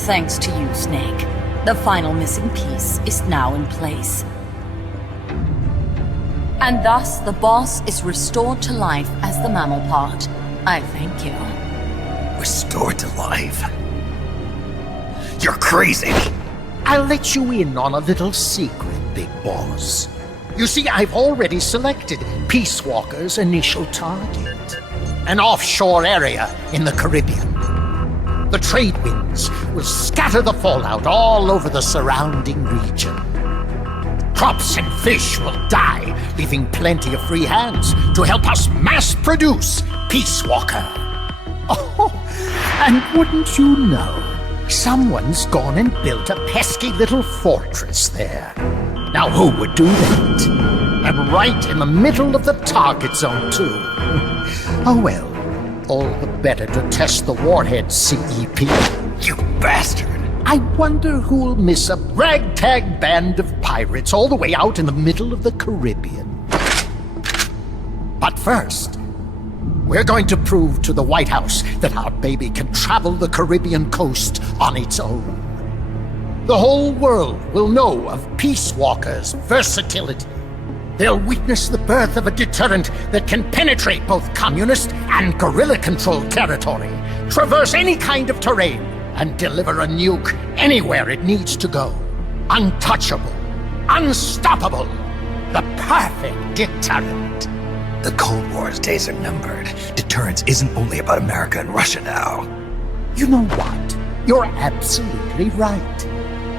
Thanks to you, Snake, the final missing piece is now in place. And thus, the boss is restored to life as the mammal pod. I thank you. Restored to life? You're crazy! I'll let you in on a little secret, Big Boss. You see, I've already selected Peace Walker's initial target. An offshore area in the Caribbean. The trade winds will scatter the fallout all over the surrounding region. Crops and fish will die, leaving plenty of free hands to help us mass-produce Peace Walker. Oh, and wouldn't you know, someone's gone and built a pesky little fortress there. Now who would do that? And right in the middle of the target zone, too. Oh well, all the better to test the warhead, CEP. You bastard! I wonder who'll miss a ragtag band of pirates all the way out in the middle of the Caribbean. But first, we're going to prove to the White House that our baby can travel the Caribbean coast on its own. The whole world will know of Peace Walker's versatility. They'll witness the birth of a deterrent that can penetrate both communist and guerrilla-controlled territory, traverse any kind of terrain, and deliver a nuke anywhere it needs to go. Untouchable, unstoppable, the perfect deterrent. The Cold War's days are numbered. Deterrence isn't only about America and Russia now. You know what? You're absolutely right.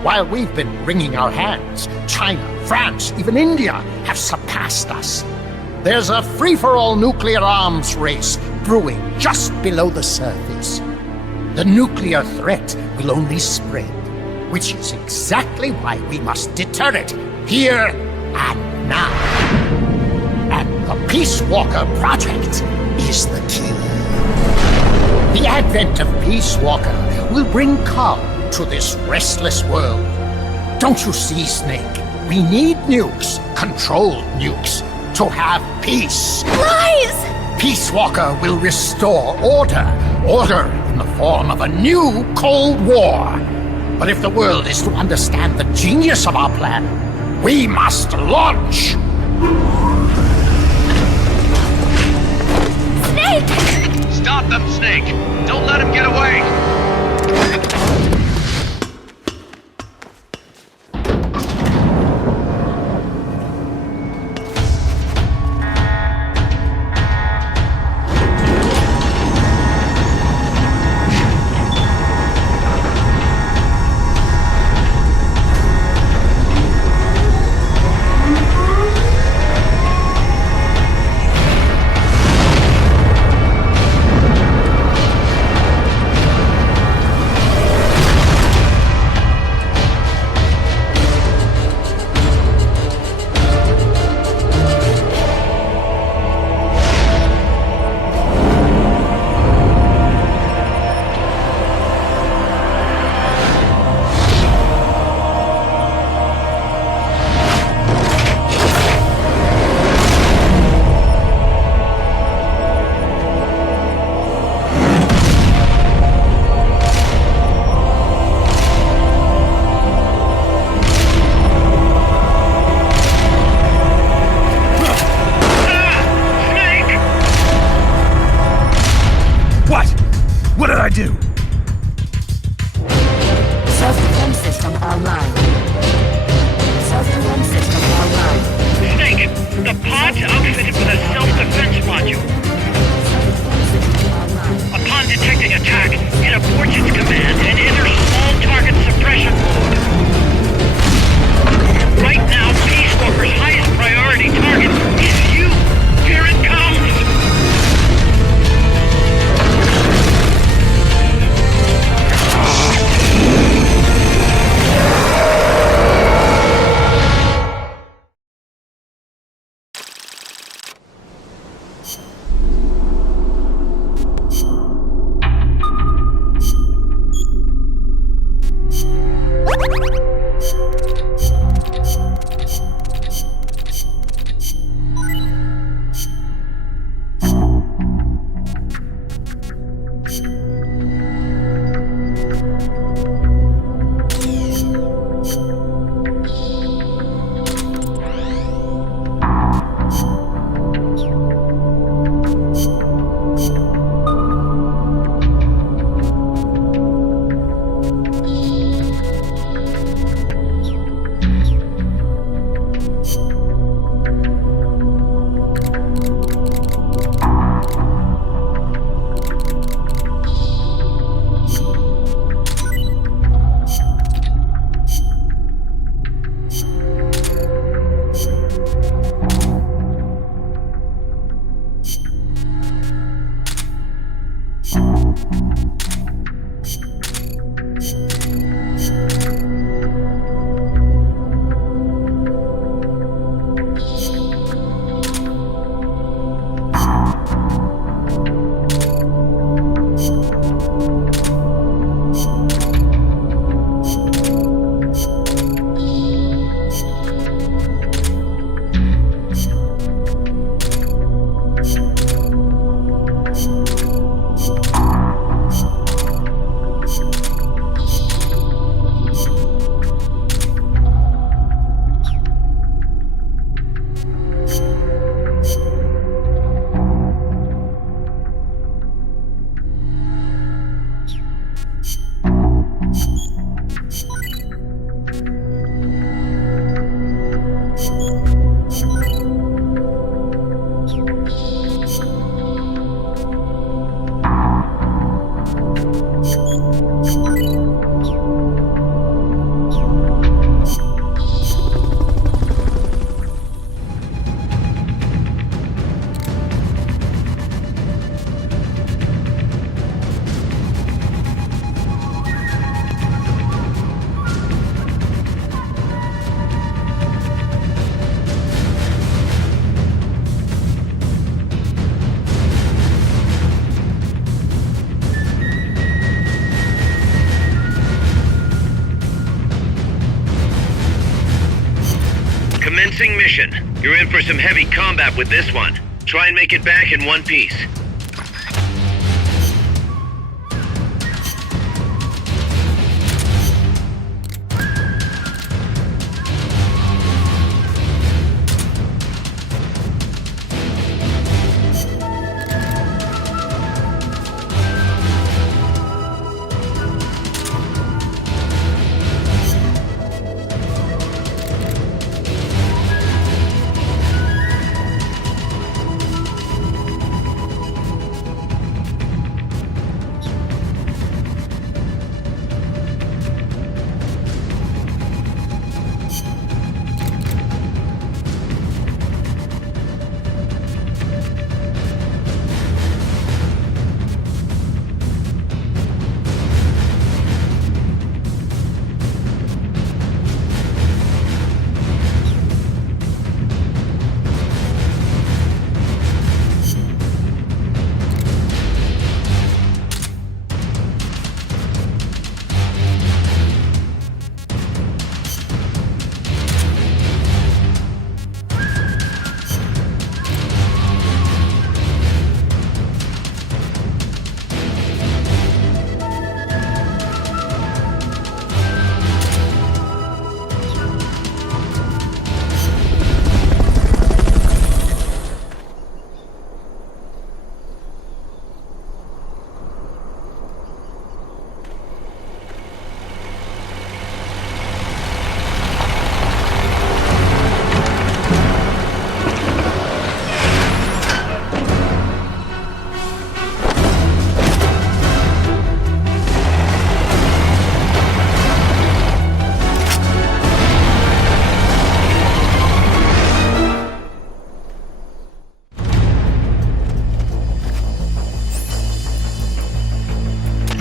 While we've been wringing our hands, China, France, even India have surpassed us. There's a free-for-all nuclear arms race brewing just below the surface. The nuclear threat will only spread, which is exactly why we must deter it here and now. And the Peace Walker Project is the key. The advent of Peace Walker will bring calm to this restless world. Don't you see, Snake? We need nukes, controlled nukes, to have peace. Lies! Peace Walker will restore order. Order in the form of a new Cold War. But if the world is to understand the genius of our plan, We must launch! Snake! Stop them, Snake! Don't let him get away! Self-defense system online. Self-defense system online. Snake, the pod's outfitted with a self-defense module. Upon detecting attack, it aborts its command and enters all target suppression mode. Right now, Peace Walker's highest priority target is you. Here it comes! Commencing mission. You're in for some heavy combat with this one. Try and make it back in one piece.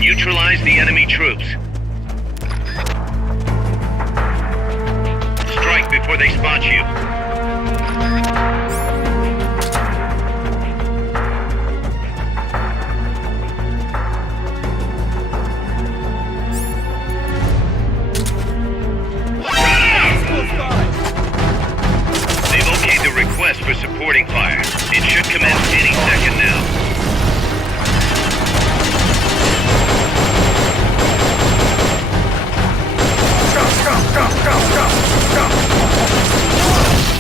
Neutralize the enemy troops. Strike before they spot you. They've okayed the request for supporting fire. It should commence any second now. Go, go, go, go, go, go!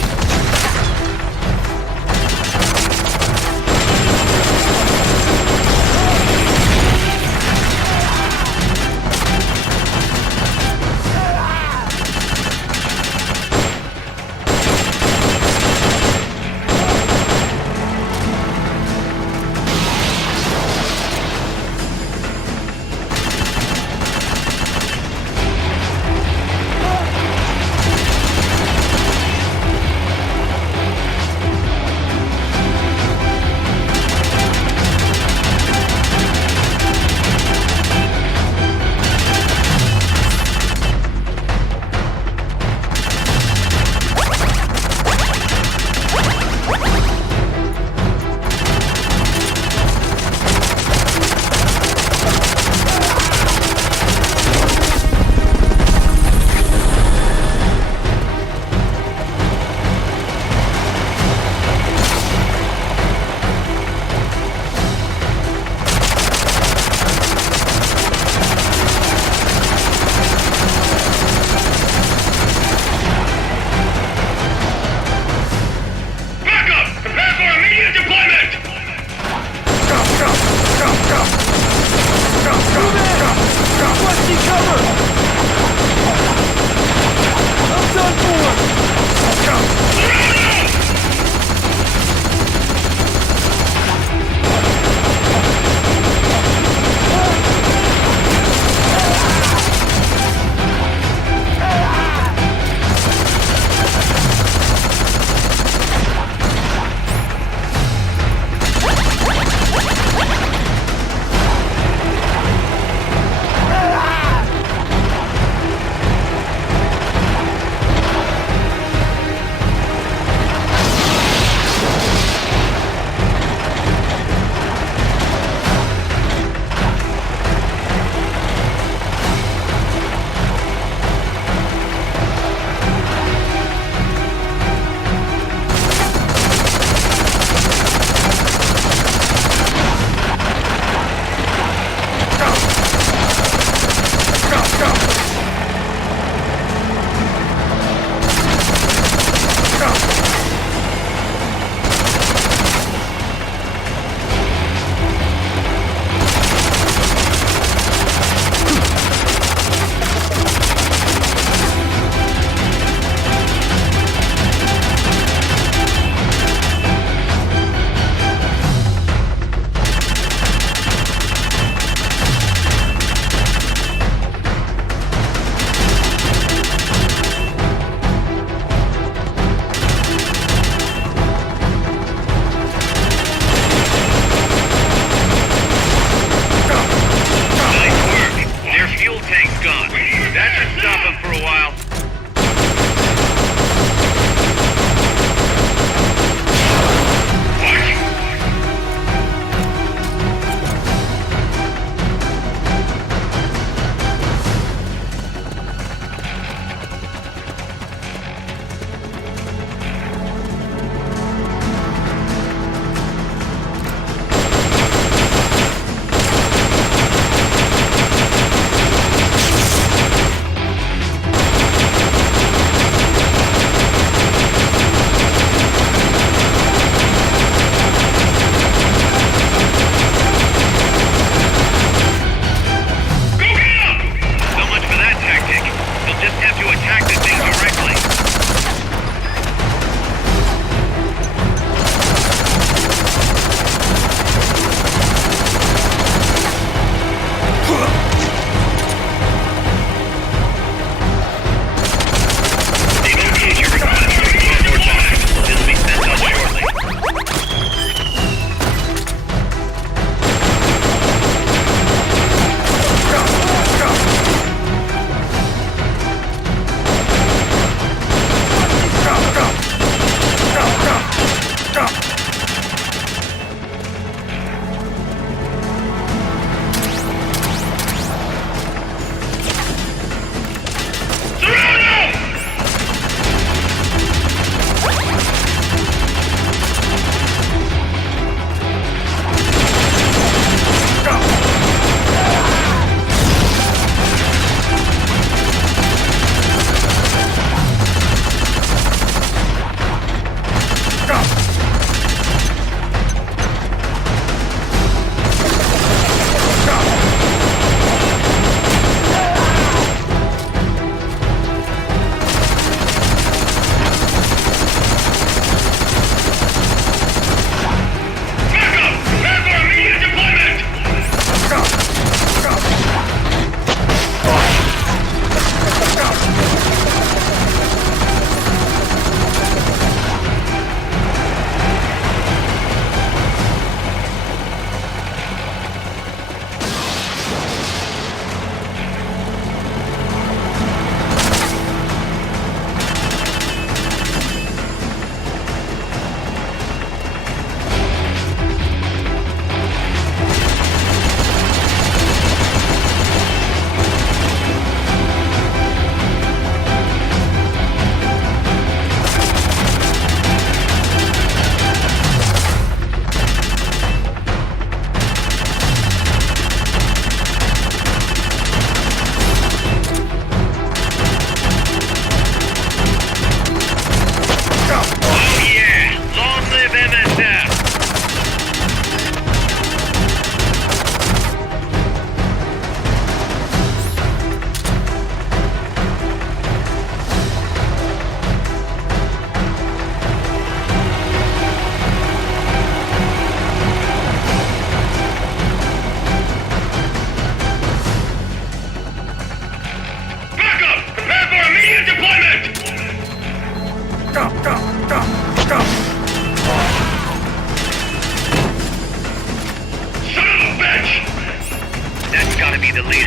the leader.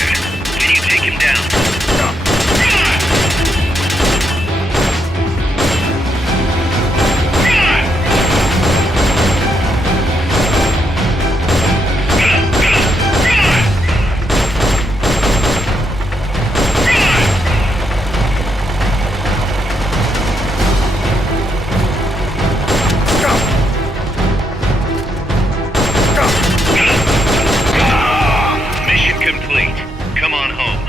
Can you take him down? Mission complete. Come on home.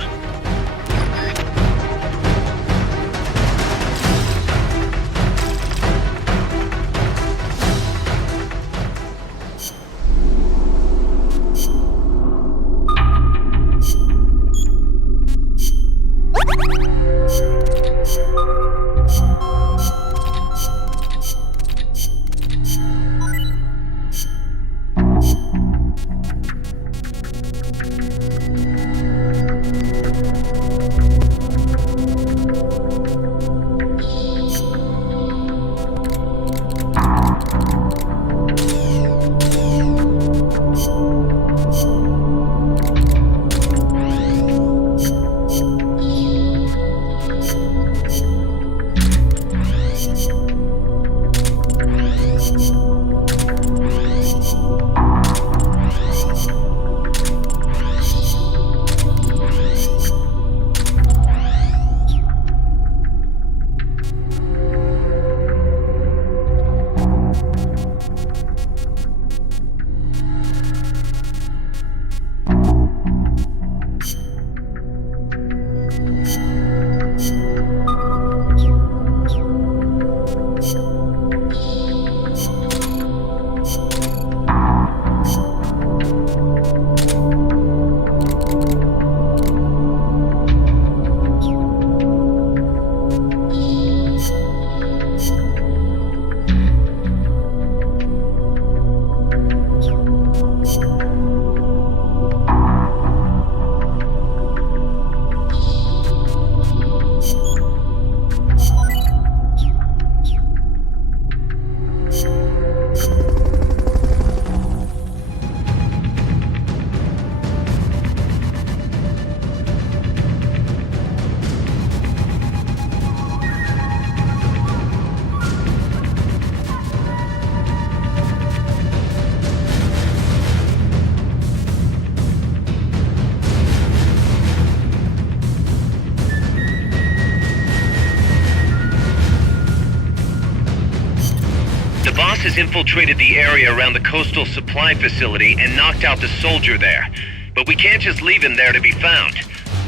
The boss has infiltrated the area around the coastal supply facility and knocked out the soldier there. But we can't just leave him there to be found.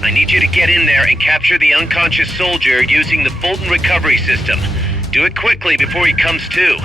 I need you to get in there and capture the unconscious soldier using the Fulton recovery system. Do it quickly before he comes to.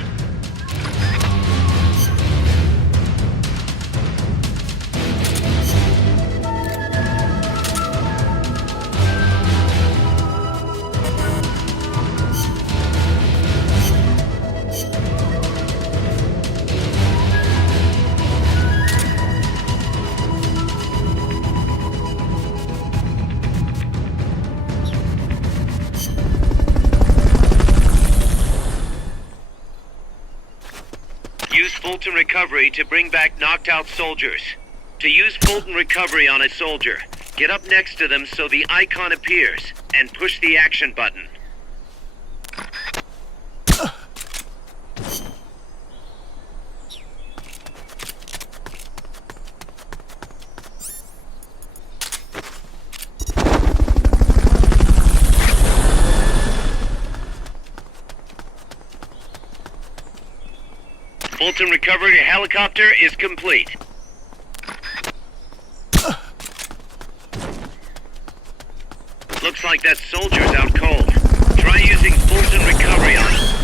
Use Fulton Recovery to bring back knocked out soldiers. To use Fulton Recovery on a soldier, get up next to them so the icon appears, and push the action button. Fulton Recovery helicopter is complete. Looks like that soldier's out cold. Try using Fulton Recovery on him.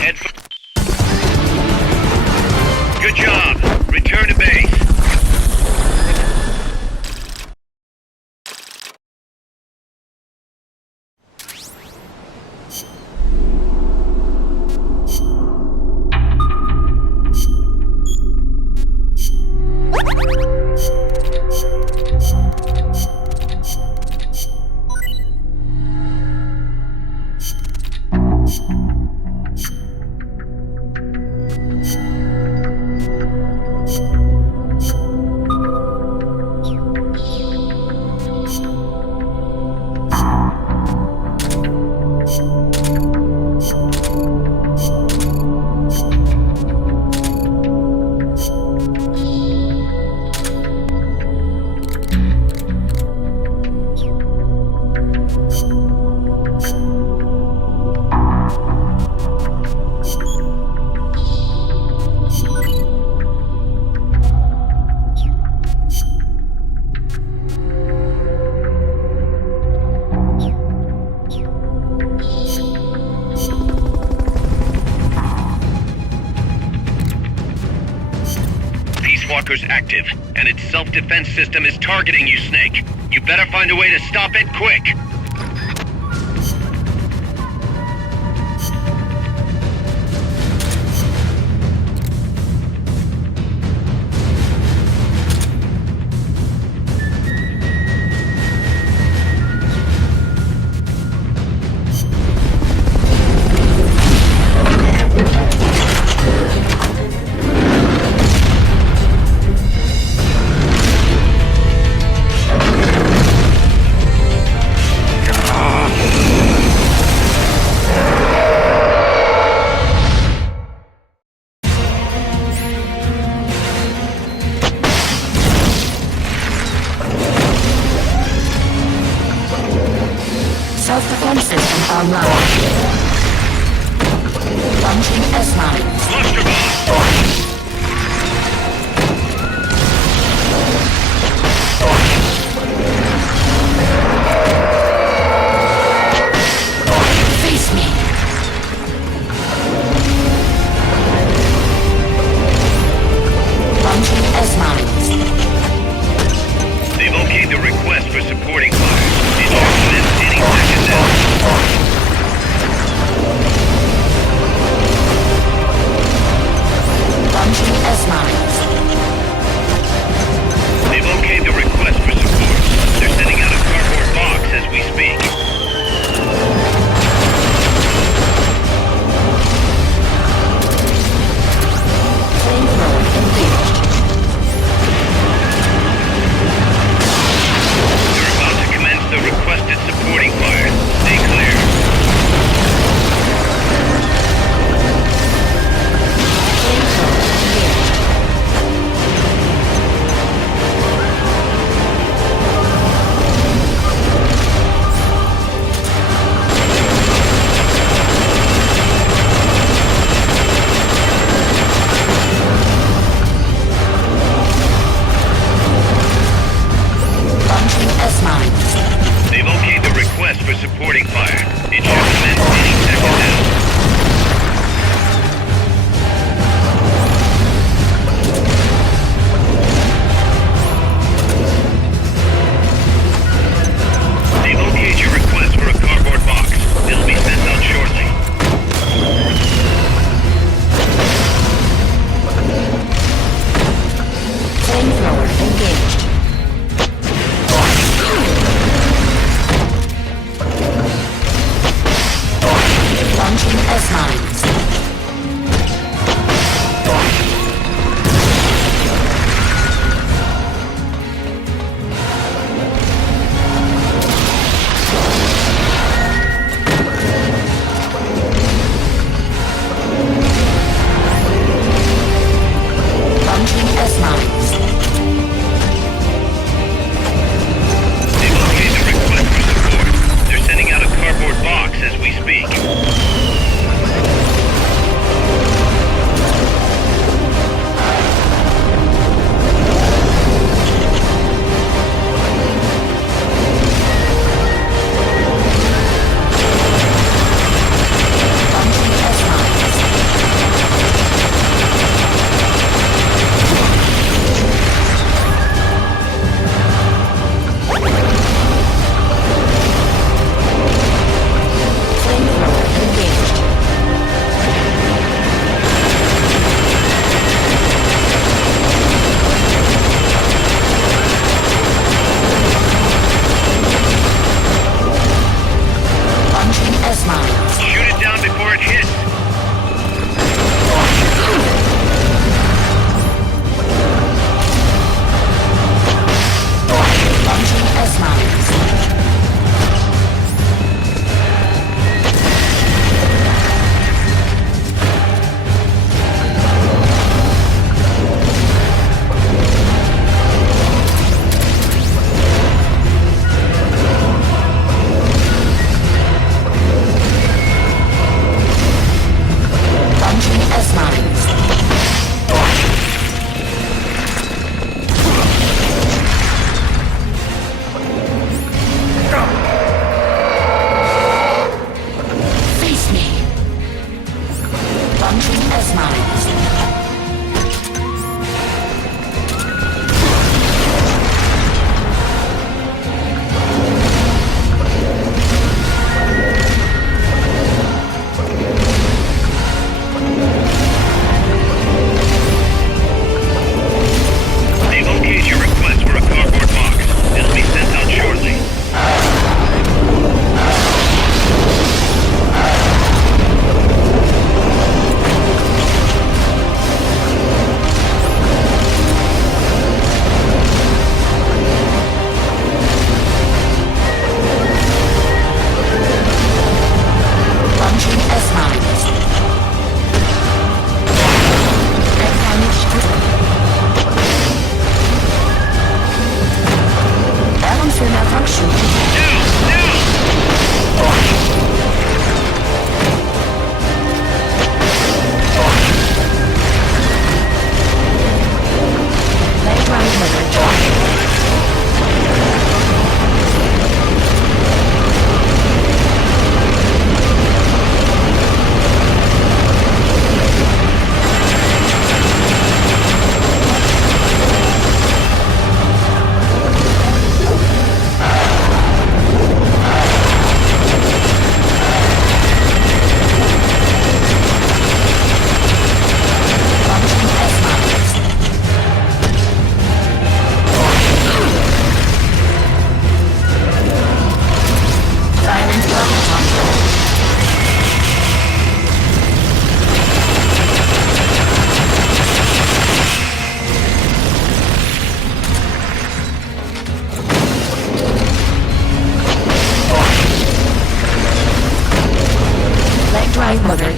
Head for... Good job. Return to base. tracker's active, and its self-defense system is targeting you, Snake. You better find a way to stop it quick! Self-defense system online. Launching S-mines. Cluster bomb! Face me. Launching S-mines. They've okayed the request for supporting fire. It should commence any second now.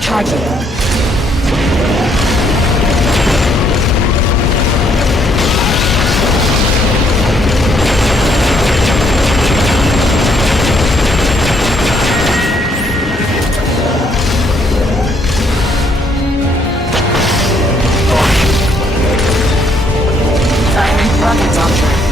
Charging. Rocket launcher.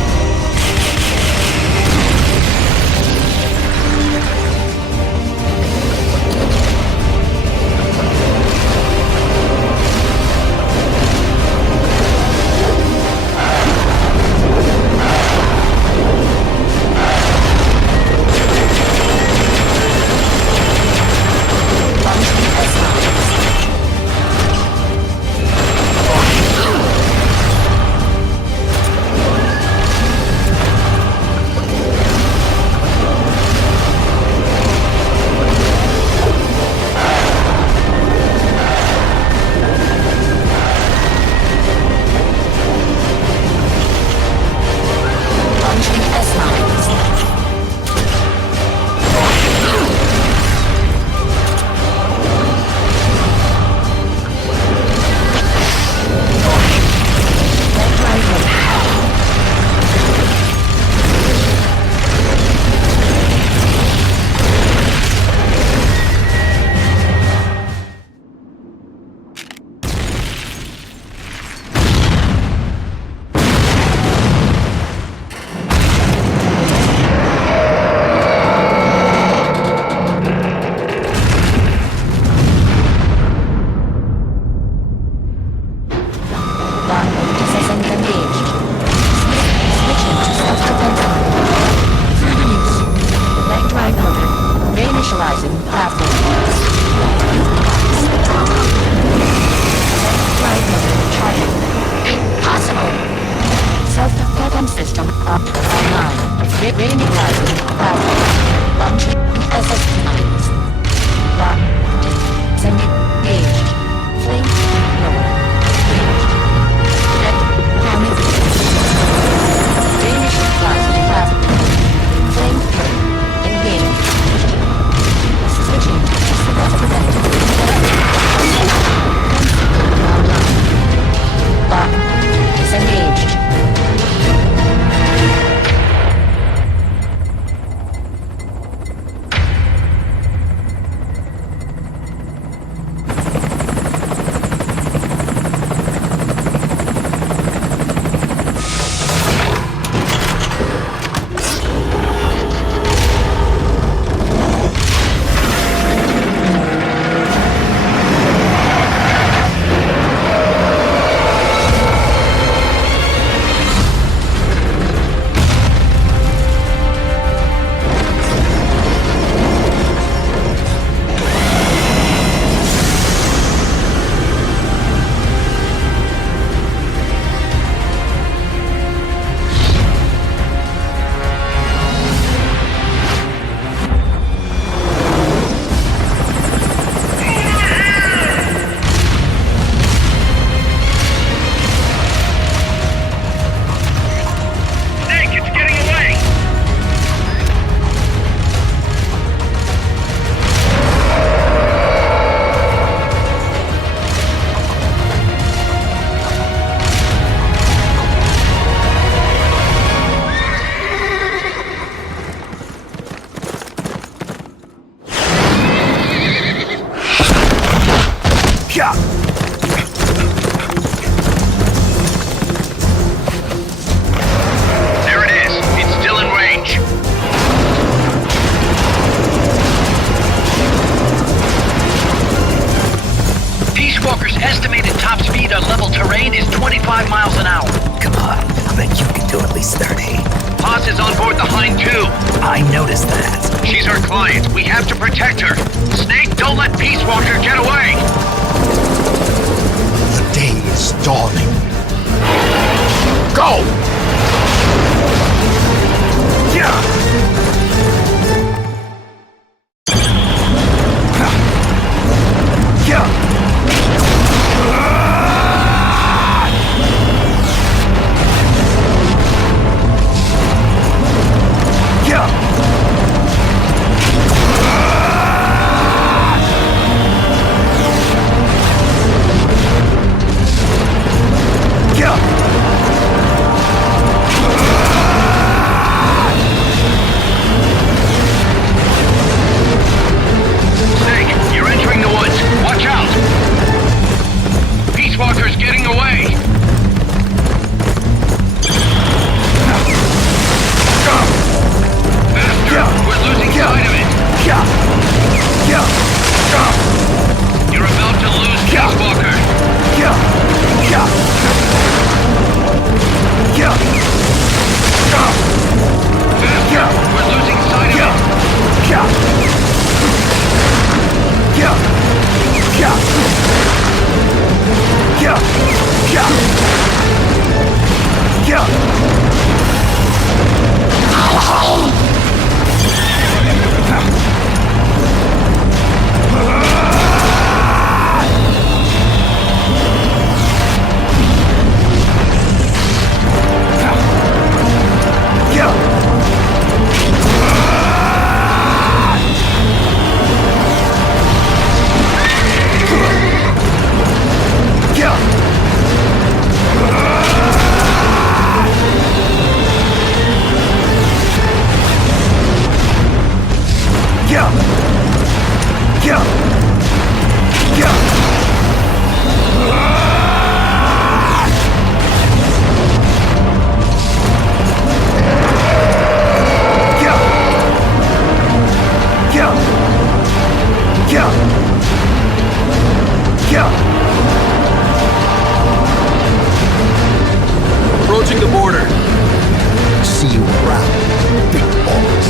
See you around, big boss.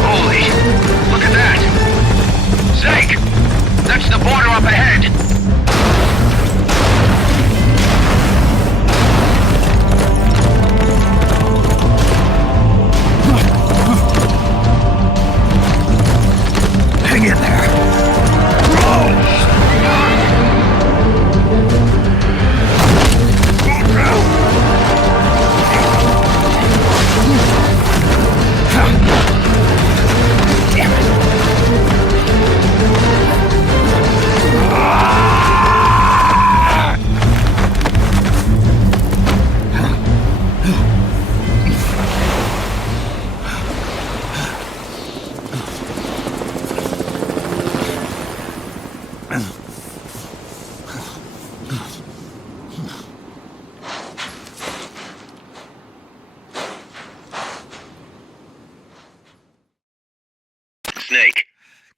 Holy! Look at that! Snake! That's the border up ahead! Hang in there. Damn it! Snake.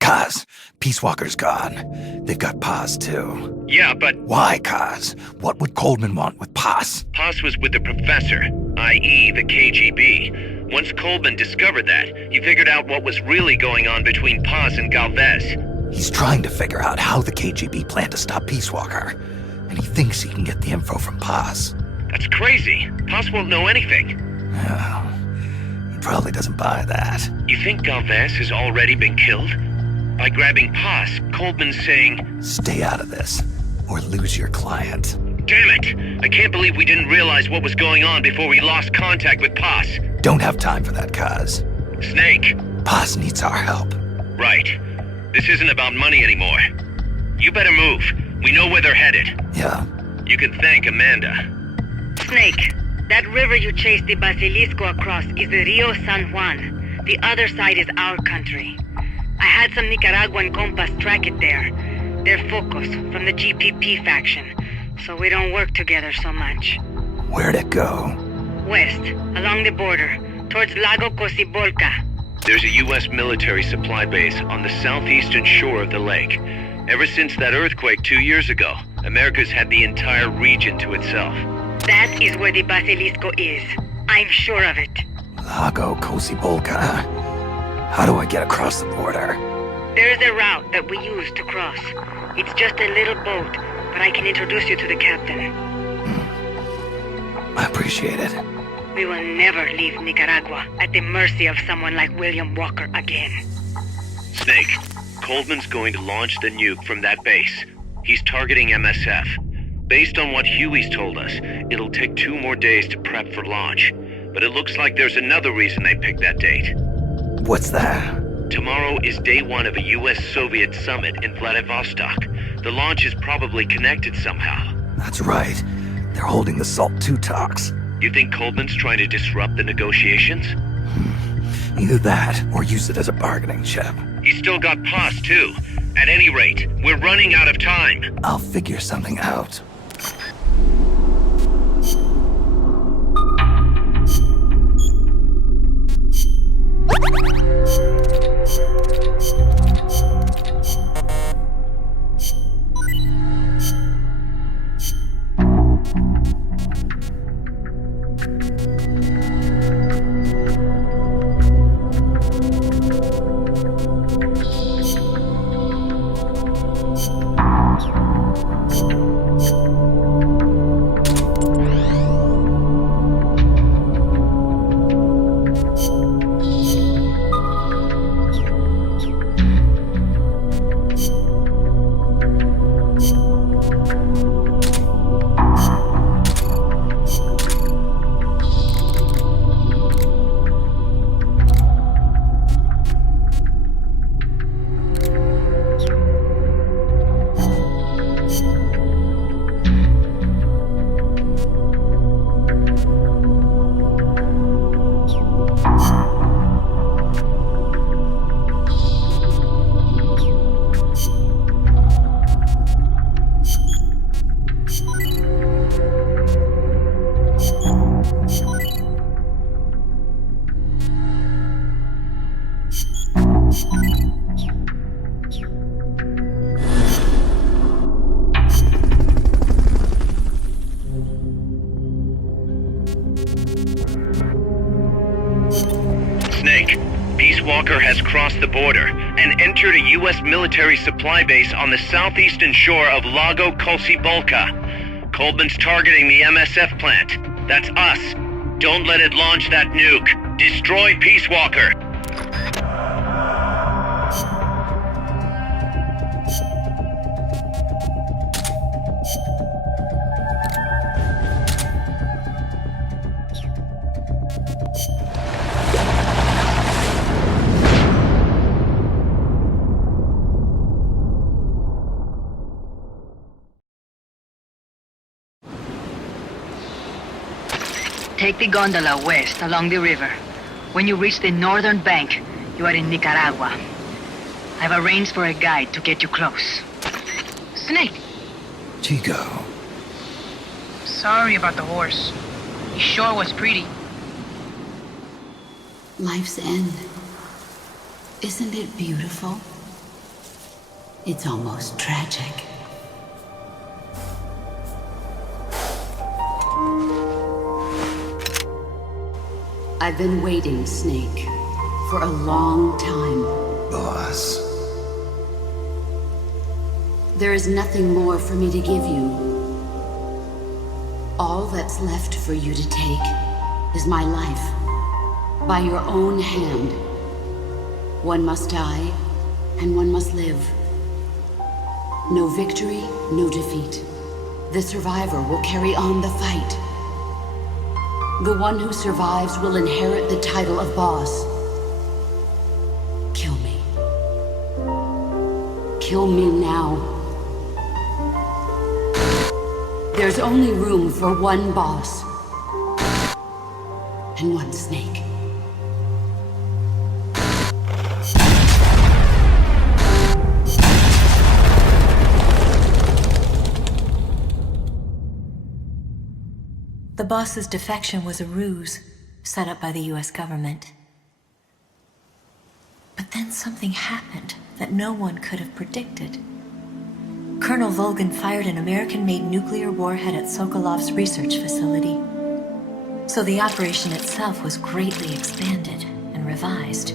Kaz, Peace Walker's gone. They've got Paz, too. Yeah, but... Why, Kaz? What would Coleman want with Paz? Paz was with the professor, i.e. the KGB. Once Coleman discovered that, he figured out what was really going on between Paz and Galvez. He's trying to figure out how the KGB plan to stop Peace Walker. And he thinks he can get the info from Paz. That's crazy. Paz won't know anything. Oh, he probably doesn't buy that. You think Galvez has already been killed? By grabbing Paz, Coleman's saying... Stay out of this, or lose your client. Damn it! I can't believe we didn't realize what was going on before we lost contact with Paz. Don't have time for that, Kaz. Snake. Paz needs our help. Right. This isn't about money anymore. You better move. We know where they're headed. Yeah. You can thank Amanda. Snake, that river you chased the Basilisco across is the Rio San Juan. The other side is our country. I had some Nicaraguan compas track it there. They're focus from the GPP faction, so we don't work together so much. Where'd it go? West, along the border, towards Lago Cocibolca. There's a U.S. military supply base on the southeastern shore of the lake. Ever since that earthquake 2 years ago, America's had the entire region to itself. That is where the Basilisco is. I'm sure of it. Lago Cocibolca. How do I get across the border? There's a route that we use to cross. It's just a little boat, but I can introduce you to the captain. I appreciate it. We will never leave Nicaragua at the mercy of someone like William Walker again. Snake, Coleman's going to launch the nuke from that base. He's targeting MSF. Based on what Huey's told us, it'll take 2 more days to prep for launch. But it looks like there's another reason they picked that date. What's that? Tomorrow is day 1 of a US-Soviet summit in Vladivostok. The launch is probably connected somehow. That's right. They're holding the SALT II talks. You think Coleman's trying to disrupt the negotiations? Either that, or use it as a bargaining chip. He's still got Paz, too. At any rate, we're running out of time. I'll figure something out. Snake. Peace Walker has crossed the border and entered a U.S. military supply base on the southeastern shore of Lago Colcibolca. Coleman's targeting the MSF plant. That's us. Don't let it launch that nuke. Destroy Peace Walker. Take the gondola west along the river. When you reach the northern bank, you are in Nicaragua. I've arranged for a guide to get you close. Snake! Chico. Sorry about the horse. He sure was pretty. Life's end. Isn't it beautiful? It's almost tragic. I've been waiting, Snake, for a long time. Boss. There is nothing more for me to give you. All that's left for you to take is my life. By your own hand. One must die, and one must live. No victory, no defeat. The survivor will carry on the fight. The one who survives will inherit the title of boss. Kill me. Kill me now. There's only room for one boss. And one snake. The boss's defection was a ruse set up by the US government. But then something happened that no one could have predicted. Colonel Volgan fired an American-made nuclear warhead at Sokolov's research facility. So the operation itself was greatly expanded and revised.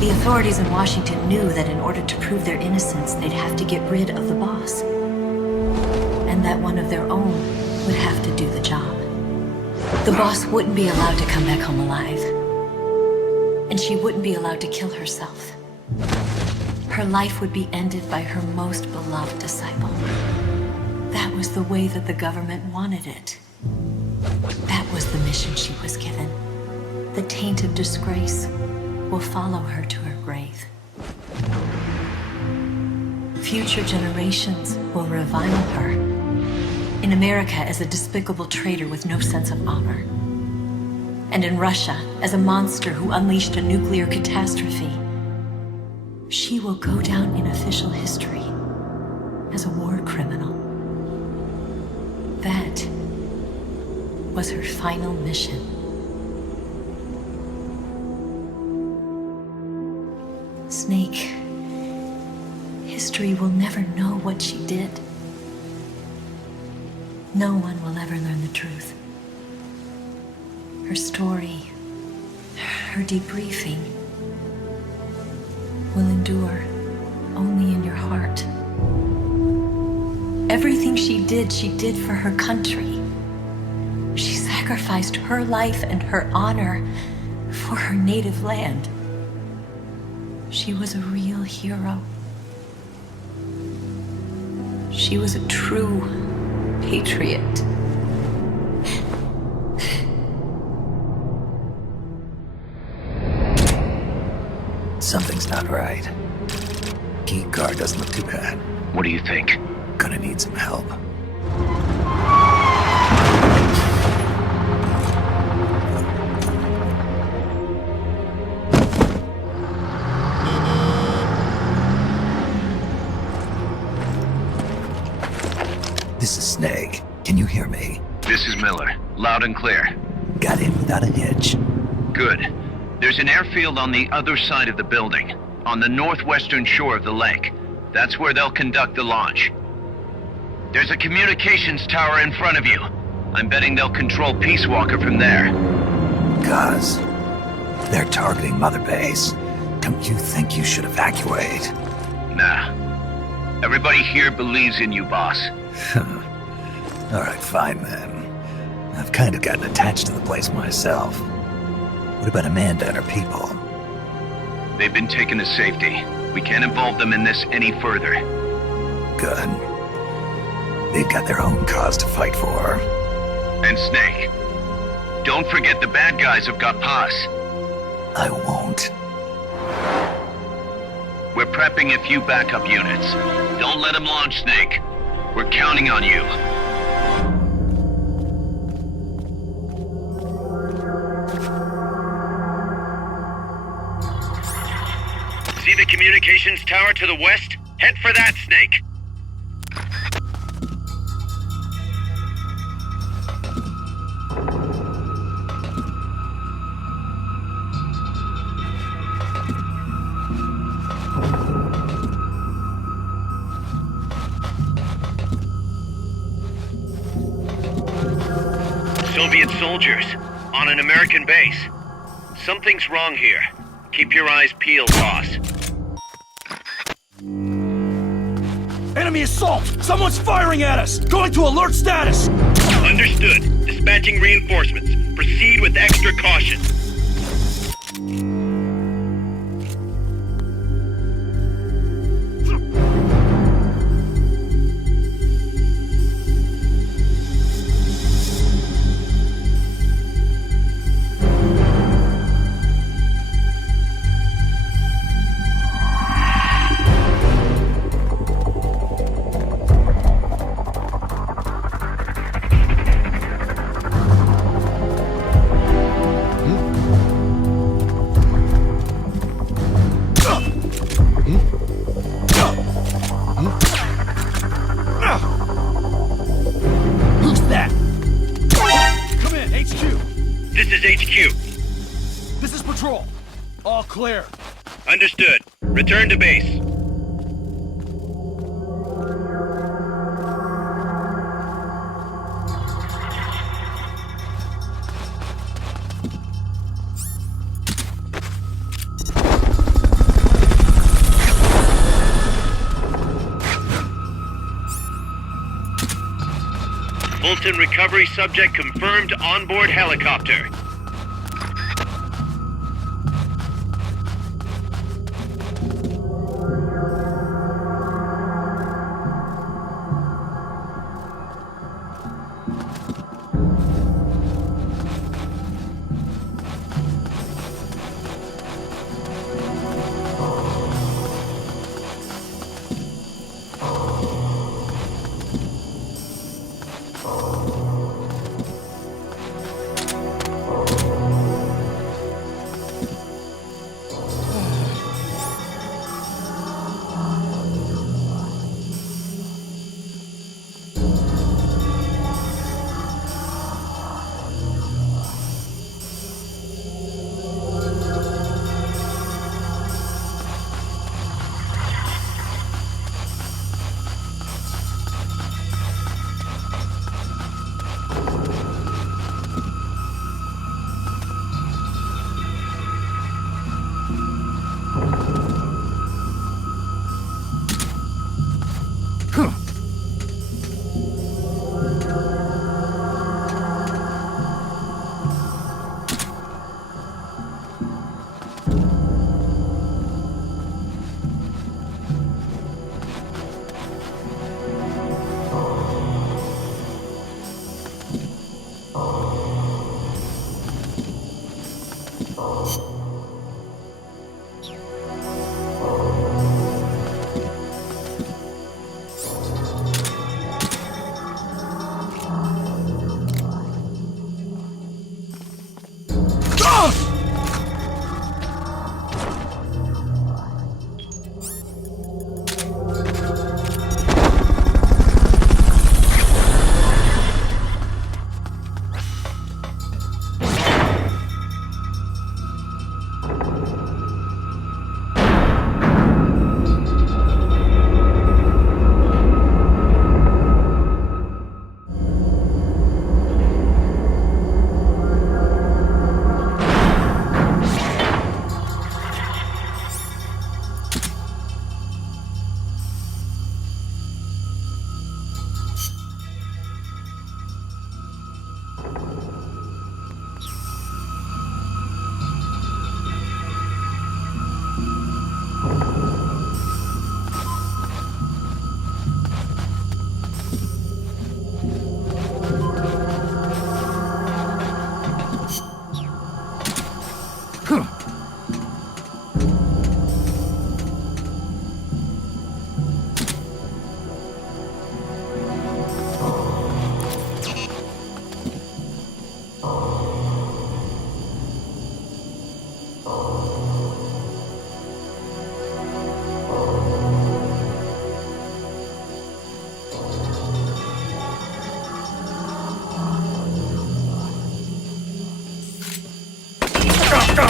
The authorities in Washington knew that in order to prove their innocence, they'd have to get rid of the boss. And that one of their own would have to do the job. The boss wouldn't be allowed to come back home alive. And she wouldn't be allowed to kill herself. Her life would be ended by her most beloved disciple. That was the way that the government wanted it. That was the mission she was given. The taint of disgrace will follow her to her grave. Future generations will revile her. In America as a despicable traitor with no sense of honor. And in Russia as a monster who unleashed a nuclear catastrophe. She will go down in official history as a war criminal. That was her final mission. Snake, history will never know what she did. No one will ever learn the truth. Her story, her debriefing, will endure only in your heart. Everything she did for her country. She sacrificed her life and her honor for her native land. She was a real hero. She was a true patriot. Something's not right. Key card doesn't look too bad. What do you think? Gonna need some help. This is Snake. Can you hear me? This is Miller. Loud and clear. Got in without a hitch. Good. There's an airfield on the other side of the building, on the northwestern shore of the lake. That's where they'll conduct the launch. There's a communications tower in front of you. I'm betting they'll control Peace Walker from there. Kaz. They're targeting Mother Base. Don't you think you should evacuate? Nah. Everybody here believes in you, boss. Alright, fine then. I've kind of gotten attached to the place myself. What about Amanda and her people? They've been taken to safety. We can't involve them in this any further. Good. They've got their own cause to fight for. And Snake. Don't forget the bad guys have got Paz. I won't. We're prepping a few backup units. Don't let them launch, Snake. We're counting on you. See the communications tower to the west? Head for that, Snake. Soviet soldiers on an American base. Something's wrong here. Keep your eyes peeled, boss. Enemy assault! Someone's firing at us! Going to alert status! Understood. Dispatching reinforcements. Proceed with extra caution. Clear. Understood. Return to base. Fulton recovery subject confirmed onboard helicopter. You're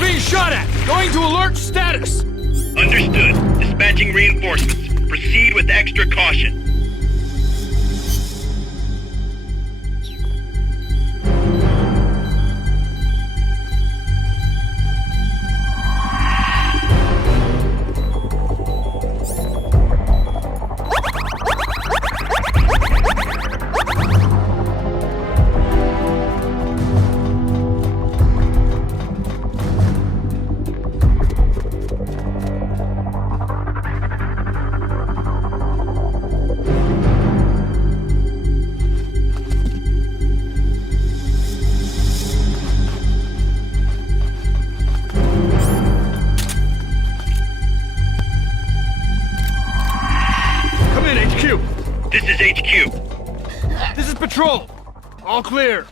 being shot at! Going to alert status! Understood. Dispatching reinforcements. Proceed with extra caution. This is HQ. This is Patrol. All clear.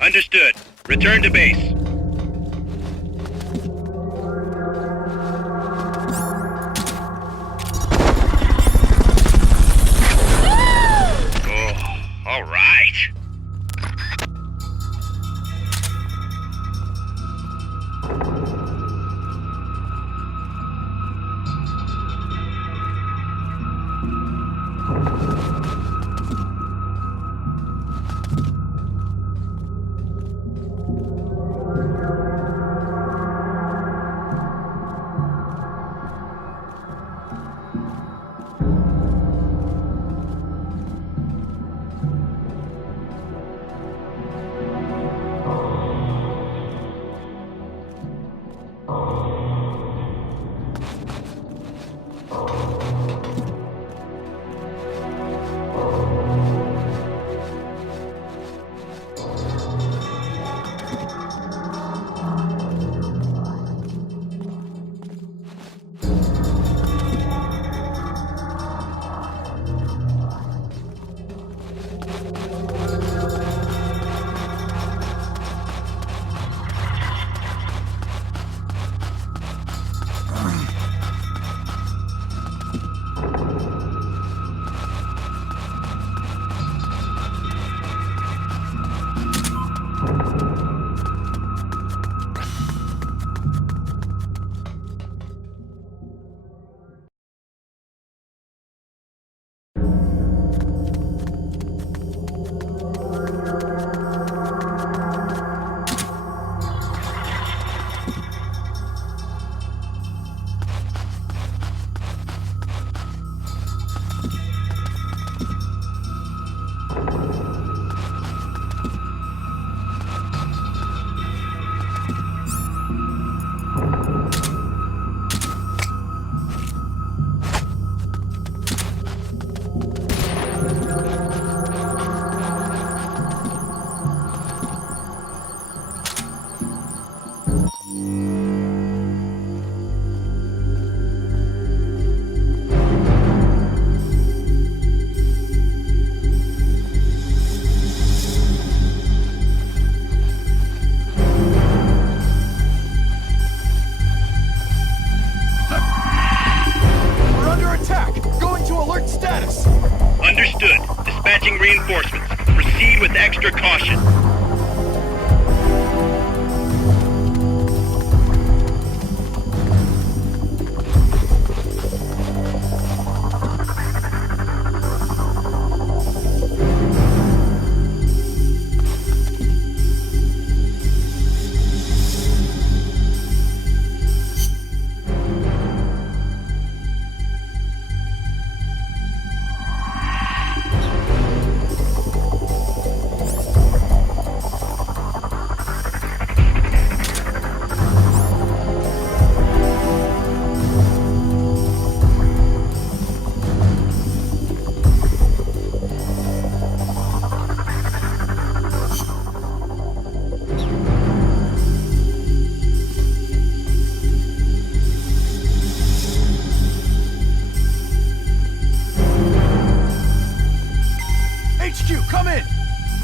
Understood. Return to base. Oh, all right. Understood. Dispatching reinforcements. Proceed with extra caution.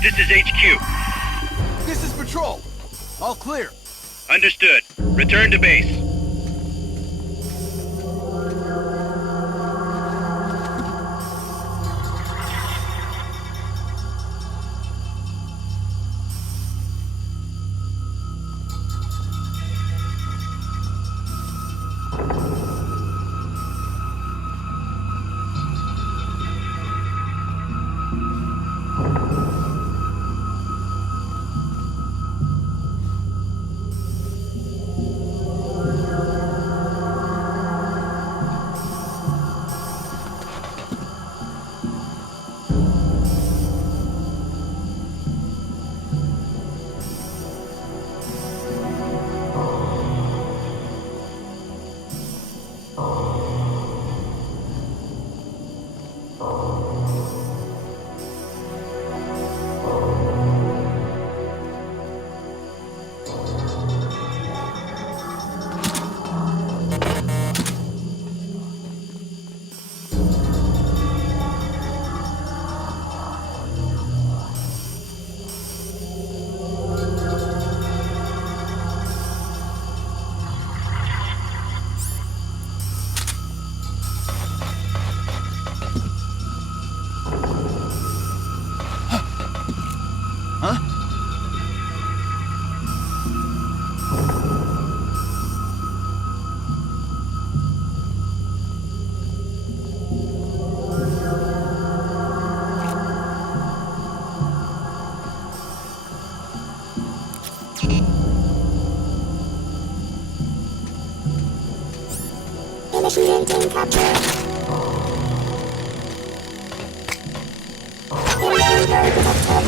This is HQ. This is Patrol. All clear. Understood. Return to base. Initiating capture. Intruder detected.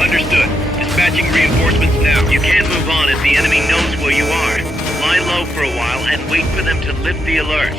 Understood. Dispatching reinforcements now. You can't move on if the enemy knows where you are. Lie low for a while and wait for them to lift the alert.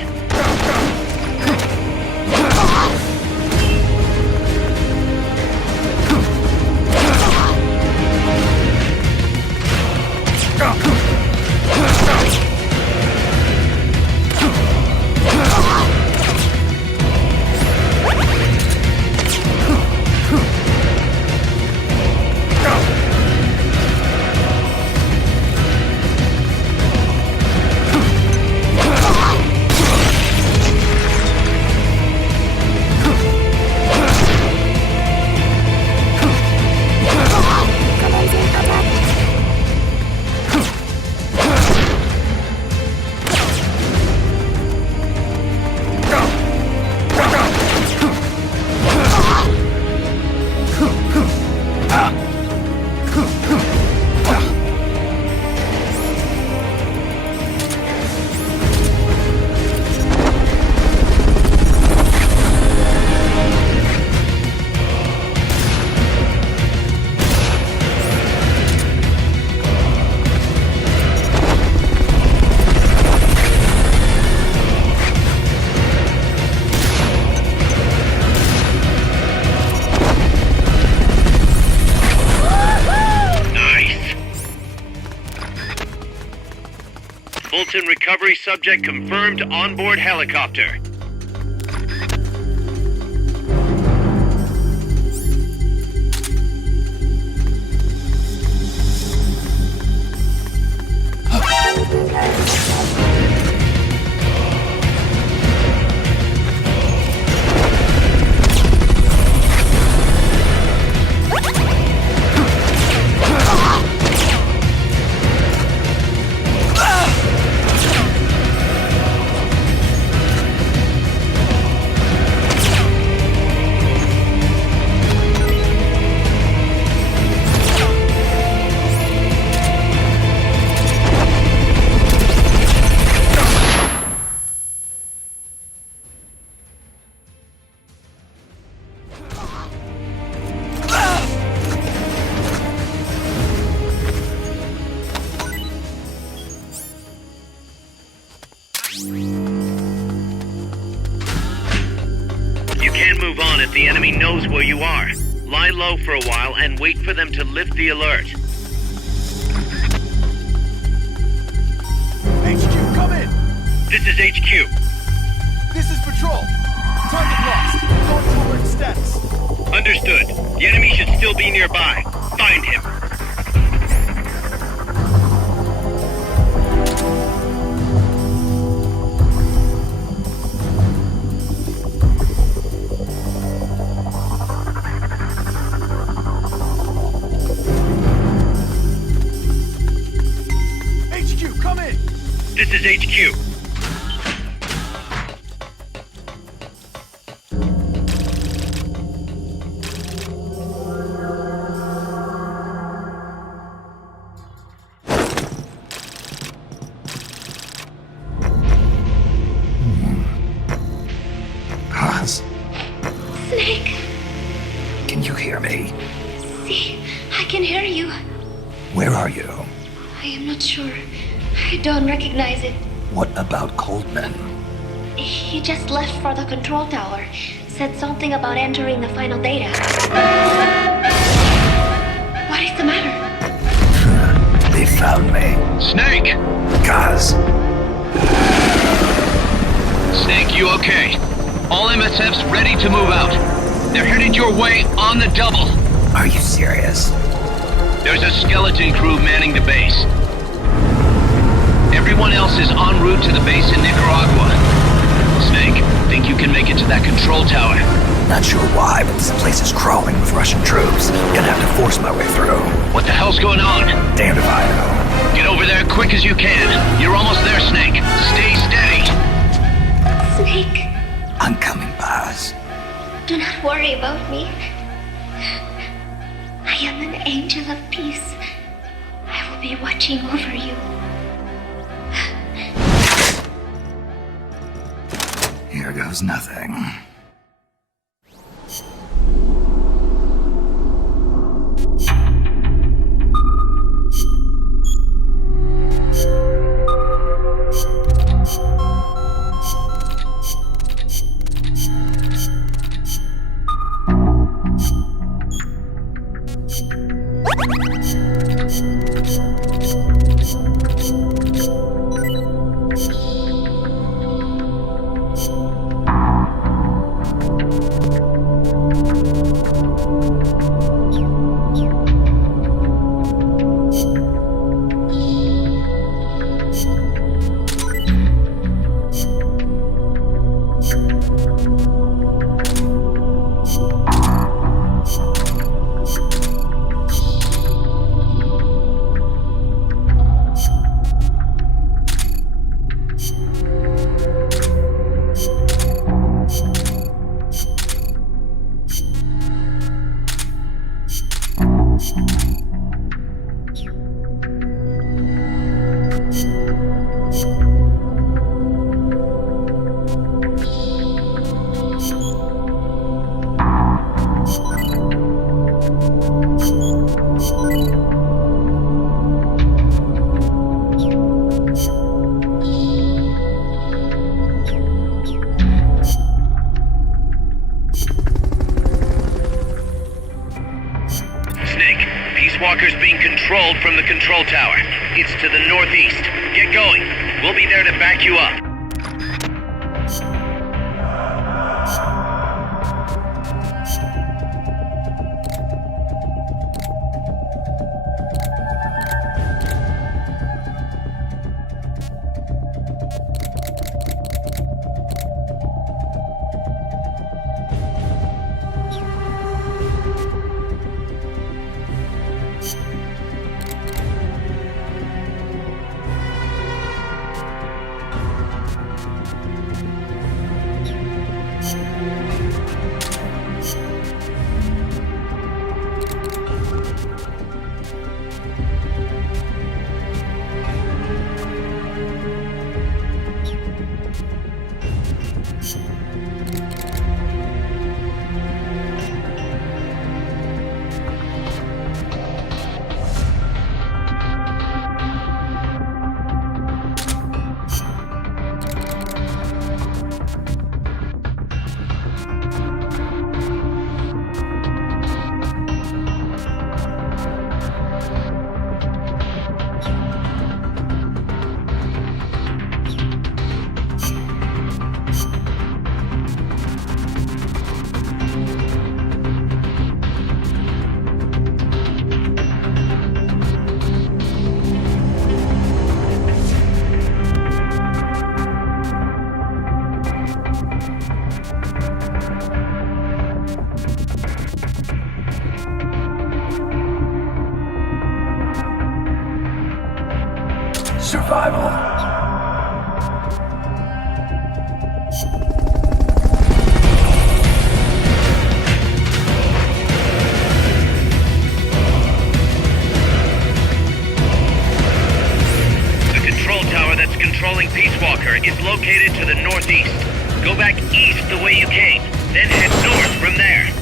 Fulton recovery subject confirmed onboard helicopter. Move on if the enemy knows where you are. Lie low for a while and wait for them to lift the alert. HQ, come in! This is HQ. This is Patrol. Target lost. Going to alert status. Understood. The enemy should still be nearby. Find him. This is HQ. Kaz, Snake, can you hear me? see, I can hear you. Where are you? I am not sure. I don't recognize it. What about Coldman? He just left for the control tower. Said something about entering the final data. What is the matter? They found me. Snake! Kaz. Snake, you okay? All MSFs ready to move out. They're headed your way on the double. Are you serious? There's a skeleton crew manning the base. Everyone else is en route to the base in Nicaragua. Snake, think you can make it to that control tower? Not sure why, but this place is crawling with Russian troops. Gonna have to force my way through. What the hell's going on? Damned if I know. Get over there quick as you can. You're almost there, Snake. Stay steady. Snake, I'm coming, Kaz. do not worry about me. I am an angel of peace. I will be watching over you. Here goes nothing. Walker's being controlled from the control tower. It's to the northeast. Get going. We'll be there to back you up. Survival. traveling Peace Walker is located to the northeast. Go back east the way you came, then head north from there.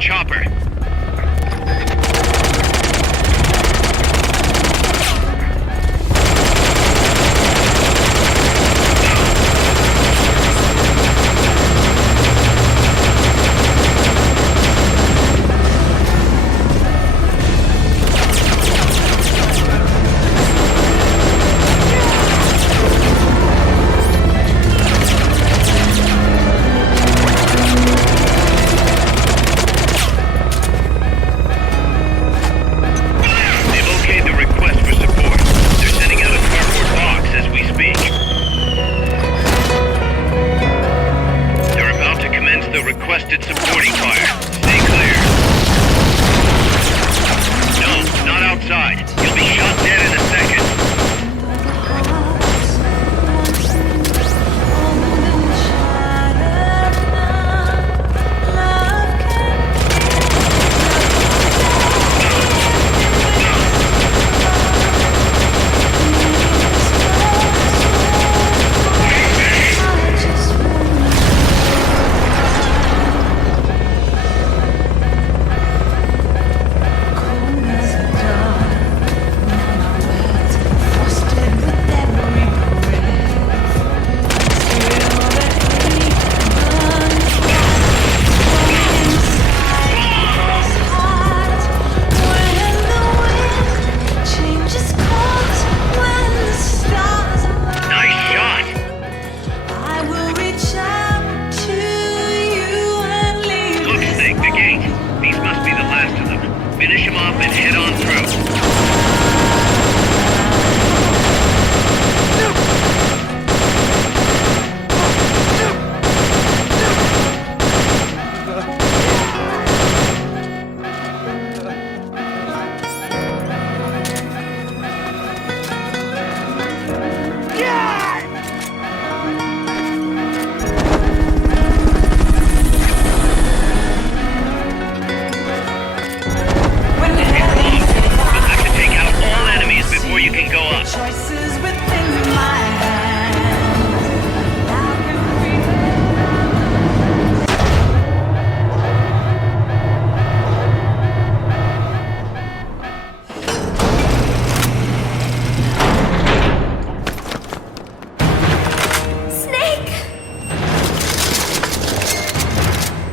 chopper.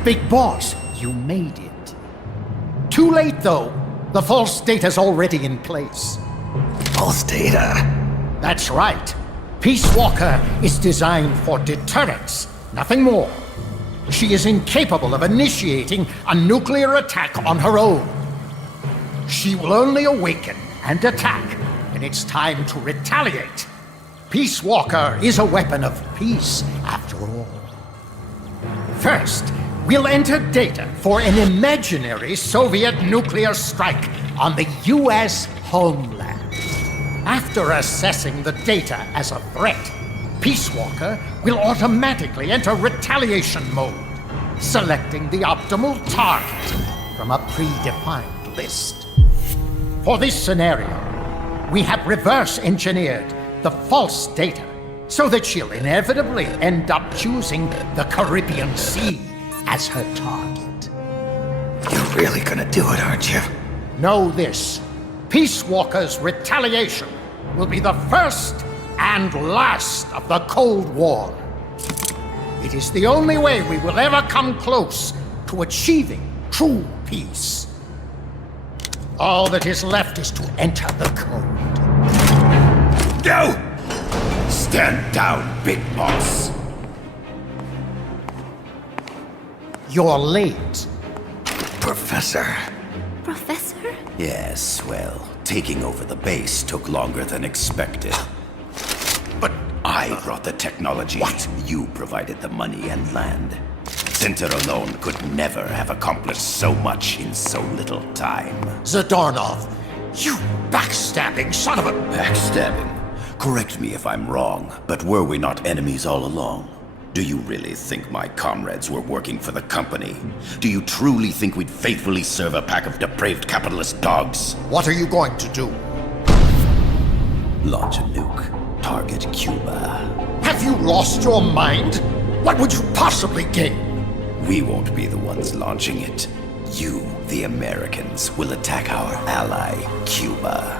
Big Boss, you made it. Too late, though. The false data's already in place. False data? That's right. Peace Walker is designed for deterrence, nothing more. She is incapable of initiating a nuclear attack on her own. She will only awaken and attack when it's time to retaliate. Peace Walker is a weapon of peace, after all. First, we'll enter data for an imaginary Soviet nuclear strike on the US homeland. After assessing the data as a threat, Peace Walker will automatically enter retaliation mode, selecting the optimal target from a predefined list. For this scenario, we have reverse engineered the false data so that she'll inevitably end up choosing the Caribbean Sea as her target. You're really gonna do it, aren't you? Know this. Peace Walker's retaliation will be the first and last of the Cold War. It is the only way we will ever come close to achieving true peace. All that is left is to enter the code. Go! Stand down, Big Boss. You're late. Professor. Professor? Yes, well, taking over the base took longer than expected. But I brought the technology. What? You provided the money and land. Center alone could never have accomplished so much in so little time. Zadornov, you backstabbing son of a... Backstabbing? Correct me if I'm wrong, but were we not enemies all along? Do you really think my comrades were working for the company? Do you truly think we'd faithfully serve a pack of depraved capitalist dogs? What are you going to do? Launch a nuke. Target Cuba. Have you lost your mind? What would you possibly gain? We won't be the ones launching it. You, the Americans, will attack our ally, Cuba.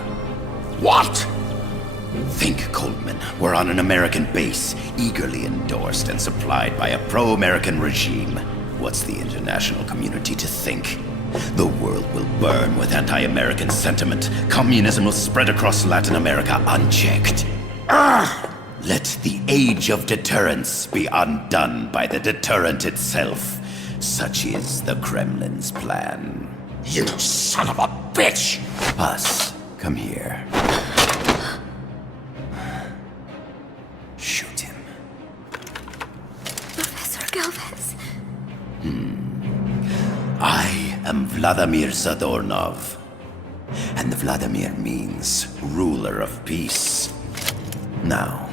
What? Think, Coldman. We're on an American base, eagerly endorsed and supplied by a pro-American regime. What's the international community to think? The world will burn with anti-American sentiment. Communism will spread across Latin America unchecked. Let the age of deterrence be undone by the deterrent itself. Such is the Kremlin's plan. You son of a bitch! Us, come here. Shoot him. Professor Galvez. I am Vladimir Zadornov. And Vladimir means ruler of peace. Now,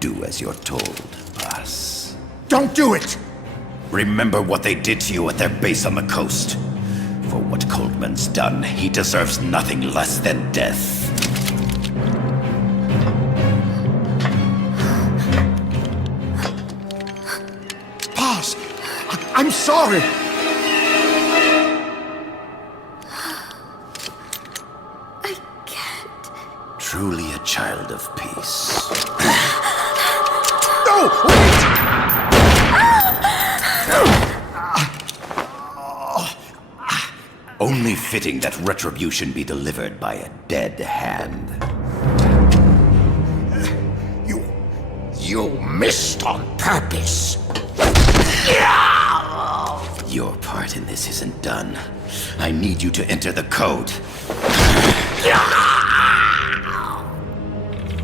do as you're told, boss. Don't do it! Remember what they did to you at their base on the coast. For what Coldman's done, he deserves nothing less than death. Boss, I'm sorry. Truly a child of peace. No! Wait! Only fitting that retribution be delivered by a dead hand. You missed on purpose. Your part in this isn't done. I need you to enter the code.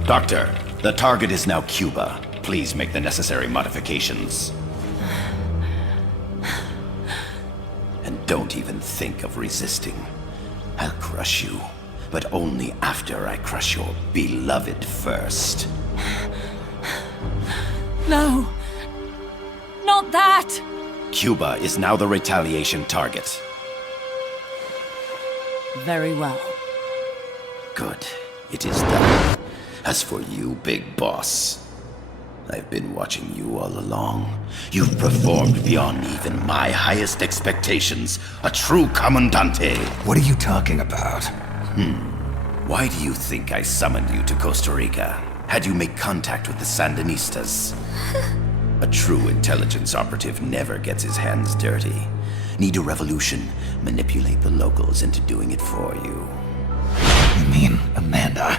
Doctor, the target is now Cuba. Please make the necessary modifications. And don't even think of resisting. I'll crush you, but only after I crush your beloved first. No. Not that! Cuba is now the retaliation target. Very well. Good. It is done. As for you, Big Boss, I've been watching you all along. You've performed beyond even my highest expectations. A true comandante. What are you talking about? Why do you think I summoned you to Costa Rica? Had you make contact with the Sandinistas? A true intelligence operative never gets his hands dirty. Need a revolution? Manipulate the locals into doing it for you. You mean Amanda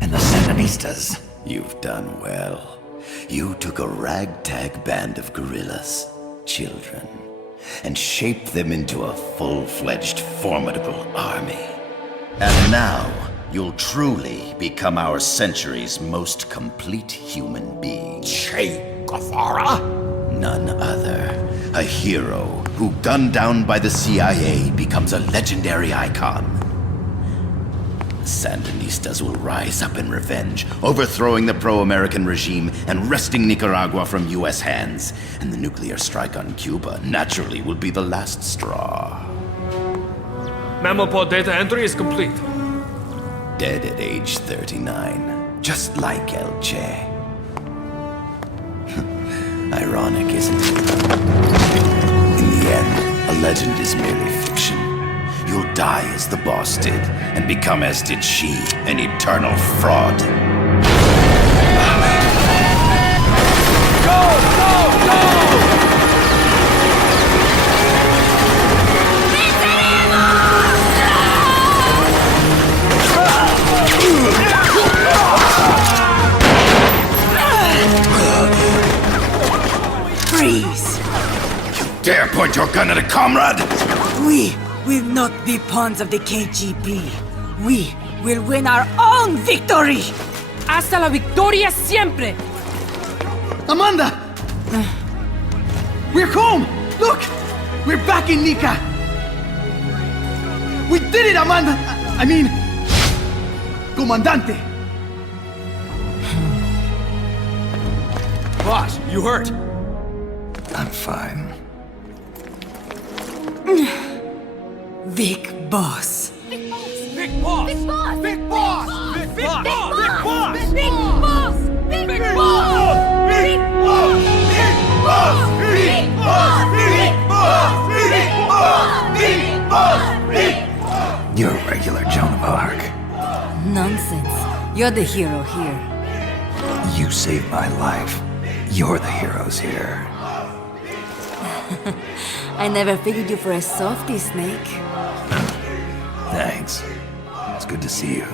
and the Sandinistas? You've done well. You took a ragtag band of guerrillas, children, and shaped them into a full-fledged, formidable army. And now, you'll truly become our century's most complete human being. Che Guevara? None other. A hero who, gunned down by the CIA, becomes a legendary icon. The Sandinistas will rise up in revenge, overthrowing the pro-American regime and wresting Nicaragua from U.S. hands. And the nuclear strike on Cuba naturally will be the last straw. Mammal data entry is complete. Dead at age 39, just like El Che. Ironic, isn't it? In the end, a legend is merely fiction. You'll die as the boss did, and become as did she, an eternal fraud. Freeze! You dare point your gun at a comrade? We will not be pawns of the KGB. We will win our own victory! Hasta la victoria siempre! Amanda! We're home! Look! We're back in Nica! We did it, Amanda! I mean... Comandante! Boss, you hurt? I'm fine. Big Boss. Big Boss! Big Boss! Big Boss! Big Boss! Big Boss! Big Boss! Big Big Boss! Big Boss! Big Boss! Big Boss! Big Boss! Big Boss! Big Boss! You're the hero here. You saved my life. You're the heroes here. I never figured you for a softie, Snake. Thanks. It's good to see you.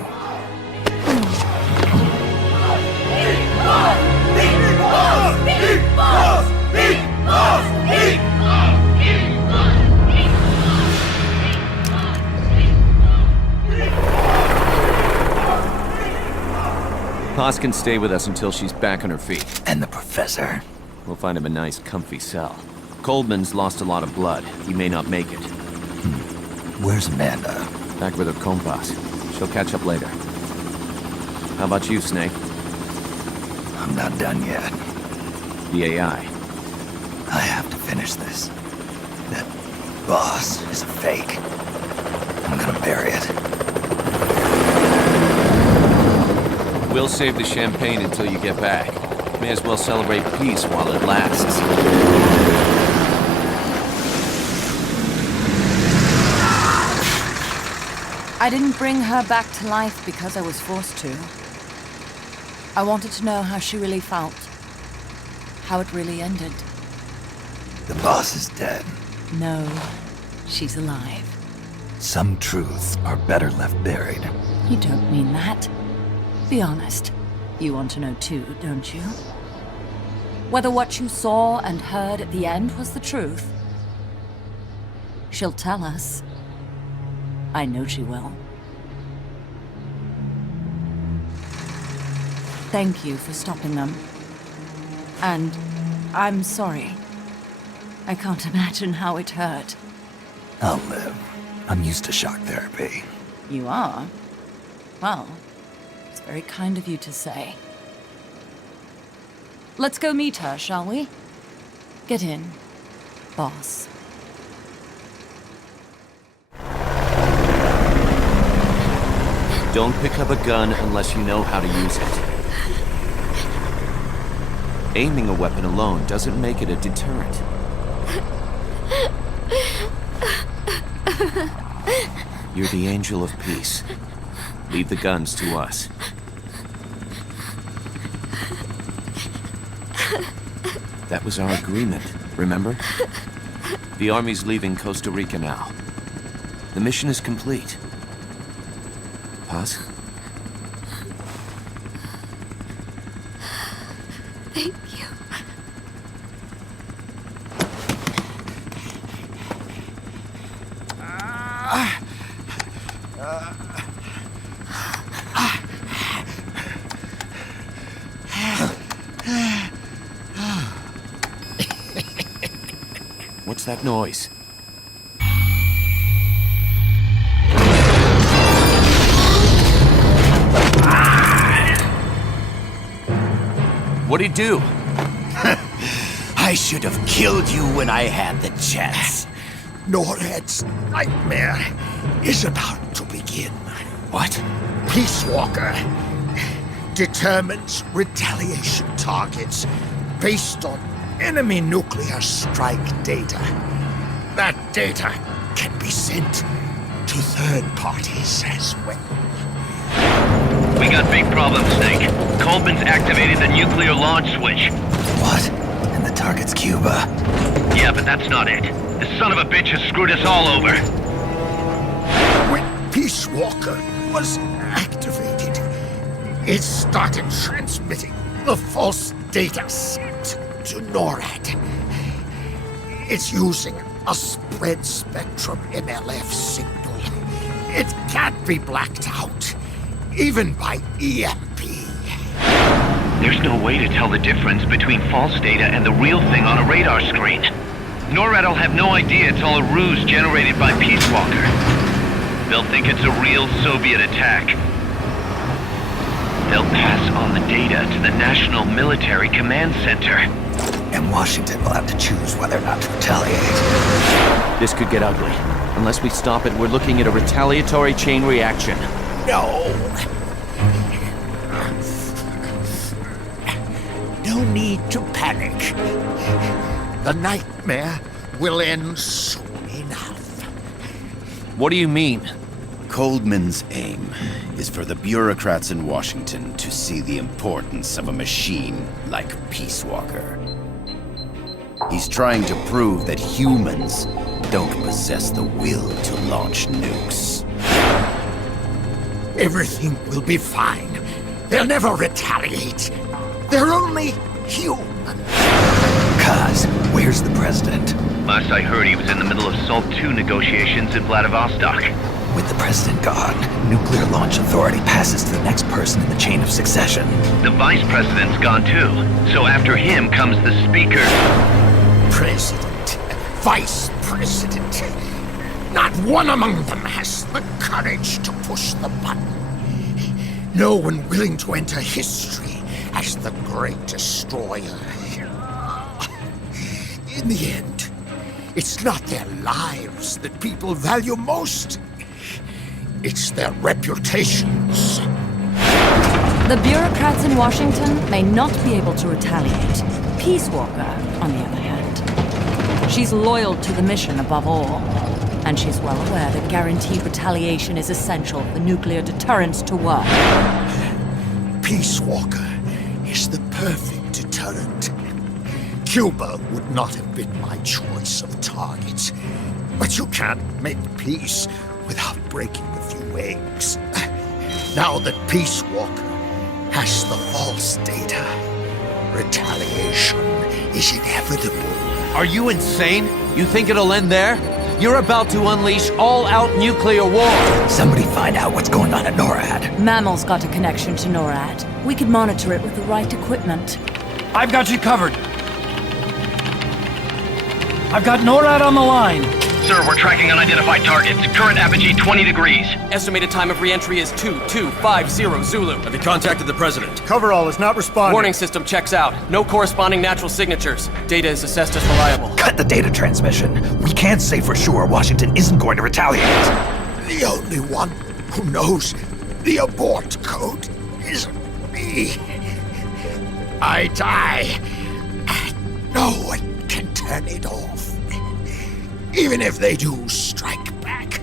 Kaz can stay with us until she's back on her feet. And the professor? We'll find him a nice, comfy cell. Coldman's lost a lot of blood. He may not make it. Where's Amanda? Back with her compas. She'll catch up later. How about you, Snake? I'm not done yet. The AI. I have to finish this. That boss is a fake. I'm gonna bury it. We'll save the champagne until you get back. May as well celebrate peace while it lasts. I didn't bring her back to life because I was forced to. I wanted to know how she really felt. How it really ended. The boss is dead. No, she's alive. Some truths are better left buried. You don't mean that. Be honest. You want to know too, don't you? Whether what you saw and heard at the end was the truth. She'll tell us. I know she will. Thank you for stopping them. And I'm sorry. I can't imagine how it hurt. I'll live. I'm used to shock therapy. You are? Well, it's very kind of you to say. Let's go meet her, shall we? Get in, boss. Don't pick up a gun unless you know how to use it. Aiming a weapon alone doesn't make it a deterrent. You're the angel of peace. Leave the guns to us. That was our agreement, remember? The army's leaving Costa Rica now. The mission is complete. Paz? Thank you. What's that noise? What'd he do? I should have killed you when I had the chance. NORAD's nightmare is about to begin. What? Peace Walker determines retaliation targets based on enemy nuclear strike data. That data can be sent to third parties as well. We got big problems, Snake. Colbin's activated the nuclear launch switch. What? And the target's Cuba. Yeah, but that's not it. The son of a bitch has screwed us all over. When Peace Walker was activated, it started transmitting the false data sent to NORAD. It's using a spread spectrum MLF signal. It can't be blacked out, even by EMP. There's no way to tell the difference between false data and the real thing on a radar screen. NORAD will have no idea it's all a ruse generated by Peace Walker. They'll think it's a real Soviet attack. They'll pass on the data to the National Military Command Center. And Washington will have to choose whether or not to retaliate. This could get ugly. Unless we stop it, we're looking at a retaliatory chain reaction. No. No need to panic. The nightmare will end soon enough. What do you mean? Coldman's aim is for the bureaucrats in Washington to see the importance of a machine like Peace Walker. He's trying to prove that humans don't possess the will to launch nukes. Everything will be fine. They'll never retaliate. They're only human. Kaz, where's the president? Last I heard, he was in the middle of SALT II negotiations in Vladivostok. With the president gone, Nuclear Launch Authority passes to the next person in the chain of succession. The vice president's gone too. So after him comes the speaker. President, vice president. Not one among them has the courage to push the button. No one willing to enter history as the great destroyer. In the end, it's not their lives that people value most. It's their reputations. The bureaucrats in Washington may not be able to retaliate. Peace Walker, on the other hand, she's loyal to the mission above all. And she's well aware that guaranteed retaliation is essential for nuclear deterrence to work. Peace Walker is the perfect deterrent. Cuba would not have been my choice of targets. But you can't make peace without breaking a few eggs. Now that Peace Walker has the false data, retaliation is inevitable. Are you insane? You think it'll end there? You're about to unleash all-out nuclear war! Somebody find out what's going on at NORAD. Mammal's got a connection to NORAD. We could monitor it with the right equipment. I've got you covered. I've got NORAD on the line. Sir, we're tracking unidentified targets. Current apogee 20 degrees. Estimated time of re-entry is 2250 Zulu. Have you contacted the president? Coverall is not responding. Warning system checks out. No corresponding natural signatures. Data is assessed as reliable. Cut the data transmission. We can't say for sure Washington isn't going to retaliate. The only one who knows the abort code is me. I die, and no one can turn it off. Even if they do strike back,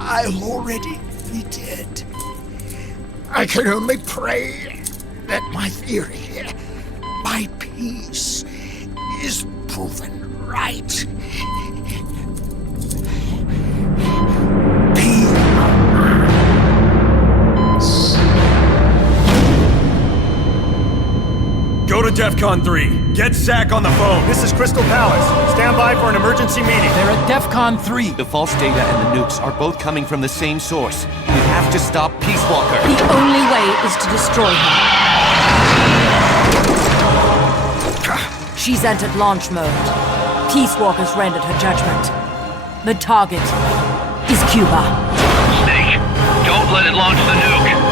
I'll already be dead. I can only pray that my theory, my peace, is proven right. Go to DEFCON 3. Get Zach on the phone. This is Crystal Palace. Stand by for an emergency meeting. They're at DEFCON 3. The false data and the nukes are both coming from the same source. We have to stop Peace Walker. The only way is to destroy her. She's entered launch mode. Peace Walker's rendered her judgment. The target is Cuba. Snake, don't let it launch the nuke.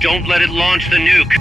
Don't let it launch the nuke.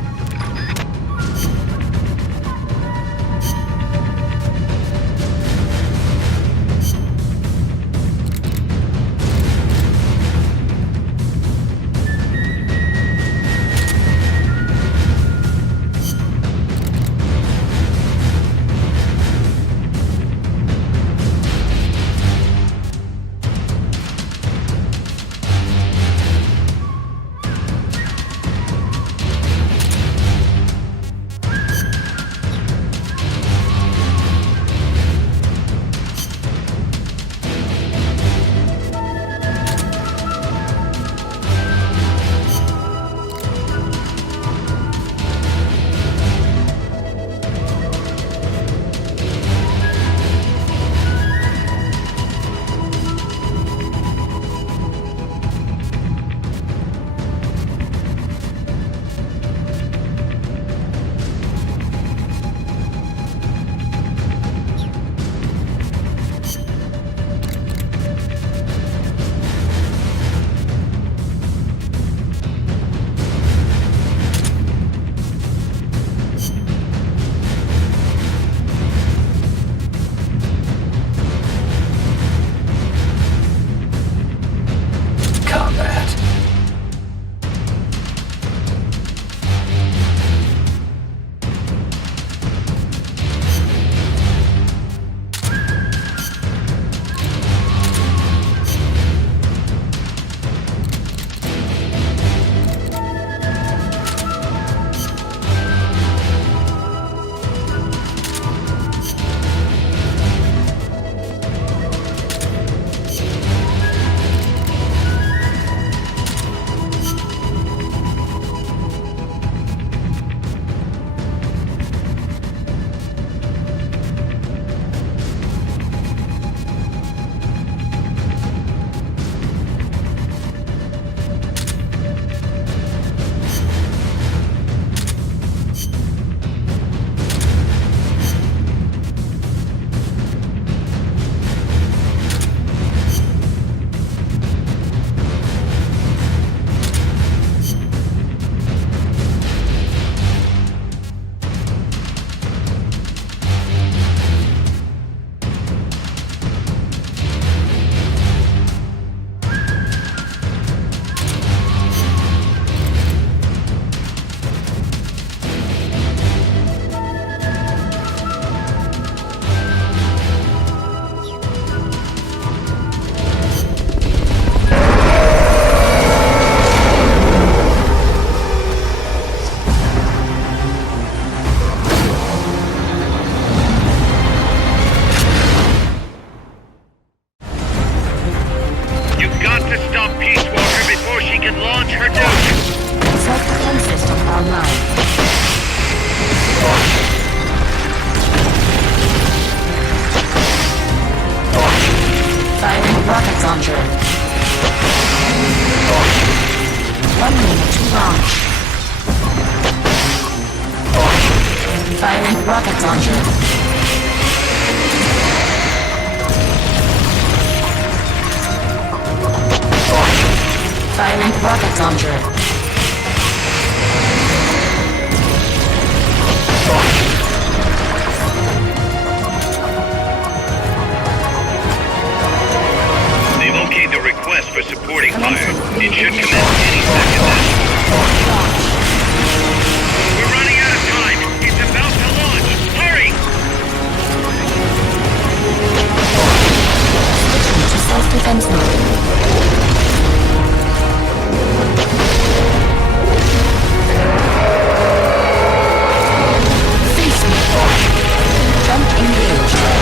rocket launcher. Firing rocket launcher. They've okayed the request for supporting fire. It should commence any second now. We're running out of time. It's about to launch. Hurry! Switching to self-defense mode. Face me. Jump engaged.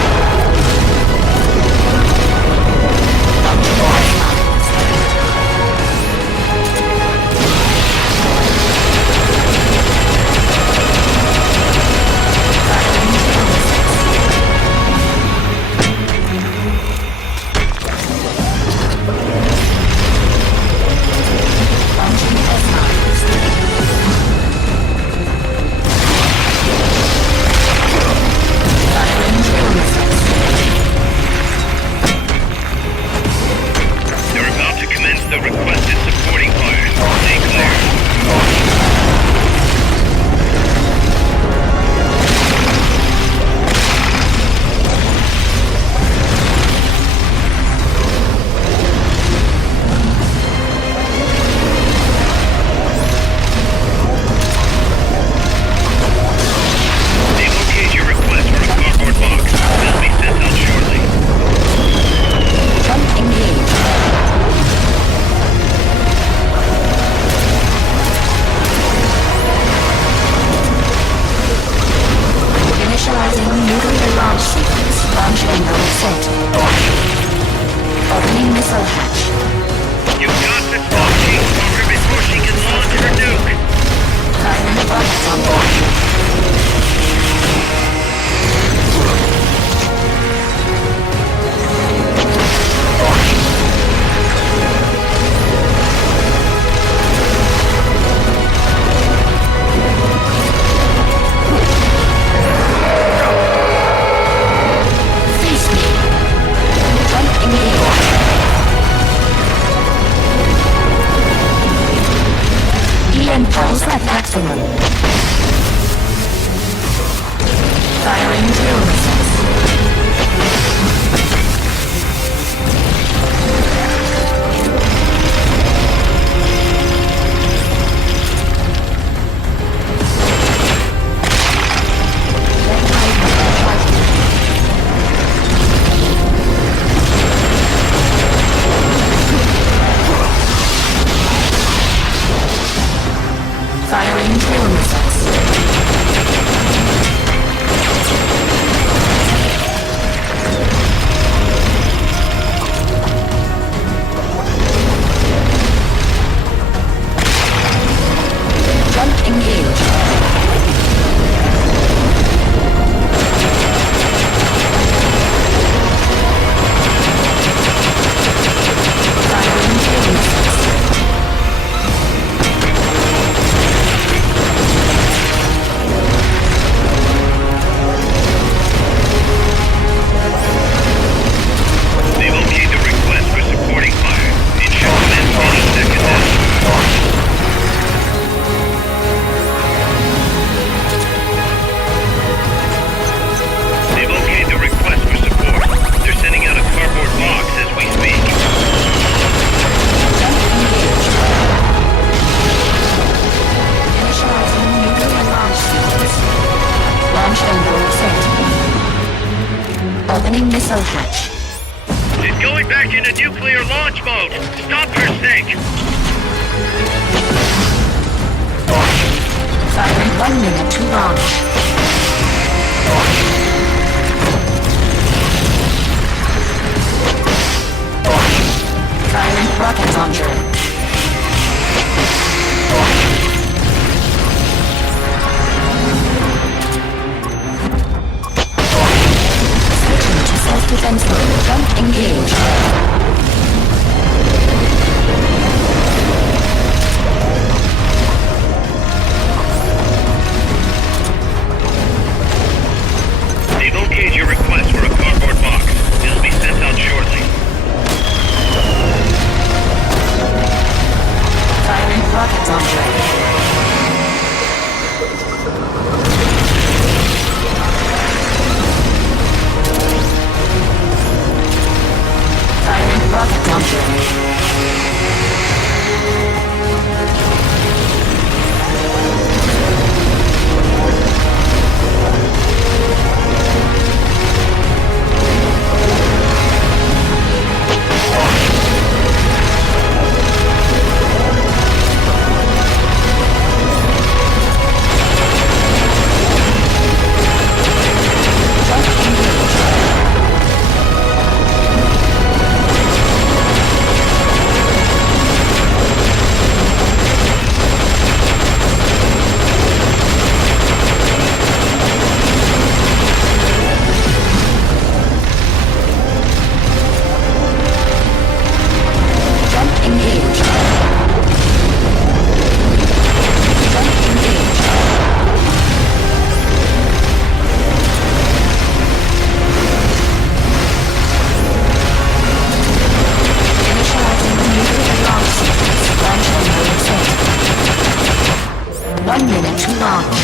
1 minute to launch.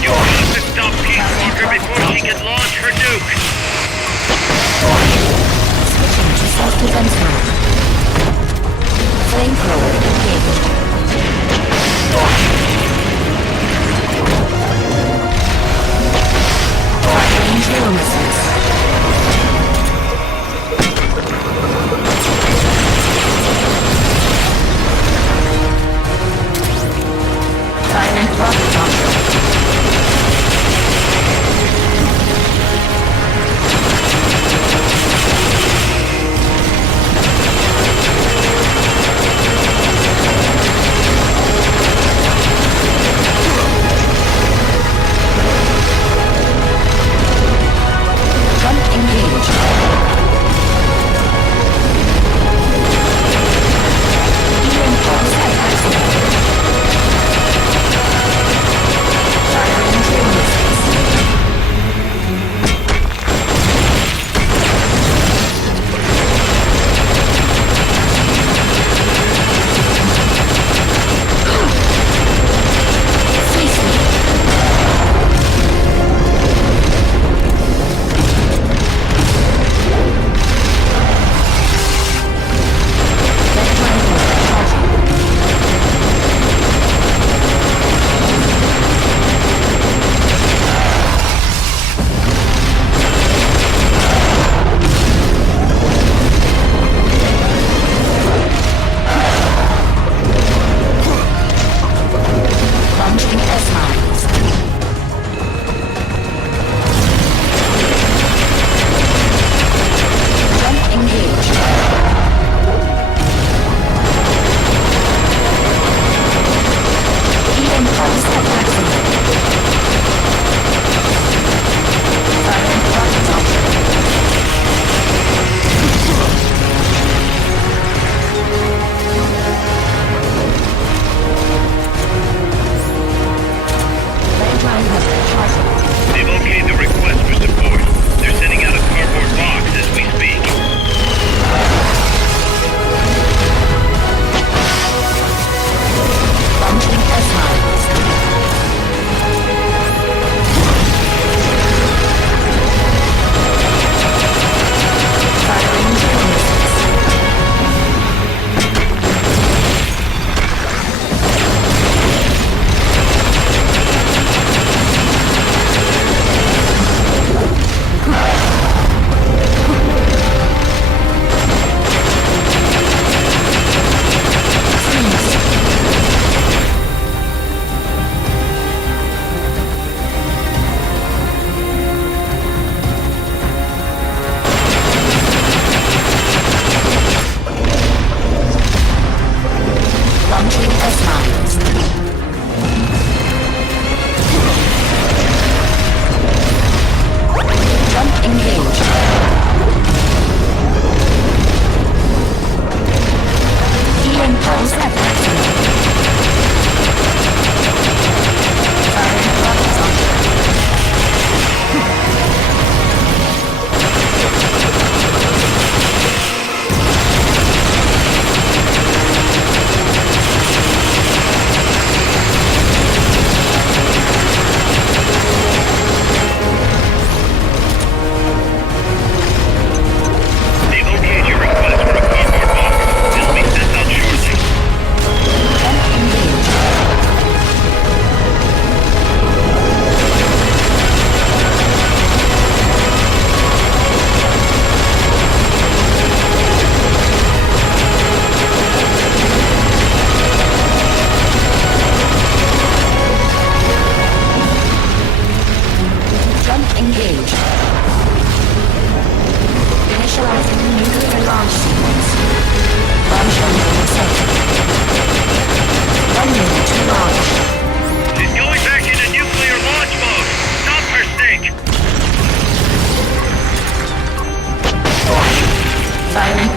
You have to stop Peacewalker before she can launch her nuke. Switching to self-defense mode. Flamethrower engaged. Firing drill missiles. Firing rocket launcher.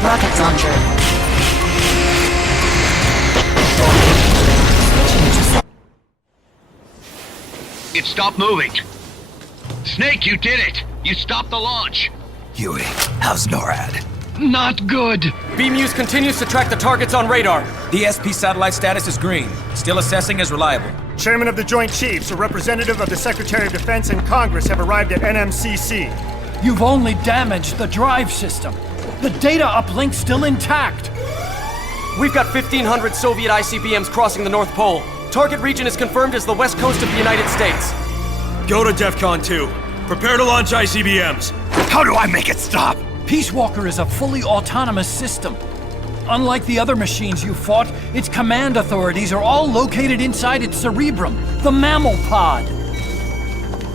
rocket launcher. It stopped moving. Snake, you did it! You stopped the launch! Huey, how's NORAD? Not good. BMUS continues to track the targets on radar. DSP satellite status is green. Still assessing as reliable. Chairman of the Joint Chiefs, a representative of the Secretary of Defense and Congress have arrived at NMCC. You've only damaged the drive system. The data uplink's still intact. We've got 1,500 Soviet ICBMs crossing the North Pole. Target region is confirmed as the west coast of the United States. Go to DEFCON 2. Prepare to launch ICBMs. How do I make it stop? Peace Walker is a fully autonomous system. Unlike the other machines you fought, its command authorities are all located inside its cerebrum, the mammal pod.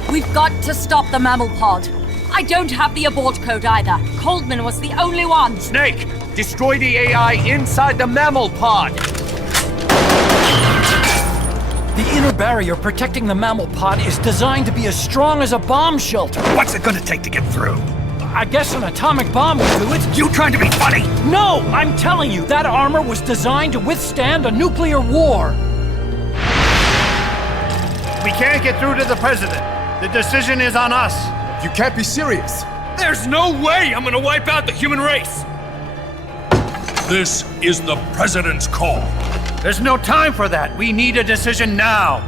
We've got to stop the mammal pod. I don't have the abort code either. Coldman was the only one. Snake, destroy the AI inside the mammal pod. The inner barrier protecting the mammal pod is designed to be as strong as a bomb shelter. What's it gonna take to get through? I guess an atomic bomb will do it. You trying to be funny? No, I'm telling you, that armor was designed to withstand a nuclear war. We can't get through to the president. The decision is on us. You can't be serious. There's no way I'm gonna wipe out the human race. This is the president's call. There's no time for that. We need a decision now.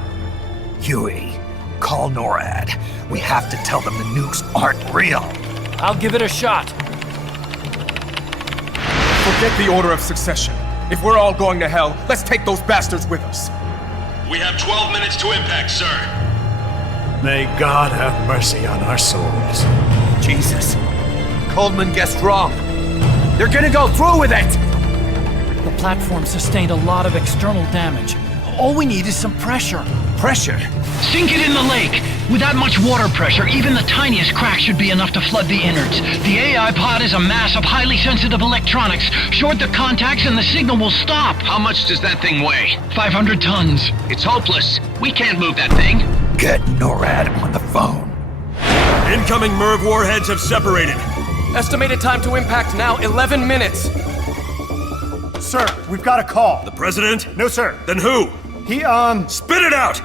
Huey, call NORAD. We have to tell them the nukes aren't real. I'll give it a shot. Forget the order of succession. If we're all going to hell, let's take those bastards with us. We have 12 minutes to impact, sir. May God have mercy on our souls. Jesus. Coleman guessed wrong. They're gonna go through with it! The platform sustained a lot of external damage. All we need is some pressure. Pressure? Sink it in the lake. With that much water pressure, even the tiniest crack should be enough to flood the innards. The AI pod is a mass of highly sensitive electronics. Short the contacts and the signal will stop. How much does that thing weigh? 500 tons. It's hopeless. We can't move that thing. Get NORAD on the phone. Incoming MIRV warheads have separated. Estimated time to impact now, 11 minutes. Sir, we've got a call. The president? No, sir. Then who? He, Spit it out!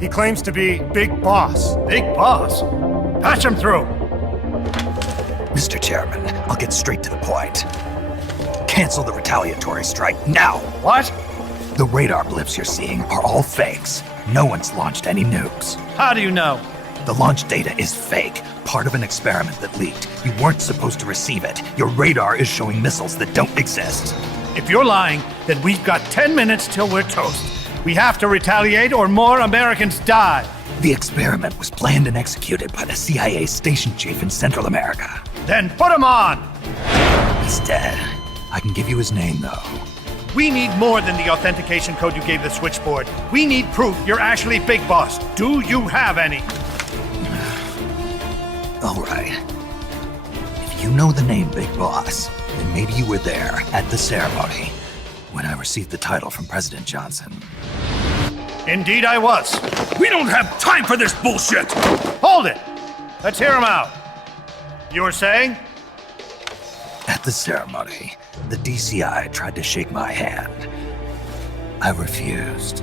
He claims to be Big Boss. Big Boss? Patch him through. Mr. Chairman, I'll get straight to the point. Cancel the retaliatory strike now. What? The radar blips you're seeing are all fakes. No one's launched any nukes. How do you know? The launch data is fake, part of an experiment that leaked. You weren't supposed to receive it. Your radar is showing missiles that don't exist. If you're lying, then we've got 10 minutes till we're toast. We have to retaliate or more Americans die. The experiment was planned and executed by the CIA station chief in Central America. Then put him on! He's dead. I can give you his name, though. We need more than the authentication code you gave the switchboard. We need proof you're actually Big Boss. Do you have any? All right. If you know the name Big Boss, then maybe you were there at the ceremony when I received the title from President Johnson. Indeed I was. We don't have time for this bullshit! Hold it! Let's hear him out. You were saying? At the ceremony, the DCI tried to shake my hand. I refused.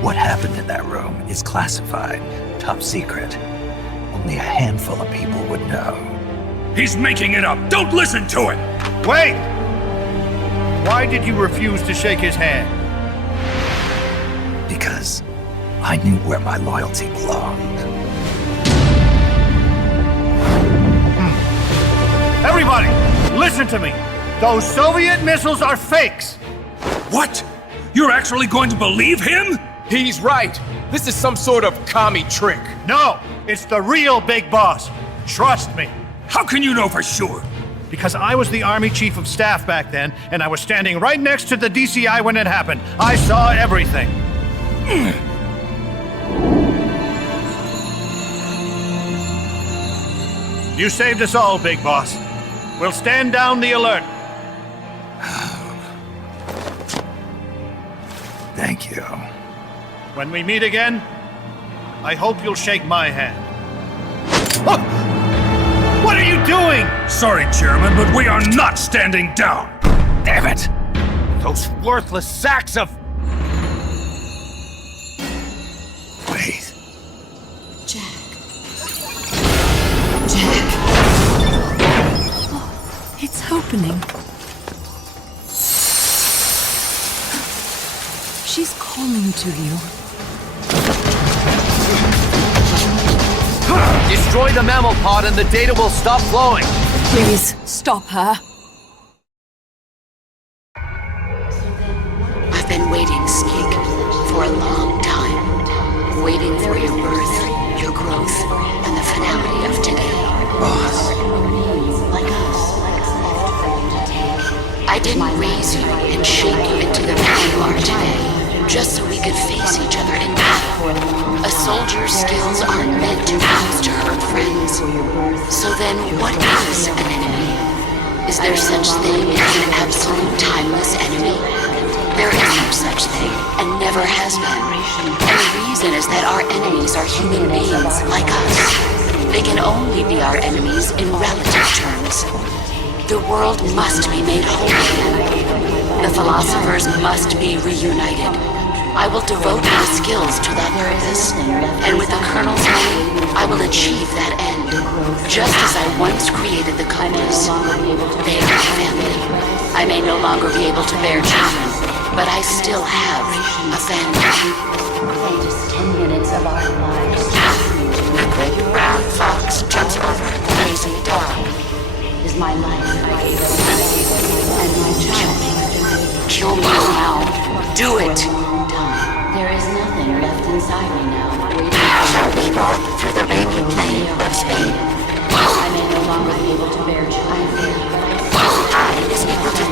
What happened in that room is classified, top secret. Only a handful of people would know. He's making it up! Don't listen to it! Wait! Why did you refuse to shake his hand? Because I knew where my loyalty belonged. Everybody, listen to me. Those Soviet missiles are fakes. What? You're actually going to believe him? He's right. This is some sort of commie trick. No, it's the real Big Boss. Trust me. How can you know for sure? Because I was the Army Chief of Staff back then, and I was standing right next to the DCI when it happened. I saw everything. You saved us all, Big Boss. We'll stand down the alert. Thank you. When we meet again, I hope you'll shake my hand. Oh! What are you doing? Sorry, Chairman, but we are not standing down. Damn it! Those worthless sacks of... Wait. Jack. opening. She's calling to you. Destroy the mammal pod and the data will stop flowing. Please, stop her. I've been waiting, Snake, for a long time. Waiting for your birth, your growth, and the finality of today. Boss. I didn't raise you and shape you into the man you are today, just so we could face each other in battle. A soldier's skills aren't meant to use to hurt friends. So then, what is an enemy? Is there such thing as an absolute timeless enemy? There is no such thing, and never has been. And the reason is that our enemies are human beings like us. They can only be our enemies in relative terms. The world must be made whole again. The philosophers must be reunited. I will devote my skills to that purpose, and with the Colonel's money, I will achieve that end. Just as I once created the compass. They are my family. I may no longer be able to bear children, but I still have a family. Just 10 minutes of our lives. A great brown fox jumps over the lazy dog. Is my life I gave and my child. Kill me now. Do it. There is nothing left inside me now. Shall we walk through the rainy plain of Spain? I may no longer be able to bear child. I is equal to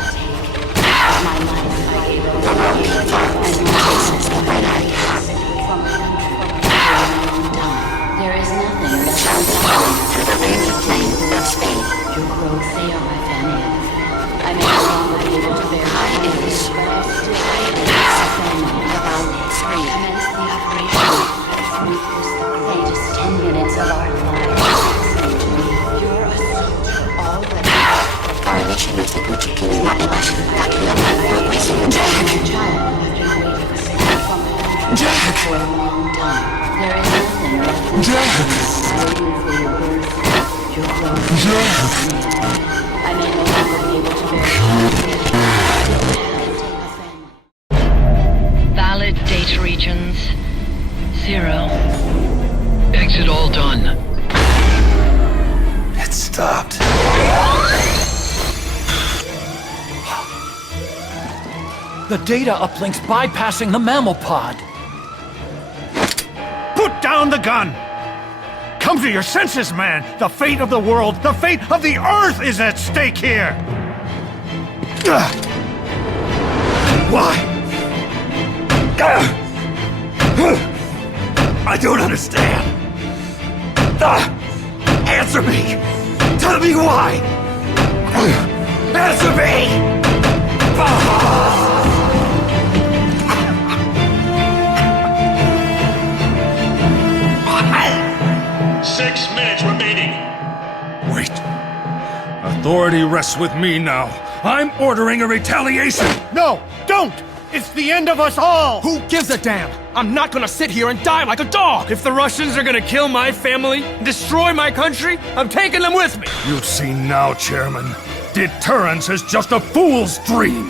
3.25469378888888888888888888888888888888888888888888888888888888888888888888888888888888888888888888888888888888888888888888888888888888888888888888888888888888888888888888888888888888888888888888888888888888888888888888888888888888. There is nothing left shall walk through the rainy plain of Spain. Your growth, they are my family. I may no longer be able to bear I is about 3. Commence the operation. Just 10 minutes of our lives. You're a soldier, all that Violation of the Uchikin Regulation. Jack! For a long time. There is nothing left inside me. Waiting for your birth. Your growth. I may no longer be able to bear Valid data regions. 0. Exit all done. It stopped. The data uplink's bypassing the mammal pod. Put down the gun! Come to your senses, man! The fate of the world, the fate of the Earth is at stake here! Why? I don't understand. Answer me! Tell me why! Answer me! 6 minutes remaining. Wait. Authority rests with me now. I'm ordering a retaliation! No! Don't! It's the end of us all! Who gives a damn? I'm not gonna sit here and die like a dog! If the Russians are gonna kill my family, destroy my country, I'm taking them with me! You've seen now, Chairman. Deterrence is just a fool's dream!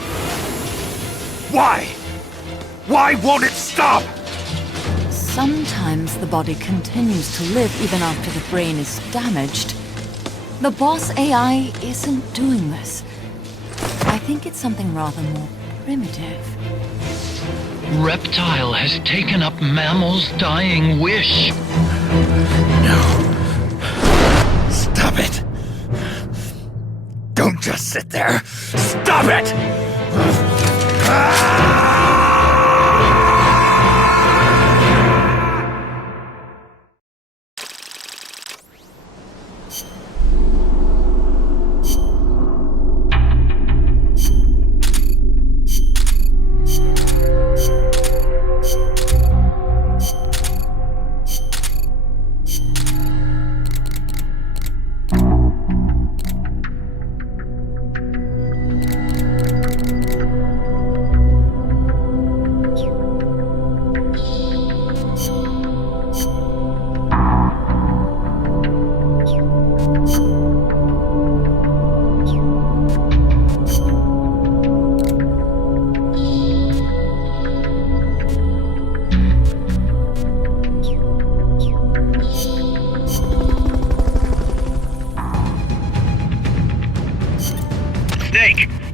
Why? Why won't it stop? Sometimes the body continues to live even after the brain is damaged. The boss AI isn't doing this. I think it's something rather more primitive. Reptile has taken up Mammal's dying wish. No. Stop it. Don't just sit there. Stop it!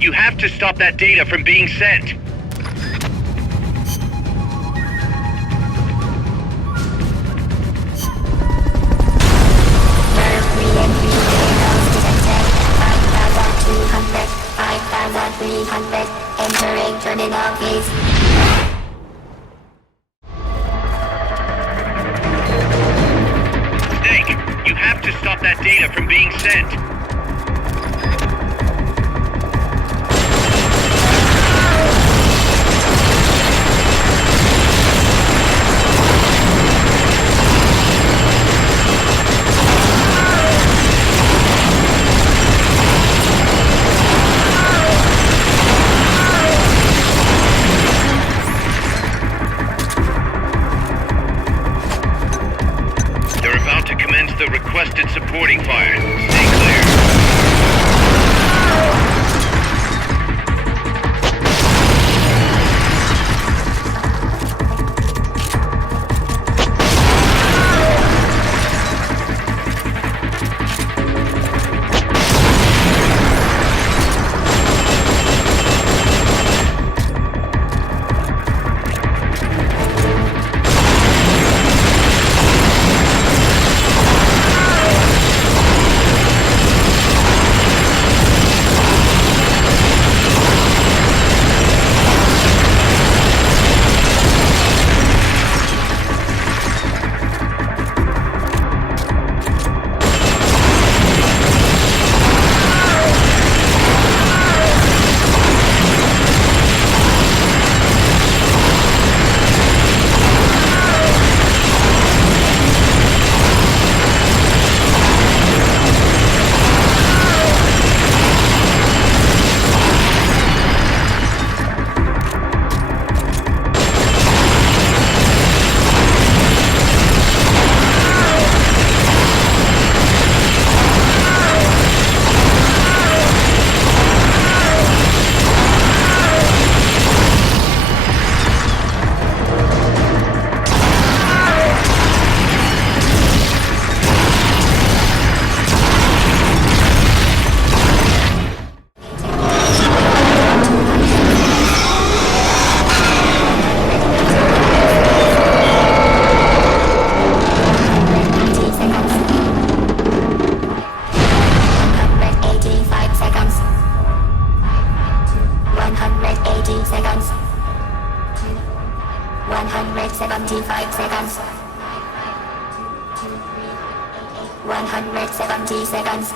You have to stop that data from being sent. Entering terminal phase. Snake, you have to stop that data from being sent. The requested supporting fire. Stay clear. seconds.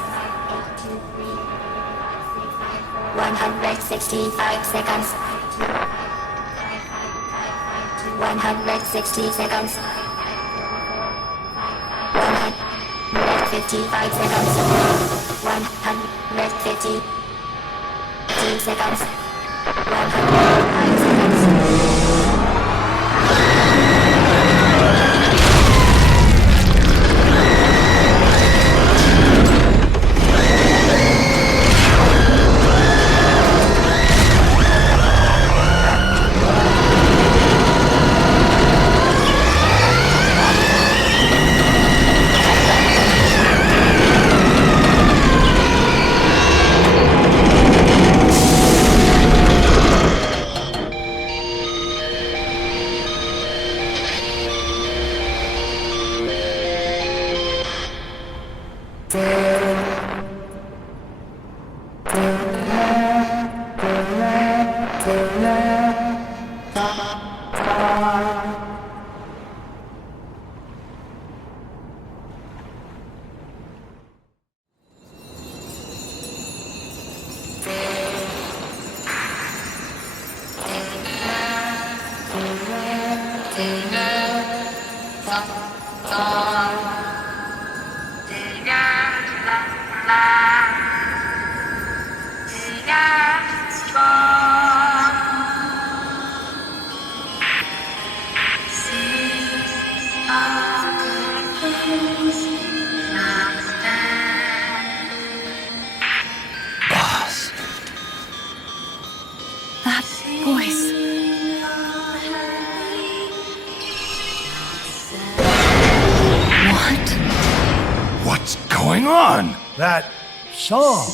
165 seconds. 160 seconds. 155 seconds. 150 seconds. 105 seconds. That song.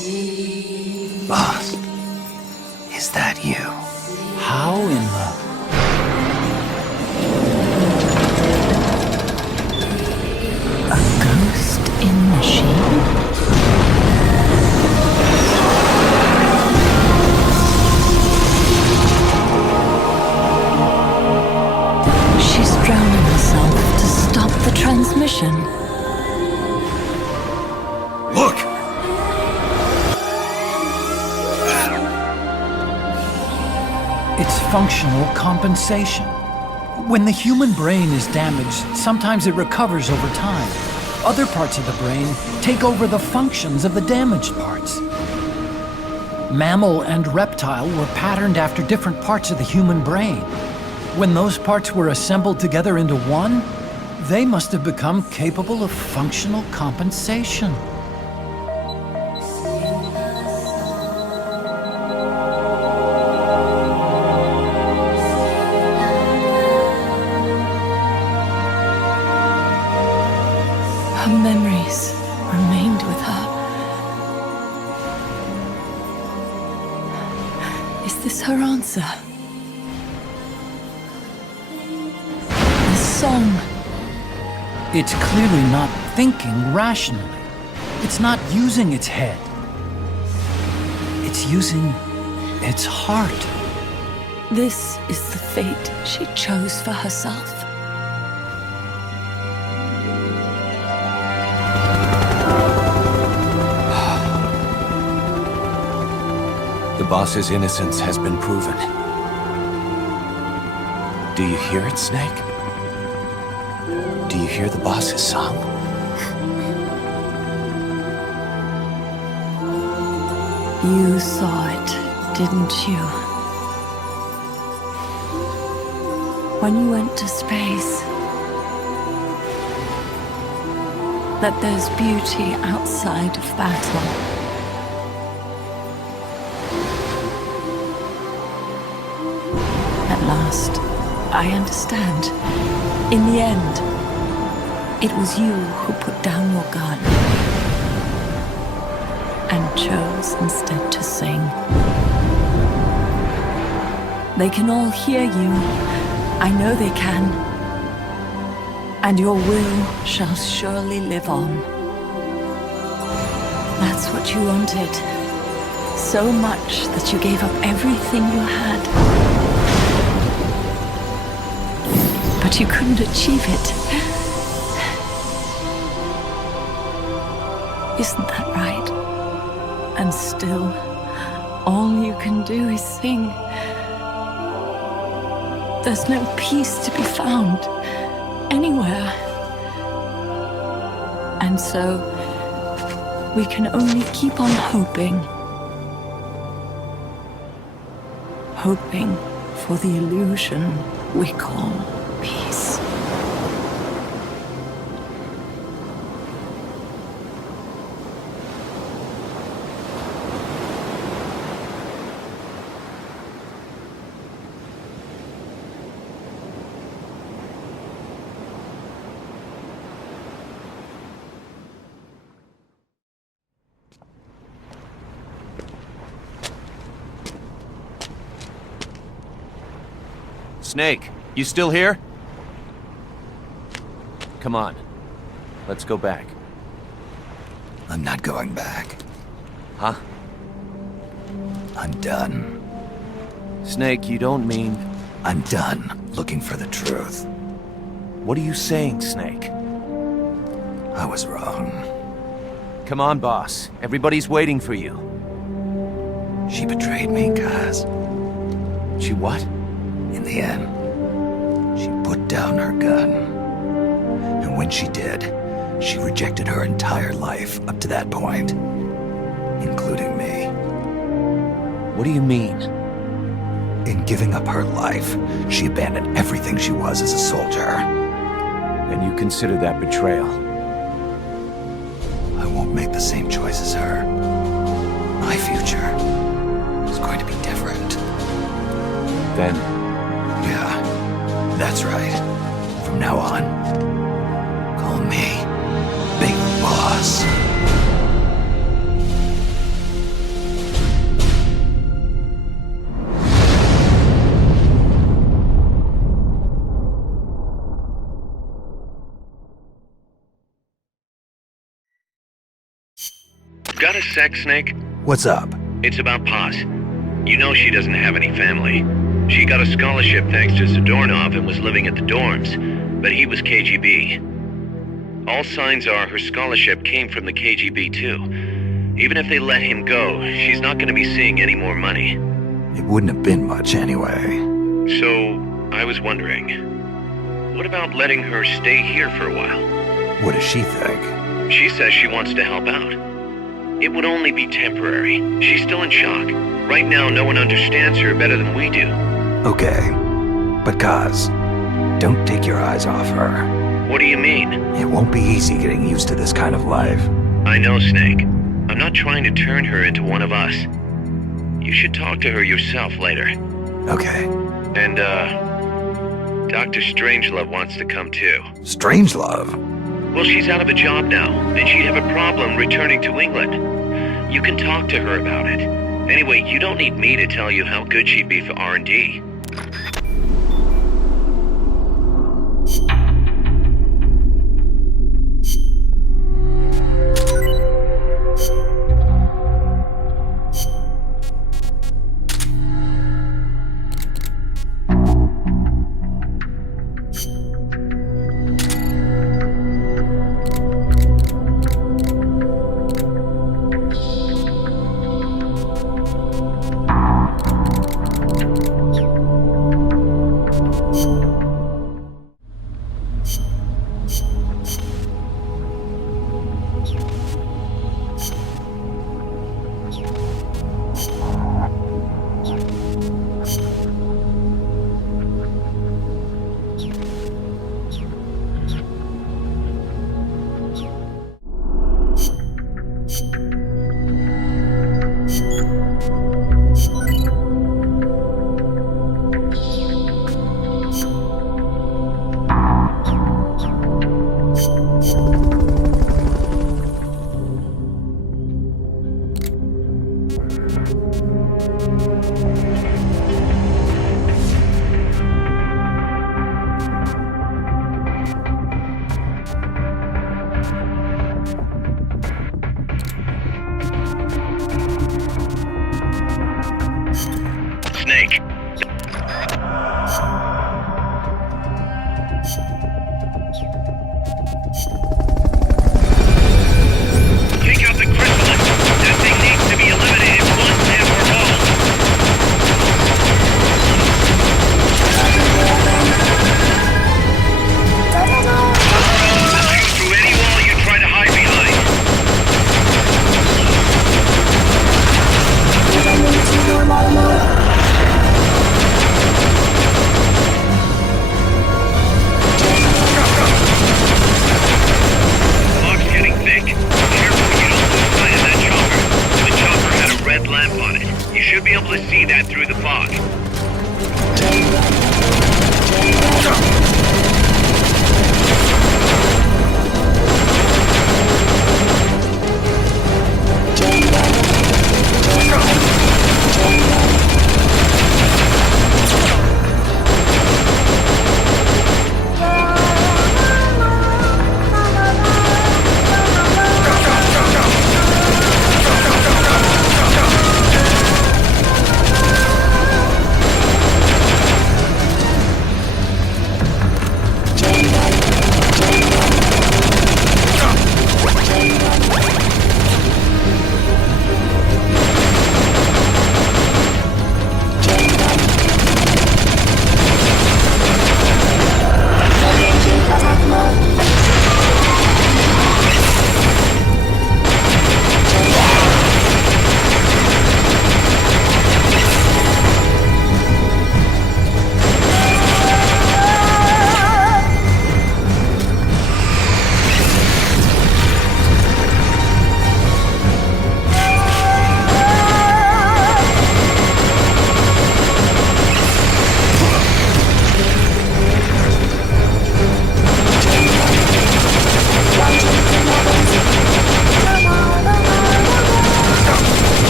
Boss, Is that you? How in the... A ghost in machine? She's drowning herself to stop the transmission. Look! It's functional compensation. When the human brain is damaged, sometimes it recovers over time. Other parts of the brain take over the functions of the damaged parts. Mammal and reptile were patterned after different parts of the human brain. When those parts were assembled together into one, they must have become capable of functional compensation. Her memories remained with her. Is this her answer? The song. It's clearly not thinking rationally. It's not using its head. It's using its heart. This is the fate she chose for herself. The boss's innocence has been proven. Do you hear it, Snake? Do you hear the boss's song? You saw it, didn't you? When you went to space, that there's beauty outside of battle. At last, I understand. In the end, it was you who put down your gun and chose instead to sing. They can all hear you. I know they can. And your will shall surely live on. That's what you wanted. So much that you gave up everything you had. But you couldn't achieve it. Isn't that right? And still, all you can do is sing. There's no peace to be found anywhere. And so, we can only keep on hoping. Hoping for the illusion we call peace. Snake, you still here? Come on. Let's go back. I'm not going back. Huh? I'm done. Snake, you don't mean... I'm done looking for the truth. What are you saying, Snake? I was wrong. Come on, boss. Everybody's waiting for you. She betrayed me, Kaz. She what? In the end, she put down her gun. And when she did, she rejected her entire life up to that point, including me. What do you mean? In giving up her life, she abandoned everything she was as a soldier. And you consider that betrayal? I won't make the same choice as her. My future is going to be different. Then... Yeah, that's right. From now on, call me Big Boss. Got a sec, Snake? What's up? It's about Paz. You know she doesn't have any family. She got a scholarship thanks to Zadornov and was living at the dorms, but he was KGB. All signs are her scholarship came from the KGB too. Even if they let him go, she's not going to be seeing any more money. It wouldn't have been much anyway. So, I was wondering, what about letting her stay here for a while? What does she think? She says she wants to help out. It would only be temporary. She's still in shock. Right now, no one understands her better than we do. Okay. But Kaz, don't take your eyes off her. What do you mean? It won't be easy getting used to this kind of life. I know, Snake. I'm not trying to turn her into one of us. You should talk to her yourself later. Okay. And, Dr. Strangelove wants to come too. Strangelove? Well, she's out of a job now, and she'd have a problem returning to England. You can talk to her about it. Anyway, you don't need me to tell you how good she'd be for R&D.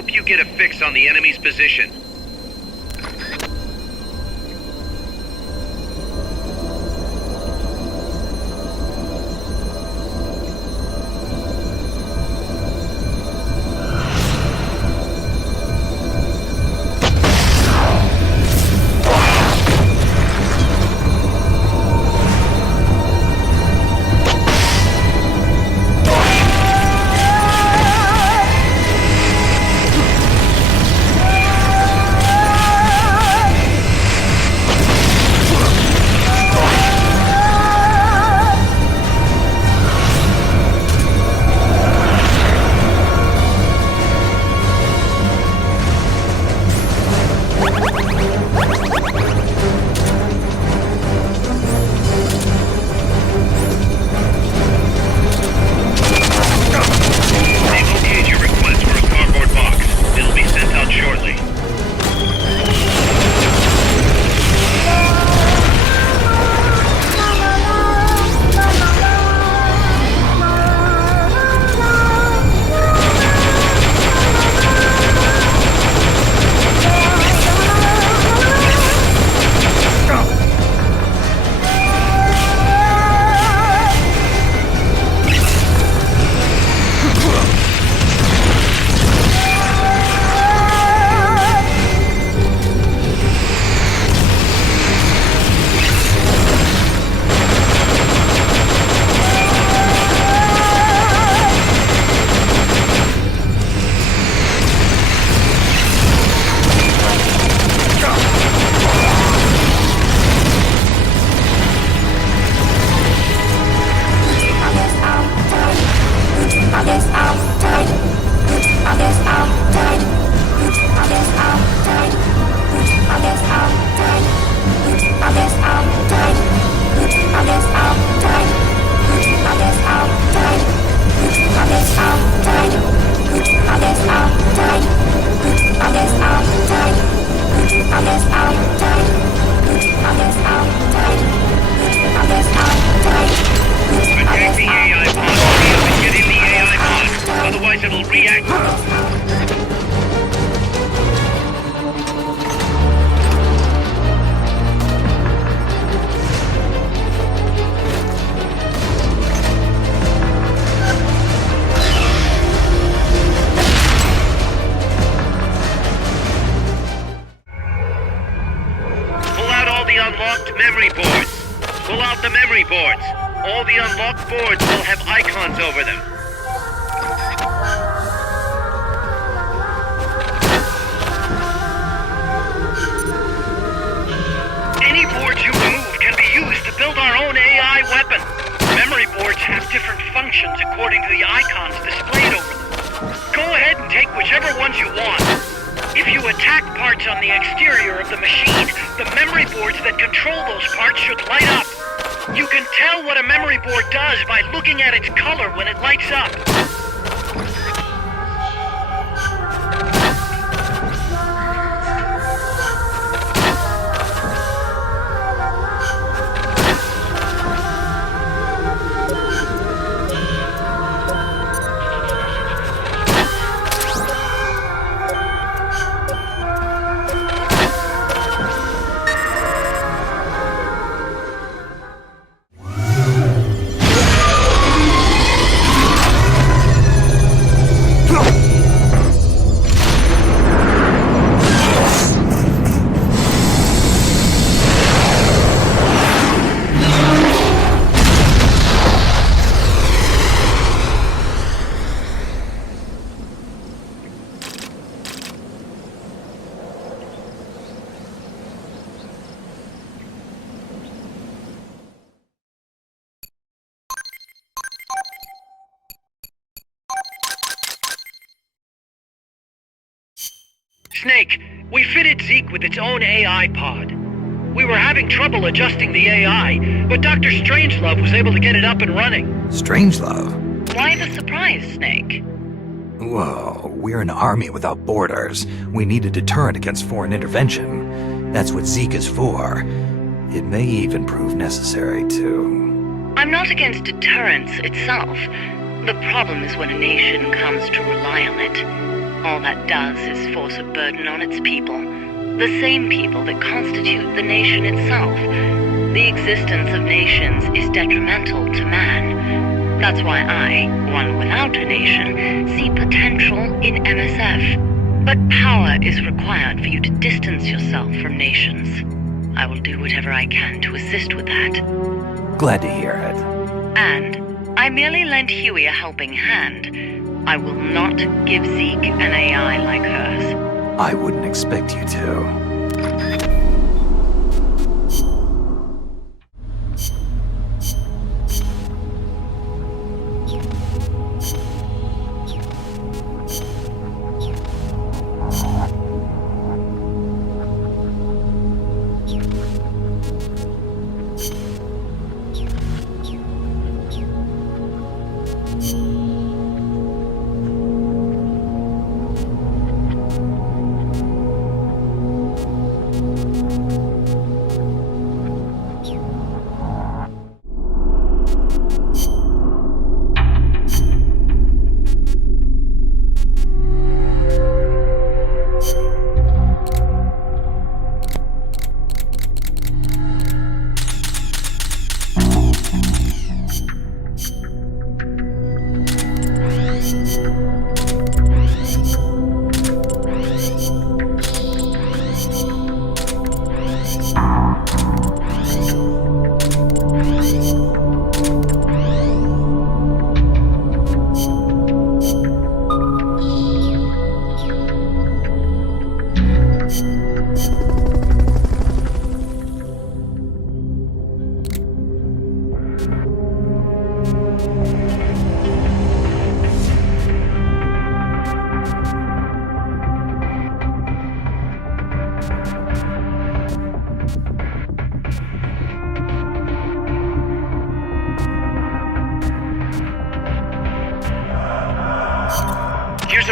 hope you get a fix on the enemy's position. unlocked memory boards. Pull out the memory boards. All the unlocked boards will have icons over them. Any boards you remove can be used to build our own AI weapon. Memory boards have different functions according to the icons displayed over them. Go ahead and take whichever ones you want. If you attack parts on the exterior of the machine, the memory boards that control those parts should light up. You can tell what a memory board does by looking at its color when it lights up. Snake, we fitted Zeke with its own AI pod. We were having trouble adjusting the AI, but Dr. Strangelove was able to get it up and running. Strangelove? Why the surprise, Snake? Whoa, we're an army without borders. We need a deterrent against foreign intervention. That's what Zeke is for. It may even prove necessary to... I'm not against deterrence itself. The problem is when a nation comes to rely on it. All that does is force a burden on its people. The same people that constitute the nation itself. The existence of nations is detrimental to man. That's why I, one without a nation, see potential in MSF. But power is required for you to distance yourself from nations. I will do whatever I can to assist with that. Glad to hear it. And I merely lent Huey a helping hand. I will not give Zeke an AI like hers. I wouldn't expect you to.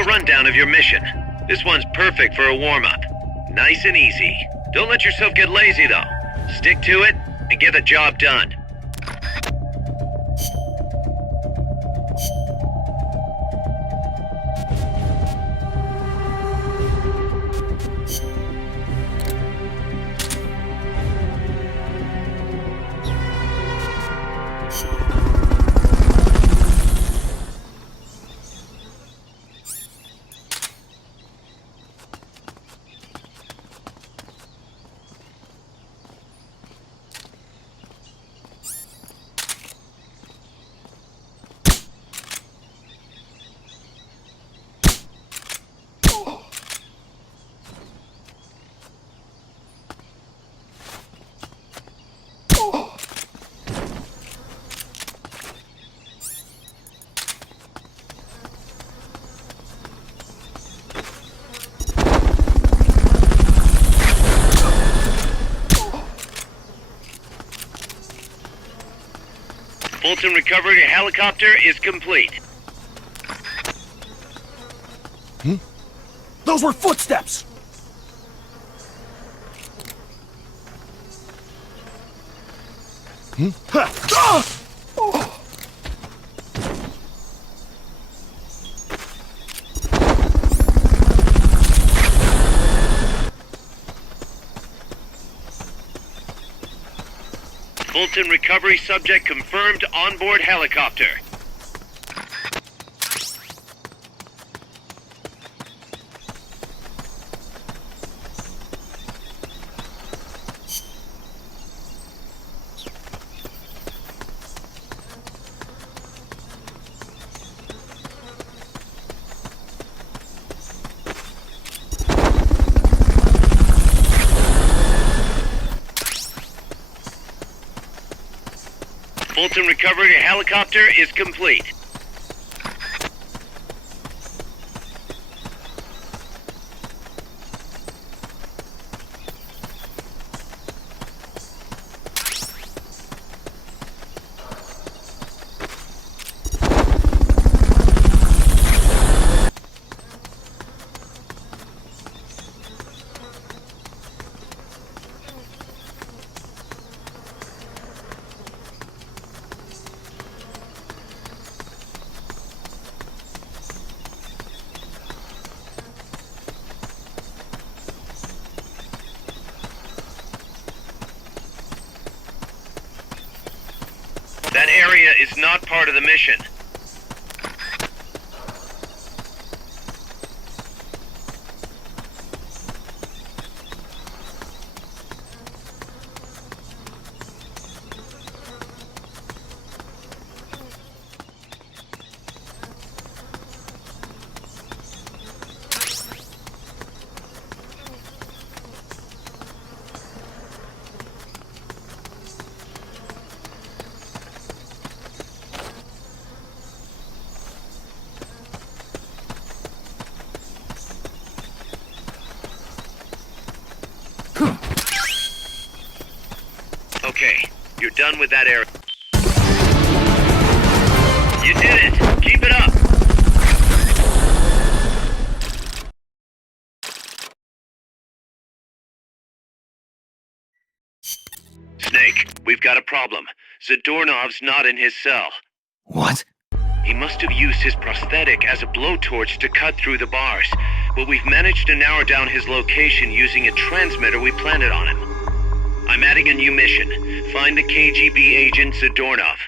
Rundown of your mission. This one's perfect for a warm-up. Nice and easy. Don't let yourself get lazy, though. Stick to it and get the job done. Fulton recovery helicopter is complete. Those were footsteps! Fulton recovery subject confirmed onboard helicopter. Fulton recovery helicopter is complete. That area is not part of the mission. Okay, you're done with that area. You did it! Keep it up! Snake, we've got a problem. Zadornov's not in his cell. What? He must have used his prosthetic as a blowtorch to cut through the bars, but we've managed to narrow down his location using a transmitter we planted on him. I'm adding a new mission. Find the KGB agent Zadornov.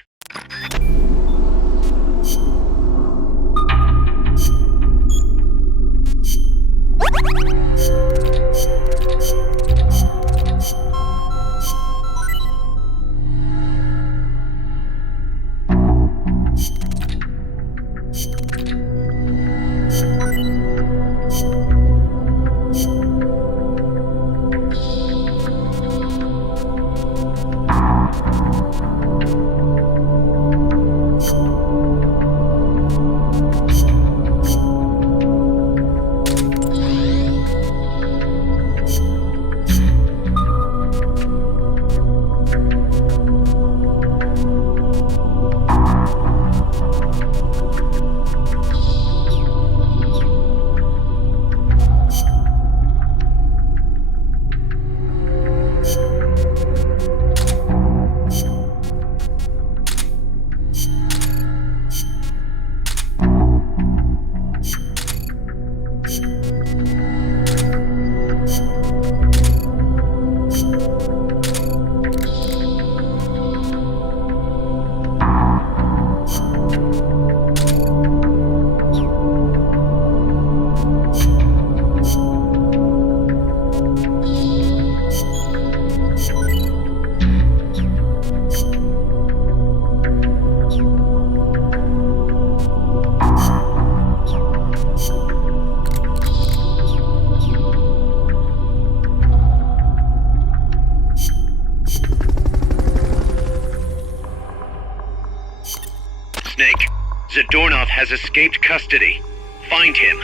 Zadornov has escaped custody. Find him.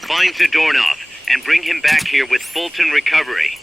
Find Zadornov and bring him back here with Fulton recovery.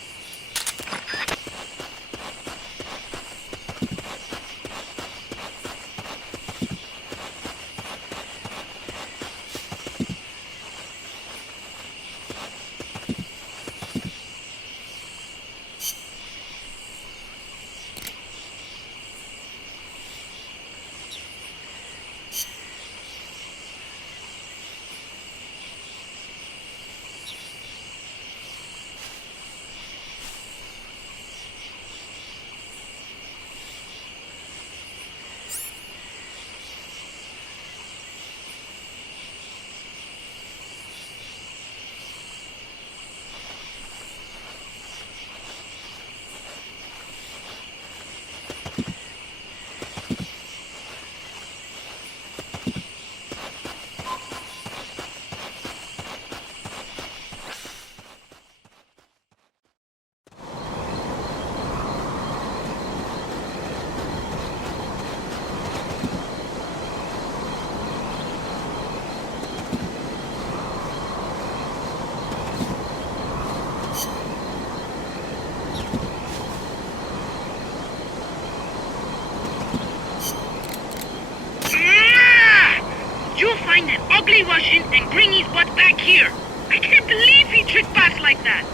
find that ugly Russian and bring his butt back here. I can't believe he tricked us like that.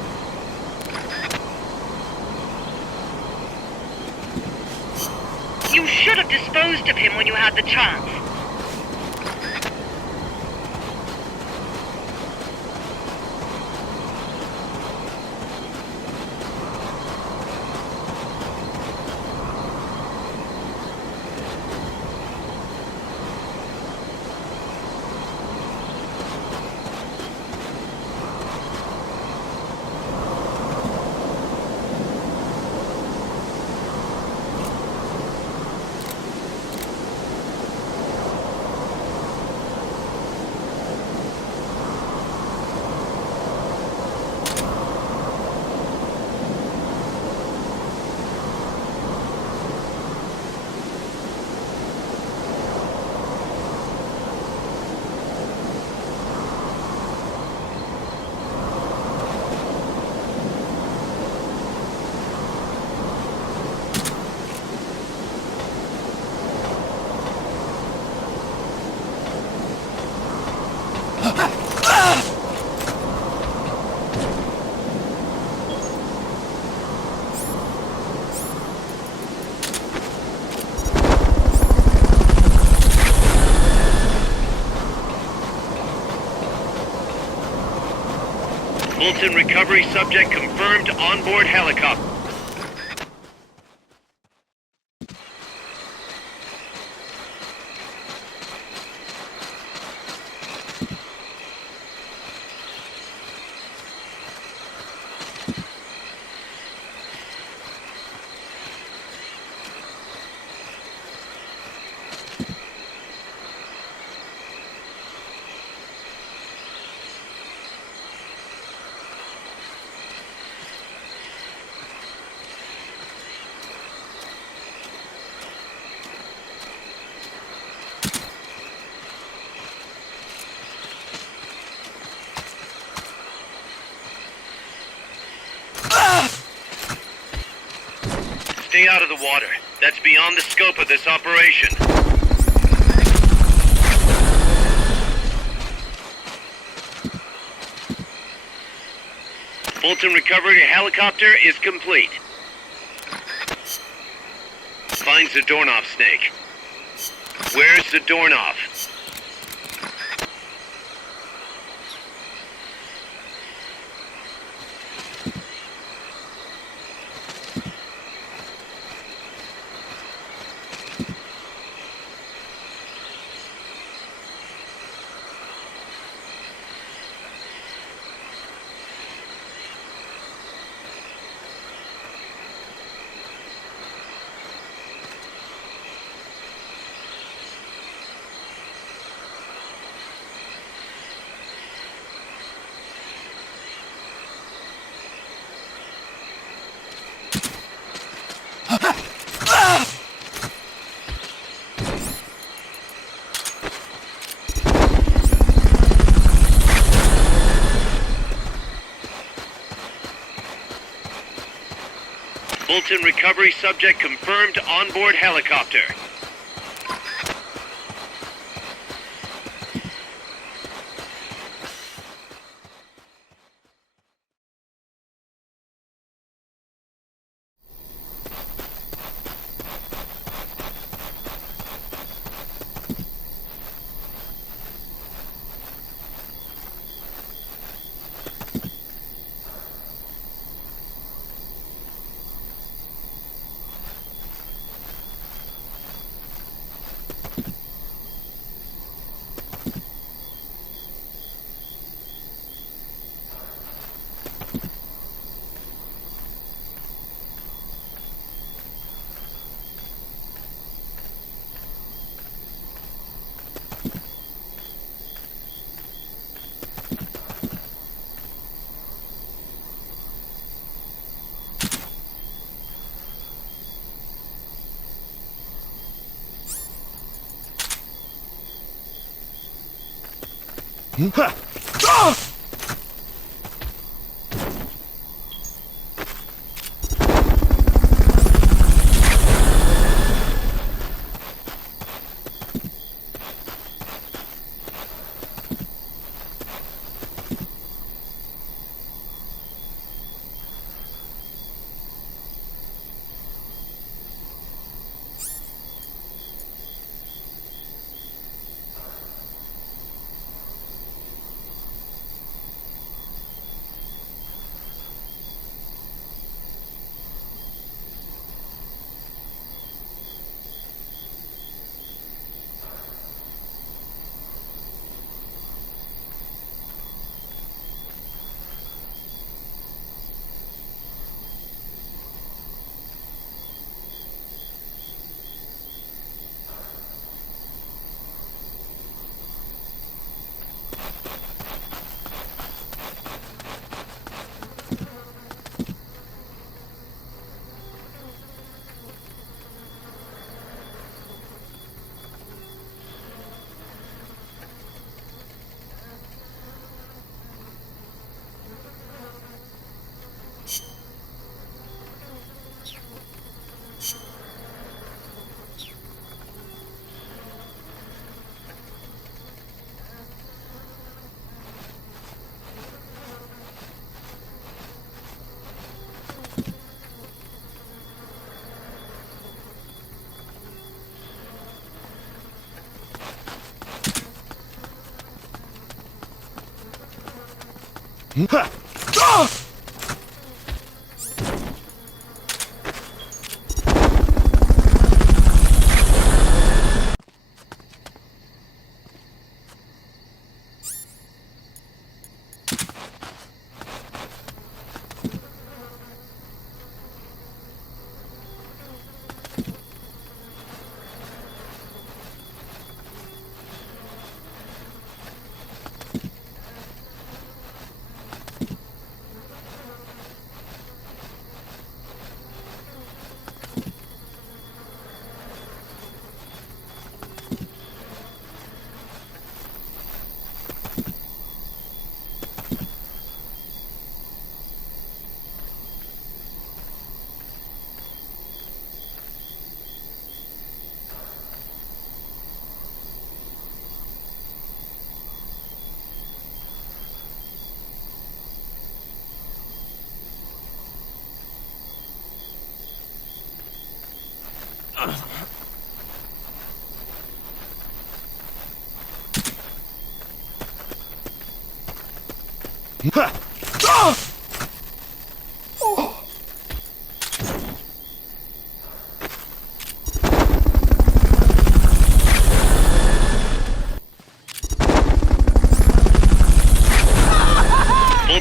You should have disposed of him when you had the chance. Fulton recovery subject confirmed onboard helicopter. Stay out of the water. That's beyond the scope of this operation. Fulton recovery helicopter is complete. Finds the Dornoff snake. Where's the Dornoff? Fulton recovery subject confirmed onboard helicopter.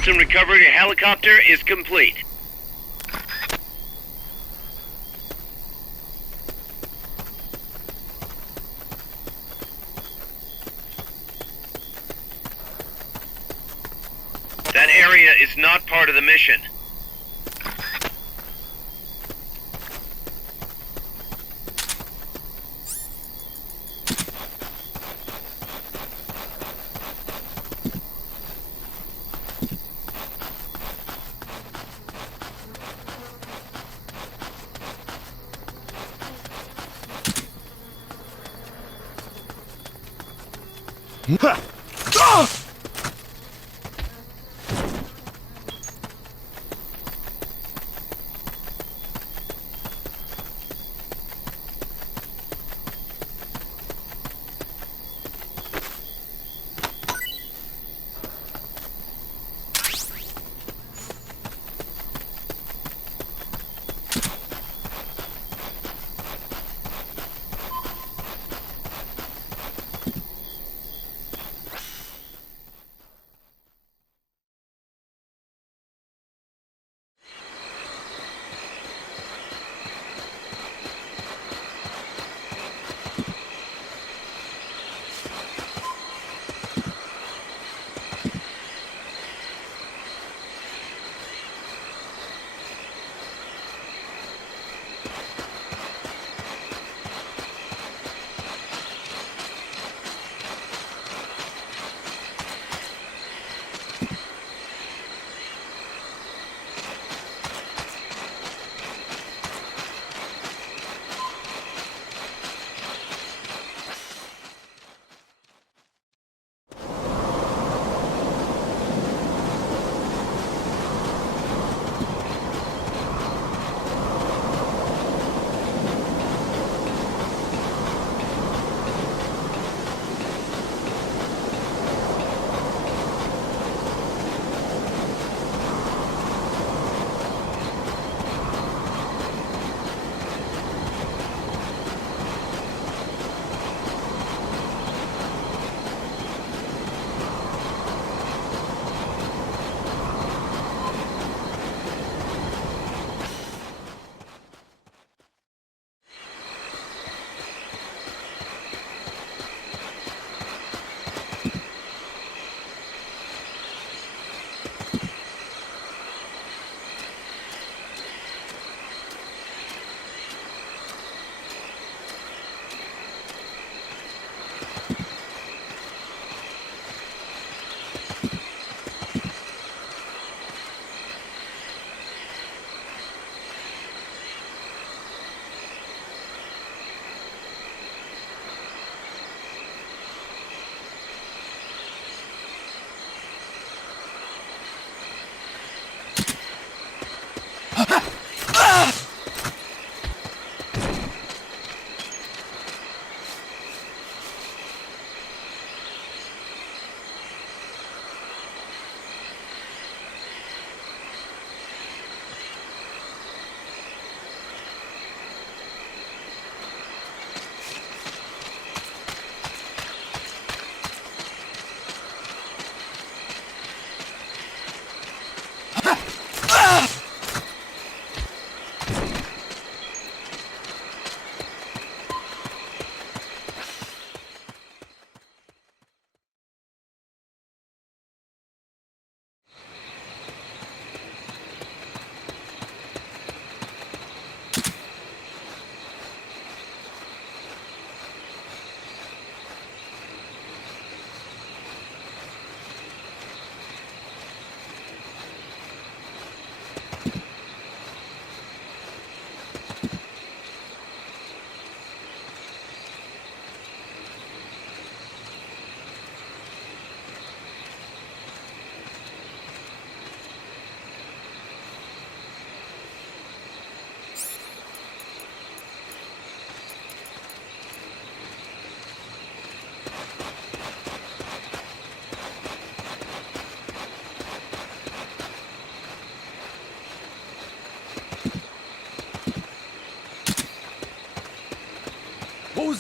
Fulton recovery helicopter is complete. That area is not part of the mission.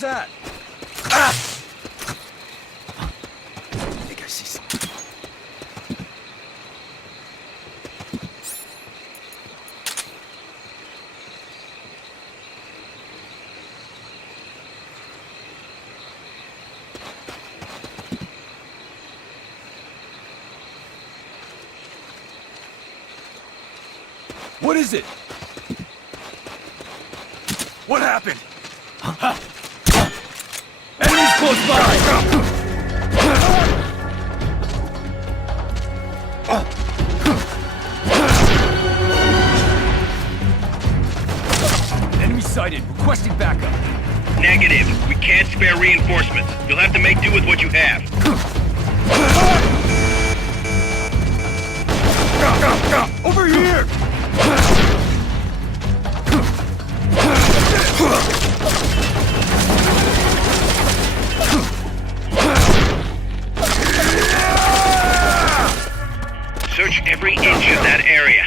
that? I think I see something. What is it? What happened? Enemies close by! Enemy sighted. Requesting backup. Negative. We can't spare reinforcements. You'll have to make do with what you have. Over here! Search every inch of that area.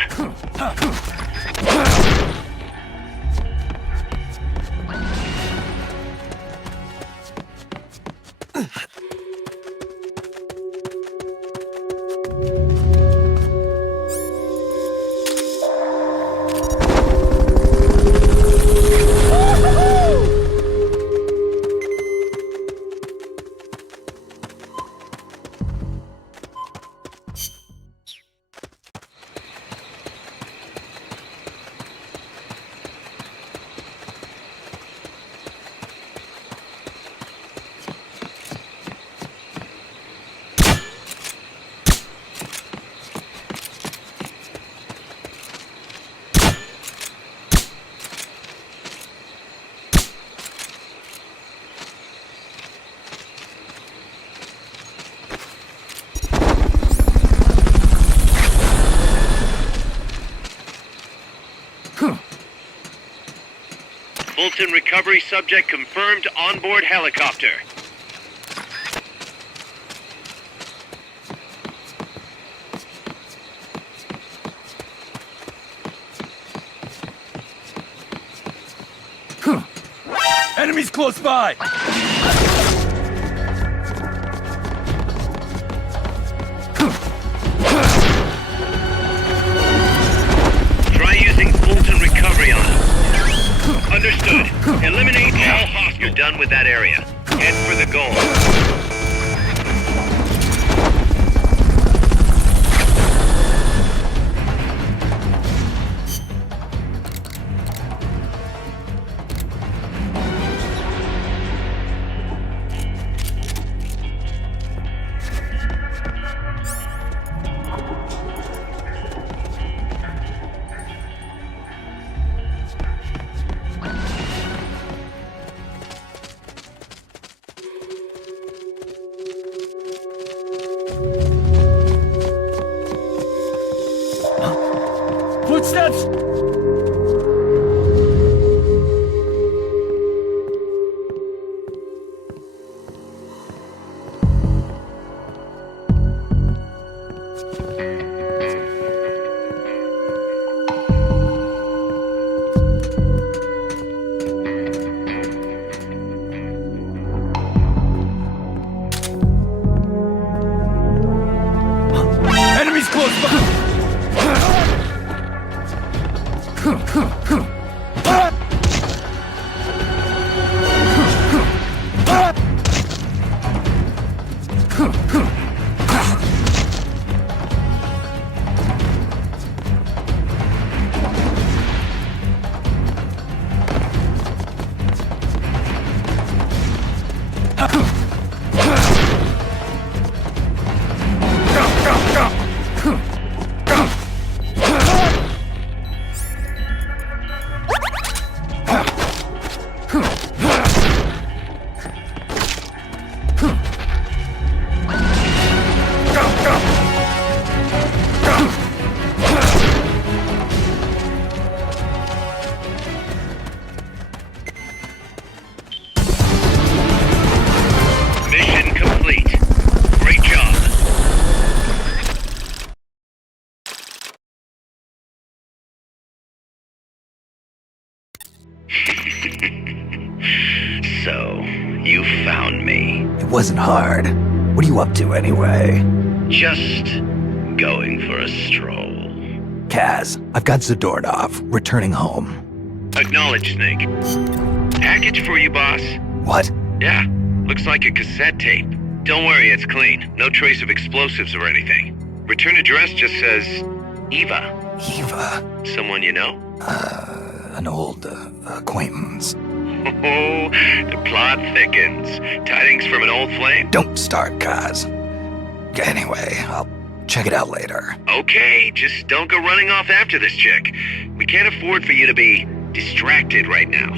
Fulton recovery subject confirmed onboard helicopter. Enemies close by! Try using Fulton recovery on him. Understood. Eliminate all hostiles. You're done with that area. Head for the goal. Footsteps! Enemies close by! wasn't hard. What are you up to anyway? Just going for a stroll. Kaz, I've got Zadornov, returning home. Acknowledge, Snake. Package for you, boss. What? Yeah, looks like a cassette tape. Don't worry, it's clean. No trace of explosives or anything. Return address just says Eva. Eva? Someone you know? An old acquaintance. Oh, the plot thickens. Tidings from an old flame? Don't start, Kaz. Anyway, I'll check it out later. Okay, just don't go running off after this chick. We can't afford for you to be distracted right now.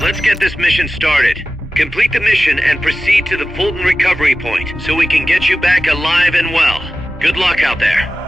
Let's get this mission started. Complete the mission and proceed to the Fulton recovery point so we can get you back alive and well. Good luck out there.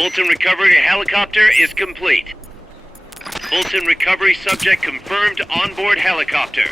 Fulton recovery helicopter is complete. Fulton recovery subject confirmed onboard helicopter.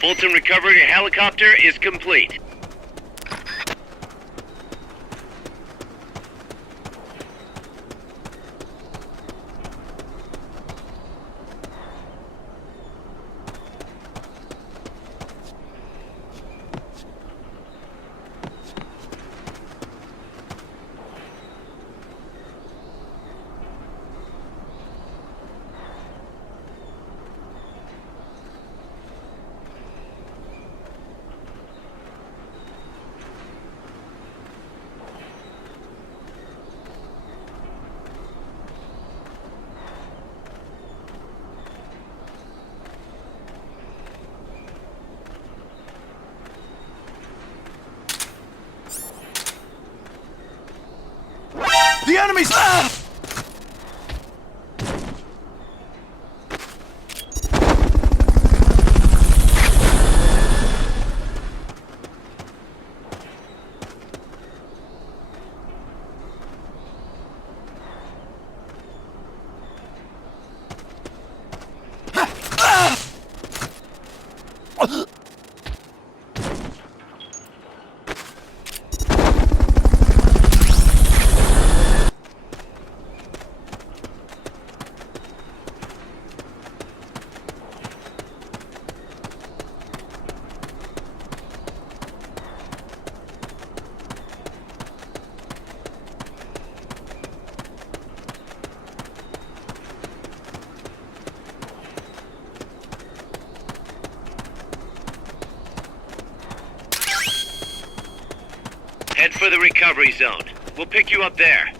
Fulton recovery helicopter is complete. The enemy's... Head for the recovery zone. We'll pick you up there.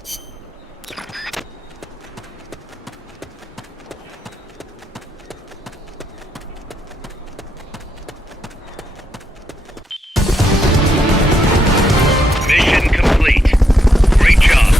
Mission complete. Great job.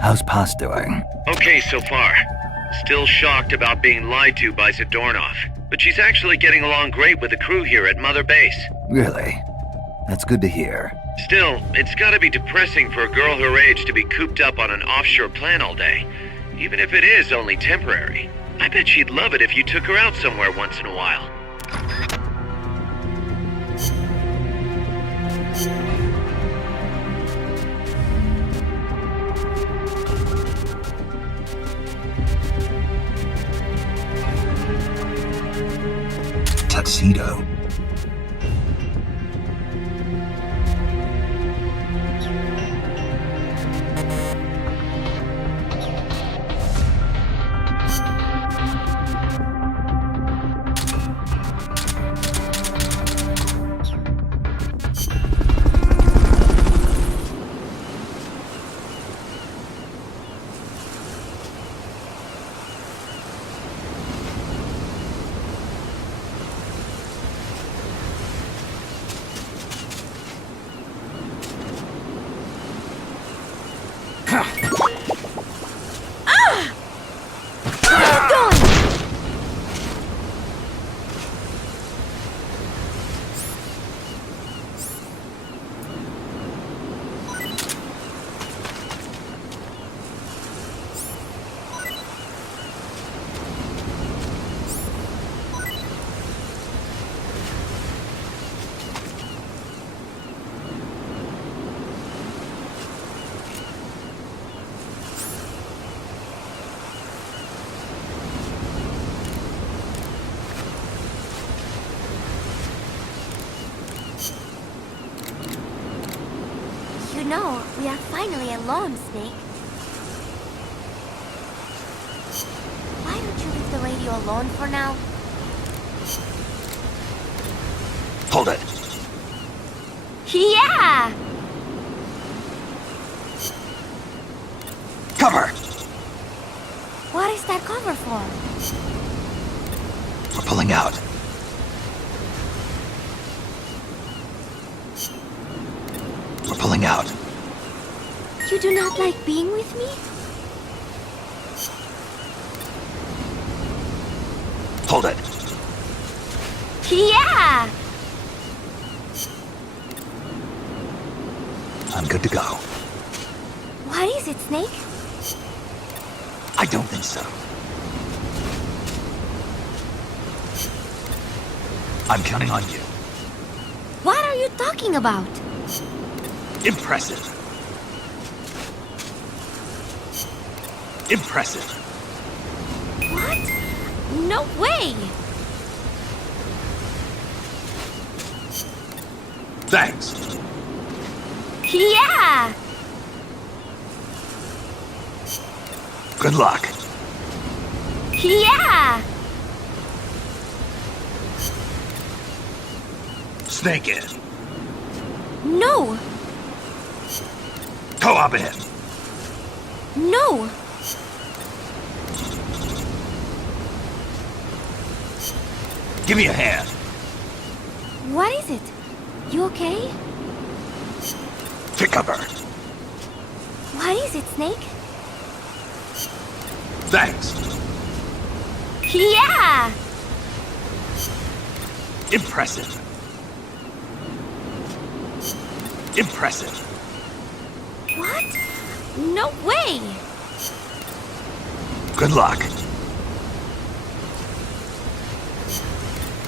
How's Paz doing? Okay so far. Still shocked about being lied to by Zadornov. But she's actually getting along great with the crew here at Mother Base. Really? That's good to hear. Still, it's gotta be depressing for a girl her age to be cooped up on an offshore plant all day. Even if it is only temporary. I bet she'd love it if you took her out somewhere once in a while. Tuxedo. No, we are finally alone, Snake. Why don't you leave the radio alone for now? Hold it. Yeah! Cover! What is that cover for? We're pulling out. We're pulling out. You do not like being with me? Hold it. Yeah! I'm good to go. What is it, Snake? I don't think so. I'm counting on you. What are you talking about? Impressive. Impressive. What? No way! Thanks. Yeah! Good luck. Yeah! Snake in. No! Co-op in. No! Give me a hand. What is it? You okay? Take cover. What is it, Snake? Thanks. Yeah! Impressive. Impressive. What? No way! Good luck.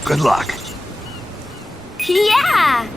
Good luck. Yeah!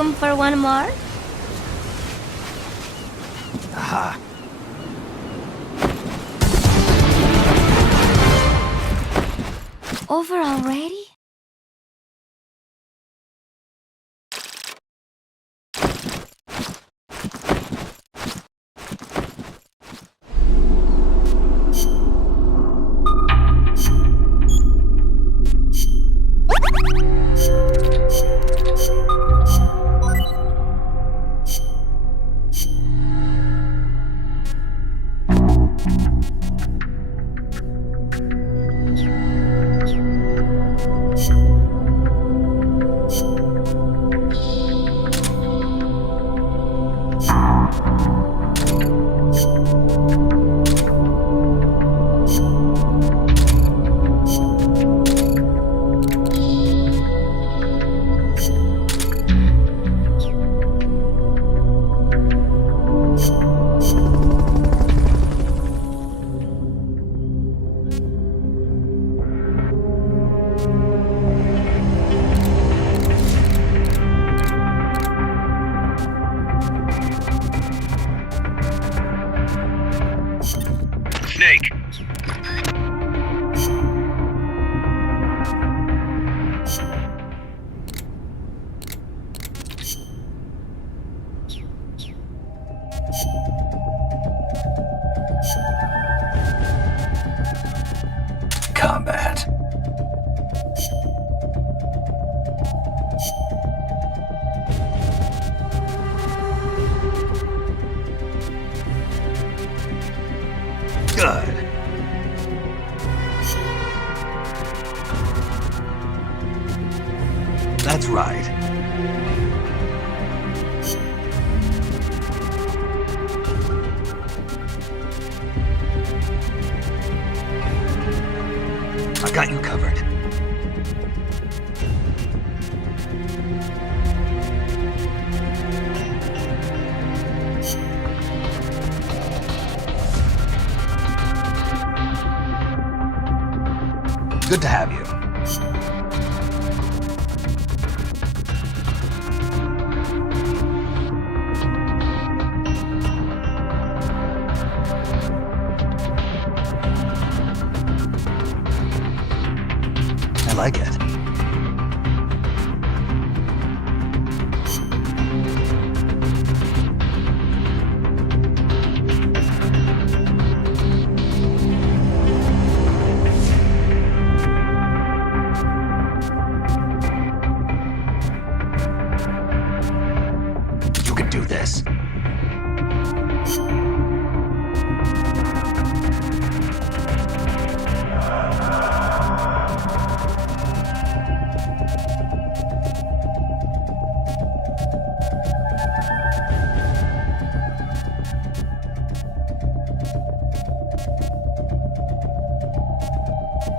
Room for one more? Aha. Over already? Snake. Combat. Good. That's right. I got you covered. Good to have you. I like it. You can do this.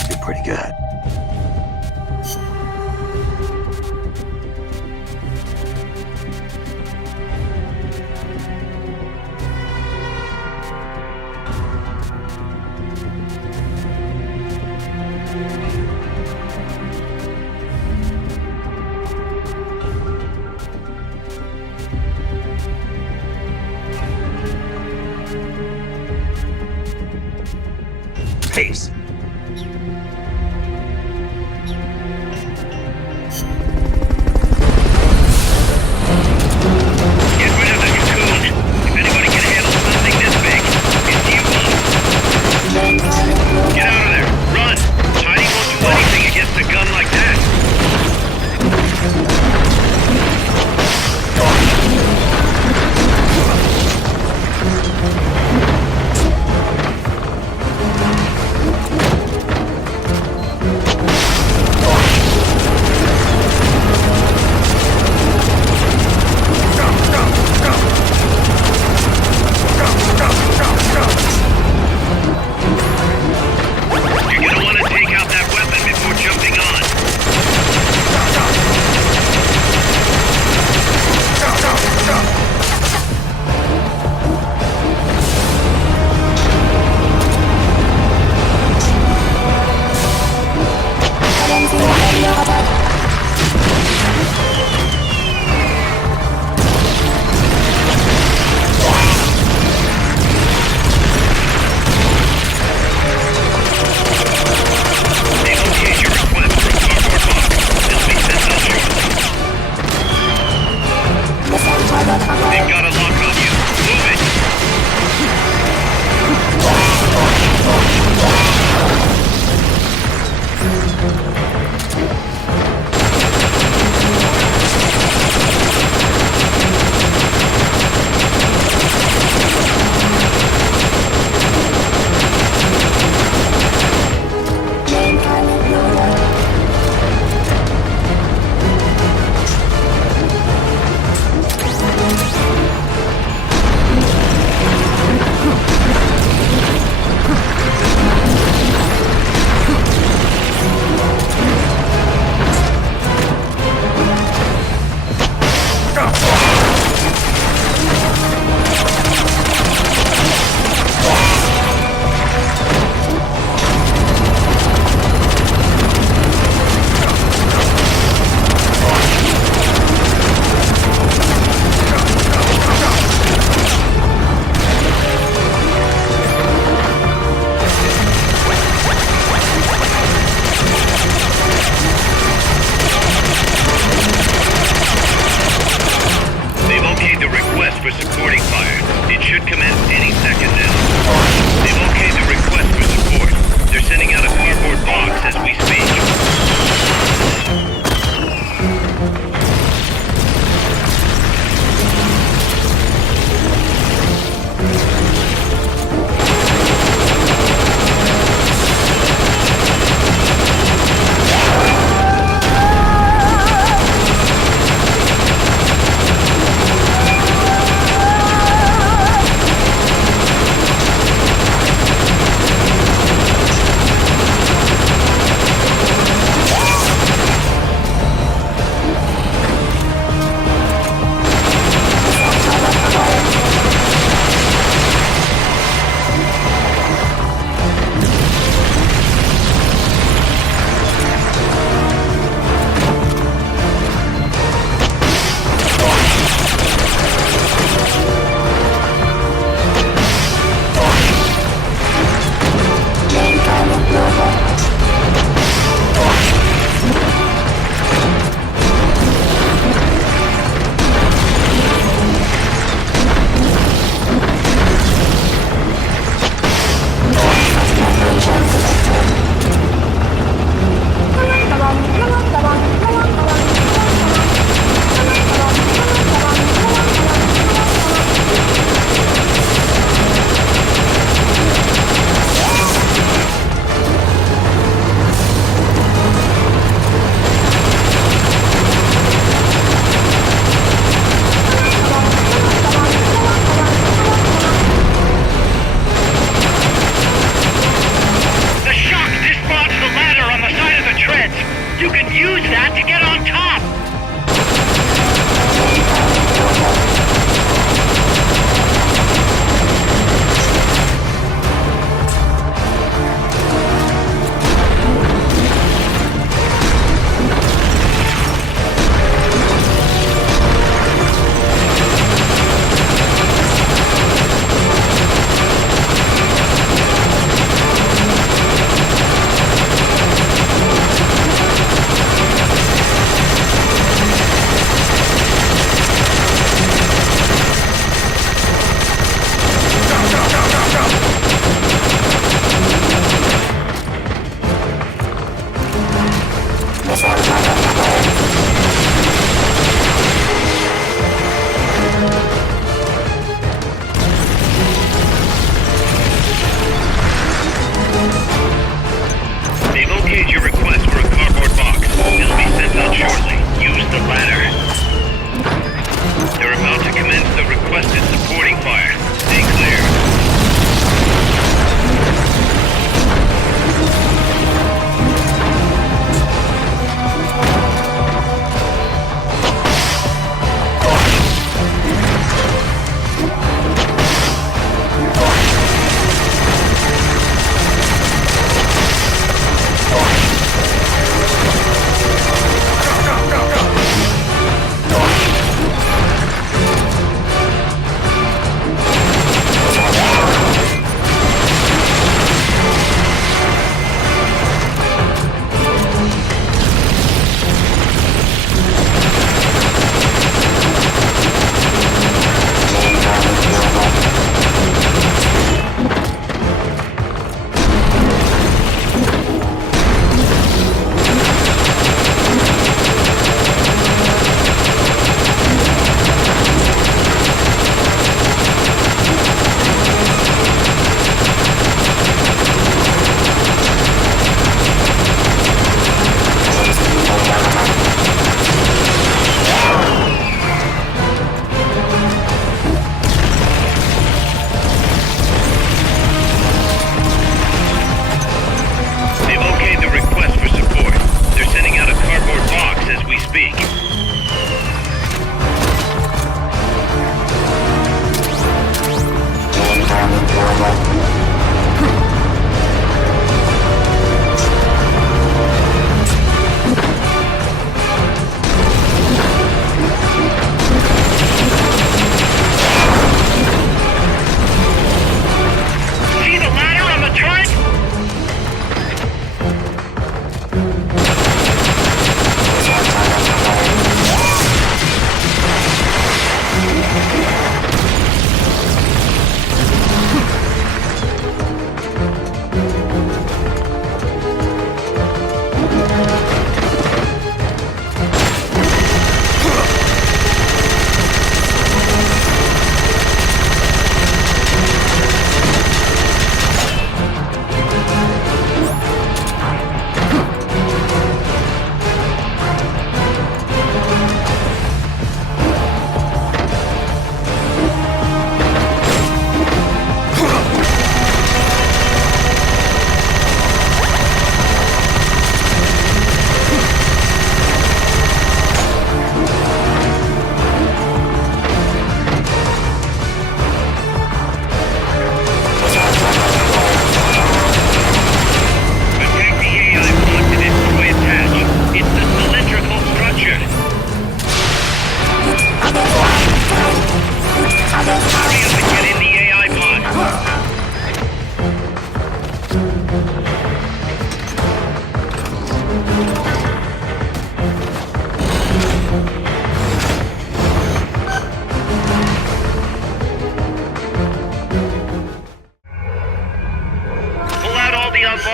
You're pretty good.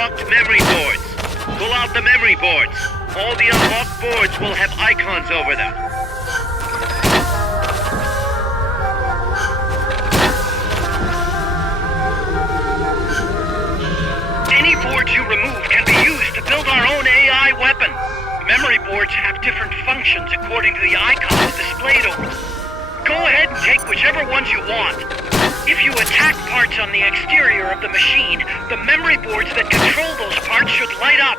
unlocked memory boards. Pull out the memory boards. All the unlocked boards will have icons over them. Any boards you remove can be used to build our own AI weapon. Memory boards have different functions according to the icons displayed over them. Go ahead and take whichever ones you want. If you attack parts on the exterior of the machine, the memory boards that control those parts should light up.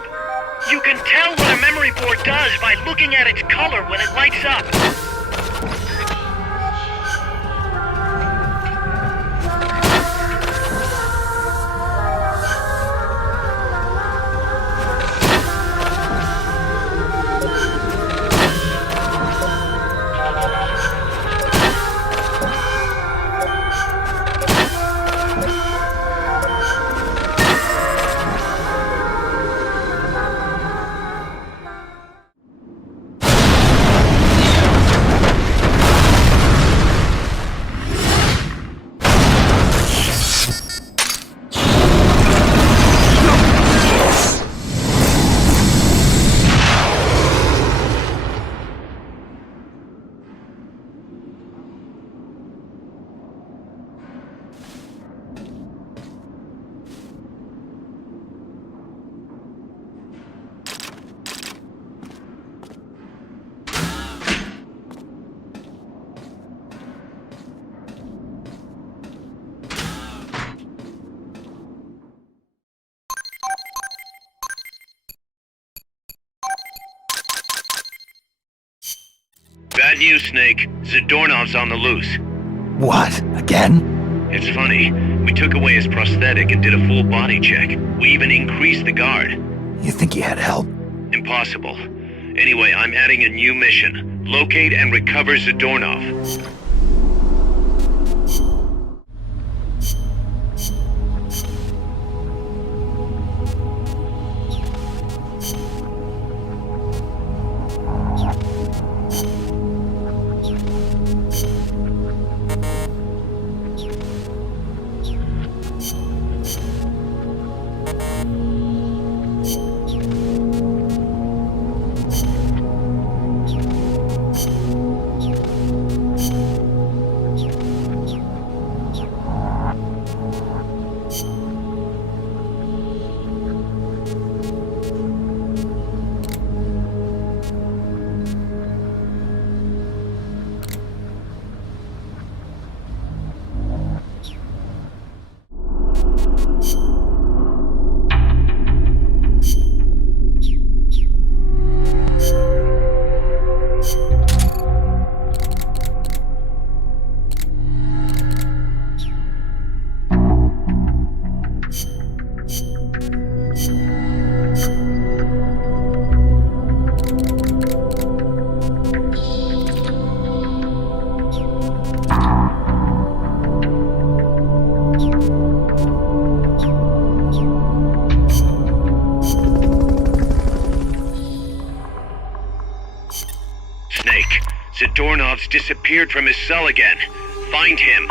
You can tell what a memory board does by looking at its color when it lights up. Bad news, Snake. Zadornov's on the loose. What? Again? It's funny. We took away his prosthetic and did a full body check. We even increased the guard. You think he had help? Impossible. Anyway, I'm adding a new mission. Locate and recover Zadornov. Zadornov's disappeared from his cell again. Find him.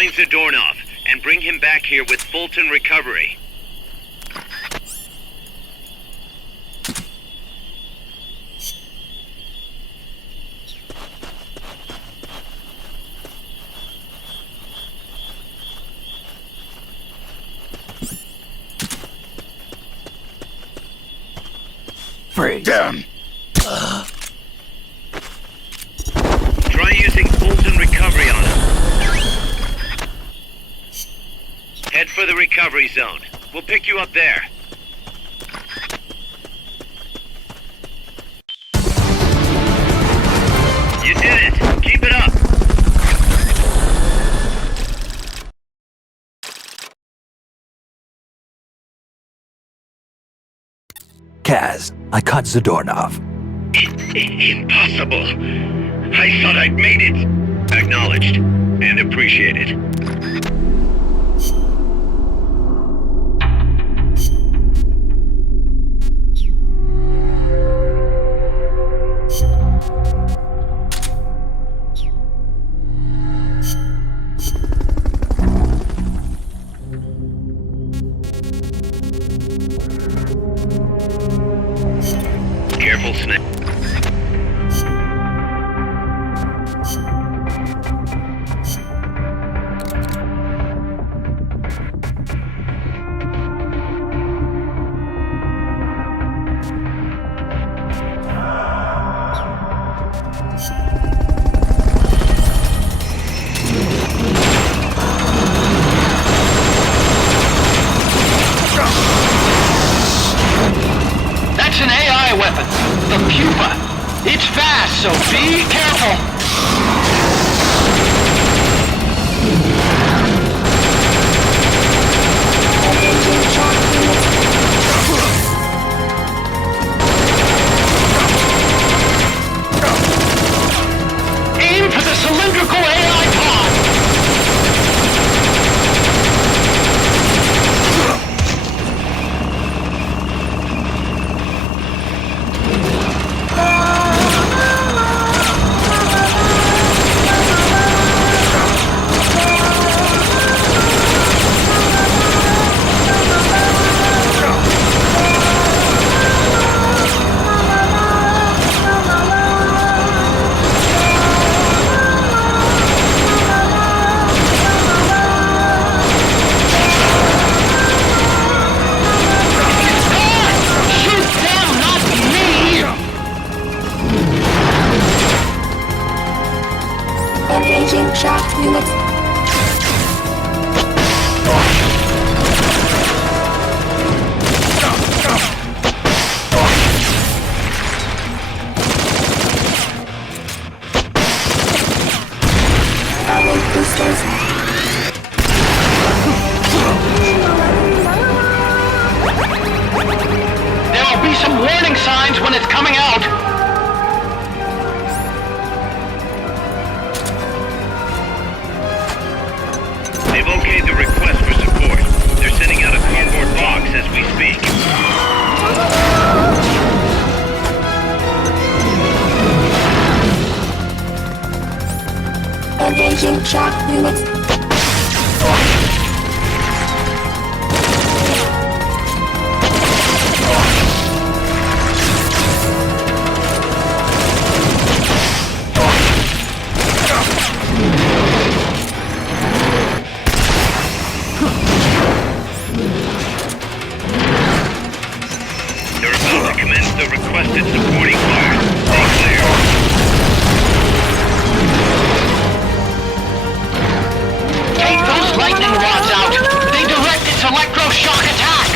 Find Zadornov and bring him back here with Fulton recovery. Freeze. Damn. Try using Fulton recovery on him. Head for the recovery zone. We'll pick you up there. You did it! Keep it up! Kaz, I caught Zadornov. Impossible. I thought I'd made it. Acknowledged and appreciated. Careful, Snake. That's an AI weapon. The Pupa. It's fast, so be careful. Aim for the cylindrical AI pod. Engaging shock units. Boosters. There will be some warning signs when it's coming out. They've okayed the request for support. They're sending out a cardboard box as we speak. Engaging shock units. They're about to commence the requested supporting fire. Stay clear. Take those lightning rods out. They direct its electroshock attack.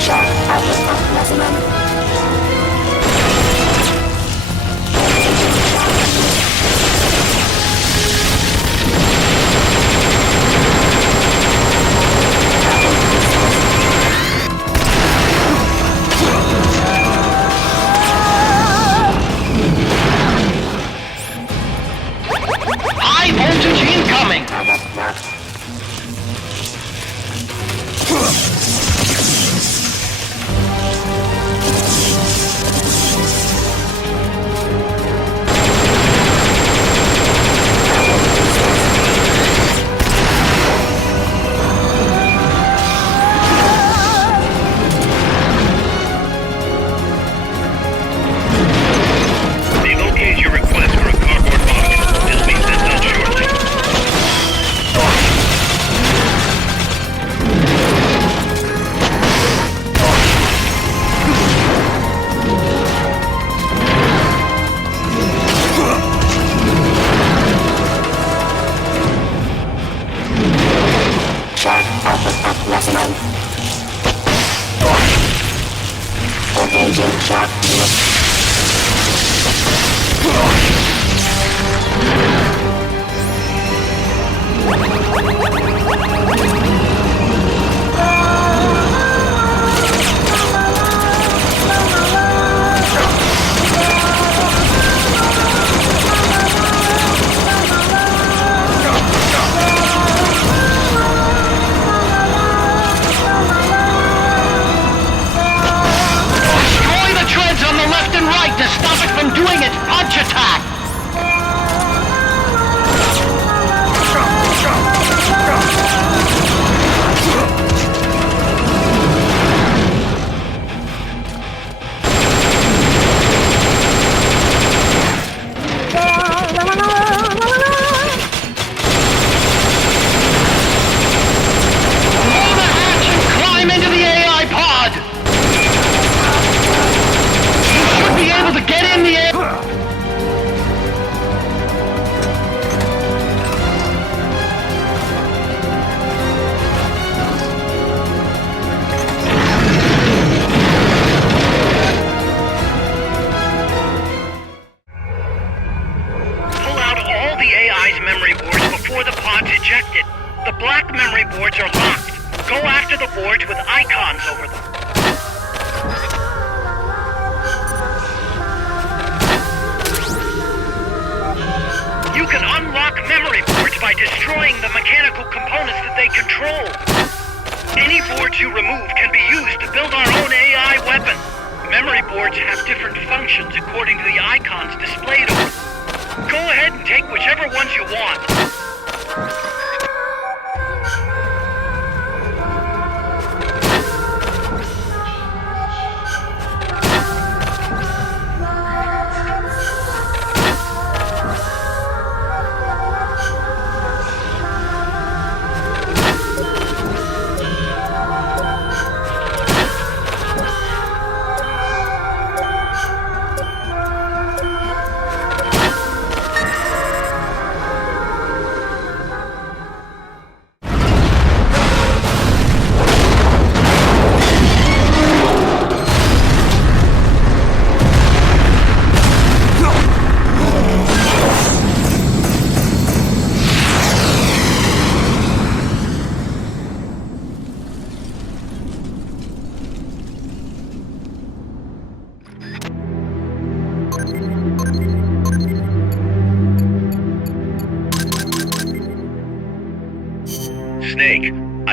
Shock output maximum. High voltage incoming.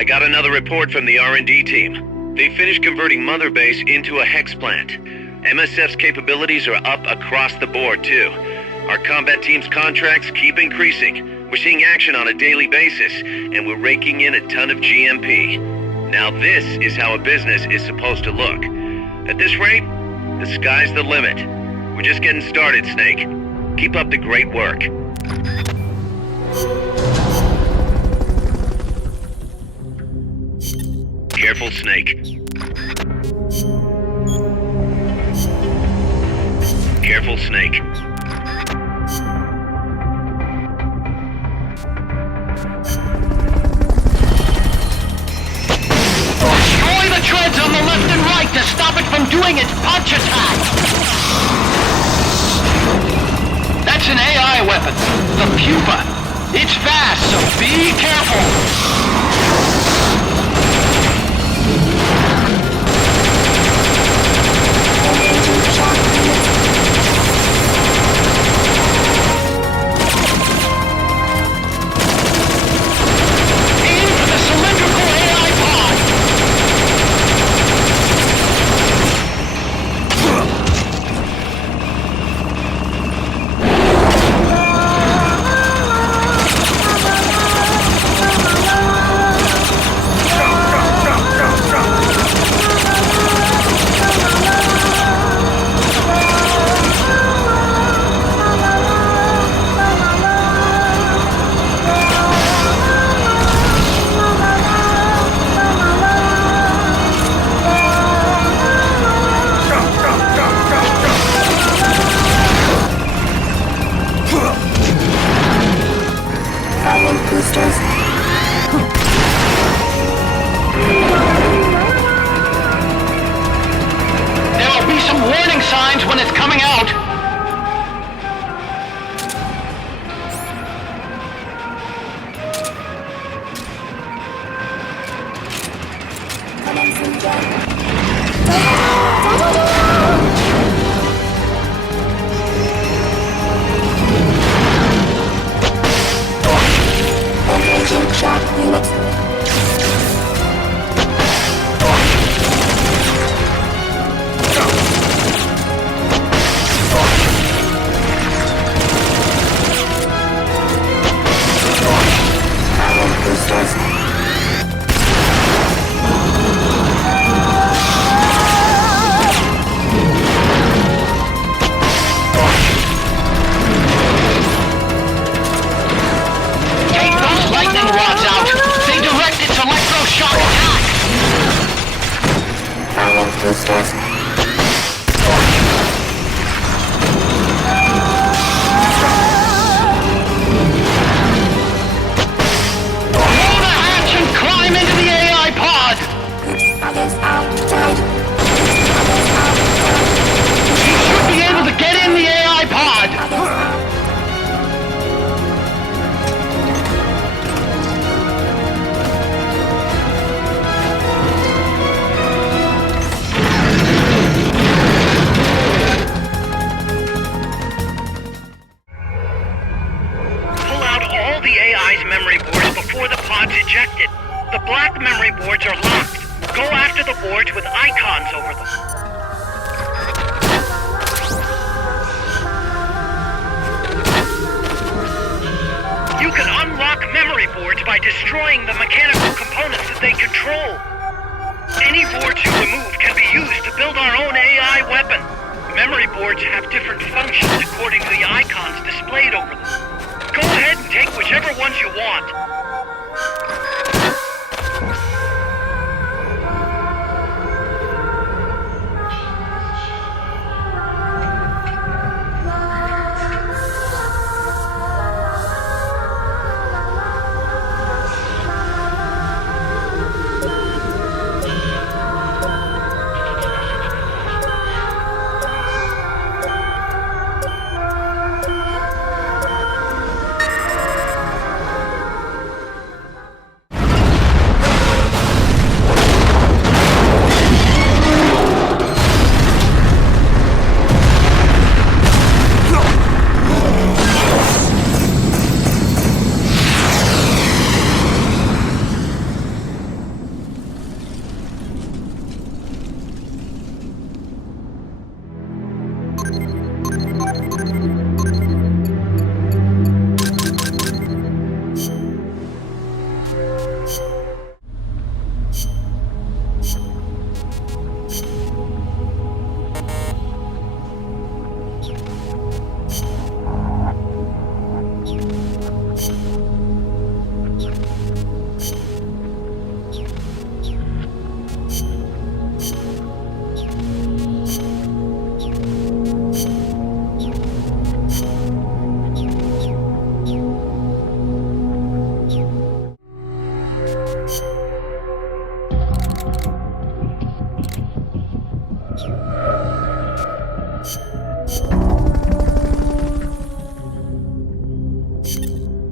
I got another report from the R&D team. They finished converting Mother Base into a hex plant. MSF's capabilities are up across the board, too. Our combat team's contracts keep increasing. We're seeing action on a daily basis, and we're raking in a ton of GMP. Now this is how a business is supposed to look. At this rate, the sky's the limit. We're just getting started, Snake. Keep up the great work. Careful, Snake. Careful, Snake. Destroy the treads on the left and right to stop it from doing its punch attack! That's an AI weapon, the Pupa. It's fast, so be careful! when it's coming out! Engaging shock unit.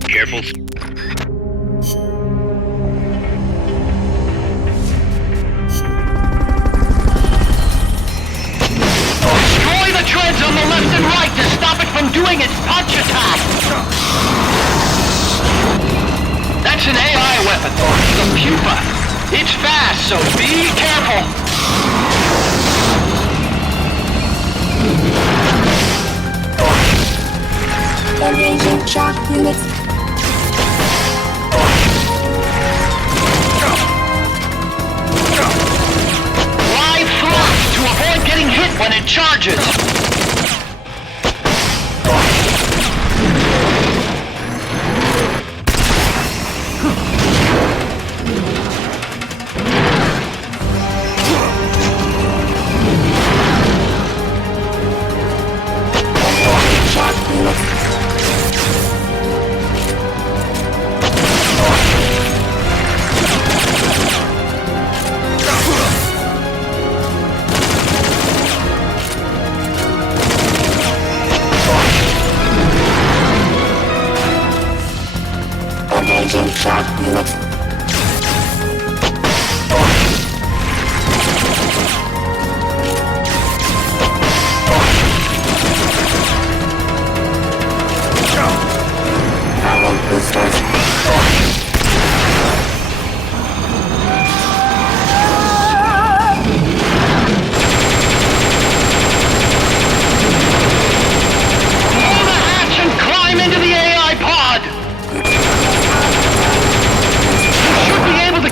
Careful. Destroy the treads on the left and right to stop it from doing its punch attack! That's an AI weapon, the Pupa. It's fast, so be careful! Engaging shock units. Lie flat to avoid getting hit when it charges! shock unit. Power boosters. Climb into the AI pod! You should be able to...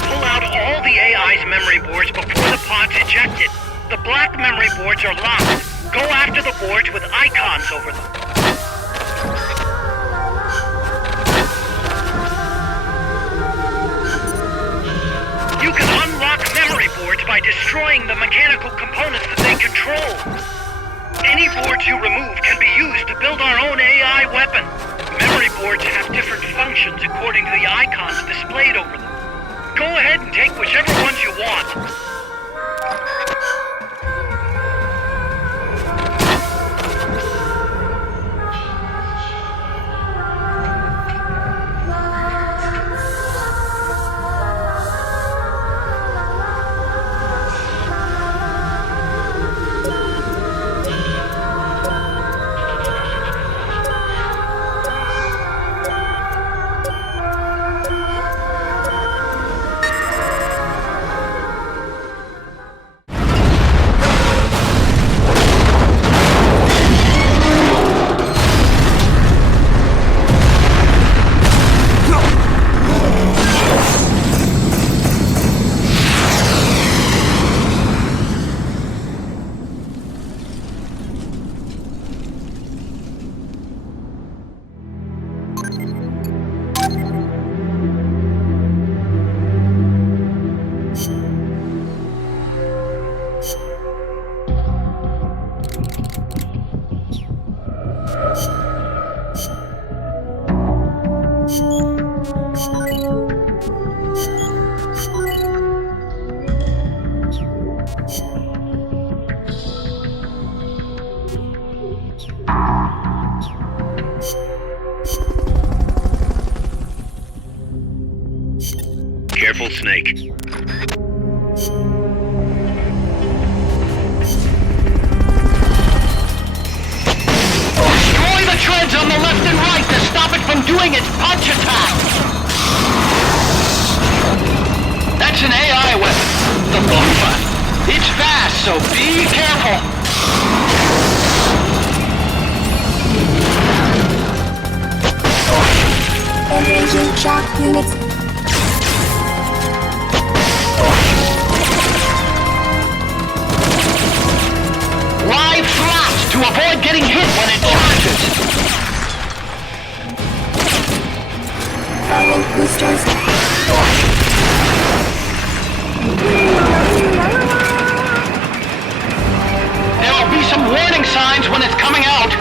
Pull out all the AI's memory boards before the pod's ejected. The black memory boards are locked. Go after the boards with icons over them. You can unlock memory boards by destroying the mechanical components that they control. Any boards you remove can be used to build our own AI weapon. Memory boards have different functions according to the icons displayed over them. Go ahead and take whichever ones you want. Careful, Snake. Destroy the treads on the left and right to stop it from doing its punch attack! That's an AI weapon, the Bomba. It's fast, so be careful! Engaging shock units. Lie flat to avoid getting hit when it charges. Power boosters. There will be some warning signs when it's coming out.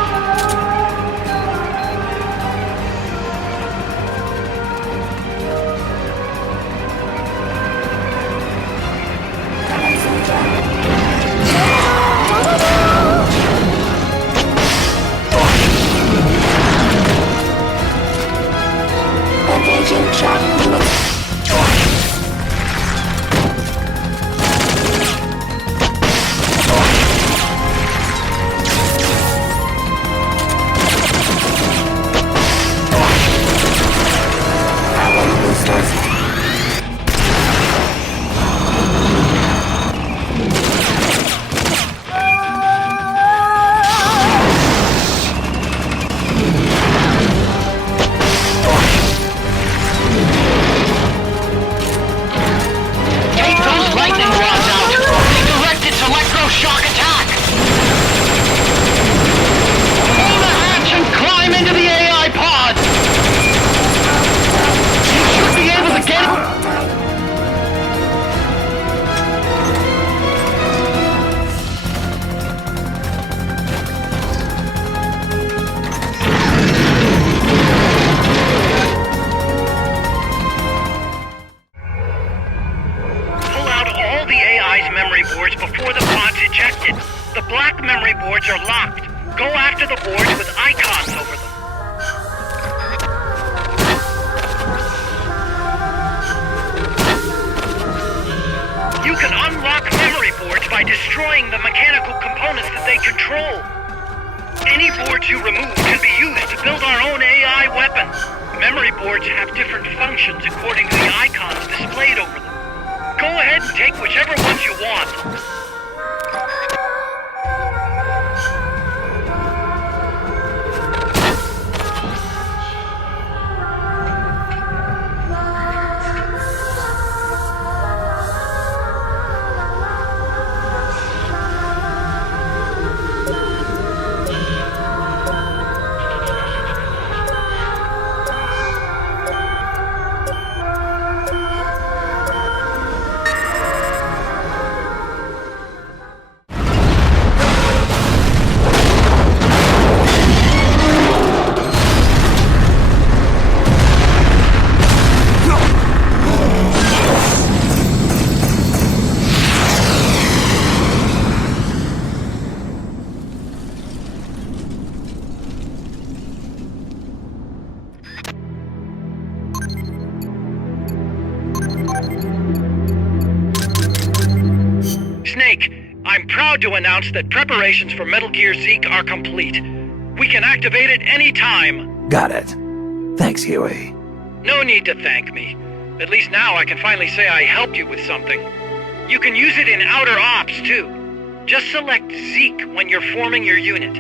before the pod's ejected. The black memory boards are locked. Go after the boards with icons over them. You can unlock memory boards by destroying the mechanical components that they control. Any boards you remove can be used to build our own AI weapon. Memory boards have different functions according to the icons displayed over them. Go ahead and take whichever ones you want. To announce that preparations for Metal Gear Zeke are complete. We can activate it any time. Got it. Thanks, Huey. No need to thank me. At least now I can finally say I helped you with something. You can use it in outer ops, too. Just select Zeke when you're forming your unit.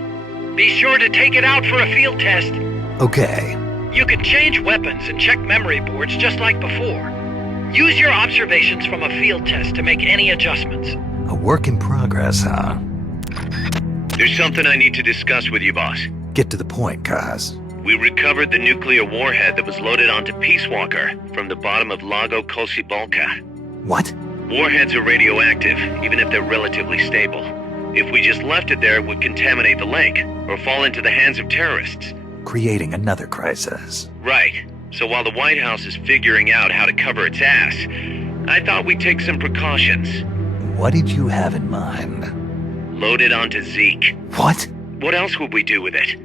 Be sure to take it out for a field test. Okay. You can change weapons and check memory boards just like before. Use your observations from a field test to make any adjustments. A work in progress, huh? There's something I need to discuss with you, boss. Get to the point, Kaz. We recovered the nuclear warhead that was loaded onto Peace Walker from the bottom of Lago Cosibalca. What? Warheads are radioactive, even if they're relatively stable. If we just left it there, it would contaminate the lake, or fall into the hands of terrorists. Creating another crisis. Right. So while the White House is figuring out how to cover its ass, I thought we'd take some precautions. What did you have in mind? Load it onto Zeke. What? What else would we do with it?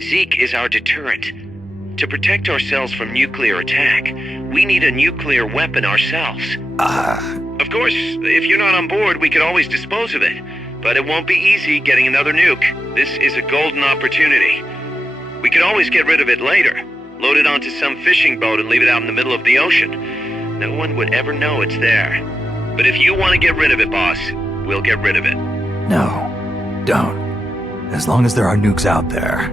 Zeke is our deterrent. To protect ourselves from nuclear attack, we need a nuclear weapon ourselves. Of course, if you're not on board, we could always dispose of it. But it won't be easy getting another nuke. This is a golden opportunity. We could always get rid of it later. Load it onto some fishing boat and leave it out in the middle of the ocean. No one would ever know it's there. But if you want to get rid of it, boss, we'll get rid of it. No, don't. As long as there are nukes out there,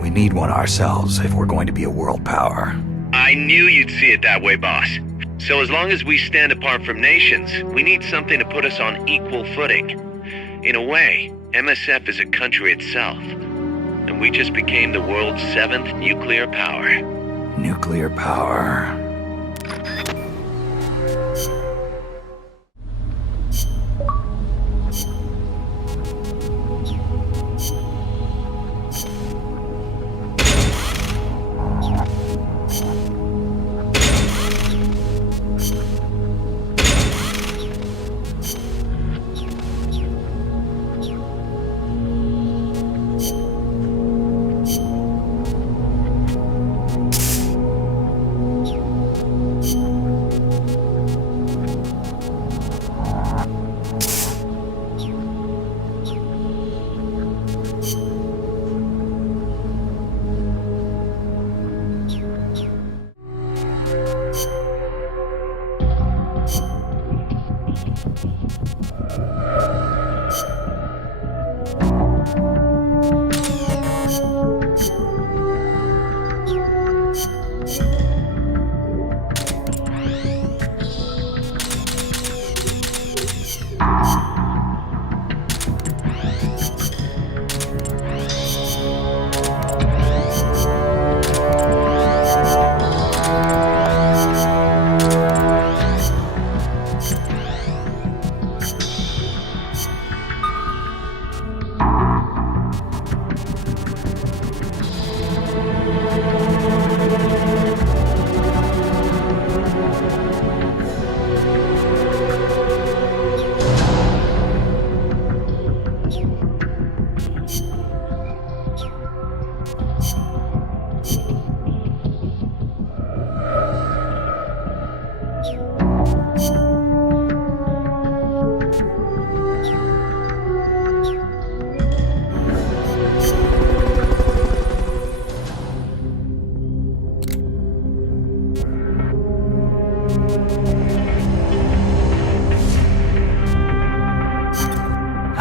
we need one ourselves if we're going to be a world power. I knew you'd see it that way, boss. So as long as we stand apart from nations, we need something to put us on equal footing. In a way, MSF is a country itself. And we just became the world's 7th nuclear power. Nuclear power.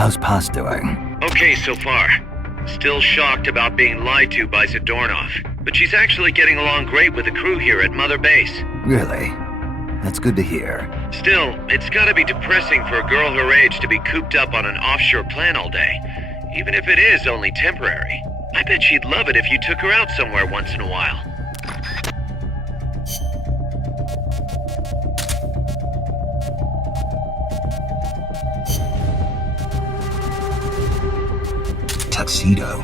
How's Paz doing? Okay so far. Still shocked about being lied to by Zadornov, but she's actually getting along great with the crew here at Mother Base. Really? That's good to hear. Still, it's gotta be depressing for a girl her age to be cooped up on an offshore plant all day, even if it is only temporary. I bet she'd love it if you took her out somewhere once in a while. Tuxedo.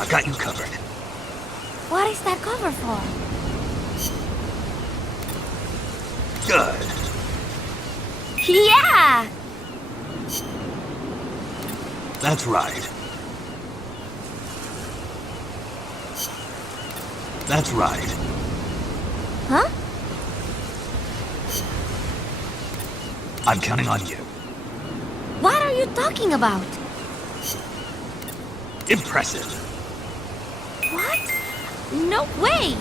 I got you covered. What is that cover for? Good. Yeah! That's right. That's right. Huh? I'm counting on you. What are you talking about? Impressive. What? No way!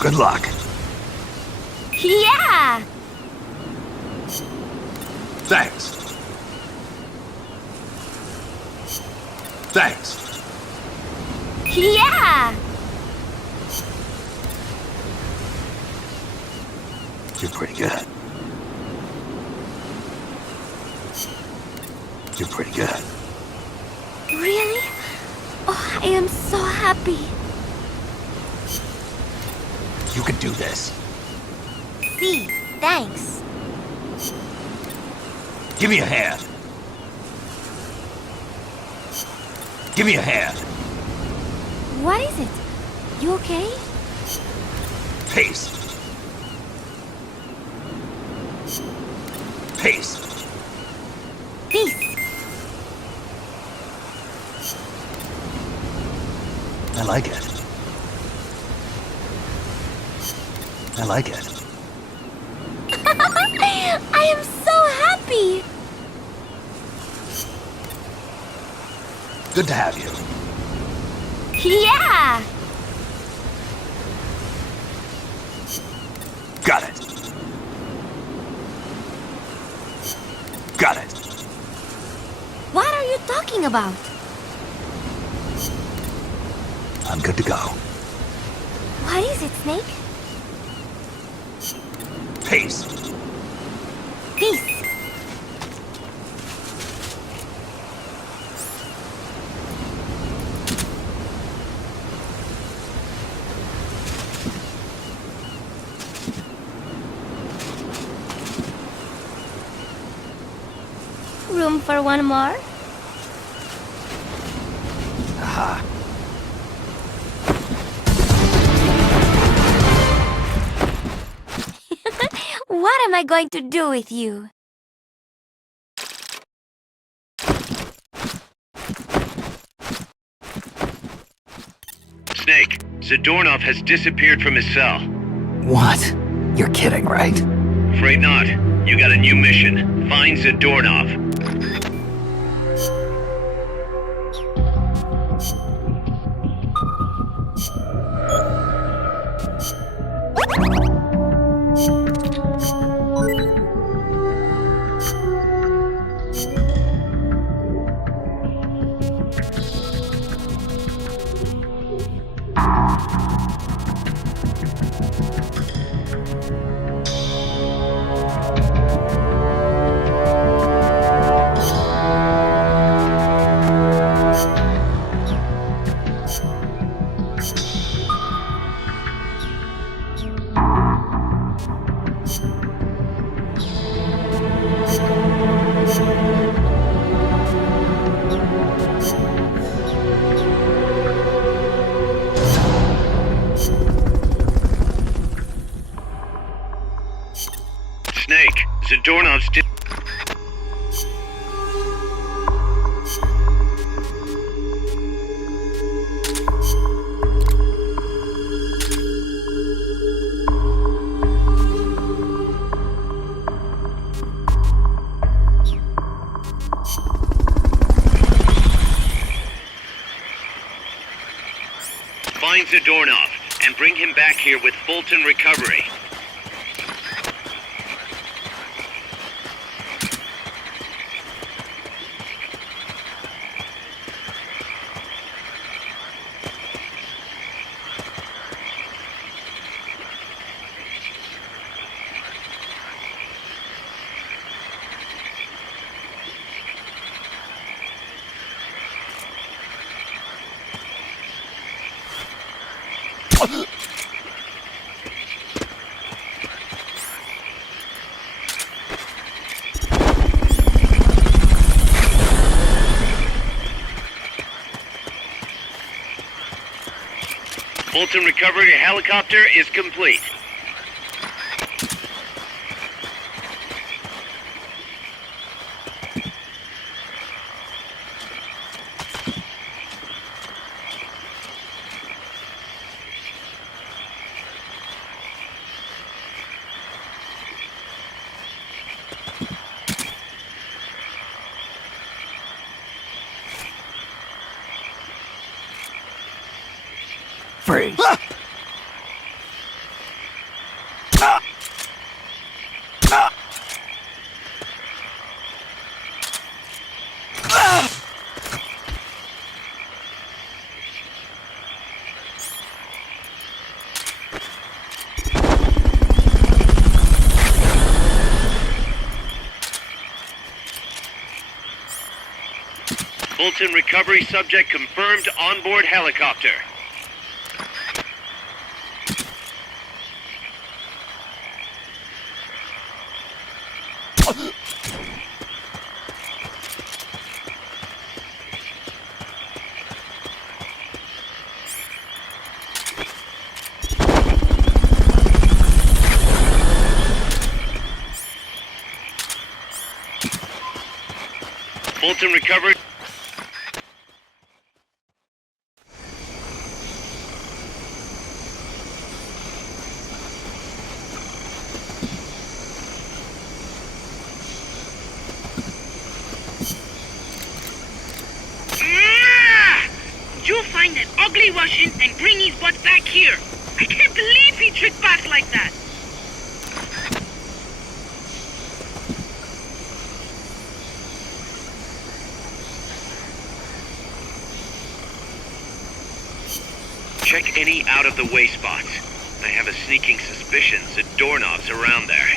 Good luck. Yeah! Thanks. Thanks. Yeah! You're pretty good. You're pretty good. Really? Oh, I am so happy. You can do this. See, thanks. Give me a hand. Give me a hand. What is it? You okay? Pace. Pace. Peace. I like it. I like it. I am so happy! Good to have you. Yeah! Got it. Got it. What are you talking about? I'm good to go. What is it, Snake? Peace. Peace. Room for one more? Aha. What am I going to do with you? Snake, Zadornov has disappeared from his cell. What? You're kidding, right? Afraid not. You got a new mission. Find Zadornov. Find Zadornov and bring him back here with Fulton Recovery. Fulton Recovery helicopter is complete. Freeze! Fulton Recovery subject confirmed onboard helicopter. Fulton Recovery. You'll find that ugly Russian and bring his butt back here. I can't believe he tricked back like that. Check any out-of-the-way spots. I have a sneaking suspicion Zadornov's around there.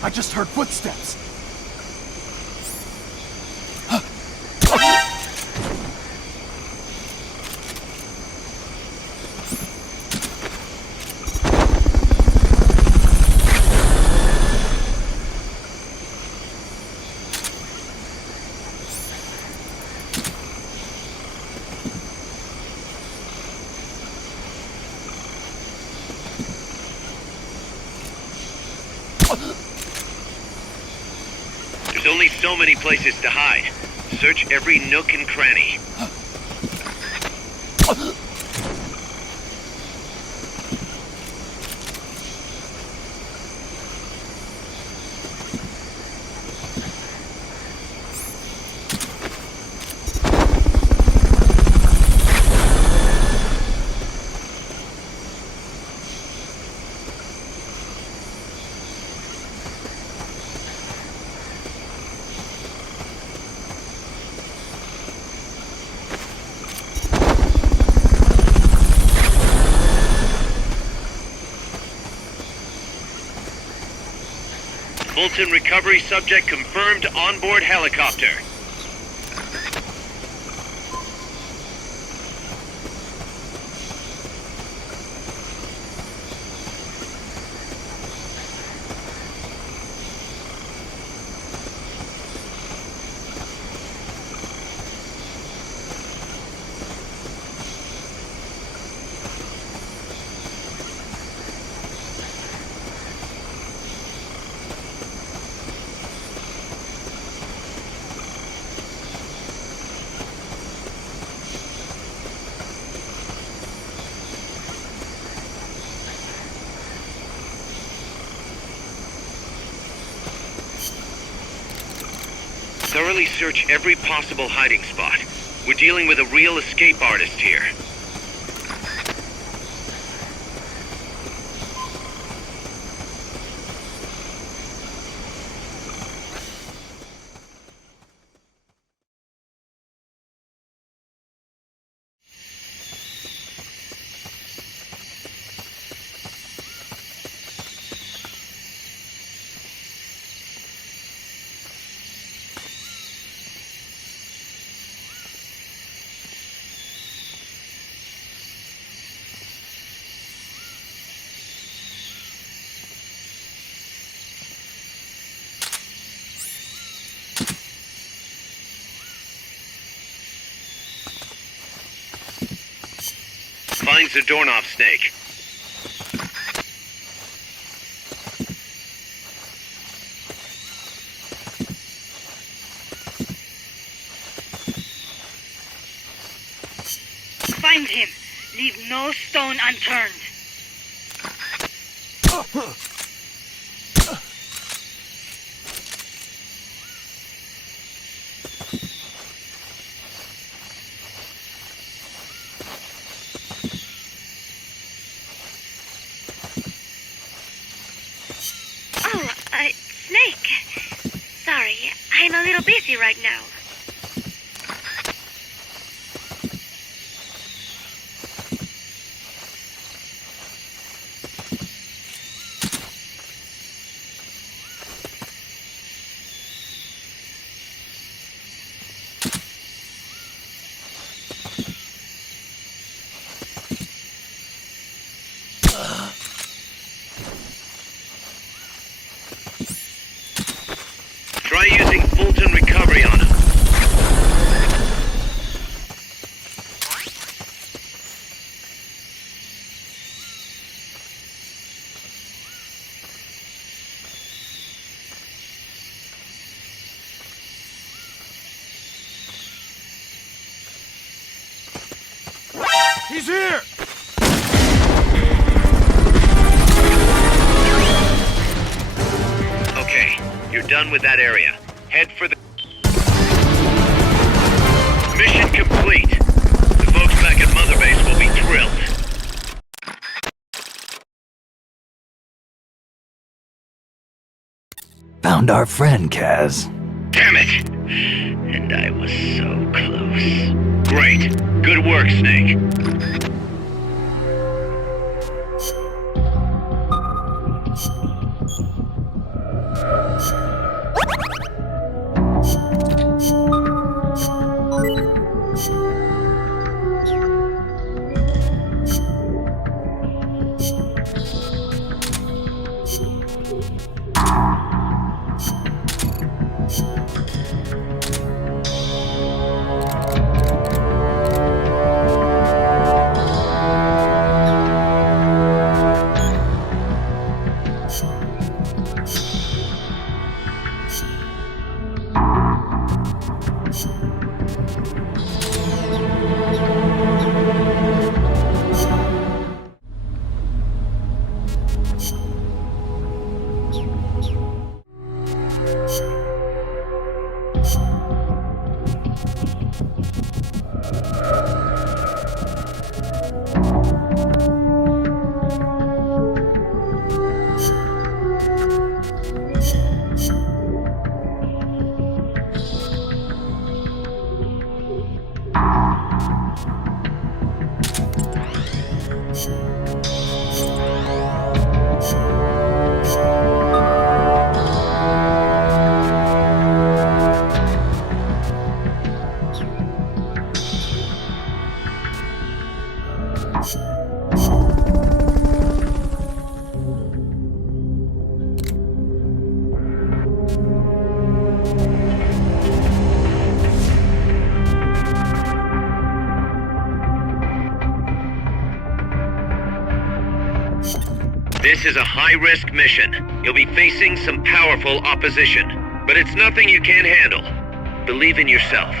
I just heard footsteps. There's only so many places to hide. Search every nook and cranny. Fulton Recovery subject confirmed onboard helicopter. thoroughly search every possible hiding spot. We're dealing with a real escape artist here. Finds the doorknob snake. Find him. Leave no stone unturned. Snake. Sorry, I'm a little busy right now. Try using Fulton recovery on him. He's here! Okay, you're done with that area. Head for the... Mission complete. The folks back at Mother Base will be thrilled. Found our friend, Kaz. Damn it! And I was so close. Great. Good work, Snake. This is a high-risk mission. You'll be facing some powerful opposition, but it's nothing you can't handle. Believe in yourself.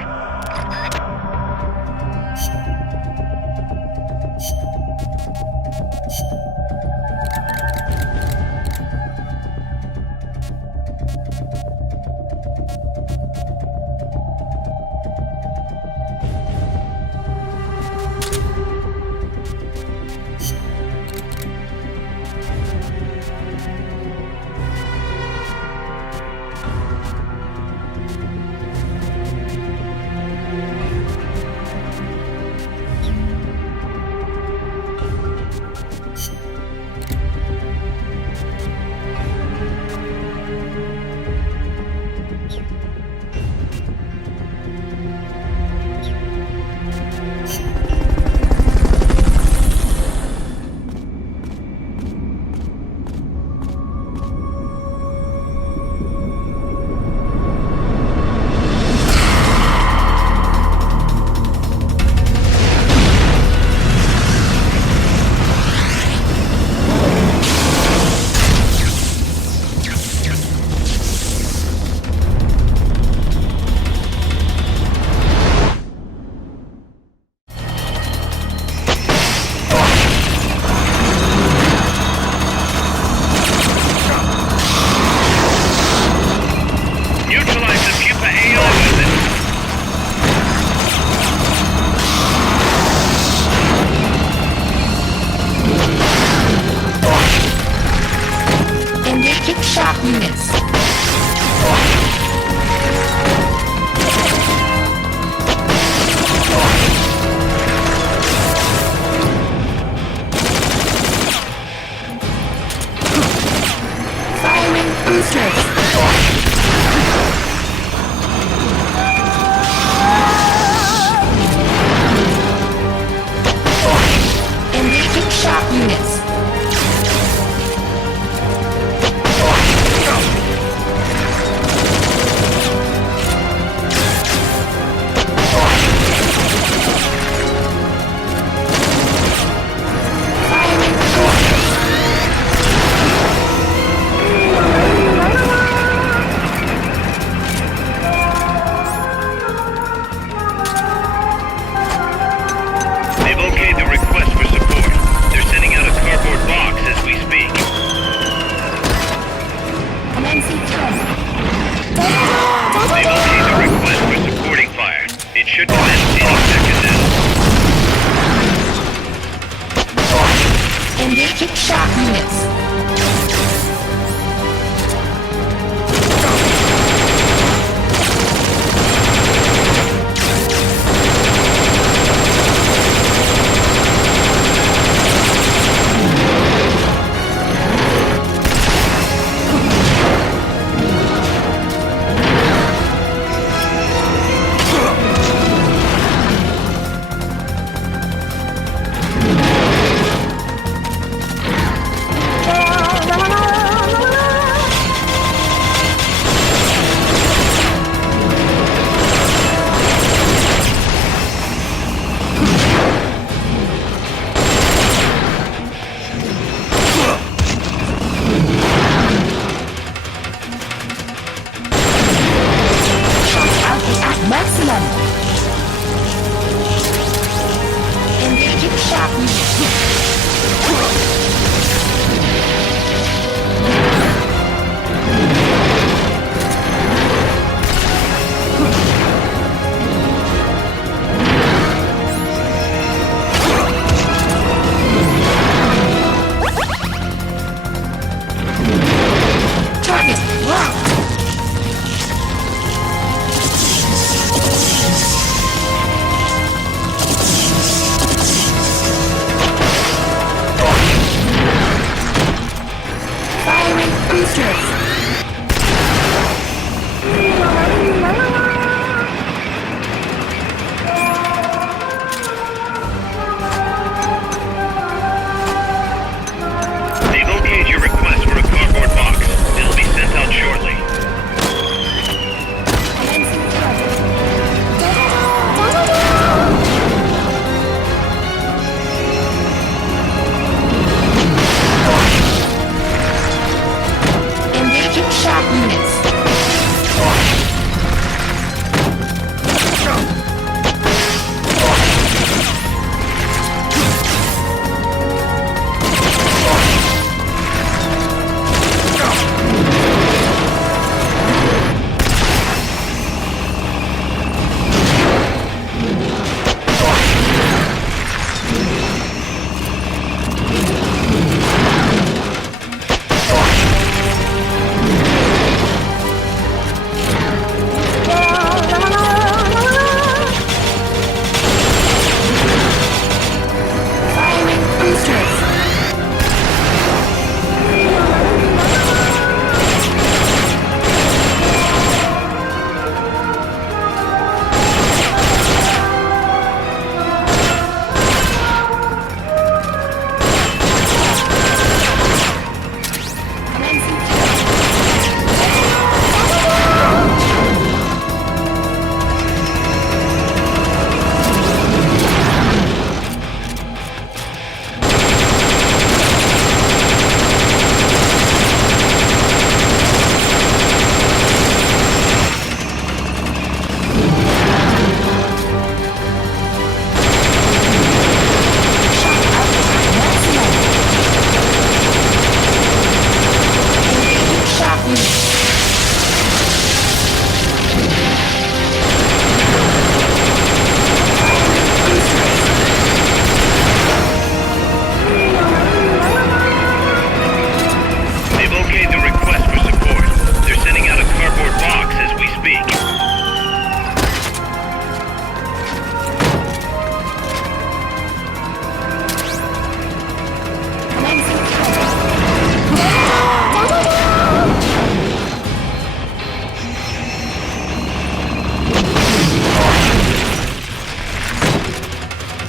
Engaging shock units.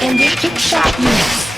Engaging shock units.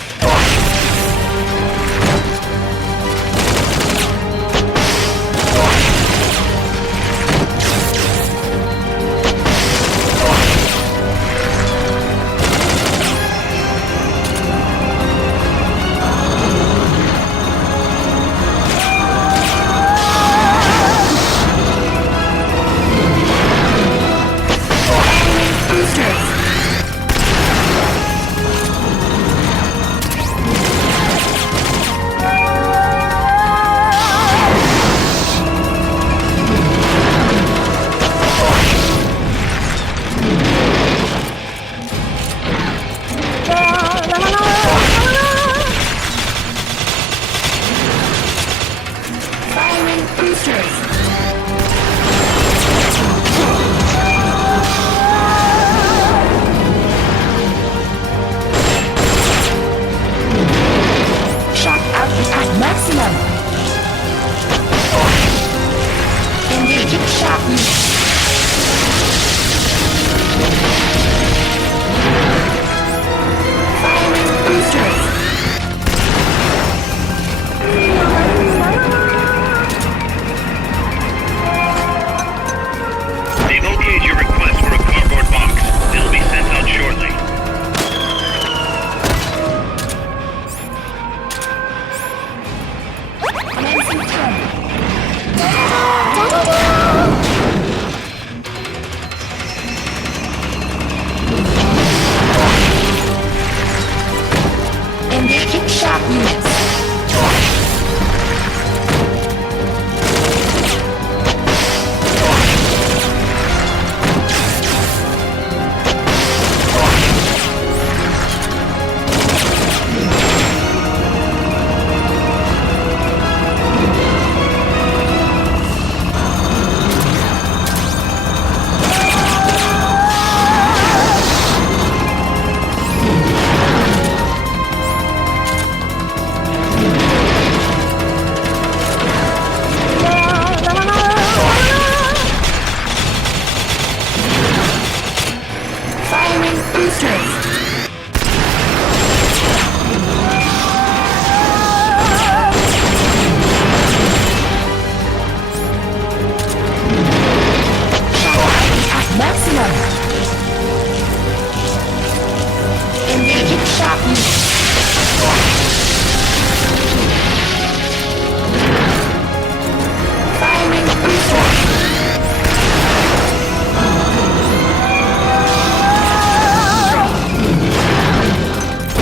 boosters! Shock output at maximum! Engaging shock units! Firing boosters! They've okayed your request for a cardboard box. It'll be sent out shortly. Engaging shock units! Firing boosters! Maximum! Engaging shock units! Firing boosters!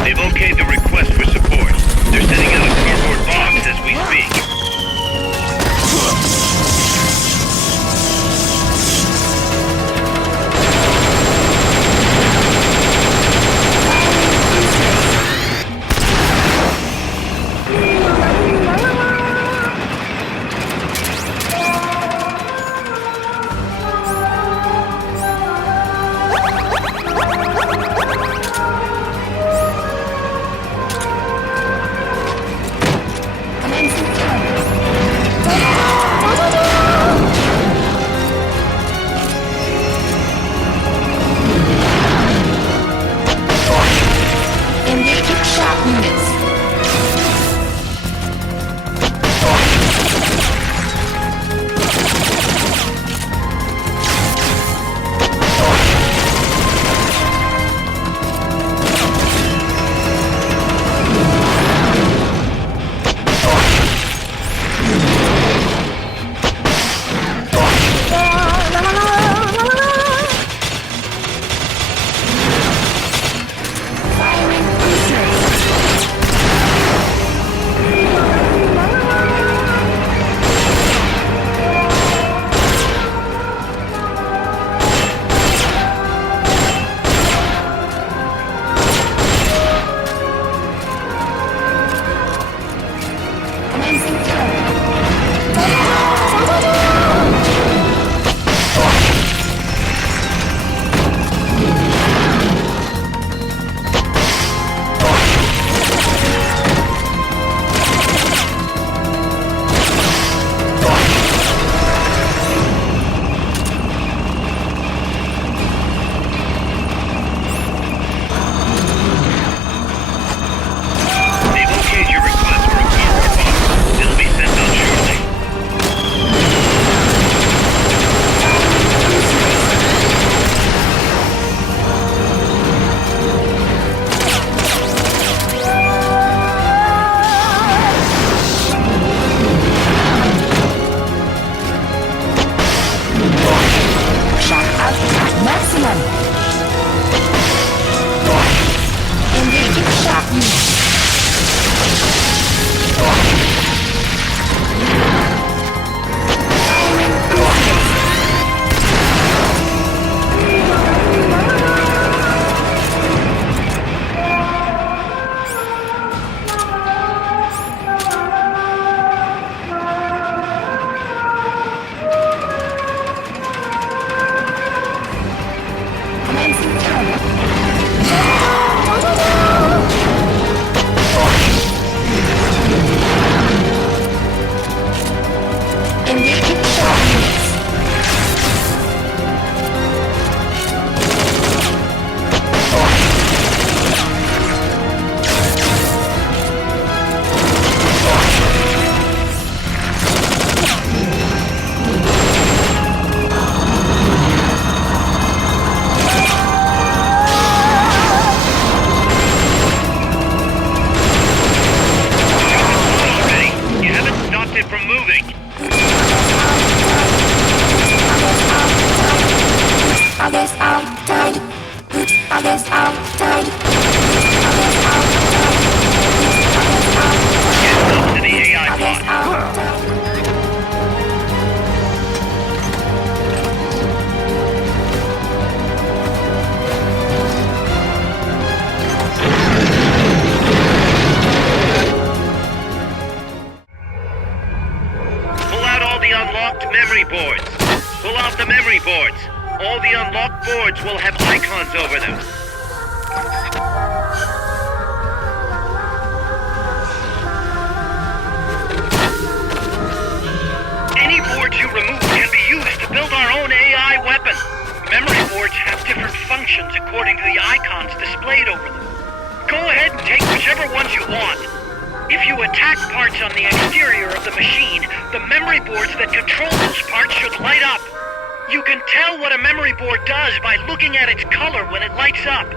They've okayed the request for support. They're sending out a cardboard box as we speak. Engaging shock units! Firing boosters! Commencing They've okayed your request for a cardboard box. It'll be sent out shortly. Shock output at maximum! Engaging shock units! Firing boosters! memory boards. Pull out the memory boards. All the unlocked boards will have icons over them. Any boards you remove can be used to build our own AI weapon. Memory boards have different functions according to the icons displayed over them. Go ahead and take whichever ones you want. If you attack parts on the exterior of the machine, the memory boards that control those parts should light up. You can tell what a memory board does by looking at its color when it lights up.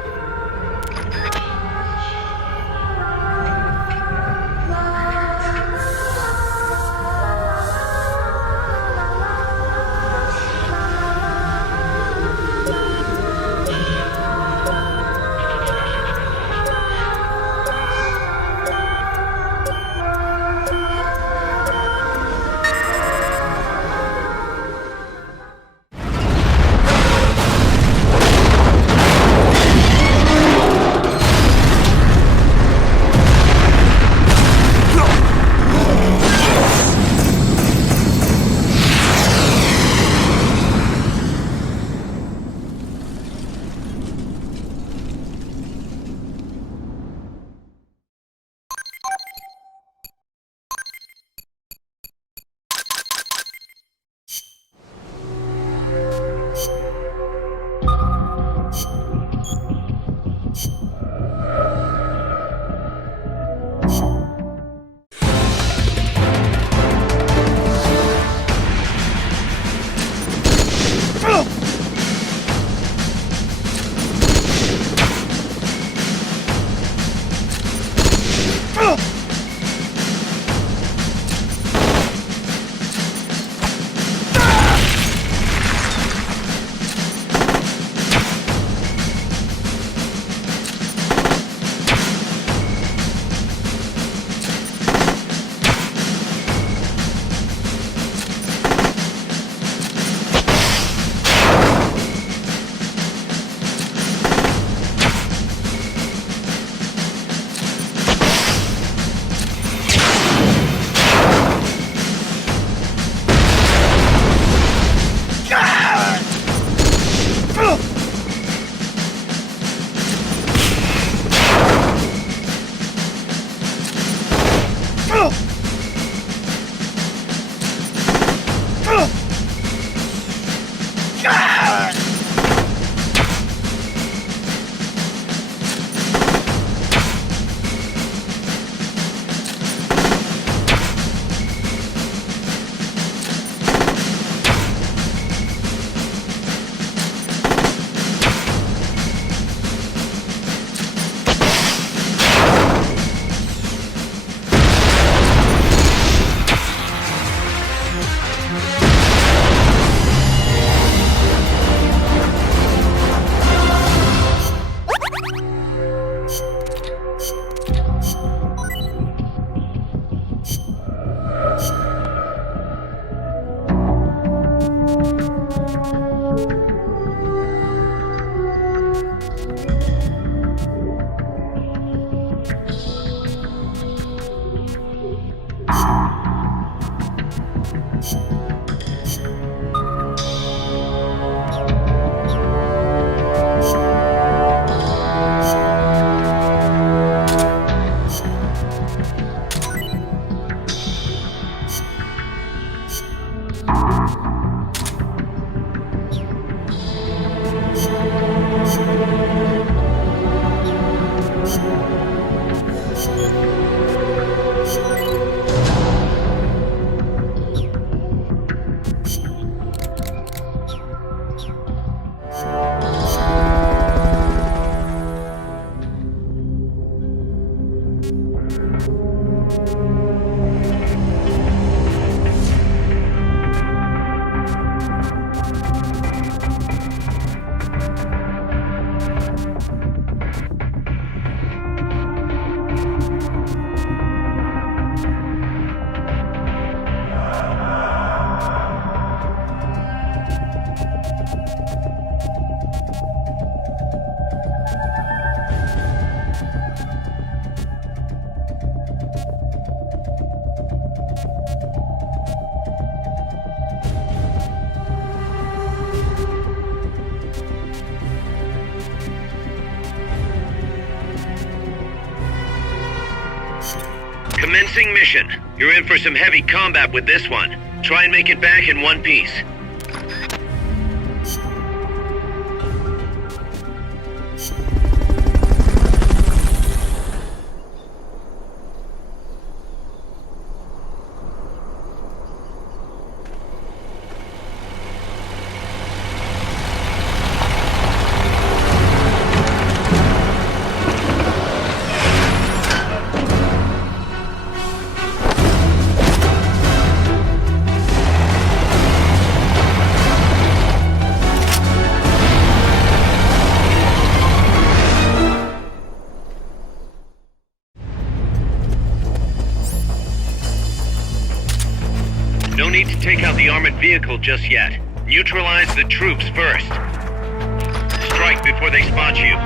Commencing mission. You're in for some heavy combat with this one. Try and make it back in one piece. No need to take out the armored vehicle just yet. Neutralize the troops first. Strike before they spot you.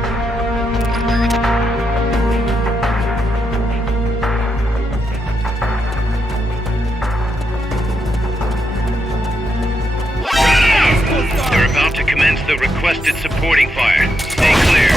They're about to commence the requested supporting fire. Stay clear.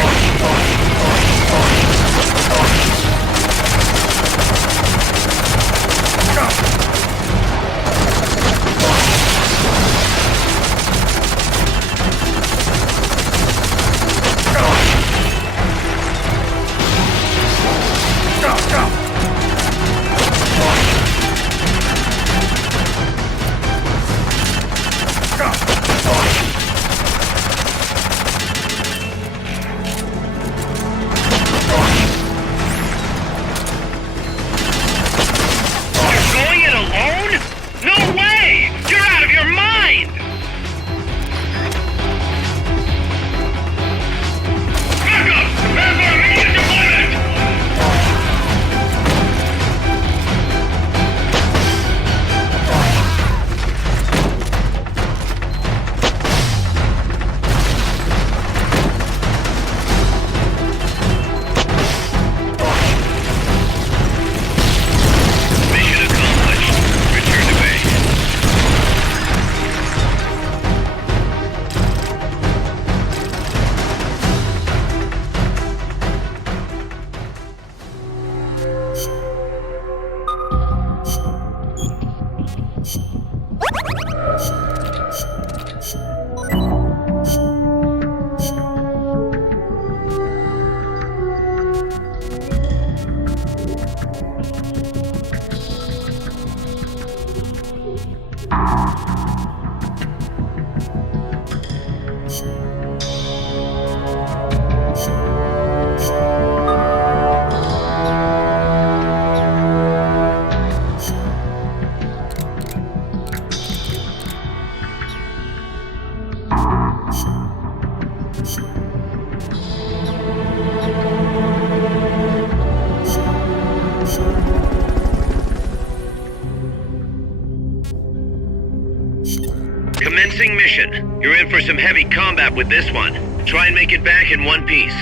Commencing mission. You're in for some heavy combat with this one. Try and make it back in one piece.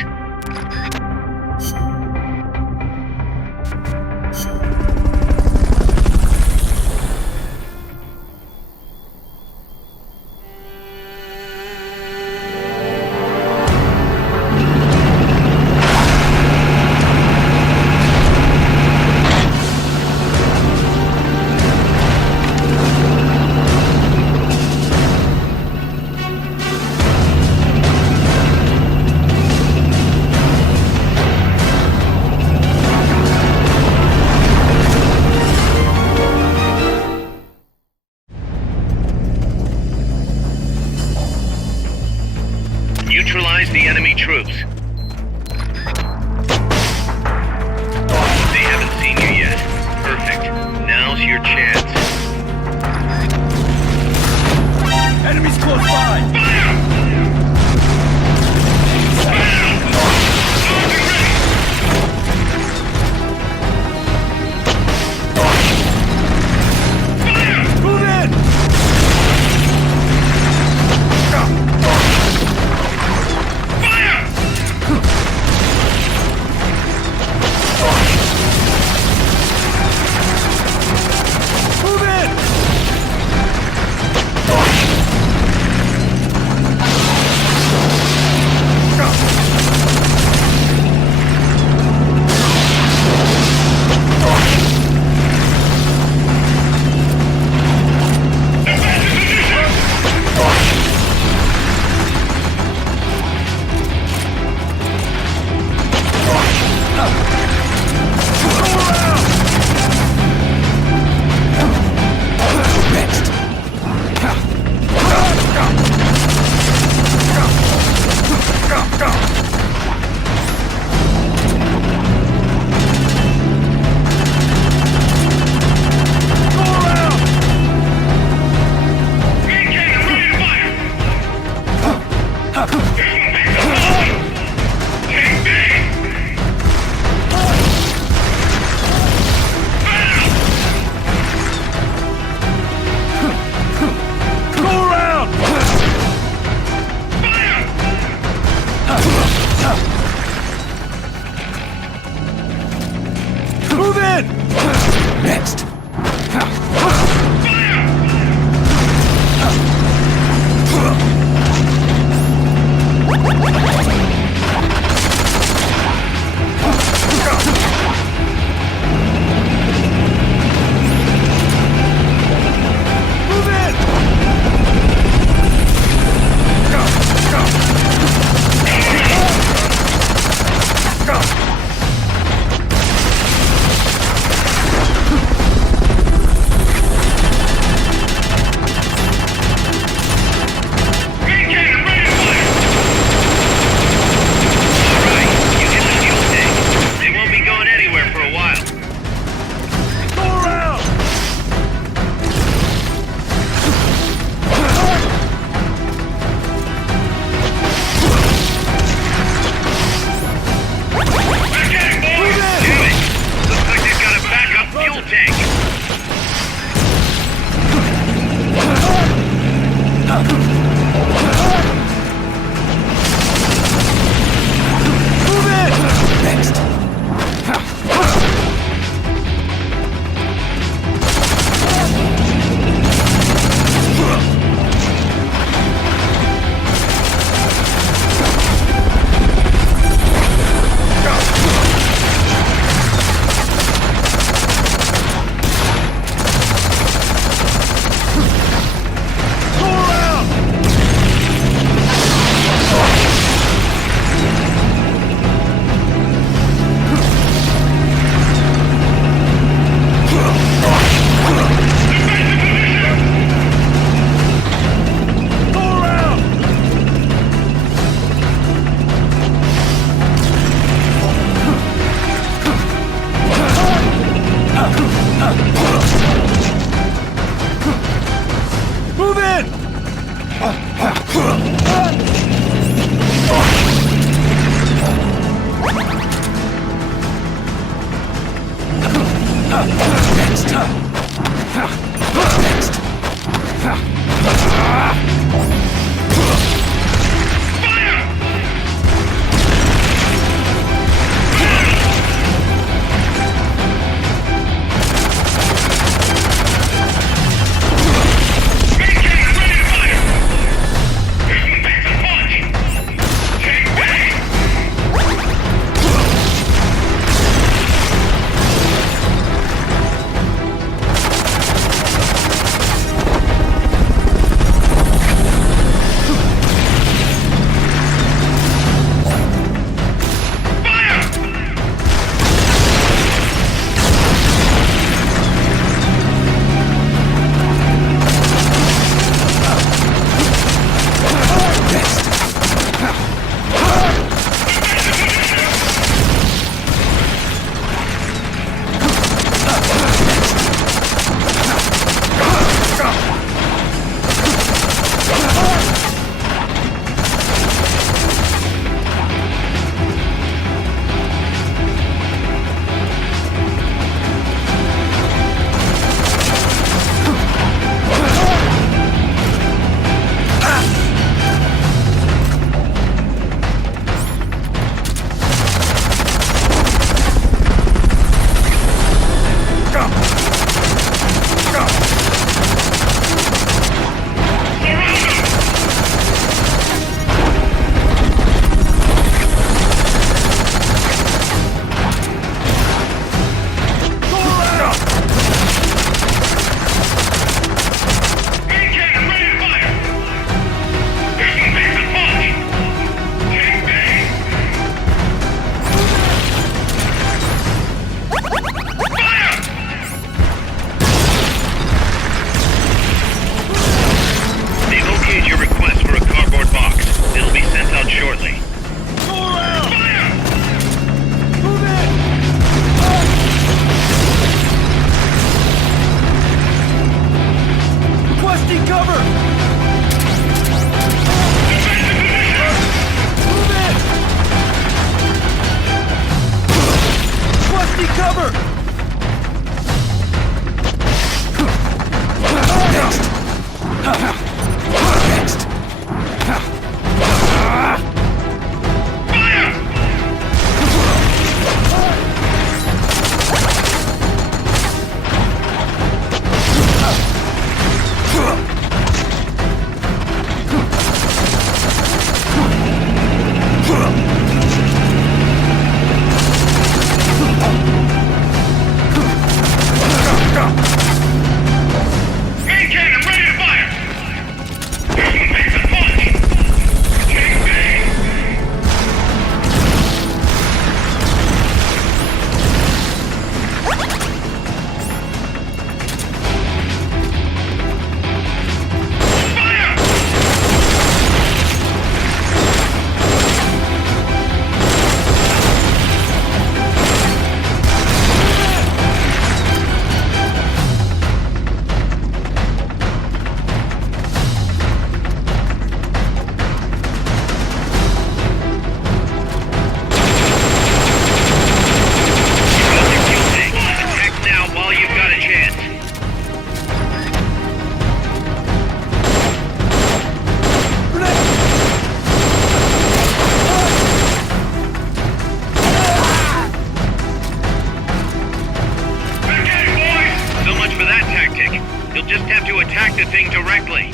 the thing directly.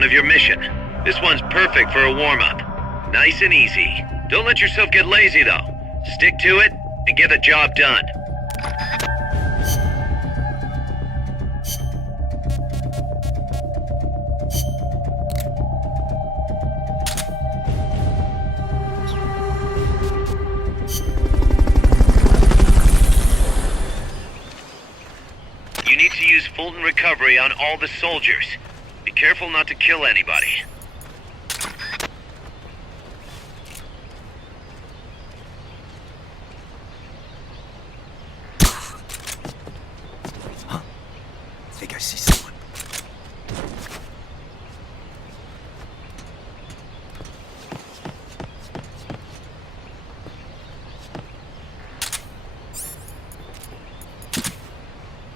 rundown of your mission. This one's perfect for a warm-up. Nice and easy. Don't let yourself get lazy, though. Stick to it and get the job done. You need to use Fulton recovery on all the soldiers. Be careful not to kill anybody. I think I see someone.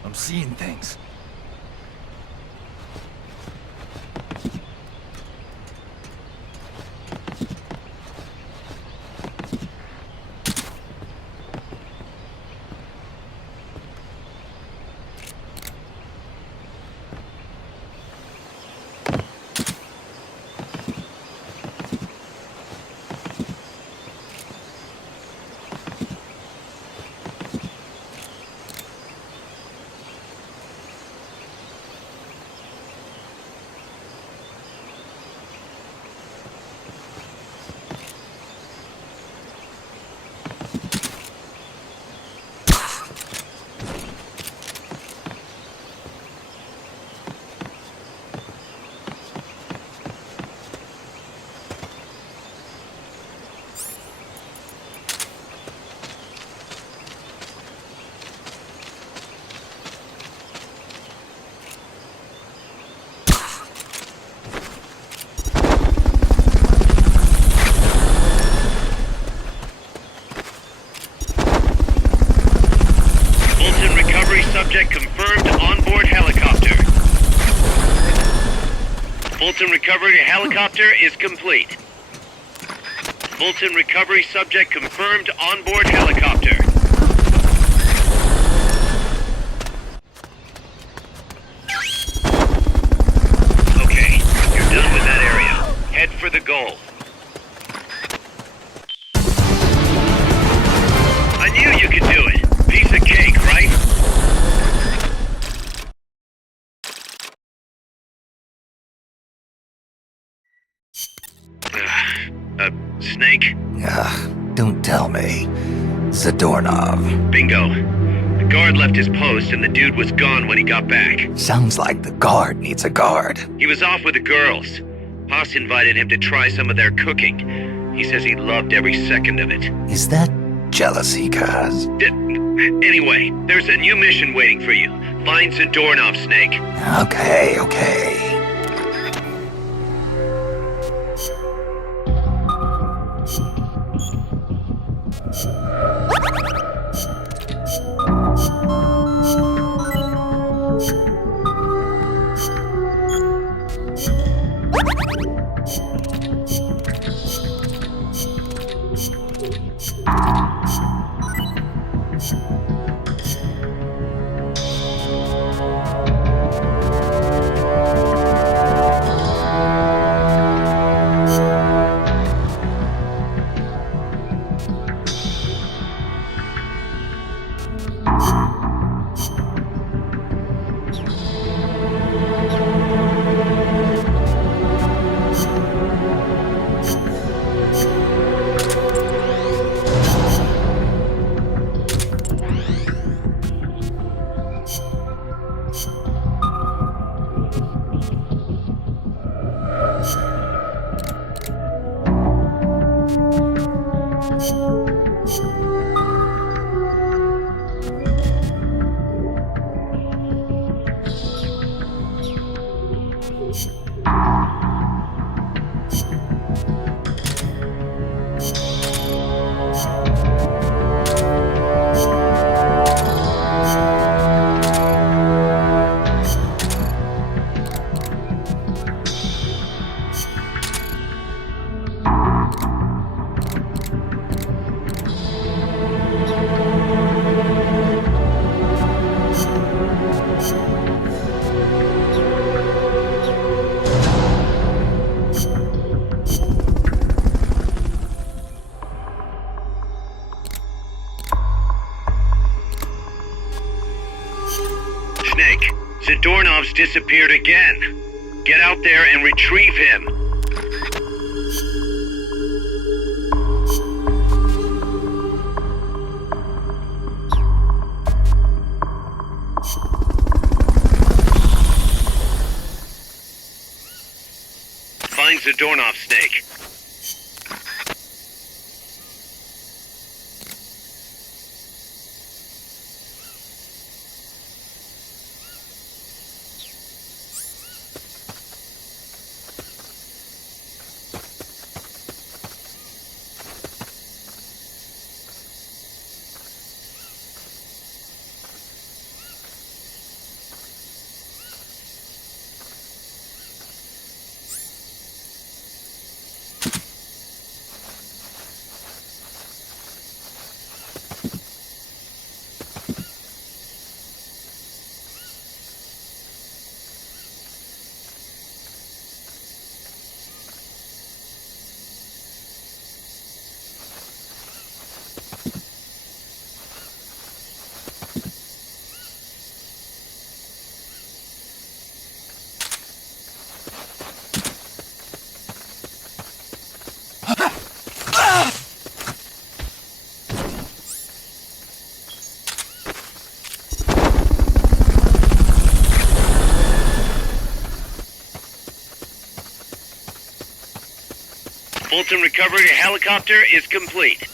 I'm seeing things. Subject confirmed onboard helicopter. Fulton recovery helicopter is complete. Fulton recovery subject confirmed onboard helicopter. Okay, you're done with that area. Head for the goal. I knew you could do it. Piece of cake, right? Snake? Don't tell me. Zadornov. Bingo. The guard left his post and the dude was gone when he got back. Sounds like the guard needs a guard. He was off with the girls. Haas invited him to try some of their cooking. He says he loved every second of it. Is that jealousy, Kaz? Anyway, there's a new mission waiting for you. Find Zadornov, Snake. Okay. Zadornov's disappeared again. Get out there and retrieve him. Find Zadornov, Snake. Fulton recovery helicopter is complete.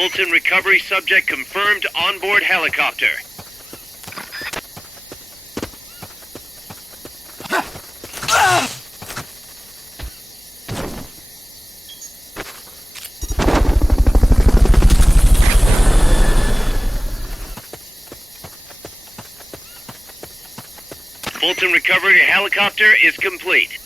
Fulton recovery subject confirmed onboard helicopter. Fulton recovery helicopter is complete.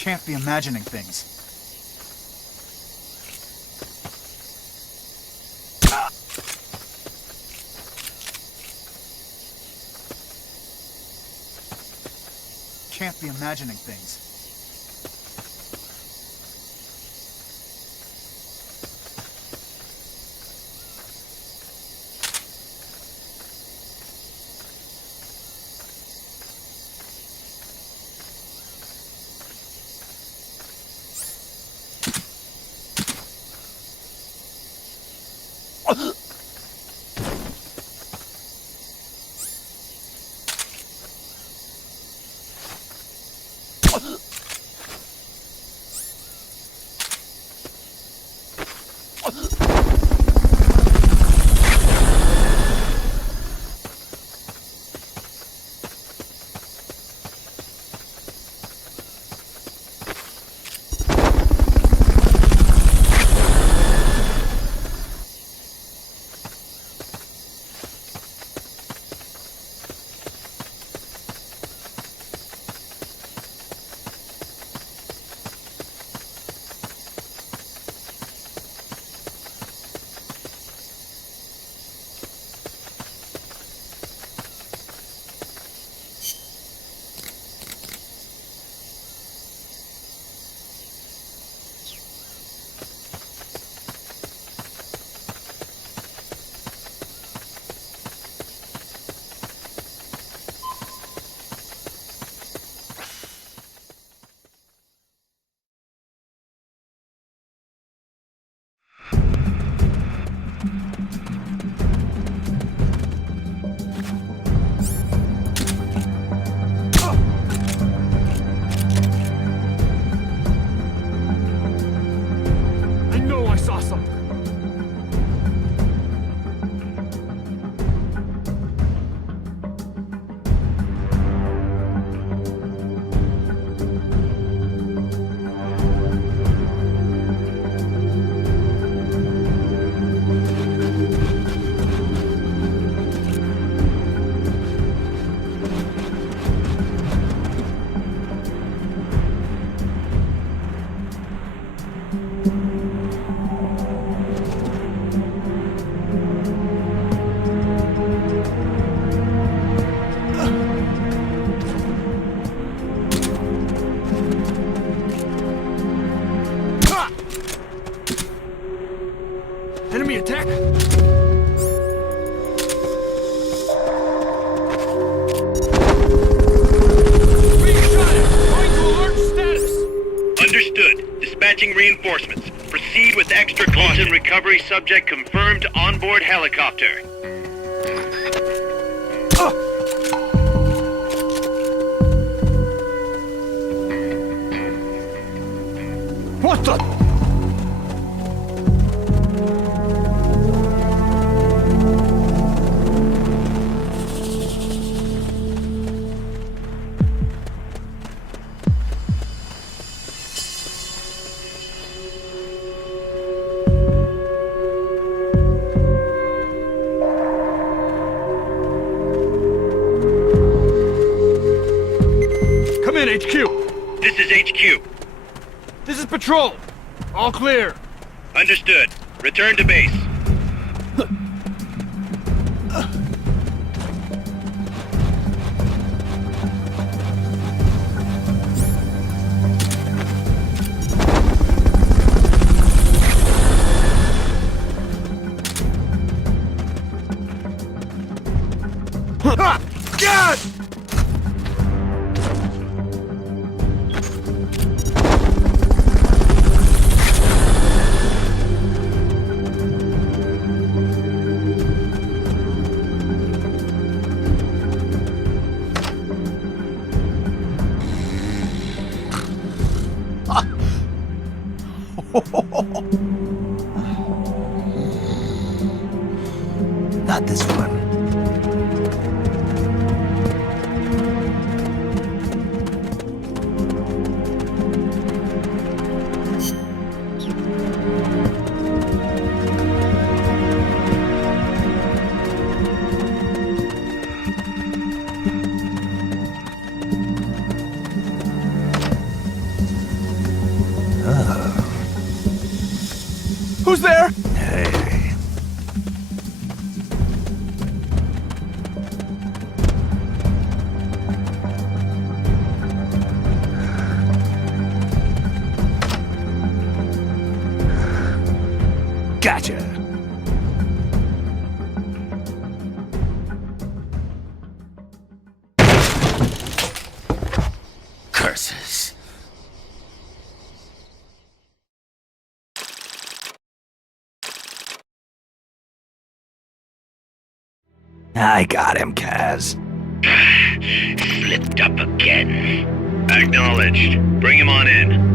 Can't be imagining things. Can't be imagining things. attack? Understood. Dispatching reinforcements. Proceed with extra caution. Recovery subject confirmed onboard helicopter. What the? Come in, HQ. This is HQ. This is Patrol. All clear. Understood. Return to base. God! Not this one. Who's there? Hey. Gotcha. Curses. I got him, Kaz. Slipped up again. Acknowledged. Bring him on in.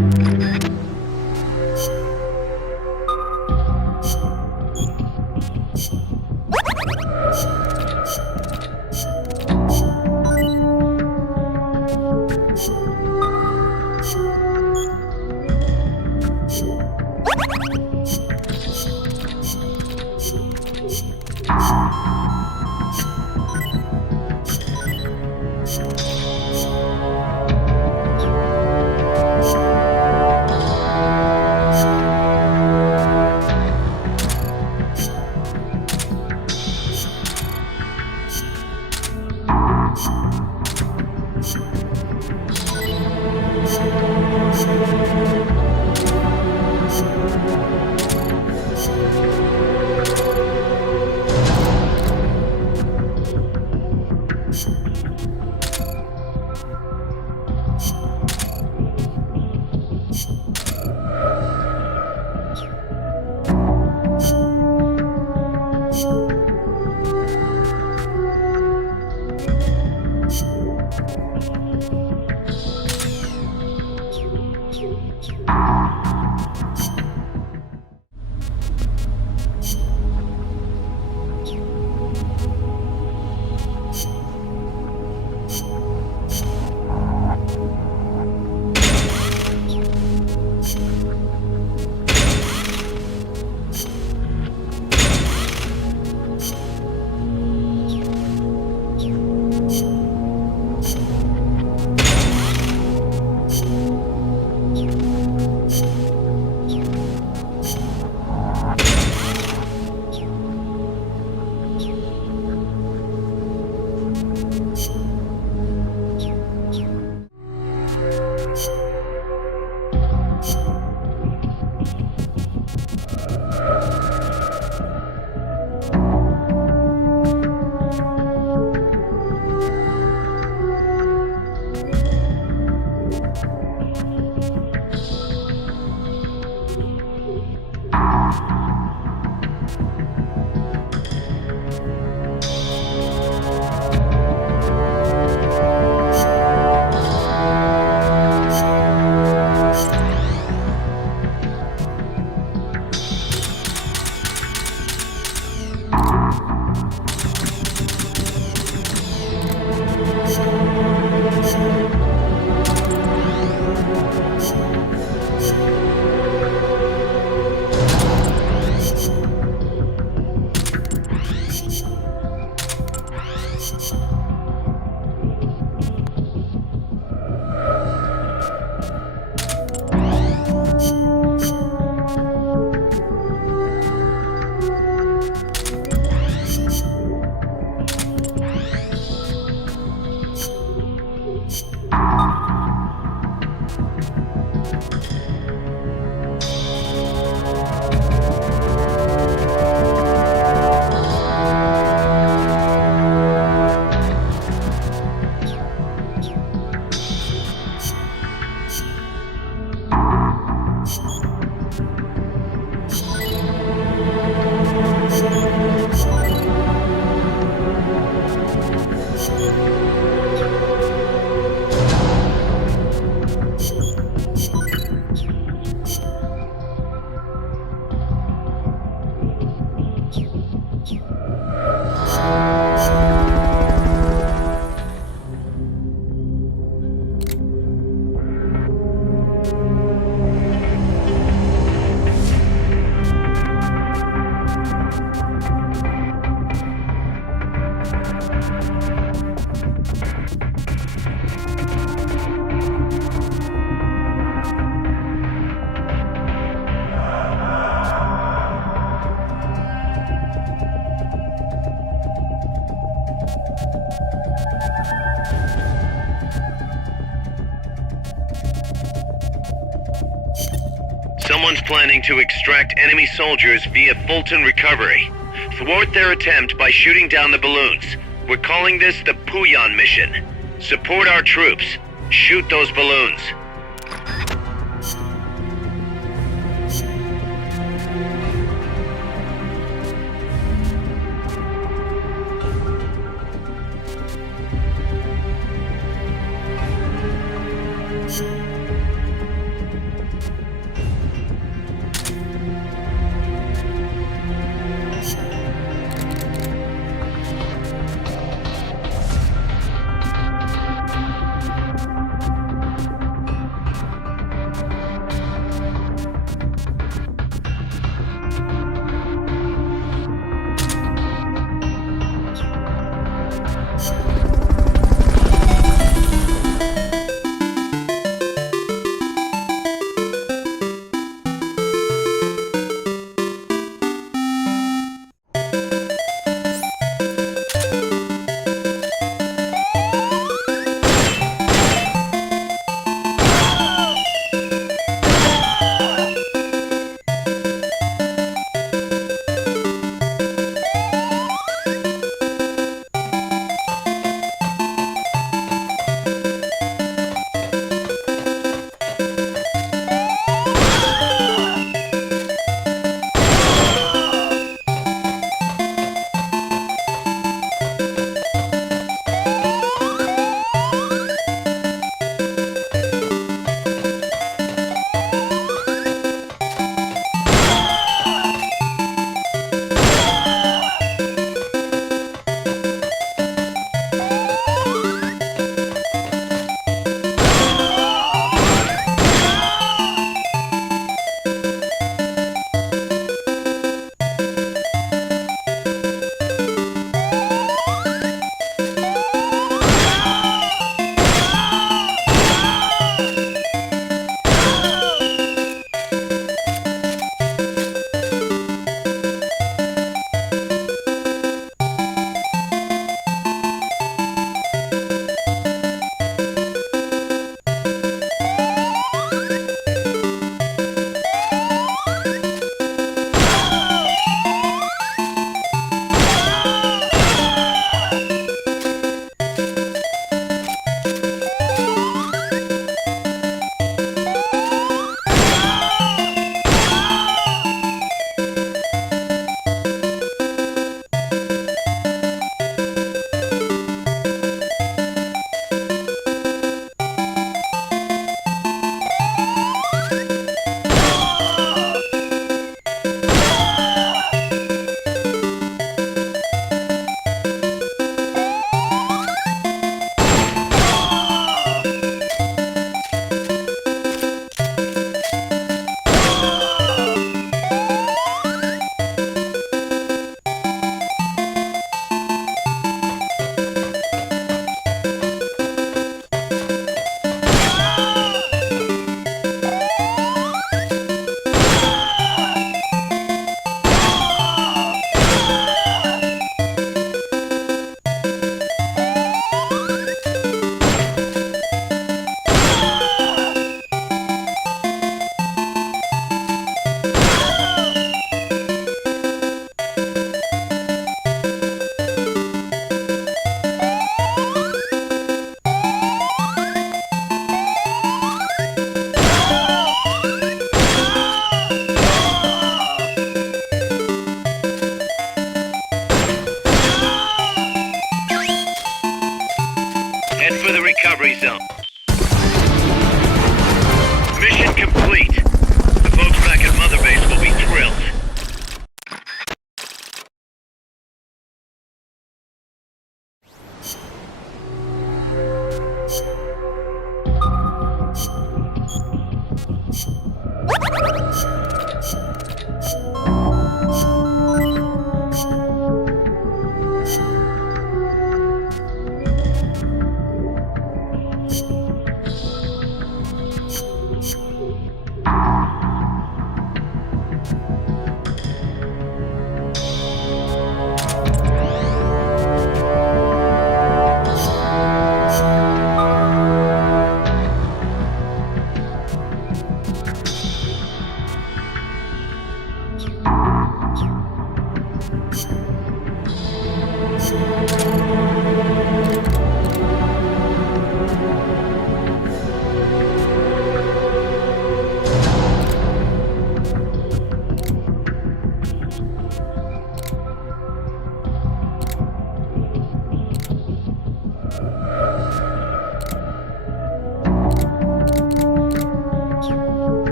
Someone's planning to extract enemy soldiers via Fulton Recovery. Thwart their attempt by shooting down the balloons. We're calling this the Puyan mission. Support our troops. Shoot those balloons.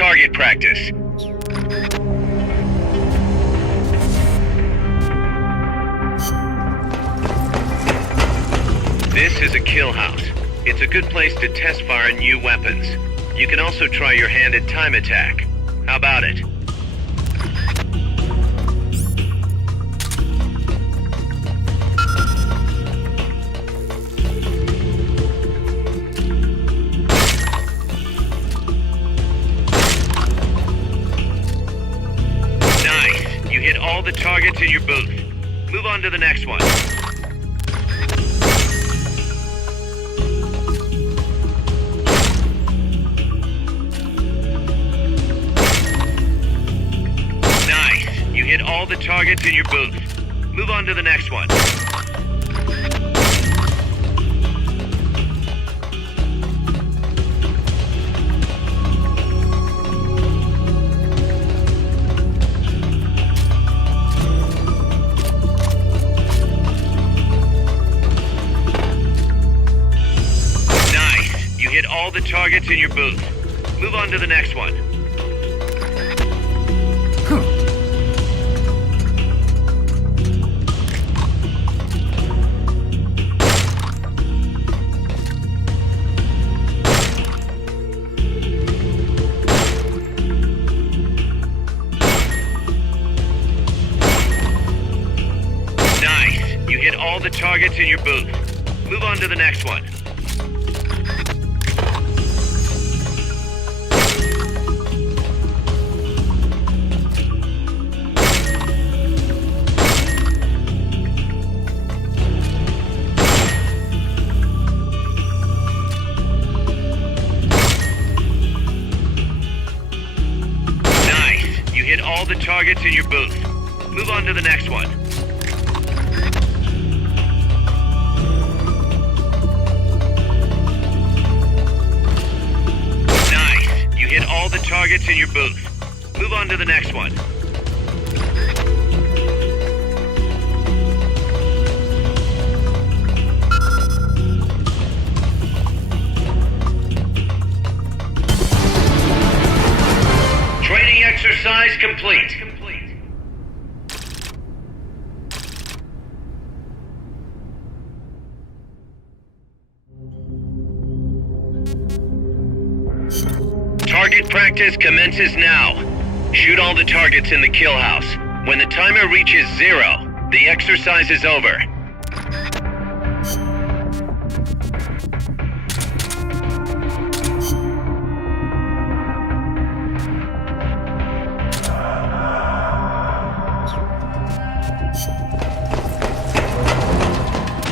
target practice. This is a kill house. It's a good place to test fire new weapons. You can also try your hand at time attack. How about it? Nice. You hit all the targets in your booth. Move on to the next one. Hit all the targets in your booth. Move on to the next one. Nice. You hit all the targets in your booth. Move on to the next one. All the targets in your booth. Move on to the next one. Nice. You hit all the targets in your booth. Move on to the next one. Hit all the targets in your booth. Move on to the next one. Training exercise complete. Target practice commences now. Shoot all the targets in the kill house. When the timer reaches 0, the exercise is over.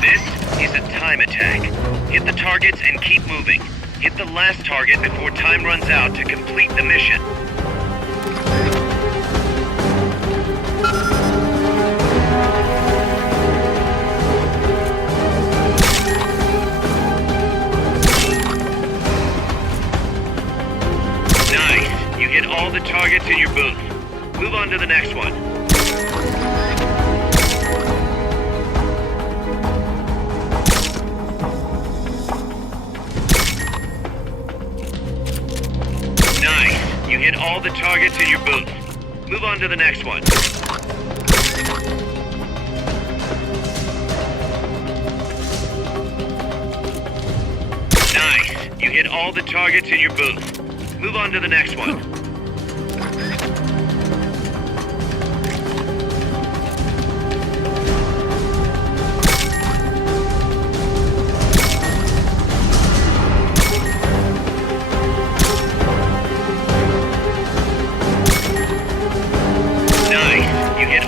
This is a time attack. Hit the targets and keep moving. Hit the last target before time runs out to complete the mission. Nice. You hit all the targets in your booth. Move on to the next one. You hit all the targets in your booth. Move on to the next one. Nice. You hit all the targets in your booth. Move on to the next one.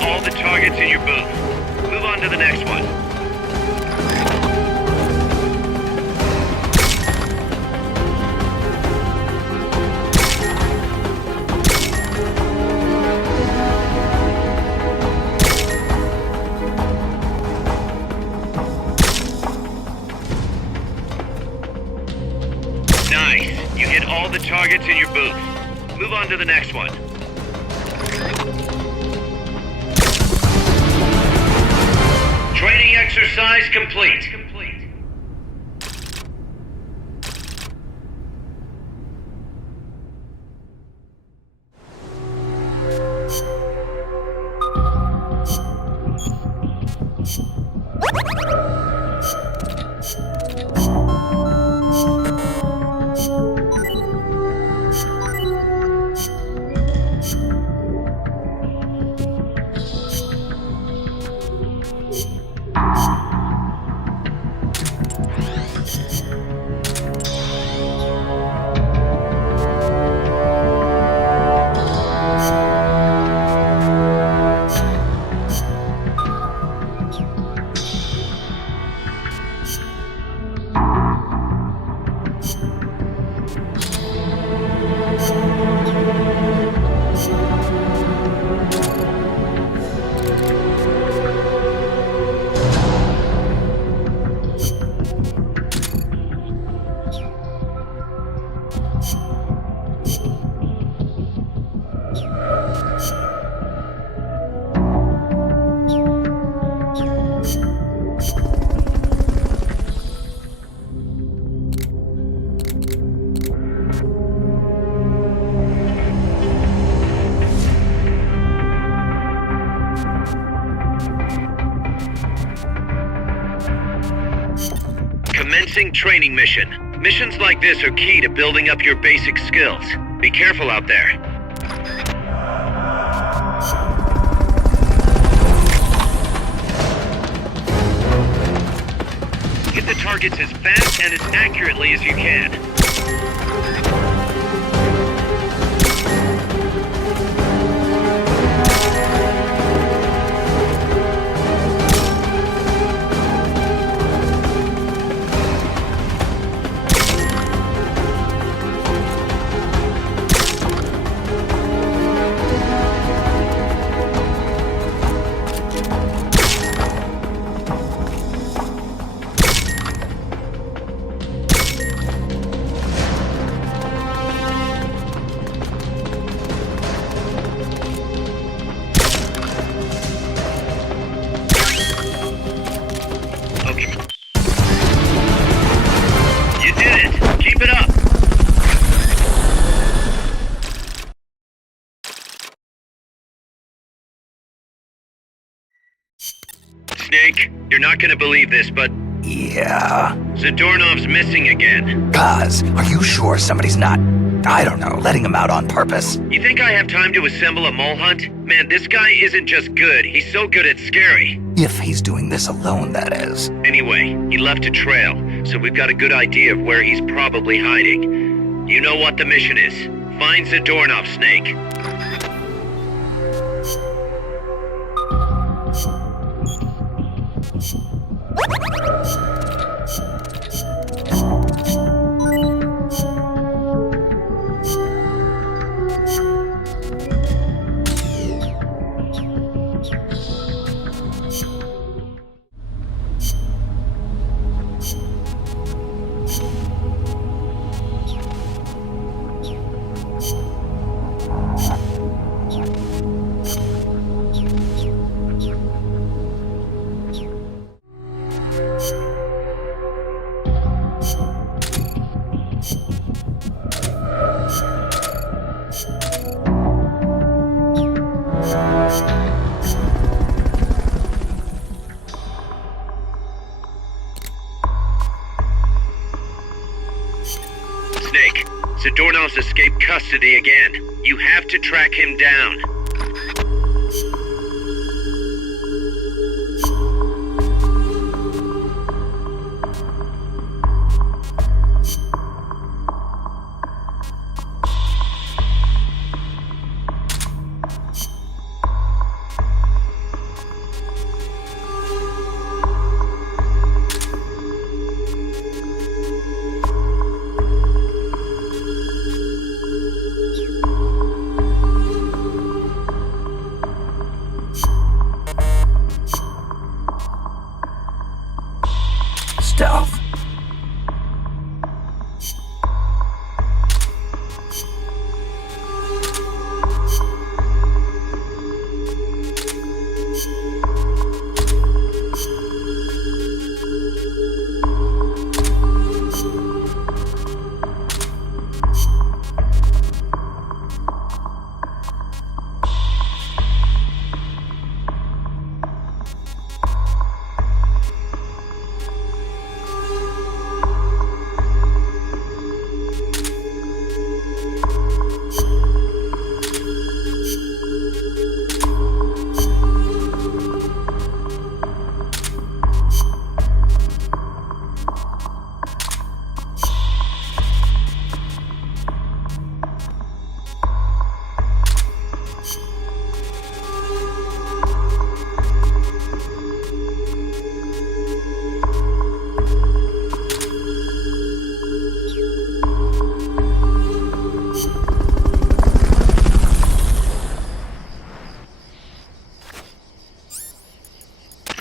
All the targets in your booth. Move on to the next one. Nice. You hit all the targets in your booth. Move on to the next one. Training exercise complete. Commencing training mission. Missions like this are key to building up your basic skills. Be careful out there. Hit the targets as fast and as accurately as you can. Snake, you're not gonna believe this, but... Yeah? Zadornov's missing again. Kaz, are you sure somebody's not, I don't know, letting him out on purpose? You think I have time to assemble a mole hunt? Man, this guy isn't just good, he's so good it's scary. If he's doing this alone, that is. Anyway, he left a trail, so we've got a good idea of where he's probably hiding. You know what the mission is. Find Zadornov, Snake. Snake, Zadornov's escaped custody again. You have to track him down. Stealth.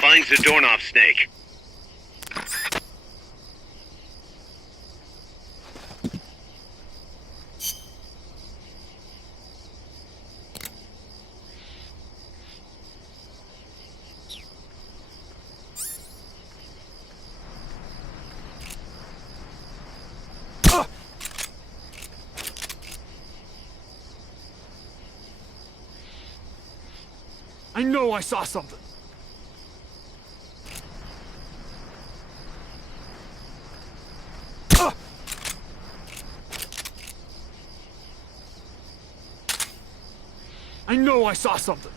Find Zadornov, Snake. I know I saw something. I know I saw something.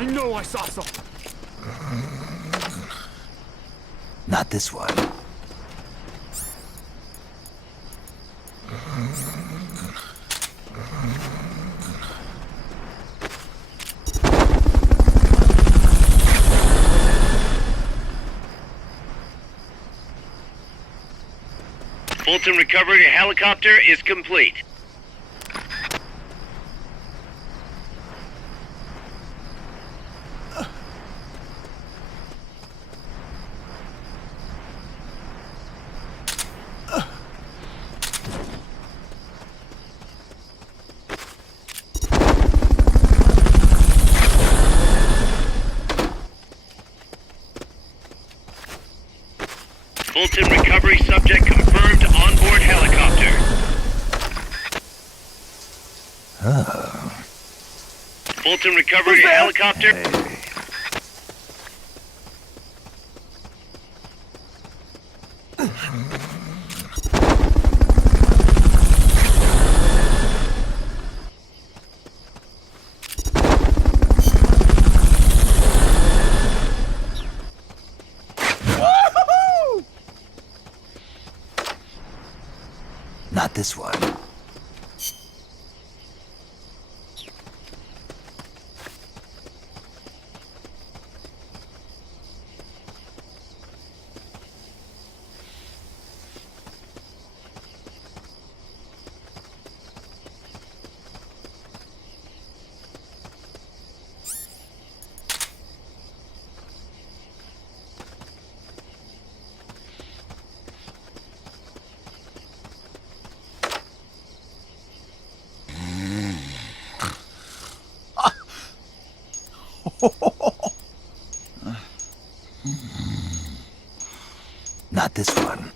I know I saw something. Not this one. Fulton recovery helicopter is complete. Fulton recovery subject confirmed onboard helicopter. Oh. Fulton recovery helicopter. Not this one. Not this one.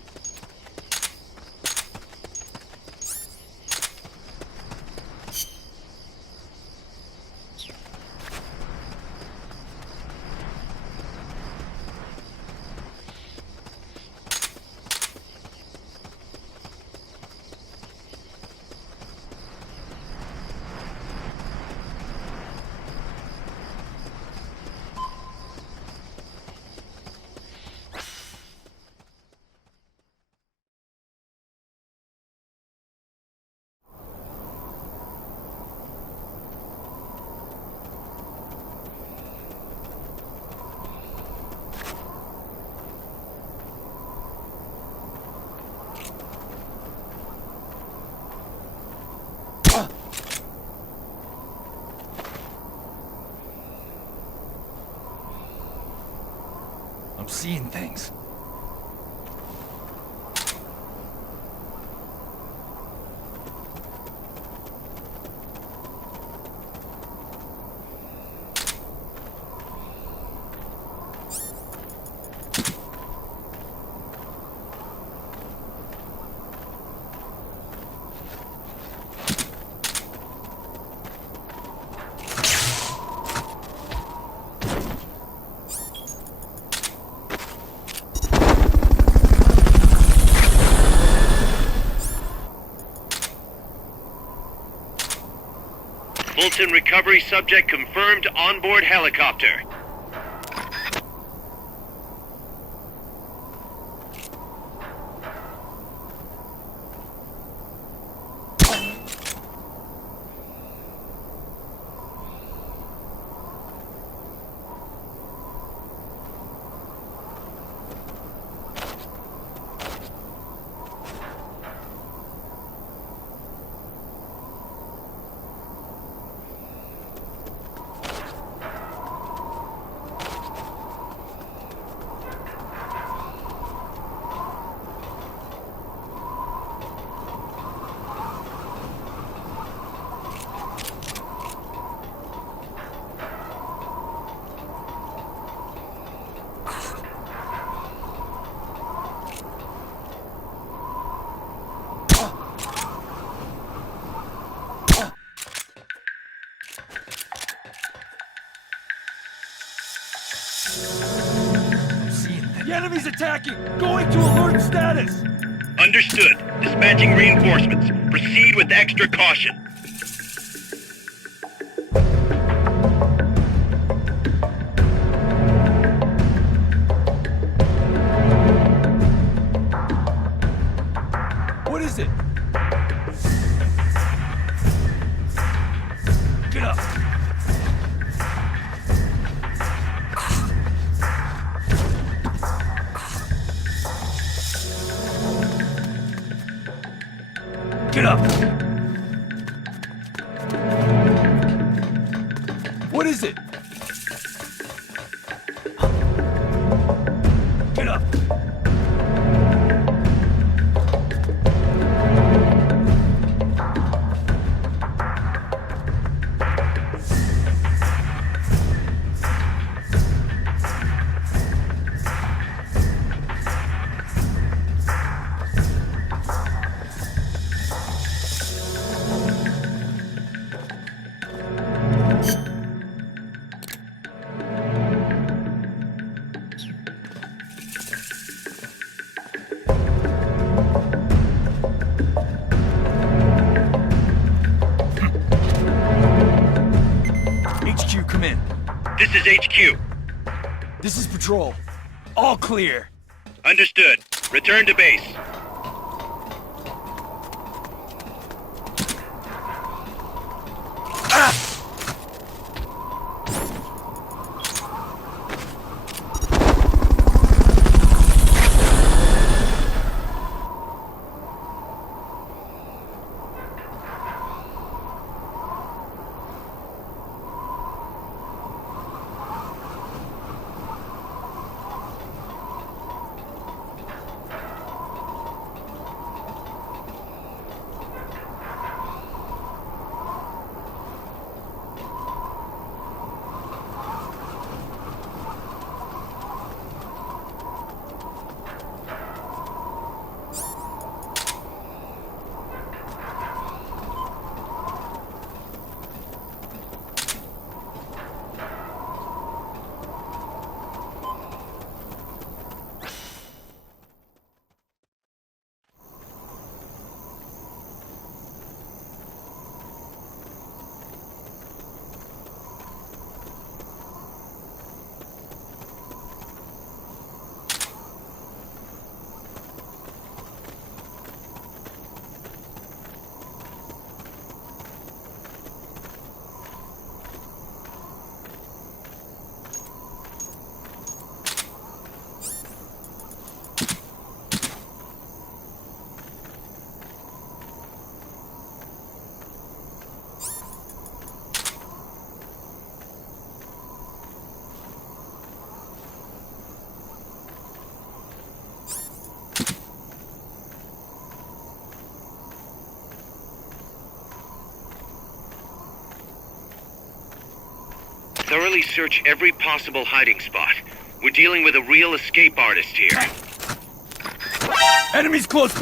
I'm seeing things. Fulton recovery subject confirmed onboard helicopter. The enemy's attacking! Going to alert status! Understood. Dispatching reinforcements. Proceed with extra caution. What is it? Get up! Get up! What is it? Get up! HQ, come in. This is HQ. This is Patrol. All clear. Understood. Return to base. Thoroughly search every possible hiding spot. We're dealing with a real escape artist here. Enemies close.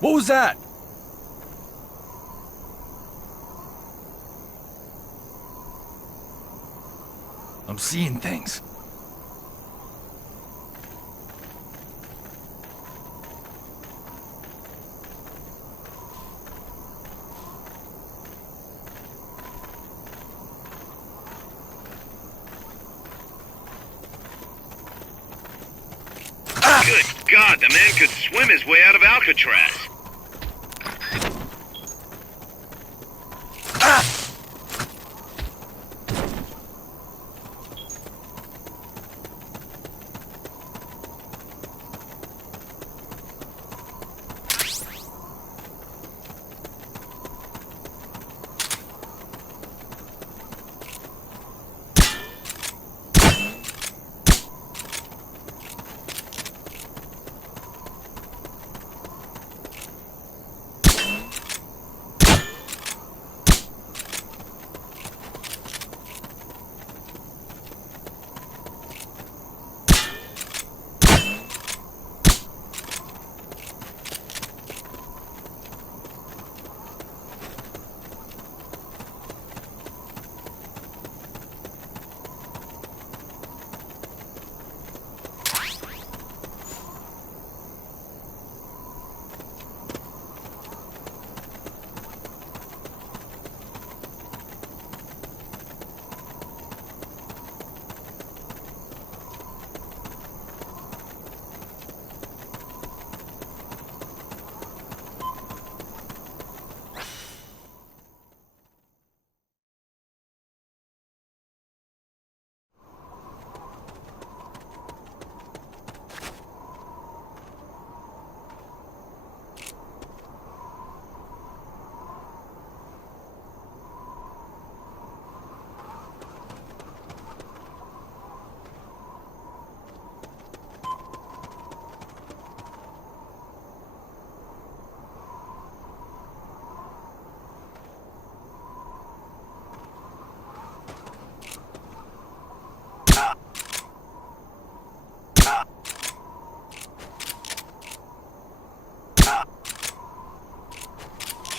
What was that? I'm seeing things. Good God, the man could swim his way out of Alcatraz.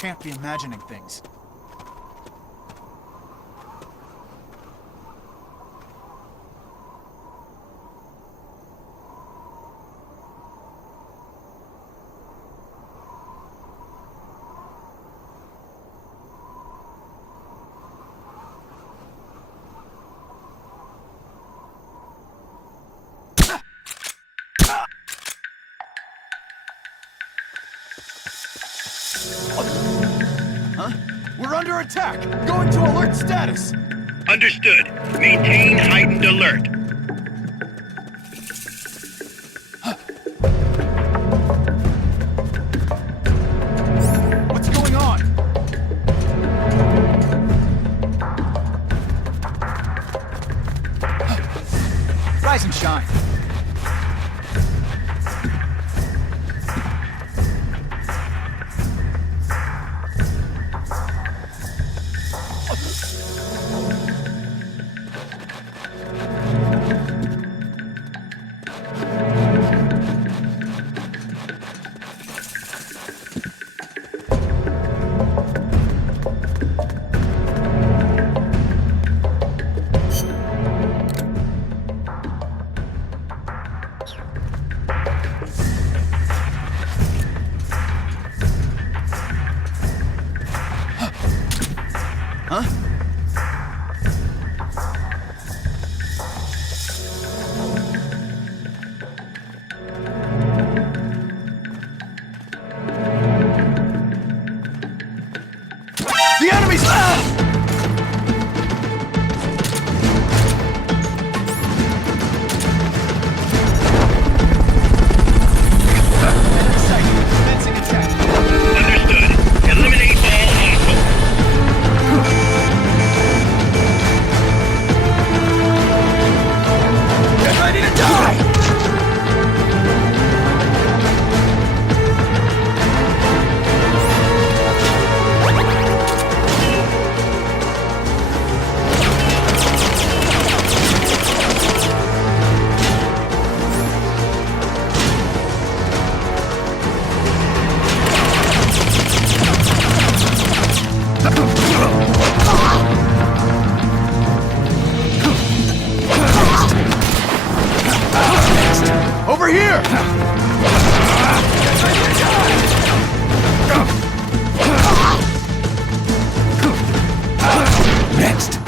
Can't be imagining things. We're under attack! Going to alert status! Understood. Maintain heightened alert. What's going on? Rise and shine. The enemy's... Understood. Eliminate all hostiles. Get ready to die! Over here! Next.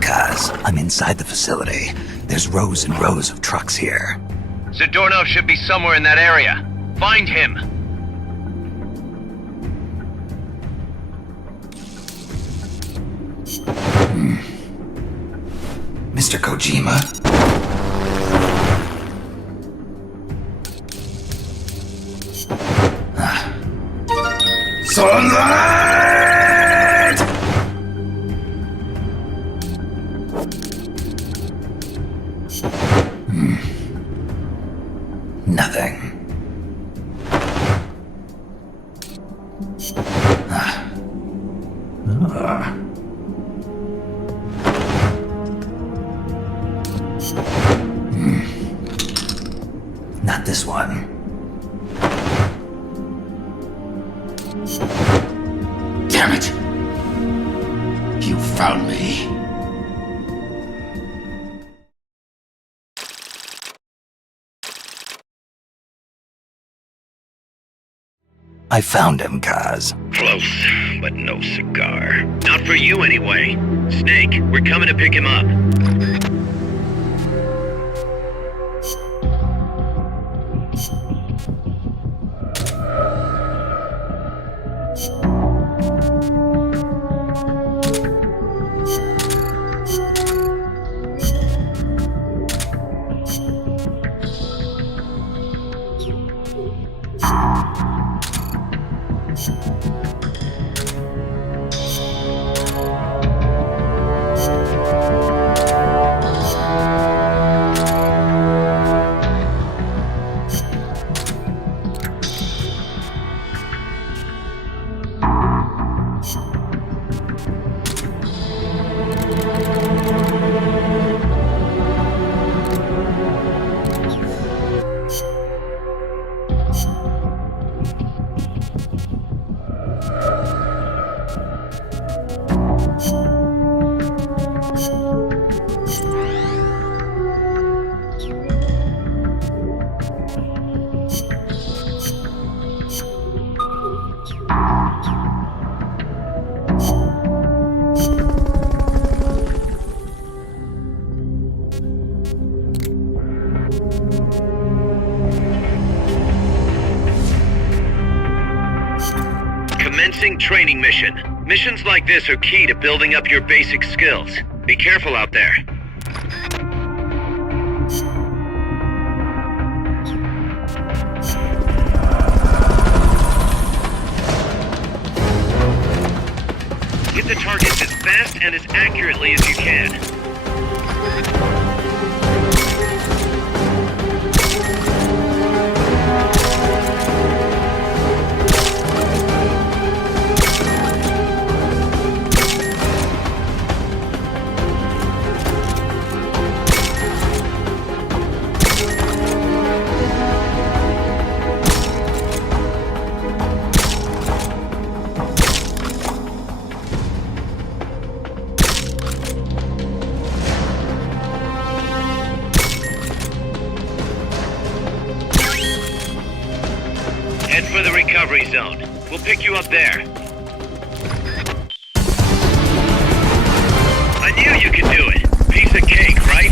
Kaz, I'm inside the facility. There's rows and rows of trucks here. Zadornov should be somewhere in that area. Find him. Mr. Kojima? Sunlight! Nothing. this one. Damn it! You found me. I found him, Kaz. Close, but no cigar. Not for you anyway. Snake, we're coming to pick him up. Commencing training mission. Missions like this are key to building up your basic skills. Be careful out there. Hit the targets as fast and as accurately as you can. Head for the recovery zone. We'll pick you up there. I knew you could do it. Piece of cake, right?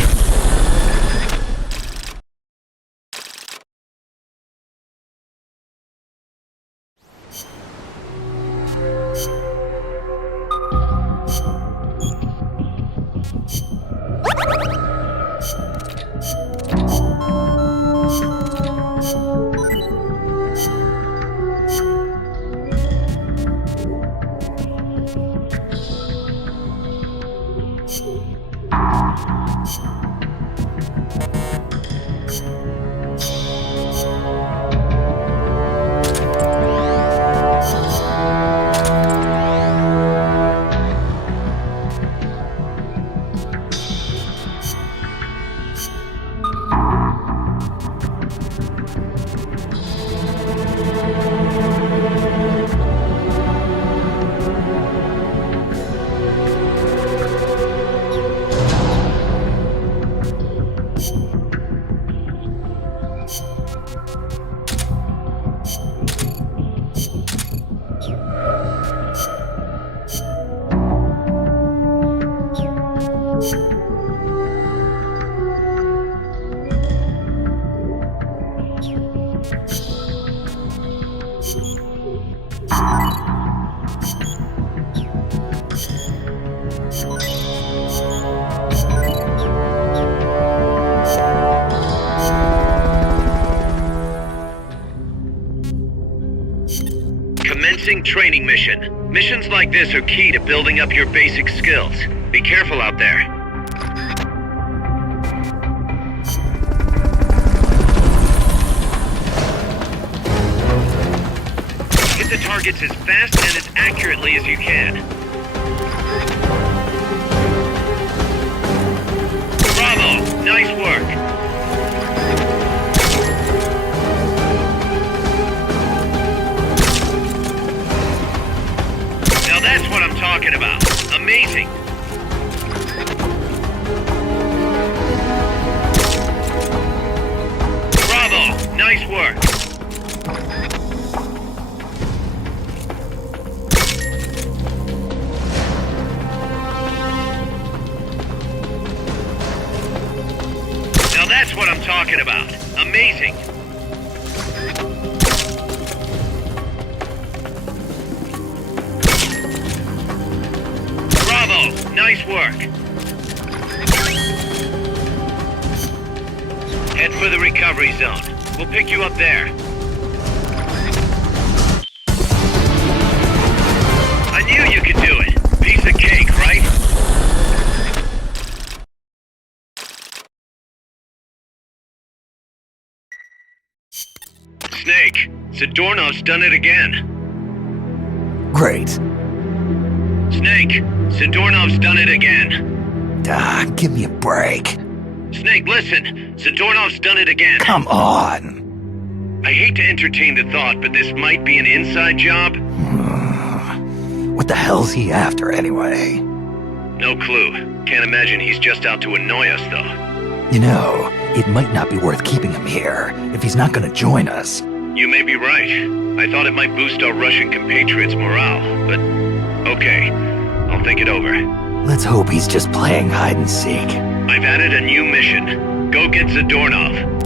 Commencing training mission. Missions like this are key to building up your basic skills. Be careful out there. Hit the targets as fast and as accurately as you can. Bravo! Nice work! That's what I'm talking about. Amazing. Bravo! Nice work. Head for the recovery zone. We'll pick you up there. I knew you could do it. Piece of cake, right? Snake, Zadornov's done it again. Great. Snake, Zadornov's done it again. Give me a break. Snake, listen. Zadornov's done it again. Come on. I hate to entertain the thought, but this might be an inside job. What the hell's he after, anyway? No clue. Can't imagine he's just out to annoy us, though. You know, it might not be worth keeping him here if he's not gonna join us. You may be right. I thought it might boost our Russian compatriots' morale, but okay. I'll think it over. Let's hope he's just playing hide and seek. I've added a new mission. Go get Zadornov.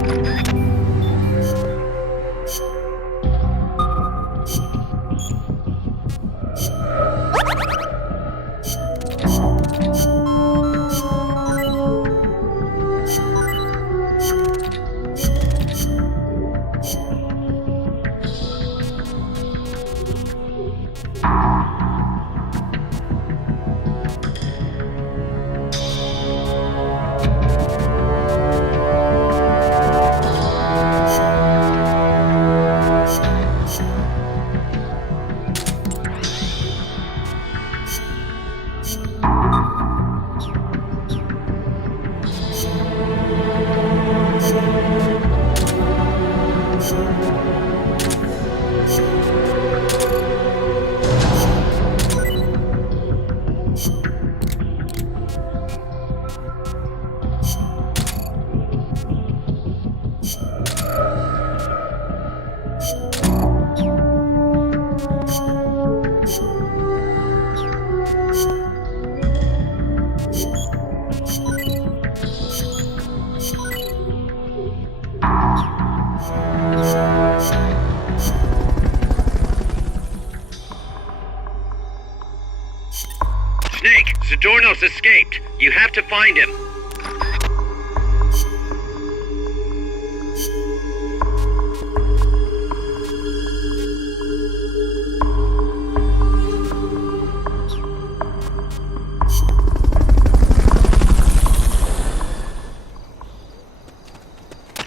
Zadornov's escaped. You have to find him.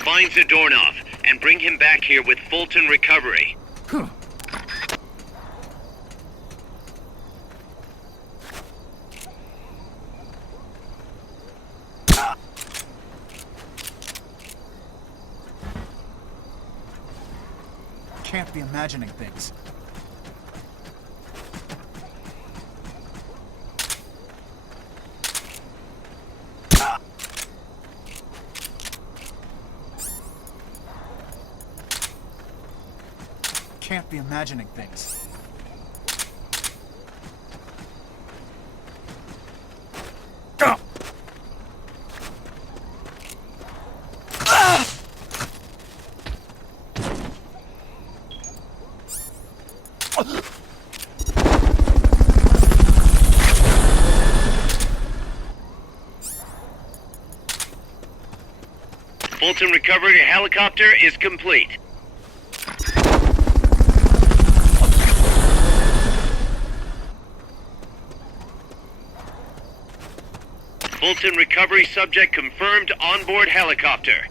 Find Zadornov and bring him back here with Fulton recovery. Can't be imagining things. Can't be imagining things. Fulton recovery helicopter is complete. Fulton recovery subject confirmed onboard helicopter.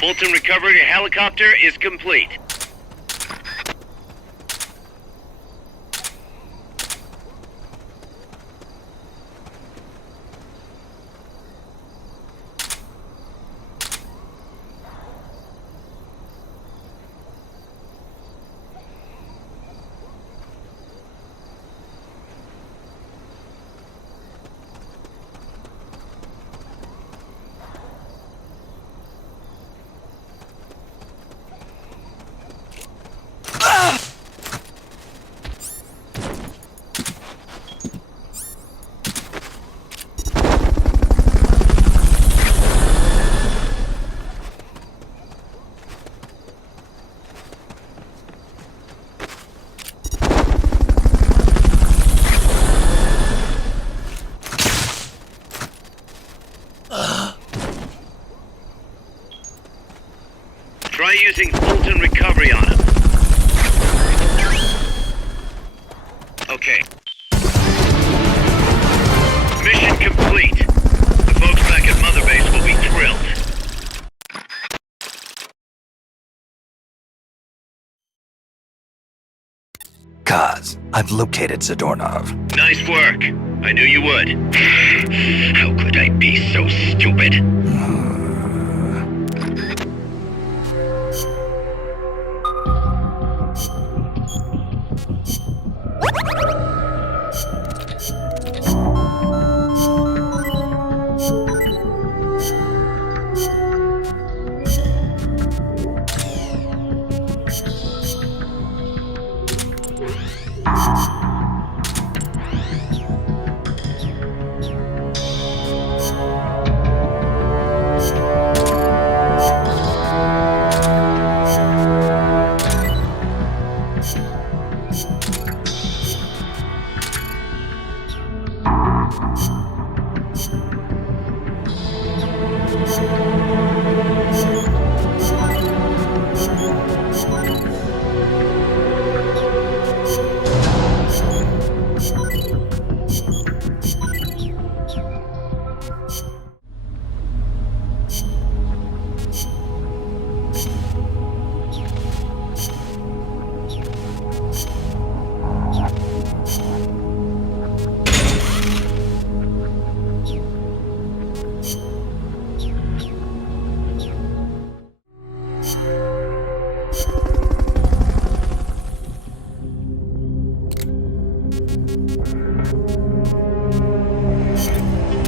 Fulton recovery helicopter is complete. Try using Fulton recovery on him. Okay. Mission complete. The folks back at Mother Base will be thrilled. Kaz, I've located Zadornov. Nice work. I knew you would. How could I be so stupid?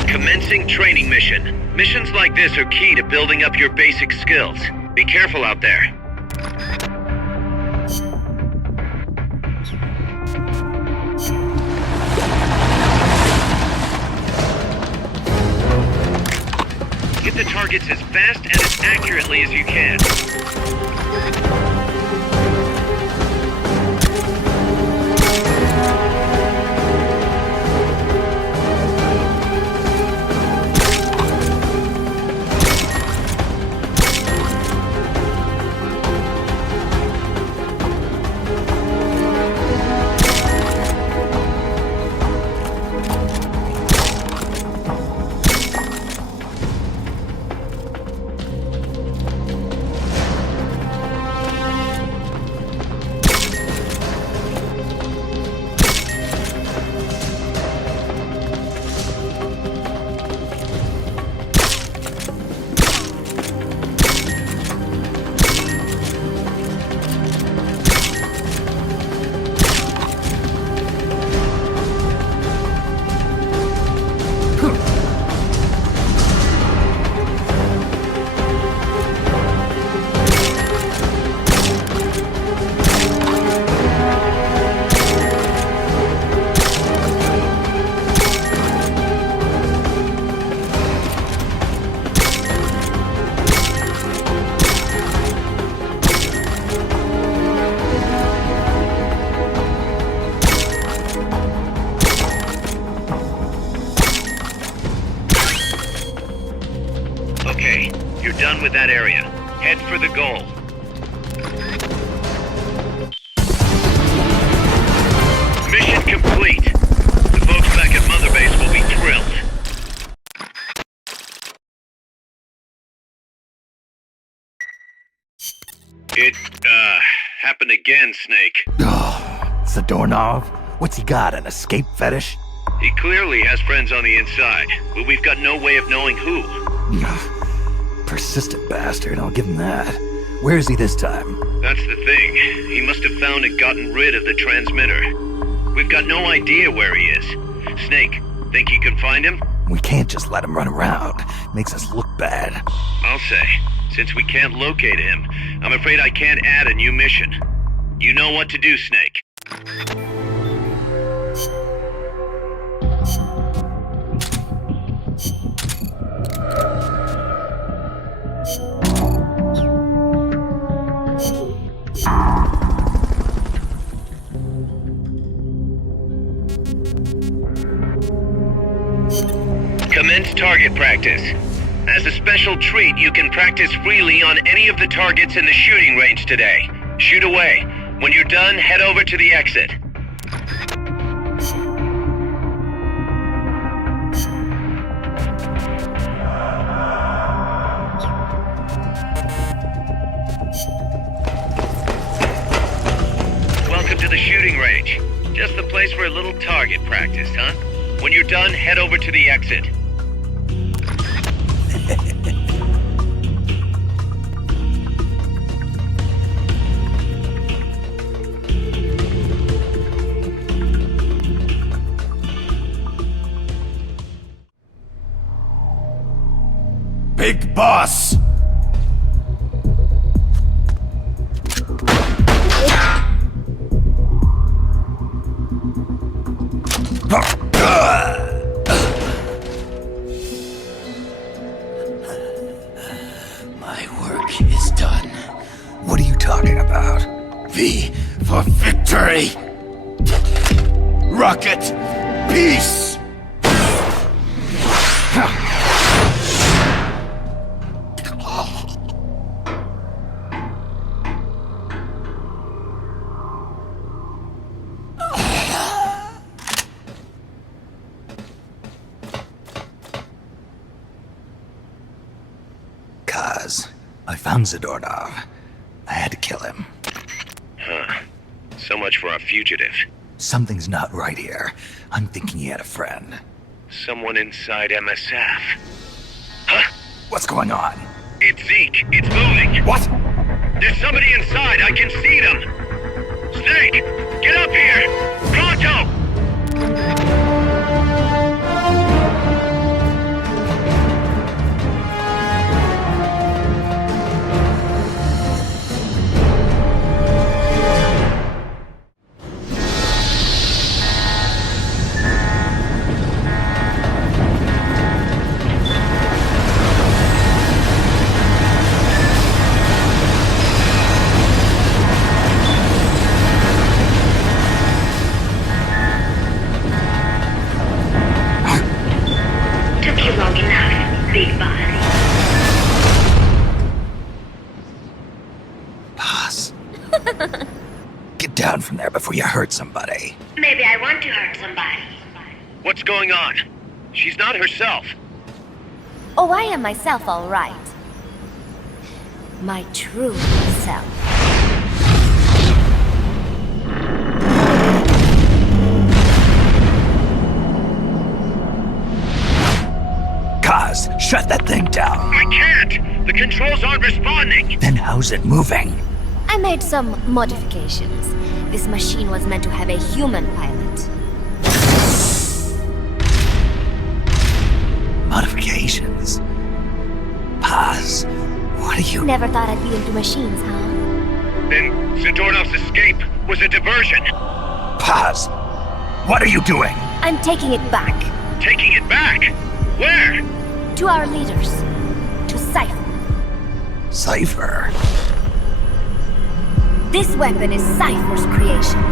Commencing training mission. Missions like this are key to building up your basic skills. Be careful out there. Hit the targets as fast and as accurately as you can. Done with that area. Head for the goal. Mission complete. The folks back at Mother Base will be thrilled. It, happened again, Snake. It's the doorknob. What's he got, an escape fetish? He clearly has friends on the inside, but we've got no way of knowing who. Persistent bastard, I'll give him that. Where is he this time? That's the thing. He must have found and gotten rid of the transmitter. We've got no idea where he is. Snake, think you can find him? We can't just let him run around. Makes us look bad. I'll say, since we can't locate him, I'm afraid I can't add a new mission. You know what to do, Snake. Commence target practice. As a special treat, you can practice freely on any of the targets in the shooting range today. Shoot away. When you're done, head over to the exit. Welcome to the shooting range. Just the place for a little target practice, huh? When you're done, head over to the exit. Big boss! My work is done. What are you talking about? V for victory! Rocket! Peace! Kaz, I found Zadornov. I had to kill him. Huh. So much for a fugitive. Something's not right here. I'm thinking he had a friend. Someone inside MSF. Huh? What's going on? It's Zeke. It's moving. What? There's somebody inside. I can see them. Snake, get up here. Pronto! Get down from there before you hurt somebody. Maybe I want to hurt somebody. What's going on? She's not herself. Oh, I am myself, all right. My true self. Kaz, shut that thing down. I can't! The controls aren't responding! Then how's it moving? I made some modifications. This machine was meant to have a human pilot. Modifications? Kaz, what are you... Never thought I'd be into machines, huh? Then Zadornov's escape was a diversion. Kaz, what are you doing? I'm taking it back. Taking it back? Where? To our leaders. To Cypher. Cypher? This weapon is Cypher's creation.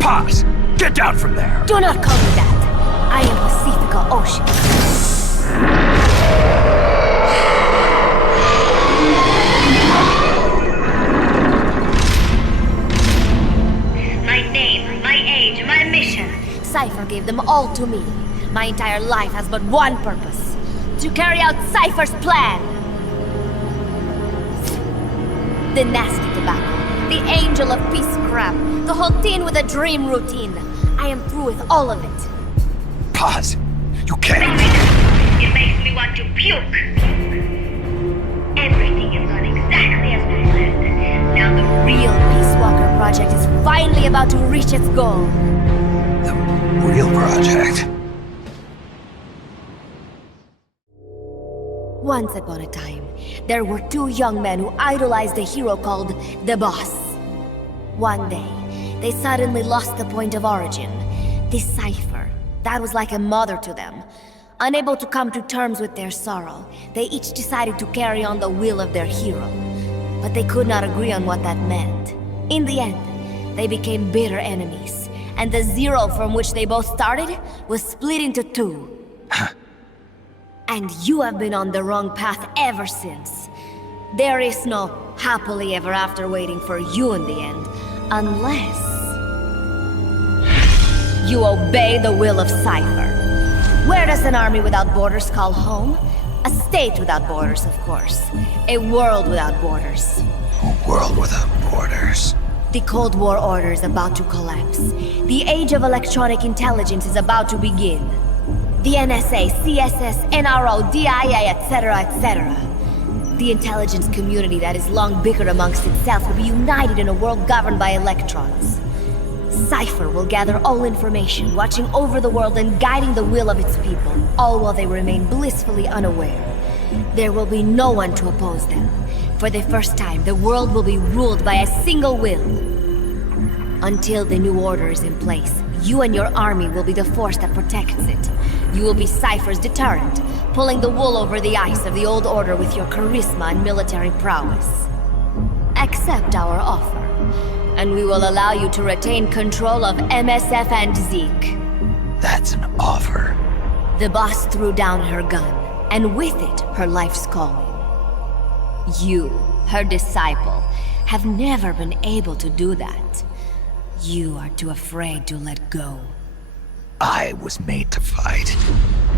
Pause! Get down from there! Do not call me that. I am Pacifica Ocean. My name, my age, my mission. Cypher gave them all to me. My entire life has but one purpose. To carry out Cypher's plan. The nasty tobacco, the angel of peace crap, the whole teen with a dream routine. I am through with all of it. Pause. You can't. It makes me want to puke. Everything has gone exactly as we planned. Now the Real Peace Walker project is finally about to reach its goal. Real project. Once upon a time, there were two young men who idolized a hero called the Boss. One day, they suddenly lost the point of origin. This cipher, that was like a mother to them. Unable to come to terms with their sorrow, they each decided to carry on the will of their hero. But they could not agree on what that meant. In the end, they became bitter enemies, and the zero from which they both started was split into two. And you have been on the wrong path ever since. There is no happily ever after waiting for you in the end, unless you obey the will of Cypher. Where does an army without borders call home? A state without borders, of course. A world without borders. A world without borders. The Cold War order is about to collapse. The age of electronic intelligence is about to begin. The NSA, CSS, NRO, DIA, etc., etc. The intelligence community that is long bickered amongst itself will be united in a world governed by electrons. Cypher will gather all information, watching over the world and guiding the will of its people, all while they remain blissfully unaware. There will be no one to oppose them. For the first time, the world will be ruled by a single will. Until the new order is in place, you and your army will be the force that protects it. You will be Cypher's deterrent, pulling the wool over the eyes of the old order with your charisma and military prowess. Accept our offer, and we will allow you to retain control of MSF and Zeke. That's an offer. The boss threw down her gun, and with it, her life's calling. You, her disciple, have never been able to do that. You are too afraid to let go. I was made to fight.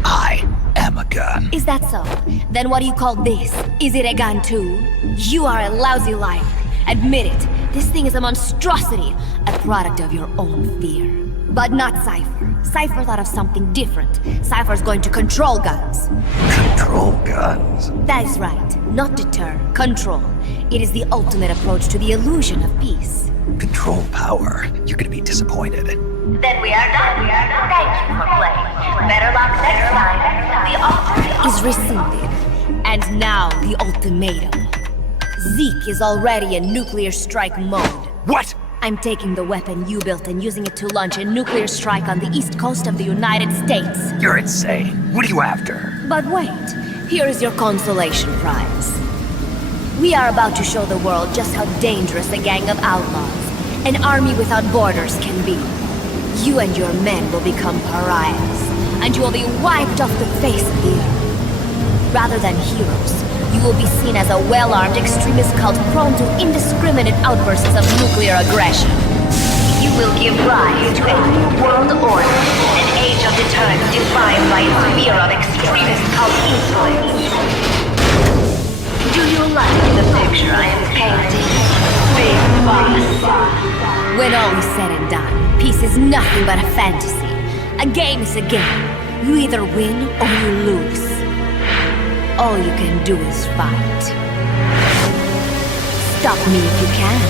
I am a gun. Is that so? Then what do you call this? Is it a gun too? You are a lousy liar. Admit it. This thing is a monstrosity, a product of your own fear. But not Cypher. Cypher thought of something different. Cypher's going to control guns. Control guns? That is right. Not deter, control. It is the ultimate approach to the illusion of peace. Control power. You're gonna be disappointed. Then we are done. Thank you for playing. Better luck next time. The offer is rescinded. And now the ultimatum. Zeke is already in nuclear strike mode. What? I'm taking the weapon you built and using it to launch a nuclear strike on the east coast of the United States. You're insane. What are you after? But wait, here is your consolation prize. We are about to show the world just how dangerous a gang of outlaws, an army without borders, can be. You and your men will become pariahs, and you will be wiped off the face of the earth. Rather than heroes, you will be seen as a well-armed extremist cult prone to indiscriminate outbursts of nuclear aggression. You will give rise to a new world order, an age of deterrence defined by its fear of extremist cult influence. Do you like the picture I am painting? Big boss. When all is said and done, peace is nothing but a fantasy. A game is a game. You either win or you lose. All you can do is fight. Stop me if you can.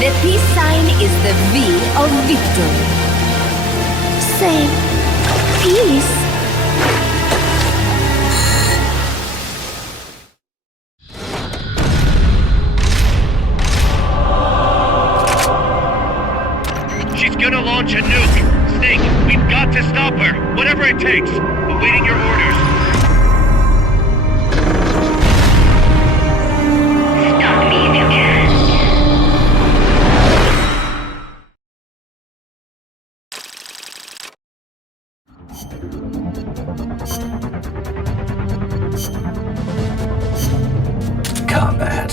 The peace sign is the V of victory. Say, peace. She's gonna launch a nuke. Snake, we've got to stop her. Whatever it takes. Awaiting your orders. Stop me if you can. Combat.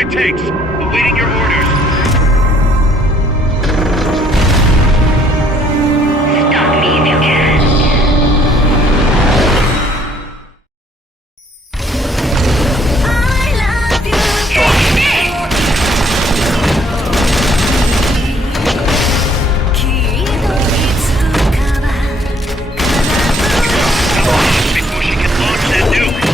it takes. Awaiting your orders. Stop me if you can. Before she can launch that nuke.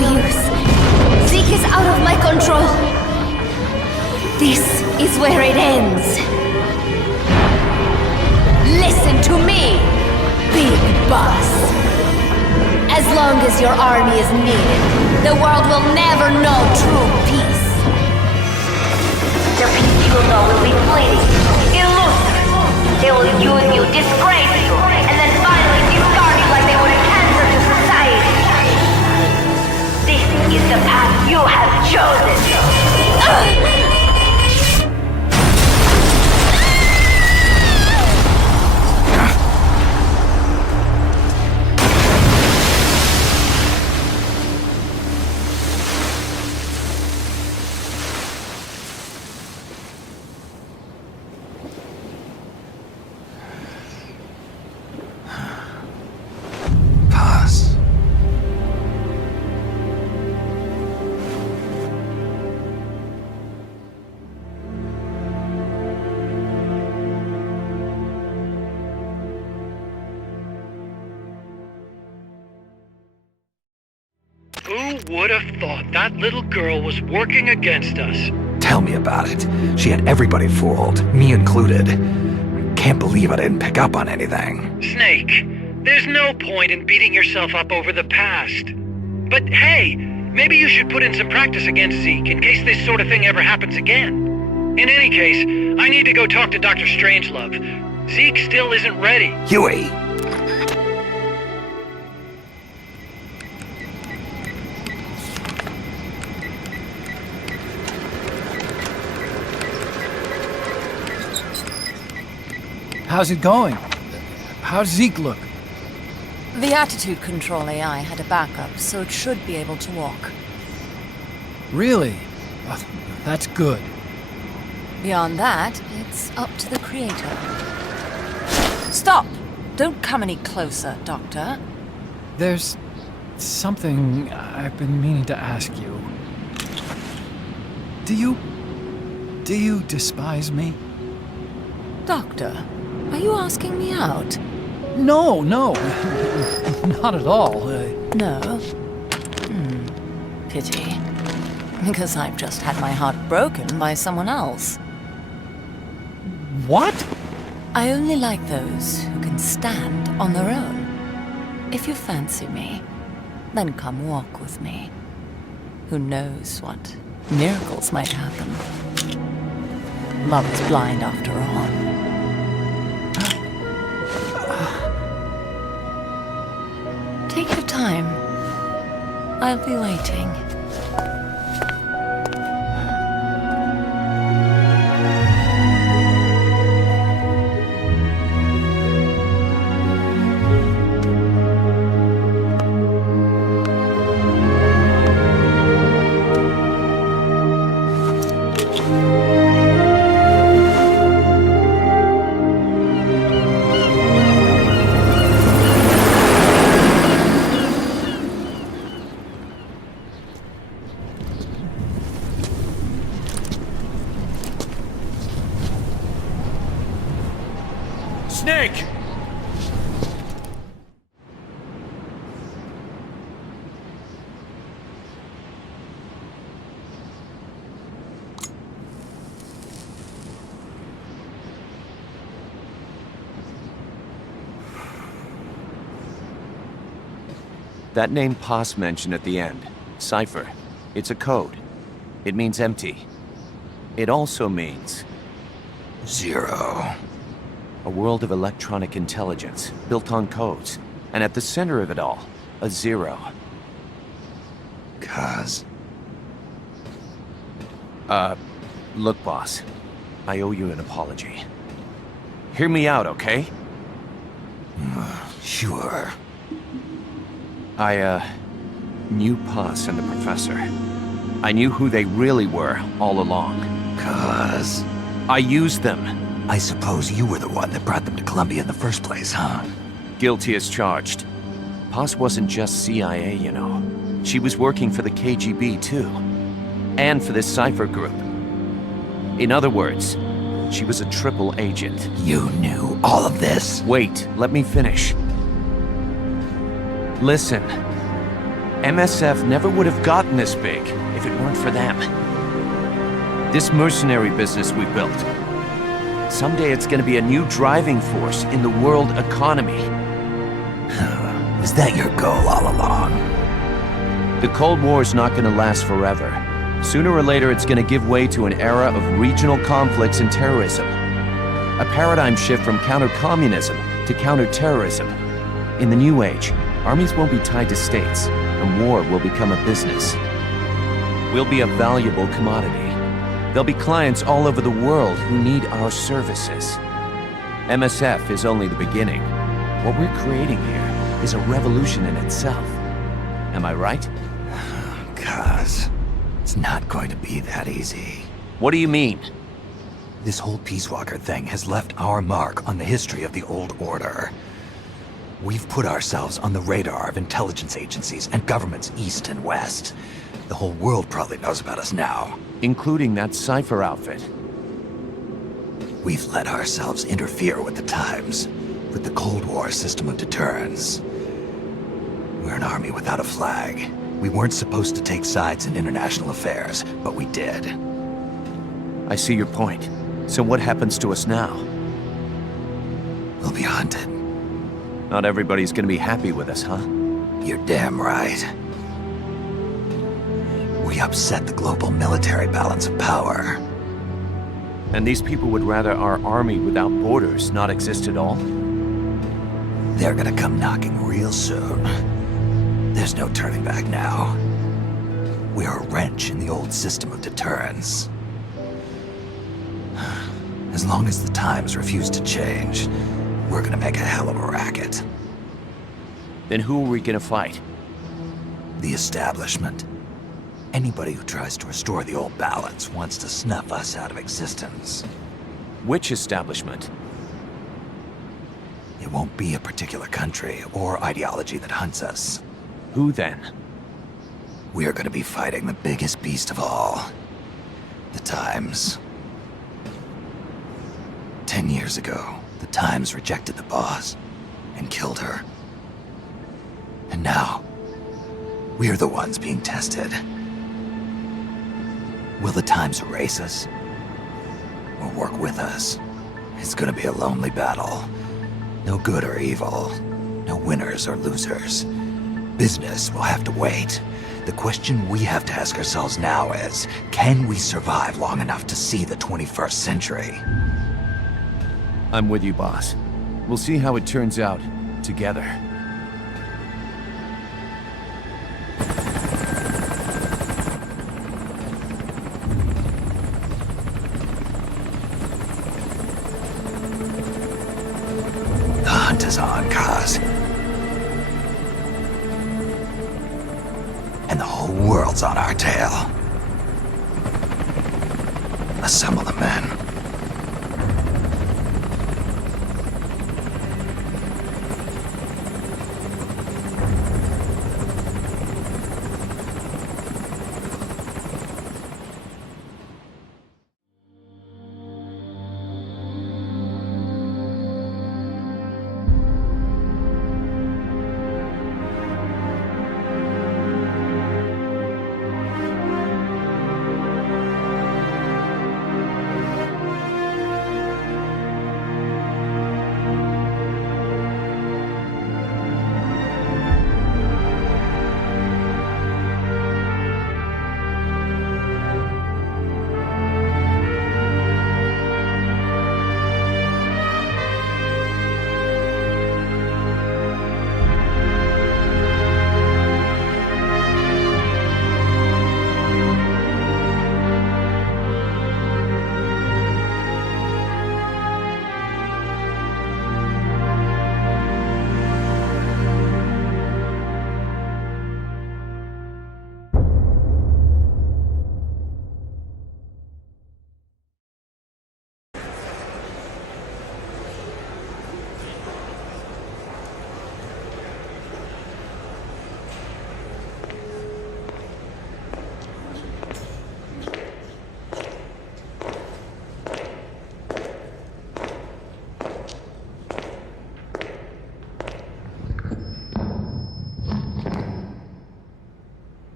use. Zeke is out of my control. This is where it ends. Listen to me, Big Boss. As long as your army is needed, the world will never know true peace. The peace you will know will be fleeting, elusive. They will use you, disgrace you, and then finally discard you like they would a cancer to society. This is the path you have chosen. Who would have thought that little girl was working against us? Tell me about it. She had everybody fooled, me included. Can't believe I didn't pick up on anything. Snake, there's no point in beating yourself up over the past. But hey, maybe you should put in some practice against Zeke in case this sort of thing ever happens again. In any case, I need to go talk to Dr. Strangelove. Zeke still isn't ready. Huey! How's it going? How's Zeke look? The attitude control AI had a backup, so it should be able to walk. Really? Oh, that's good. Beyond that, it's up to the creator. Stop! Don't come any closer, Doctor. There's something I've been meaning to ask you. Do you despise me? Doctor, are you asking me out? No, not at all. No? Pity. Because I've just had my heart broken by someone else. What? I only like those who can stand on their own. If you fancy me, then come walk with me. Who knows what miracles might happen. Love is blind after all. Take your time. I'll be waiting. Snake! That name Paz mentioned at the end, Cipher, it's a code. It means empty. It also means... Zero. A world of electronic intelligence, built on codes. And at the center of it all, a zero. Kaz. Look, boss. I owe you an apology. Hear me out, okay? Sure. I knew Paz and the Professor. I knew who they really were all along. Kaz. I used them. I suppose you were the one that brought them to Colombia in the first place, huh? Guilty as charged. Paz wasn't just CIA, you know. She was working for the KGB, too. And for this Cipher group. In other words, she was a triple agent. You knew all of this? Wait, let me finish. Listen. MSF never would have gotten this big if it weren't for them. This mercenary business we built. Someday it's gonna be a new driving force in the world economy. Is that your goal all along? The Cold War's not gonna last forever. Sooner or later it's gonna give way to an era of regional conflicts and terrorism. A paradigm shift from counter-communism to counter-terrorism. In the new age, armies won't be tied to states, and war will become a business. We'll be a valuable commodity. There'll be clients all over the world who need our services. MSF is only the beginning. What we're creating here is a revolution in itself. Am I right? Kaz, it's not going to be that easy. What do you mean? This whole Peace Walker thing has left our mark on the history of the Old Order. We've put ourselves on the radar of intelligence agencies and governments east and west. The whole world probably knows about us now. Including that Cypher outfit. We've let ourselves interfere with the times, with the Cold War system of deterrence. We're an army without a flag. We weren't supposed to take sides in international affairs, but we did. I see your point. So what happens to us now? We'll be hunted. Not everybody's gonna be happy with us, huh? You're damn right. We upset the global military balance of power. And these people would rather our army without borders not exist at all? They're gonna come knocking real soon. There's no turning back now. We're a wrench in the old system of deterrence. As long as the times refuse to change, we're gonna make a hell of a racket. Then who are we gonna fight? The establishment. Anybody who tries to restore the old balance wants to snuff us out of existence. Which establishment? It won't be a particular country or ideology that hunts us. Who then? We're gonna be fighting the biggest beast of all. The Times. 10 years ago, the Times rejected the boss and killed her. And now, we're the ones being tested. Will the Times erase us? Or work with us? It's gonna be a lonely battle. No good or evil. No winners or losers. Business will have to wait. The question we have to ask ourselves now is, can we survive long enough to see the 21st century? I'm with you, boss. We'll see how it turns out, together. The hunt is on, Kaz. And the whole world's on our tail. Assemble the men.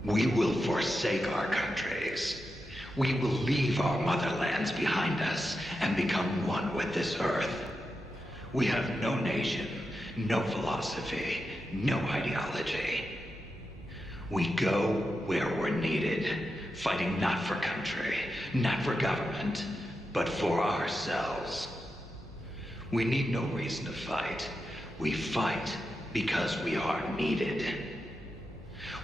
We will forsake our countries. We will leave our motherlands behind us and become one with this earth. We have no nation, no philosophy, no ideology. We go where we're needed, fighting not for country, not for government, but for ourselves. We need no reason to fight. We fight because we are needed.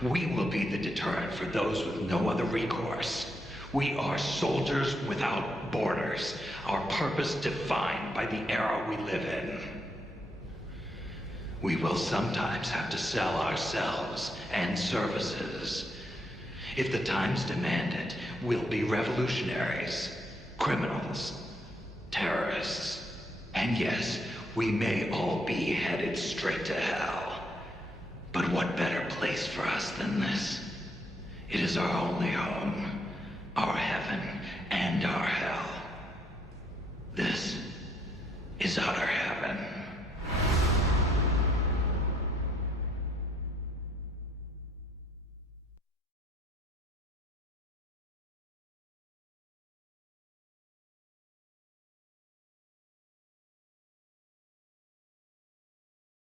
We will be the deterrent for those with no other recourse. We are soldiers without borders, our purpose defined by the era we live in. We will sometimes have to sell ourselves and services. If the times demand it, we'll be revolutionaries, criminals, terrorists, and yes, we may all be headed straight to hell. But what better place for us than this? It is our only home, our heaven and our hell. This is utter